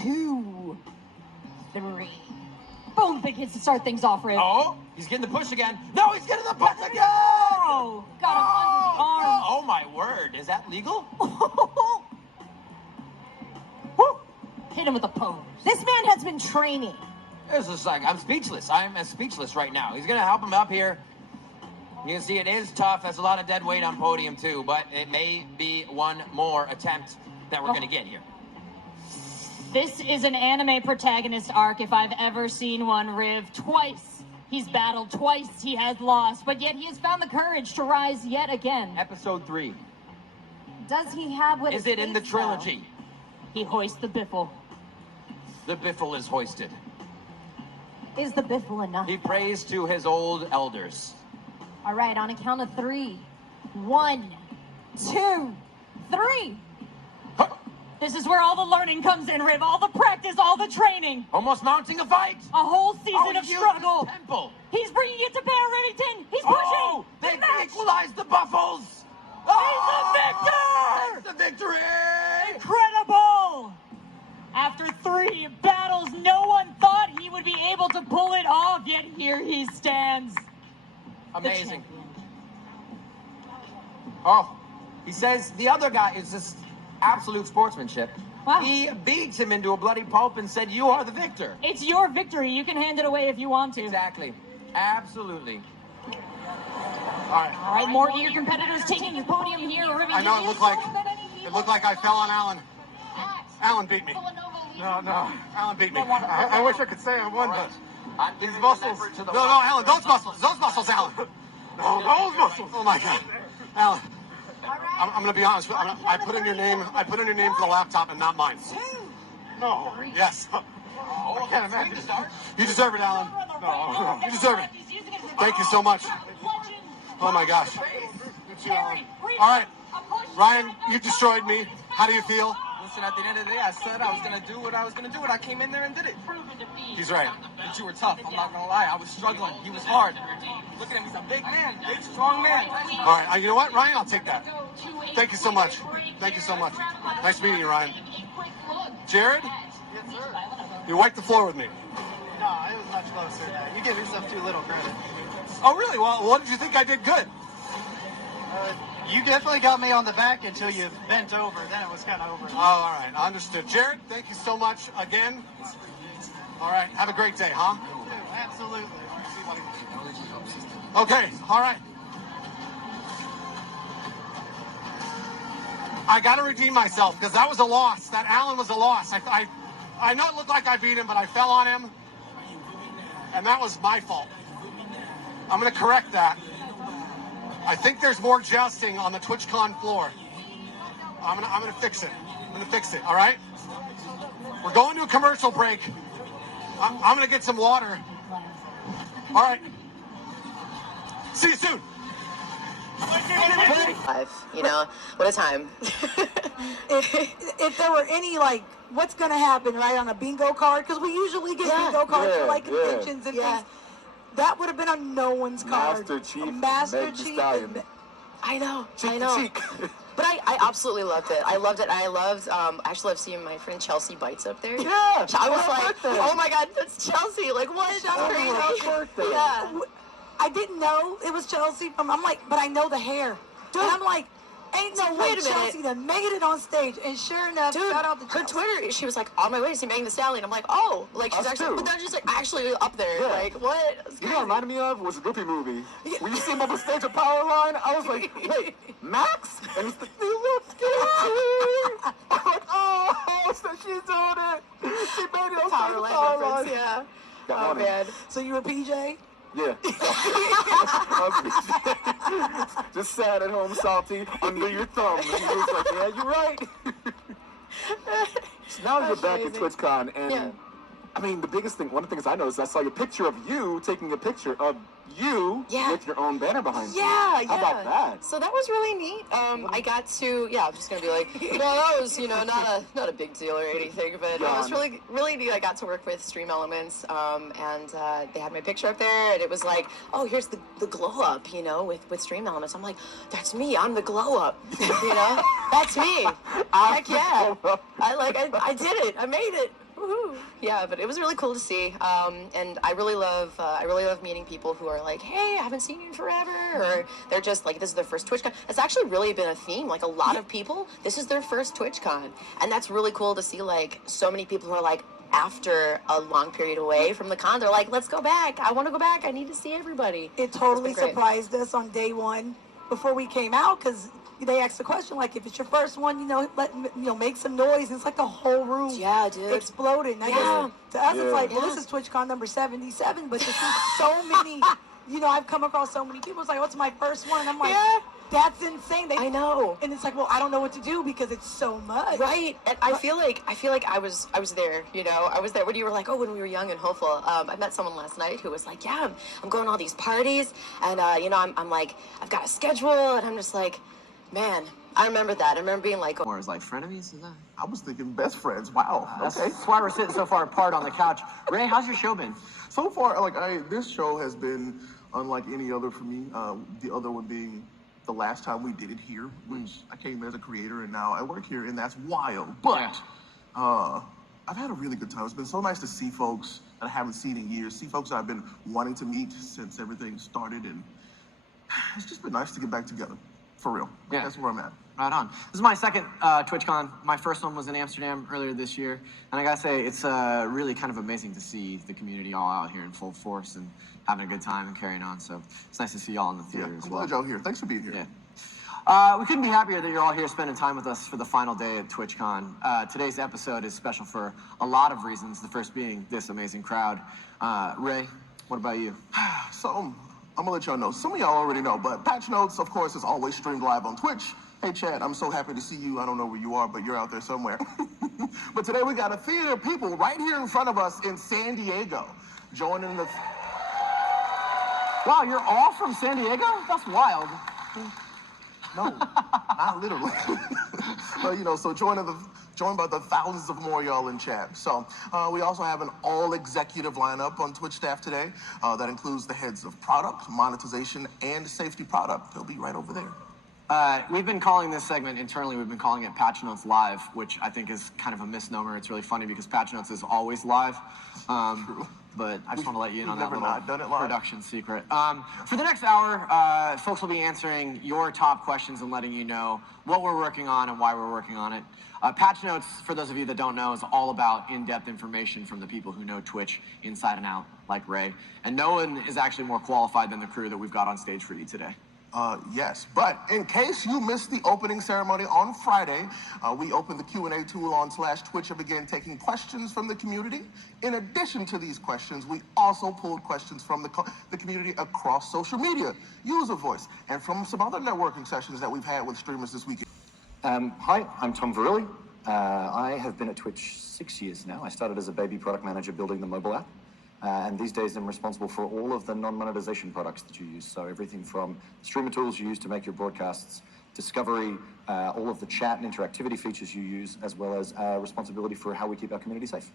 2, 3. Boom, big hits to start things off, Rick. Oh, he's getting the push again. No, he's getting the push again. Oh, got him under the arm. Oh my word, is that legal? Hit him with a pose. This man has been training. This is like, I'm speechless. I'm speechless right now. He's gonna help him up here. You can see it is tough. That's a lot of dead weight on podium too, but it may be one more attempt that we're gonna get here. This is an anime protagonist arc if I've ever seen one, Riv. Twice He's battled twice, he has lost, but yet he has found the courage to rise yet again. Episode 3. Does he have what Is it in the trilogy? He hoists the biffle. The biffle is hoisted. Is the biffle enough? He prays to his old elders. All right, on a count of 3. 1, 2, 3. This is where all the learning comes in, Riv. All the practice, all the training. Almost mounting a fight. A whole season of struggle. Temple. He's bringing it to bear, Rivington. He's pushing. Oh, they equalized the Buffles. Oh, He's the victor. the victory. Incredible. After 3 battles, no one thought he would be able to pull it off, yet here he stands. Amazing. Oh, he says the other guy is just absolute sportsmanship. Wow. He beats him into a bloody pulp and said, "You are the victor." It's your victory. You can hand it away if you want to. Exactly. Absolutely. All right, more eager competitors taking the podium here. Rivington, I know it looked like I fell on Alan. Alan beat me. No, Alan beat me. I wish I could say I won, but these muscles. No, Alan, those muscles, Alan. No, those muscles. Oh my God, Alan. I'm gonna be honest. I put in your name. I put in your name for the laptop and not mine. No. Yes. I can't imagine. You deserve it, Alan. No, you deserve it. Thank you so much. Oh my gosh. All right, Ryan, you destroyed me. How do you feel? Listen, at the end of the day, I said I was gonna do what I was gonna do, and I came in there and did it. He's right. But you were tough. I'm not gonna lie. I was struggling. He was hard. Look at him. He's a big man, big, strong man. All right, you know what, Ryan? I'll take that. Thank you so much. Thank you so much. Nice meeting you, Ryan. Jared? Yes, sir. You wiped the floor with me. No, it was much closer than that. You give yourself too little credit. Oh, really? Well, what did you think I did good? You definitely got me on the back until you bent over. Then it was kind of over. Oh, all right. Understood. Jared, thank you so much again. All right. Have a great day, huh? Absolutely. Okay. All right. I got to redeem myself because that was a loss. That Allen was a loss. I know it looked like I beat him, but I fell on him. And that was my fault. I'm going to correct that. I think there's more jousting on the Twitchcon floor. I'm gonna fix it. I'm gonna fix it. All right. We're going to a commercial break. I'm gonna get some water. All right. See you soon. You know, what a time. if there were any, like, what's going to happen, right, on a bingo card, because we usually get bingo cards for, like, conventions and things. That would have been on no one's card. Master Chief. I know. But I absolutely loved it. I loved it. I actually loved seeing my friend Chelsea Bites up there. Yeah. I was like, oh my God, that's Chelsea. Like, what? That's crazy. Yeah. I didn't know it was Chelsea. I'm like, but I know the hair. Dude, and I'm like, ain't no way Chelsea that made it on stage. And sure enough, dude, shout out to Chelsea. her Twitter, she was like, on my way to see Megan Thee Stallion. I'm like, oh, like she's actually, but then she's like actually up there. Like, what? You know what it reminded me of was a Goopy movie. When you see him up on stage at Powerline, I was like, wait, Max? And he's like, you look scary. I'm like, oh, so she's doing it. She made it on Powerline reference, yeah. Oh, man. So you a PJ? Yeah. Just sat at home, salty, under your thumb. And he was like, yeah, you're right. So now you're back at TwitchCon, and I mean, the biggest thing, one of the things I noticed, I saw your picture of you taking a picture of you with your own banner behind you. Yeah. How about that? So that was really neat. I got to, I'm just gonna be like, no, that was, not a big deal or anything, but it was really, really neat. I got to work with Stream Elements, and they had my picture up there, and it was like, oh, here's the glow up, with Stream Elements. I'm like, that's me. I'm the glow up. That's me. Heck yeah. I did it. I made it. Woohoo. Yeah, but it was really cool to see, and I really love meeting people who are like, hey, I haven't seen you in forever, or they're just like, this is their first TwitchCon. It's actually really been a theme. Like, a lot of people, this is their first TwitchCon, and that's really cool to see. Like, so many people who are like, after a long period away from the con, they're like, let's go back. I want to go back. I need to see everybody. It totally surprised us on day one before we came out, because they ask the question, like, if it's your first one, make some noise. And it's like the whole room exploded. And I guess to us, it's like, well, this is TwitchCon number 77, but to see so many, I've come across so many people. It's like, what's my first one? And I'm like, that's insane. I know. And it's like, well, I don't know what to do because it's so much. Right. And I feel like I was there, I was there when you were like, oh, when we were young and hopeful. I met someone last night who was like, yeah, I'm going to all these parties and, I'm like, I've got a schedule and I'm just like, man, I remember that. I remember being like, Or is like frenemies? Is that? I was thinking best friends. Wow. Okay. That's why we're sitting so far apart on the couch. Ray, how's your show been? So far, this show has been unlike any other for me. The other one being the last time we did it here, which I came as a creator and now I work here, and that's wild. But I've had a really good time. It's been so nice to see folks that I haven't seen in years, see folks that I've been wanting to meet since everything started, and it's just been nice to get back together, for real. Yeah. That's where I'm at. Right on. This is my second TwitchCon. My first one was in Amsterdam earlier this year. And I gotta say, it's really kind of amazing to see the community all out here in full force and having a good time and carrying on. So it's nice to see y'all in the theater as well. I'm glad y'all here. Thanks for being here. Yeah. We couldn't be happier that you're all here spending time with us for the final day at TwitchCon. Today's episode is special for a lot of reasons, the first being this amazing crowd. Ray, what about you? So, I'm gonna let y'all know. Some of y'all already know, but Patch Notes, of course, is always streamed live on Twitch. Hey, Chad, I'm so happy to see you. I don't know where you are, but you're out there somewhere. But today we got a theater of people right here in front of us in San Diego joining the... Wow, you're all from San Diego? That's wild. No, not literally. But, so joined by the thousands of more y'all in chat. So we also have an all-executive lineup on Twitch staff today that includes the heads of product, monetization, and safety product. They'll be right over there. We've been calling this segment internally, we've been calling it Patch Notes Live, which I think is kind of a misnomer. It's really funny because Patch Notes is always live. But I just want to let you in on that little production secret. For the next hour, folks will be answering your top questions and letting you know what we're working on and why we're working on it. Patch Notes, for those of you that don't know, is all about in-depth information from the people who know Twitch inside and out, like Ray. And no one is actually more qualified than the crew that we've got on stage for you today. Yes, but in case you missed the opening ceremony on Friday, we opened the Q&A tool on /Twitch and began taking questions from the community. In addition to these questions, we also pulled questions from the community across social media, user voice, and from some other networking sessions that we've had with streamers this weekend. Hi, I'm Tom Verrilli. I have been at Twitch 6 years now. I started as a baby product manager building the mobile app. And these days I'm responsible for all of the non-monetization products that you use. So everything from streamer tools you use to make your broadcasts, discovery, all of the chat and interactivity features you use, as well as responsibility for how we keep our community safe.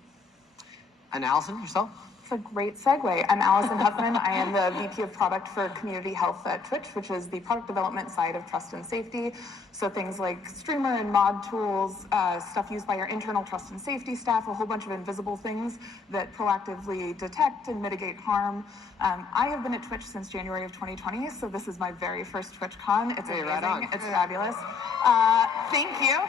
And Allison, yourself? It's a great segue. I'm Allison Huffman. I am the VP of Product for Community Health at Twitch, which is the product development side of trust and safety. So things like streamer and mod tools, stuff used by our internal trust and safety staff, a whole bunch of invisible things that proactively detect and mitigate harm. I have been at Twitch since January of 2020, so this is my very first TwitchCon. It's amazing. Right on. It's fabulous. Thank you.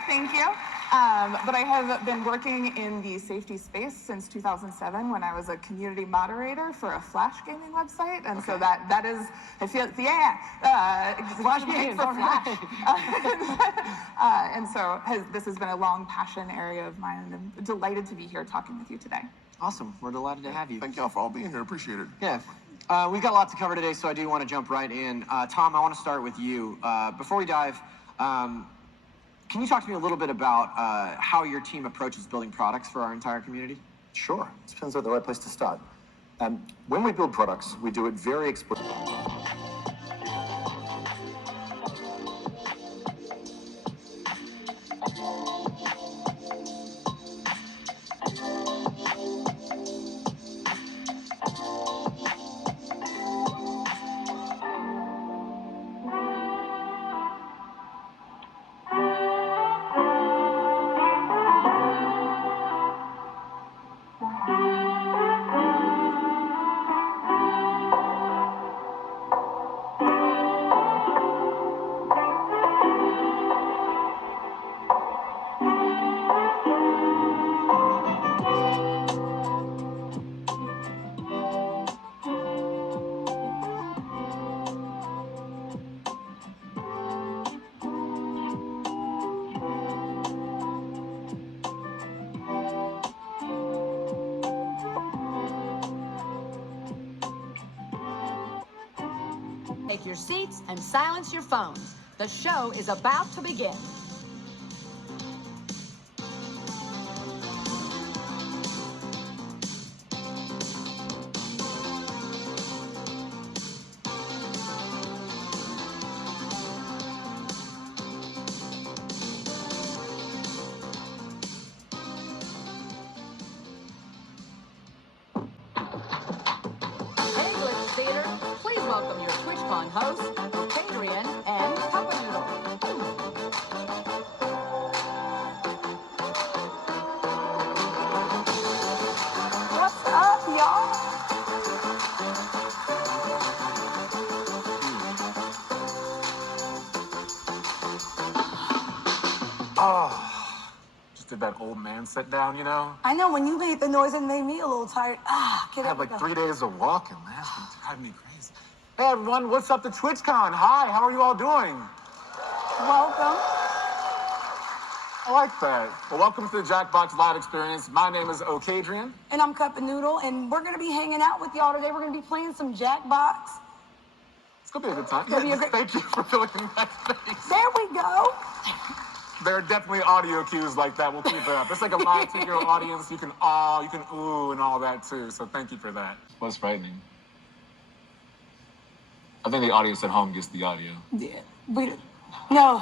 But I have been working in the safety space since 2007 when I was a community moderator for a Flash gaming website. And so that is, I feel, Flash gaming for Flash. And so this has been a long passion area of mine, and I'm delighted to be here talking with you today. Awesome. We're delighted to have you. Thank y'all for all being here. Appreciate it. Yeah. We've got a lot to cover today, so I do want to jump right in. Tom, I want to start with you. Before we dive, can you talk to me a little bit about how your team approaches building products for our entire community? Sure. It depends on the right place to start. When we build products, we do it very explicitly. take your seats and silence your phones. The show is about to begin. Hey, Glitch Theater, please welcome your TwitchCon hosts, Adrian and Papa Noodle. What's up, y'all? Oh, just did that old man sit down, you know? I know when you made the noise, it made me a little tired. Get I up. had like 3 days of walking, man. It's been driving me crazy. Hey, everyone, what's up to TwitchCon? Hi, how are you all doing? Welcome. I like that. Well, welcome to the Jackbox Live experience. My name is Okadrian. And I'm Cup and Noodle, and we're gonna be hanging out with y'all today. We're gonna be playing some Jackbox. It's gonna be a good time. Gonna be a great- Thank you for filling in that space. There we go. There are definitely audio cues like that. We'll keep it up. It's like a live to-your audience. You can ooh and all that too. So thank you for that. What's frightening? I think the audience at home gets the audio. Yeah, no.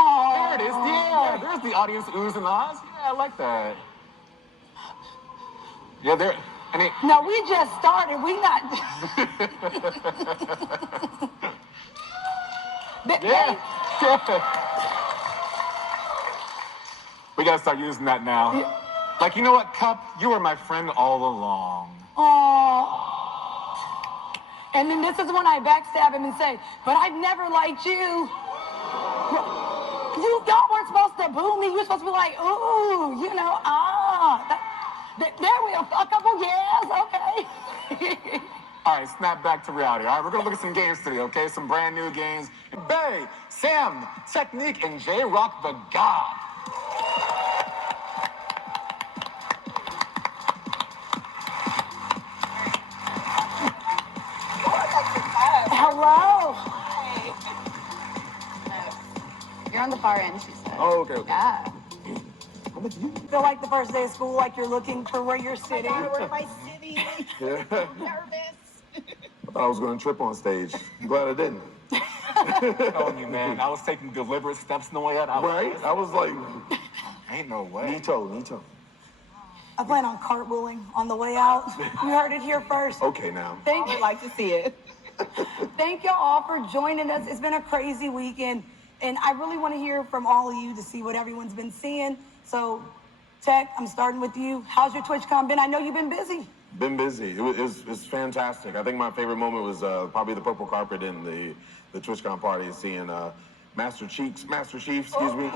Oh, There it is. Yeah, there's the audience oohs and ahs. Yeah, I like that. Yeah, there. No, we just started. We not. Yeah. We gotta start using that now. Like, you know what, Cup? You were my friend all along. Oh. And then this is when I backstab him and say, but I've never liked you. Y'all weren't supposed to boo me. You were supposed to be like, ooh, you know, there we are. A couple years, okay. All right, snap back to reality. All right, we're gonna look at some games today, okay? Some brand new games. Bay, Sam, Technique, and J-Rock the God. Hello. You're on the far end, she said. Oh, okay. Yeah. Feel like the first day of school, like you're looking for where you're sitting. Where am I sitting? Yeah. I'm nervous. I thought I was going to trip on stage. I'm glad I didn't. Telling you, man, I was taking deliberate steps in the way out. I was like, ain't no way. Nito. I plan on cartwheeling on the way out. You heard it here first. Okay, now. I would like to see it. Thank y'all all for joining us. It's been a crazy weekend, and I really want to hear from all of you to see what everyone's been seeing. So, Tech, I'm starting with you. How's your TwitchCon been? I know you've been busy. Been busy. It's fantastic. I think my favorite moment was probably the purple carpet in the TwitchCon party, seeing Master Chief, excuse me.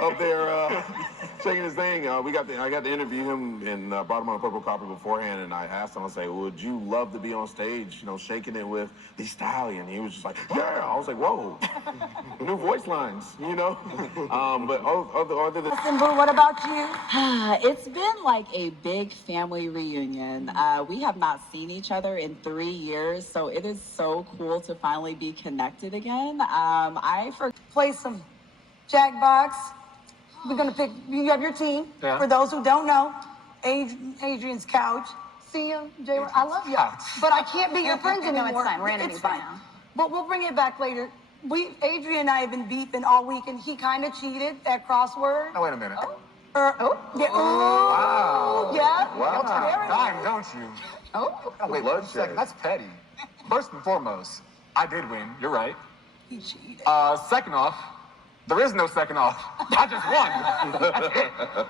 Up there shaking his thing. I got to interview him and brought him on a purple carpet beforehand, and I asked him, I was like, would you love to be on stage, you know, shaking it with the stallion? He was just like, yeah. I was like, whoa, new voice lines, you know. But other than Listen, Boo, what about you? It's been like a big family reunion. We have not seen each other in 3 years, so it is so cool to finally be connected again. Play some Jackbox. We're gonna pick. You have your team. Yeah. For those who don't know, Adrian's couch. See you, Jay. I love you, but I can't be your friends anymore. No, it's fine. We're enemies It's by fine. now. But we'll bring it back later. Adrian and I have been beefing all week, and he kind of cheated at crossword. Now, wait a minute. Yeah. Wow. Yeah. Wow. Dime, don't you? Oh. Wait, one second. That's petty. First and foremost, I did win. You're right. He cheated. Second off, there is no second off. I just won.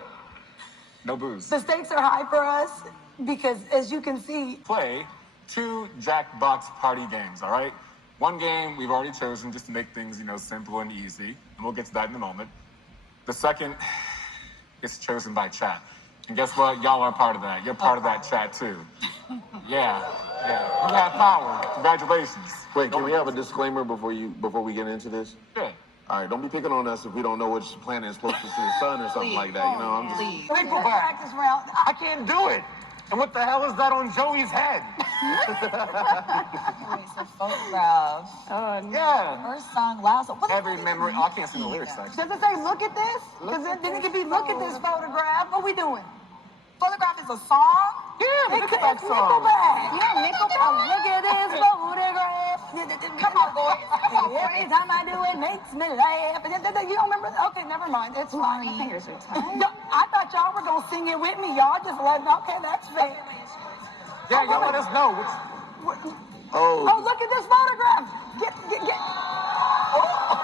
No booze. The stakes are high for us because, as you can see, Play 2 Jackbox party games, all right? One game we've already chosen just to make things, you know, simple and easy, and we'll get to that in a moment. The second is chosen by chat. And guess what? Y'all are part of that. You're part of that chat, too. Yeah. You have power. Congratulations. Wait, can we have a disclaimer before we get into this? Yeah. All right, don't be picking on us if we don't know which planet is closest to the sun or something like that. You know, I'm just. practice round. I can't do it. And what the hell is that on Joey's head? It's a photograph. Yeah. First song, last song. Every memory. Oh, I can't see the lyrics actually. Does it say look at this? Because then it could be look at this photograph. What we doing? Photograph is a song? Yeah, It's Nickelback song. Nickelback. Yeah, Nickelback. Look at this photograph. Come on, boys. Every time I do it makes me laugh. You don't remember? Okay, never mind. It's fine. My fingers are tired. I thought y'all were gonna sing it with me. Y'all just let me. Okay, that's fair. Yeah, y'all let us know. Oh, look at this photograph. Get.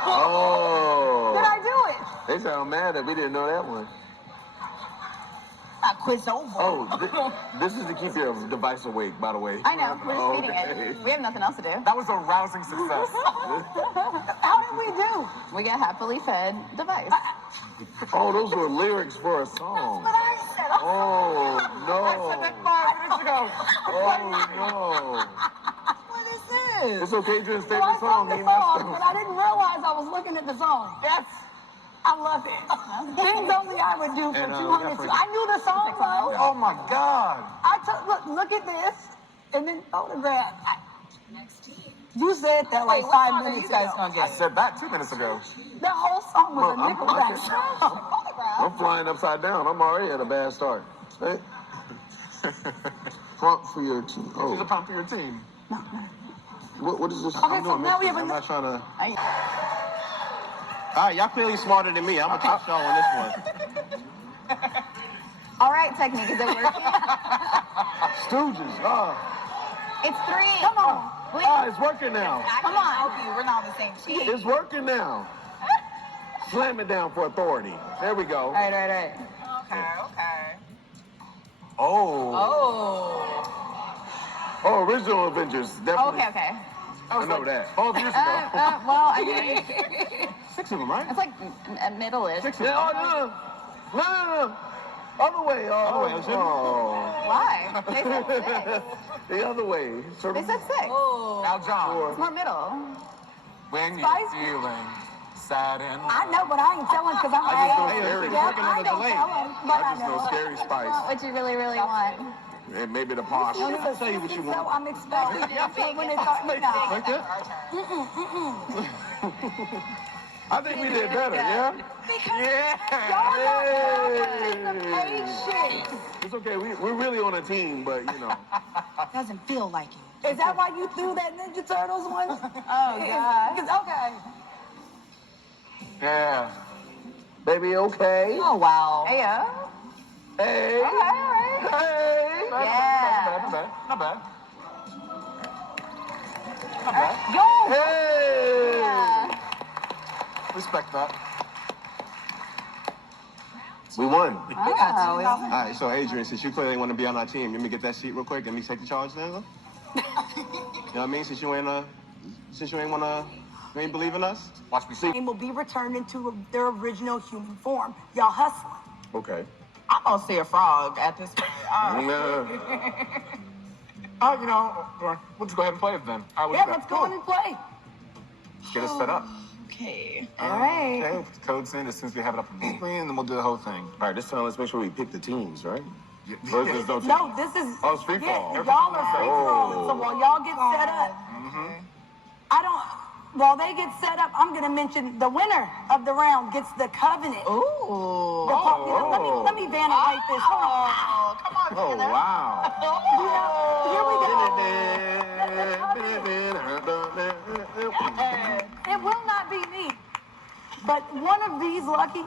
Oh. Did I do it? They sound mad that we didn't know that one. Quiz over. Oh, this is to keep your device awake, by the way. I know, we're just feeding Okay. it. We have nothing else to do. That was a rousing success. How did we do? We get happily fed device. Oh, those were lyrics for a song. But I said, Oh, I said that no. 5 minutes ago. Oh, What is this? no. It's okay, Adrian's well, I favorite song. the He messed song, but up. I didn't realize I was looking at the song. Yes. I love it. Things only I would do for And, 200. I knew the song though. Oh my God. I took look at this, and then photograph. You said that like Wait, what 5 song are minutes you guys ago. gonna I get? said that 2 minutes ago. That whole song was Well, a Nickelback song. I'm flying upside down. I'm already at a bad start. Hey. Prompt for your team. She's a Oh, prompt for your team. what is this? Okay, so now we have I'm another. not trying to. All right, y'all clearly smarter than me. I'm gonna keep showing this one. All right, technique, is it working? Stooges. It's 3. Come on. It's working now. Come on. Help you. We're not on the same team. It's working now. Slam it down for authority. There we go. All right. Okay. Oh. Oh, original Avengers. Definitely. Okay. I know that. 12 years ago. Well, I mean, 6 of them, right? it's like middle-ish. Yeah, no. Other way. Oh. Why? They said 6. The other way. Sort They of. said 6. Now, John, It's more middle. when you're Spice? feeling sad and I know, but I ain't telling because I'm I just know mad. Scary. Yeah, I don't tell him, but I just know know. Scary Spice. What you really want. And maybe the posh. No, I'll tell you what you so want. I'm expecting when it's Like that? I think we did better, yeah? It's okay. We're really on a team, but you know. Doesn't feel like it. Is that why you threw that Ninja Turtles one? Oh, God. Okay. yeah. Baby, okay. Oh, wow. Hey, Hey. all right. Hey. Yeah. Not bad. Yo. Hey. Yeah. Respect that. We won. Oh, we All right, so Adrian, since you clearly want to be on our team, let me get that seat real quick. Let me take the charge there. You know what I mean? Since you ain't you ain't believe in us. Watch me see. And will be returned into their original human form. Y'all hustling. Okay. I'm gonna see a frog at this point. You know, we'll just go ahead and play it then. All right, Yeah, let's go in and play. Let's get it set up. Okay. All right. Okay, put the codes in as soon as we have it up on the screen, then we'll do the whole thing. All right, this time let's make sure we pick the teams, right? Versus no teams. No, this is. Oh, it's free fall. Yeah, y'all are free falling. So while y'all get set up, I don't. While they get set up, I'm gonna mention the winner of the round gets the covenant. Ooh. Let me van it like this. Hold on. Oh, come on, Oh, Vanna. wow. Here we go. It will not be me, but one of these lucky.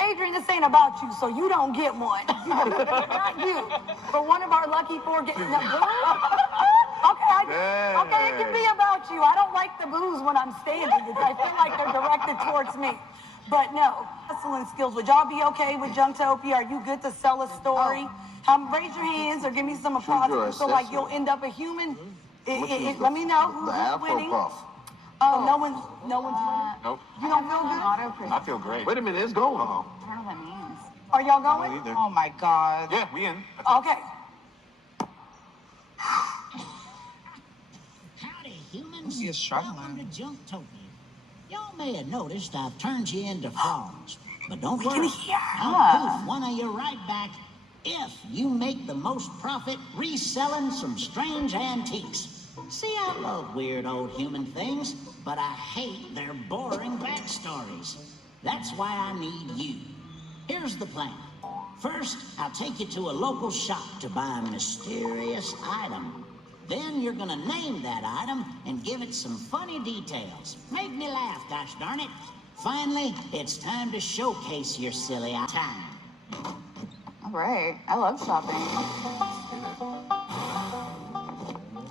Adrian, this ain't about you, so you don't get one. Not you. But one of our lucky 4 gets. Okay, it can be about you. I don't like the boos when I'm standing. I feel like they're directed towards me. But no, hustling skills. Would y'all be okay with Junktopia? Are you good to sell a story? Raise your hands or give me some applause. So like you'll end up a human. Let me know who's winning. Oh, no one's winning. Nope. You don't feel good? I feel great. Wait a minute, it's going. I don't know what that means. Are y'all going? Oh my God. Yeah, we in. Okay. Howdy, humans. You're struggling. Welcome to Junktopia. Y'all may have noticed I've turned you into frogs. But don't We can worry. hear. I'll poof one of you right back if you make the most profit reselling some strange antiques. See, I love weird old human things, but I hate their boring backstories. That's why I need you. Here's the plan. First, I'll take you to a local shop to buy a mysterious item. Then you're gonna name that item and give it some funny details. Make me laugh, gosh darn it. Finally, it's time to showcase your silly time. All right. I love shopping.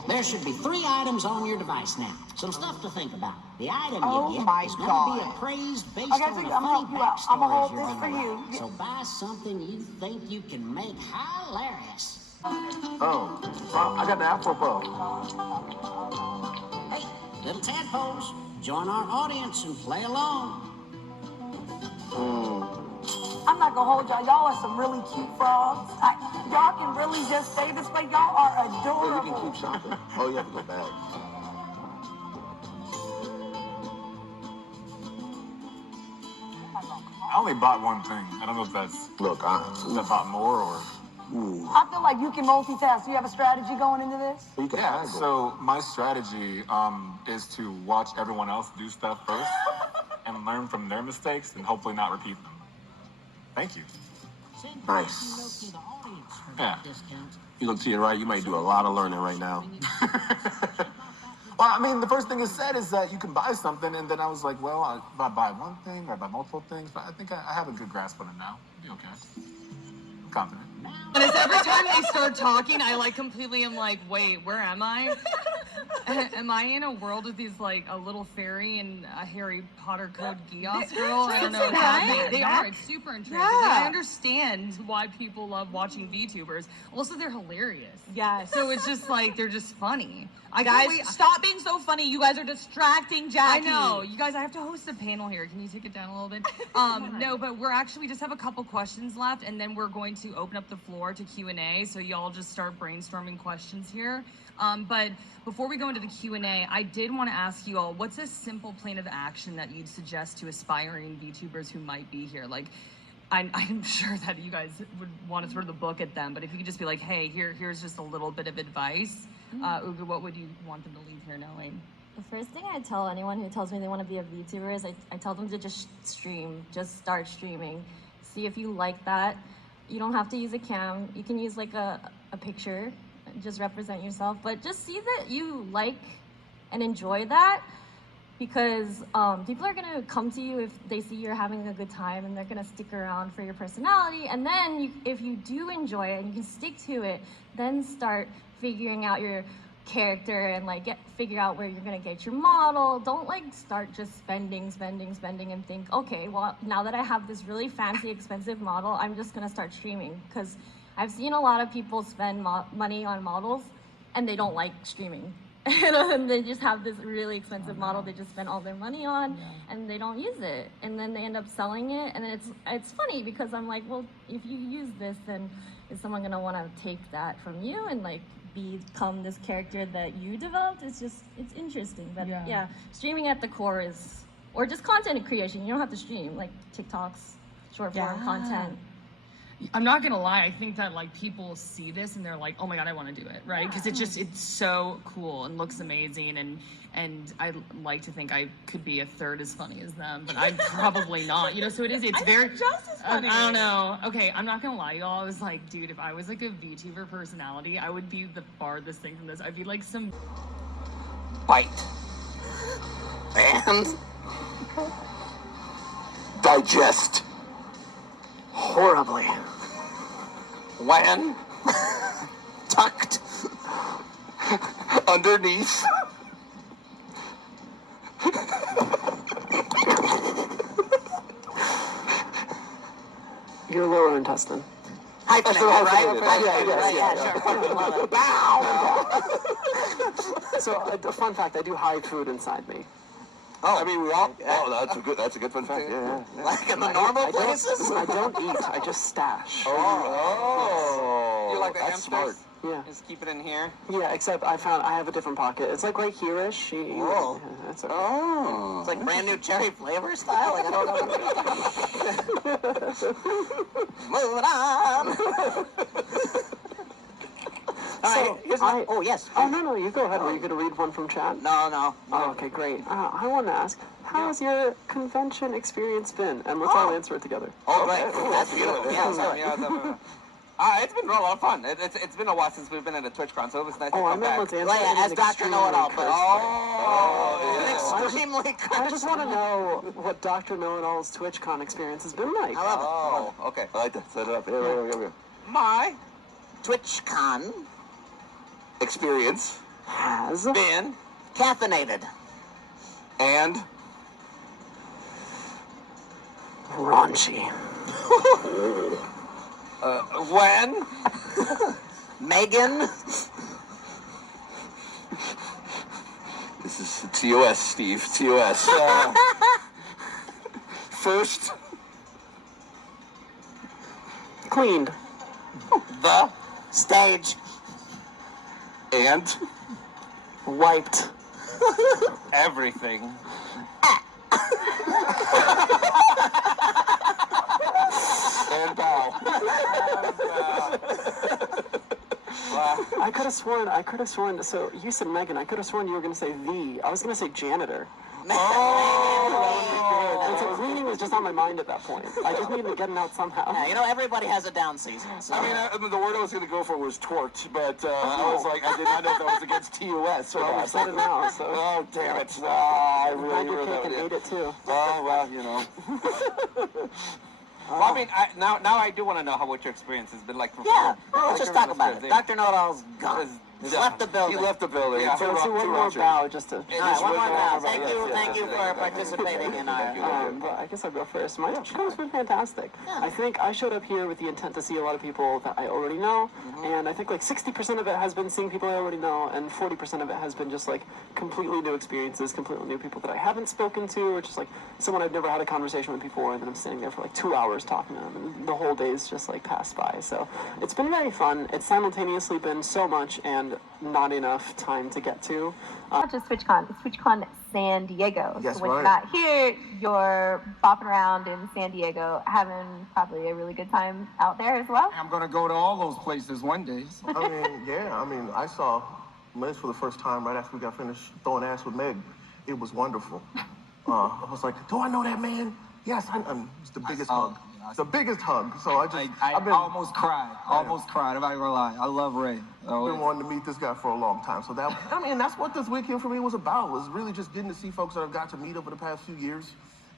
There should be 3 items on your device now. Some stuff to think about. The item Oh you get my is going to God. be appraised based Okay, on so a I'm funny gonna help you out. I'ma backstory hold you're this gonna for you. like. So buy something you think you can make hilarious. Oh, I got the Afro Puff. Hey, little tadpoles, join our audience and play along. I'm not gonna hold y'all. Y'all are some really cute frogs. Y'all can really just stay this way. Y'all are adorable. We can keep shopping. Oh, you have to go back. I only bought one thing. I don't know if that's... Look, I bought more or... I feel like you can multitask. Do you have a strategy going into this? Yeah, so my strategy is to watch everyone else do stuff first and learn from their mistakes and hopefully not repeat them. Thank you. Nice. Yeah. You look to your right, you might do a lot of learning right now. Well, I mean, the first thing it said is that you can buy something, and then I was like, well, if I buy one thing or I buy multiple things, but I think I have a good grasp on it now. It'll be okay. I'm confident. But every time they start talking, I like completely am like, wait, where am I? Am I in a world with these like a little fairy and a Harry Potter code Geos girl? I don't know what's happening. They are. It's super interesting. Yeah. I understand why people love watching VTubers. Also, they're hilarious. Yes. So it's just like they're just funny. Guys, stop being so funny. You guys are distracting Jackie. I know. You guys, I have to host a panel here. Can you take it down a little bit? No, but we just have a couple questions left, and then we're going to open up the floor to Q&A, so y'all just start brainstorming questions here. But before we go into the Q&A, I did want to ask you all, what's a simple plan of action that you'd suggest to aspiring VTubers who might be here? Like, I'm sure that you guys would want to throw the book at them, but if you could just be like, hey, here's just a little bit of advice, Uga, what would you want them to leave here knowing? The first thing I tell anyone who tells me they want to be a VTuber is I tell them to just stream, just start streaming. See if you like that. You don't have to use a cam. You can use like a picture, just represent yourself, but just see that you like and enjoy that, because people are gonna come to you if they see you're having a good time, and they're gonna stick around for your personality. And then if you do enjoy it and you can stick to it, then start figuring out your character and like figure out where you're gonna get your model. Don't like start just spending and think, okay, well, now that I have this really fancy expensive model, I'm just gonna start streaming. Because I've seen a lot of people spend money on models and they don't like streaming. And they just have this really expensive model they just spend all their money on, and they don't use it, and then they end up selling it. And then it's funny because I'm like, well, if you use this, then is someone gonna want to take that from you and like become this character that you developed? It's interesting. But yeah, streaming at the core is, or just content creation. You don't have to stream, like TikToks, short form content. I'm not gonna lie, I think that like people see this and they're like, oh my god, I want to do it, right? Because it's so cool and looks amazing, and I like to think I could be a third as funny as them, but I'm probably not, you know. So it's very just as funny. I don't know. Okay, I'm not gonna lie, y'all. I was like, dude, if I was like a VTuber personality, I would be the farthest thing from this. I'd be like some Bite. And digest horribly. When tucked underneath your lower intestine. Hyphenate, right? So, a fun fact, I do hide food inside me. Oh, I mean, we all. Oh, that's a good fun fact. Yeah. Like in the normal places. I don't eat. I just stash. Oh. You like the that's hamsters? smart. Yeah. Just keep it in here. Yeah, except I have a different pocket. It's like right here-ish. Whoa. That's okay. Oh. It's like brand new cherry flavor style. Like, I don't know. Moving on. All right. Oh, yes. Oh, no, you go ahead. Were you going to read one from chat? No. Oh, okay, great. I want to ask, how has your convention experience been? And let's all answer it together. Oh, great. That's beautiful. Yeah, it's been a lot of fun. It's been a while since we've been at a TwitchCon, so it was nice to come back. Let's answer it as Dr. Know-It-All, but extremely I just want to know what Dr. Know-It-All's TwitchCon experience has been like. I love it. Oh, okay. I like that. Set it up. Here. My TwitchCon Experience has been caffeinated and raunchy. When Megan, this is TOS, Steve. TOS. First cleaned the stage and wiped everything. And bow. I could have sworn, so you said Megan, I could have sworn you were going to say I was going to say janitor. Oh, that would be good. And so cleaning was just on my mind at that point. I just needed to get it out somehow. Yeah, everybody has a down season. So. I mean, the word I was going to go for was torqued, but I was like, I did not know if that was against TOS or not. I said it now, so. Oh, damn it. I really your cake and ate it too. Oh, well, Well, I mean, now I do want to know what your experience has been like. Let's just talk about it. Dr. Know-It-All's gone. He's left the building. He left the building. Yeah. So let's do one more bow just to... All right, one more bow. Thank you for participating in our... But I guess I'll go first. My show's been fantastic. Yeah. I think I showed up here with the intent to see a lot of people that I already know, and I think like 60% of it has been seeing people I already know, and 40% of it has been just like completely new experiences, completely new people that I haven't spoken to, or just like someone I've never had a conversation with before, and then I'm sitting there for like 2 hours talking to them, and the whole day's just like passed by. So it's been very fun. It's simultaneously been so much and not enough time to get to. Not just TwitchCon, it's TwitchCon San Diego. Yes, so when you're not here, you're bopping around in San Diego, having probably a really good time out there as well. I'm gonna go to all those places one day. So. I mean, I saw Liz for the first time right after we got finished throwing ass with Meg. It was wonderful. I was like, do I know that man? Yes, it's the biggest hug. It's the biggest hug. So I almost cried. Almost cried. I'm not gonna lie. I love Ray. I've been wanting to meet this guy for a long time. So that's what this weekend for me was about. Was really just getting to see folks that I've got to meet over the past few years,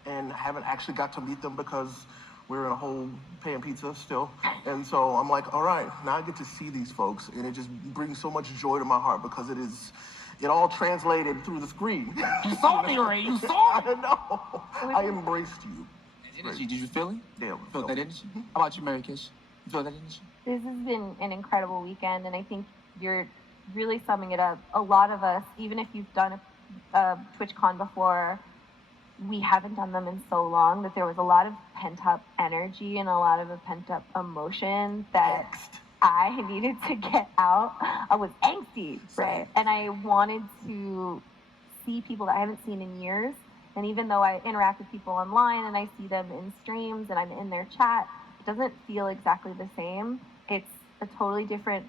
and haven't actually got to meet them because we're in a whole pan pizza still. And so I'm like, all right, now I get to see these folks, and it just brings so much joy to my heart because it all translated through the screen. You saw me, Ray. You saw me. I know. I embraced you. Energy. Did you feel it? Yeah. Felt that energy? How about you, Mary Kish? You feel that energy? This has been an incredible weekend, and I think you're really summing it up. A lot of us, even if you've done a TwitchCon before, we haven't done them in so long that there was a lot of pent-up energy and a lot of pent-up emotion that I needed to get out. I was angsty, right? And I wanted to see people that I haven't seen in years. And even though I interact with people online and I see them in streams and I'm in their chat, it doesn't feel exactly the same. It's a totally different,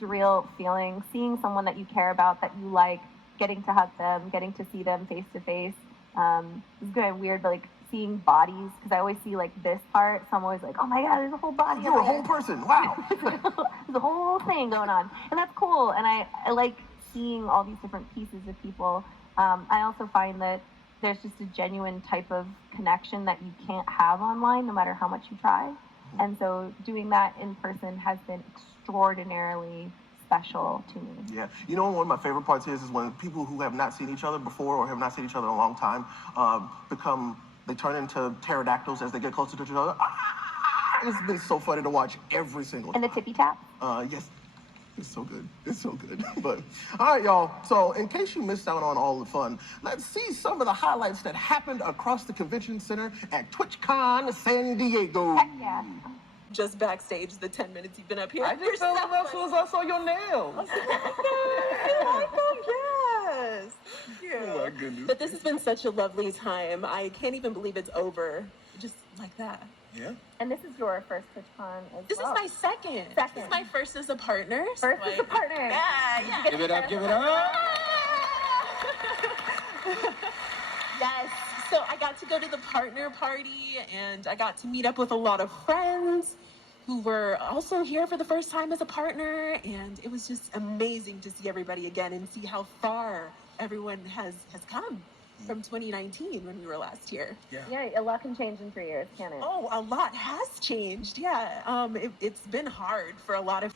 surreal feeling. Seeing someone that you care about, that you like, getting to hug them, getting to see them face to face. It's kind of weird, but like seeing bodies, because I always see like this part, so I'm always like, oh my God, there's a whole body. You're a whole person. Wow. There's a whole thing going on. And that's cool. And I like seeing all these different pieces of people. I also find that there's just a genuine type of connection that you can't have online, no matter how much you try. And so doing that in person has been extraordinarily special to me. Yeah. You know, one of my favorite parts is when people who have not seen each other before or have not seen each other in a long time they turn into pterodactyls as they get closer to each other. It's been so funny to watch every single time. And the tippy tap? Yes. It's so good. It's so good. But, all right, y'all. So, in case you missed out on all the fun, let's see some of the highlights that happened across the convention center at TwitchCon San Diego. Heck yeah. just backstage the 10 minutes you've been up here. I just fell in love as soon as I saw your nails. Yes. Oh my goodness. But this has been such a lovely time. I can't even believe it's over. Just like that. Yeah. And this is your first TwitchCon as This well. is my second. This is my first as a partner. First as a partner. Yeah. Give it up, give it up. Yes. So I got to go to the partner party and I got to meet up with a lot of friends who were also here for the first time as a partner, and it was just amazing to see everybody again and see how far everyone has come from 2019 when we were last here. Yeah, a lot can change in 3 years, can't it? Oh, a lot has changed. Yeah. It's been hard for a lot of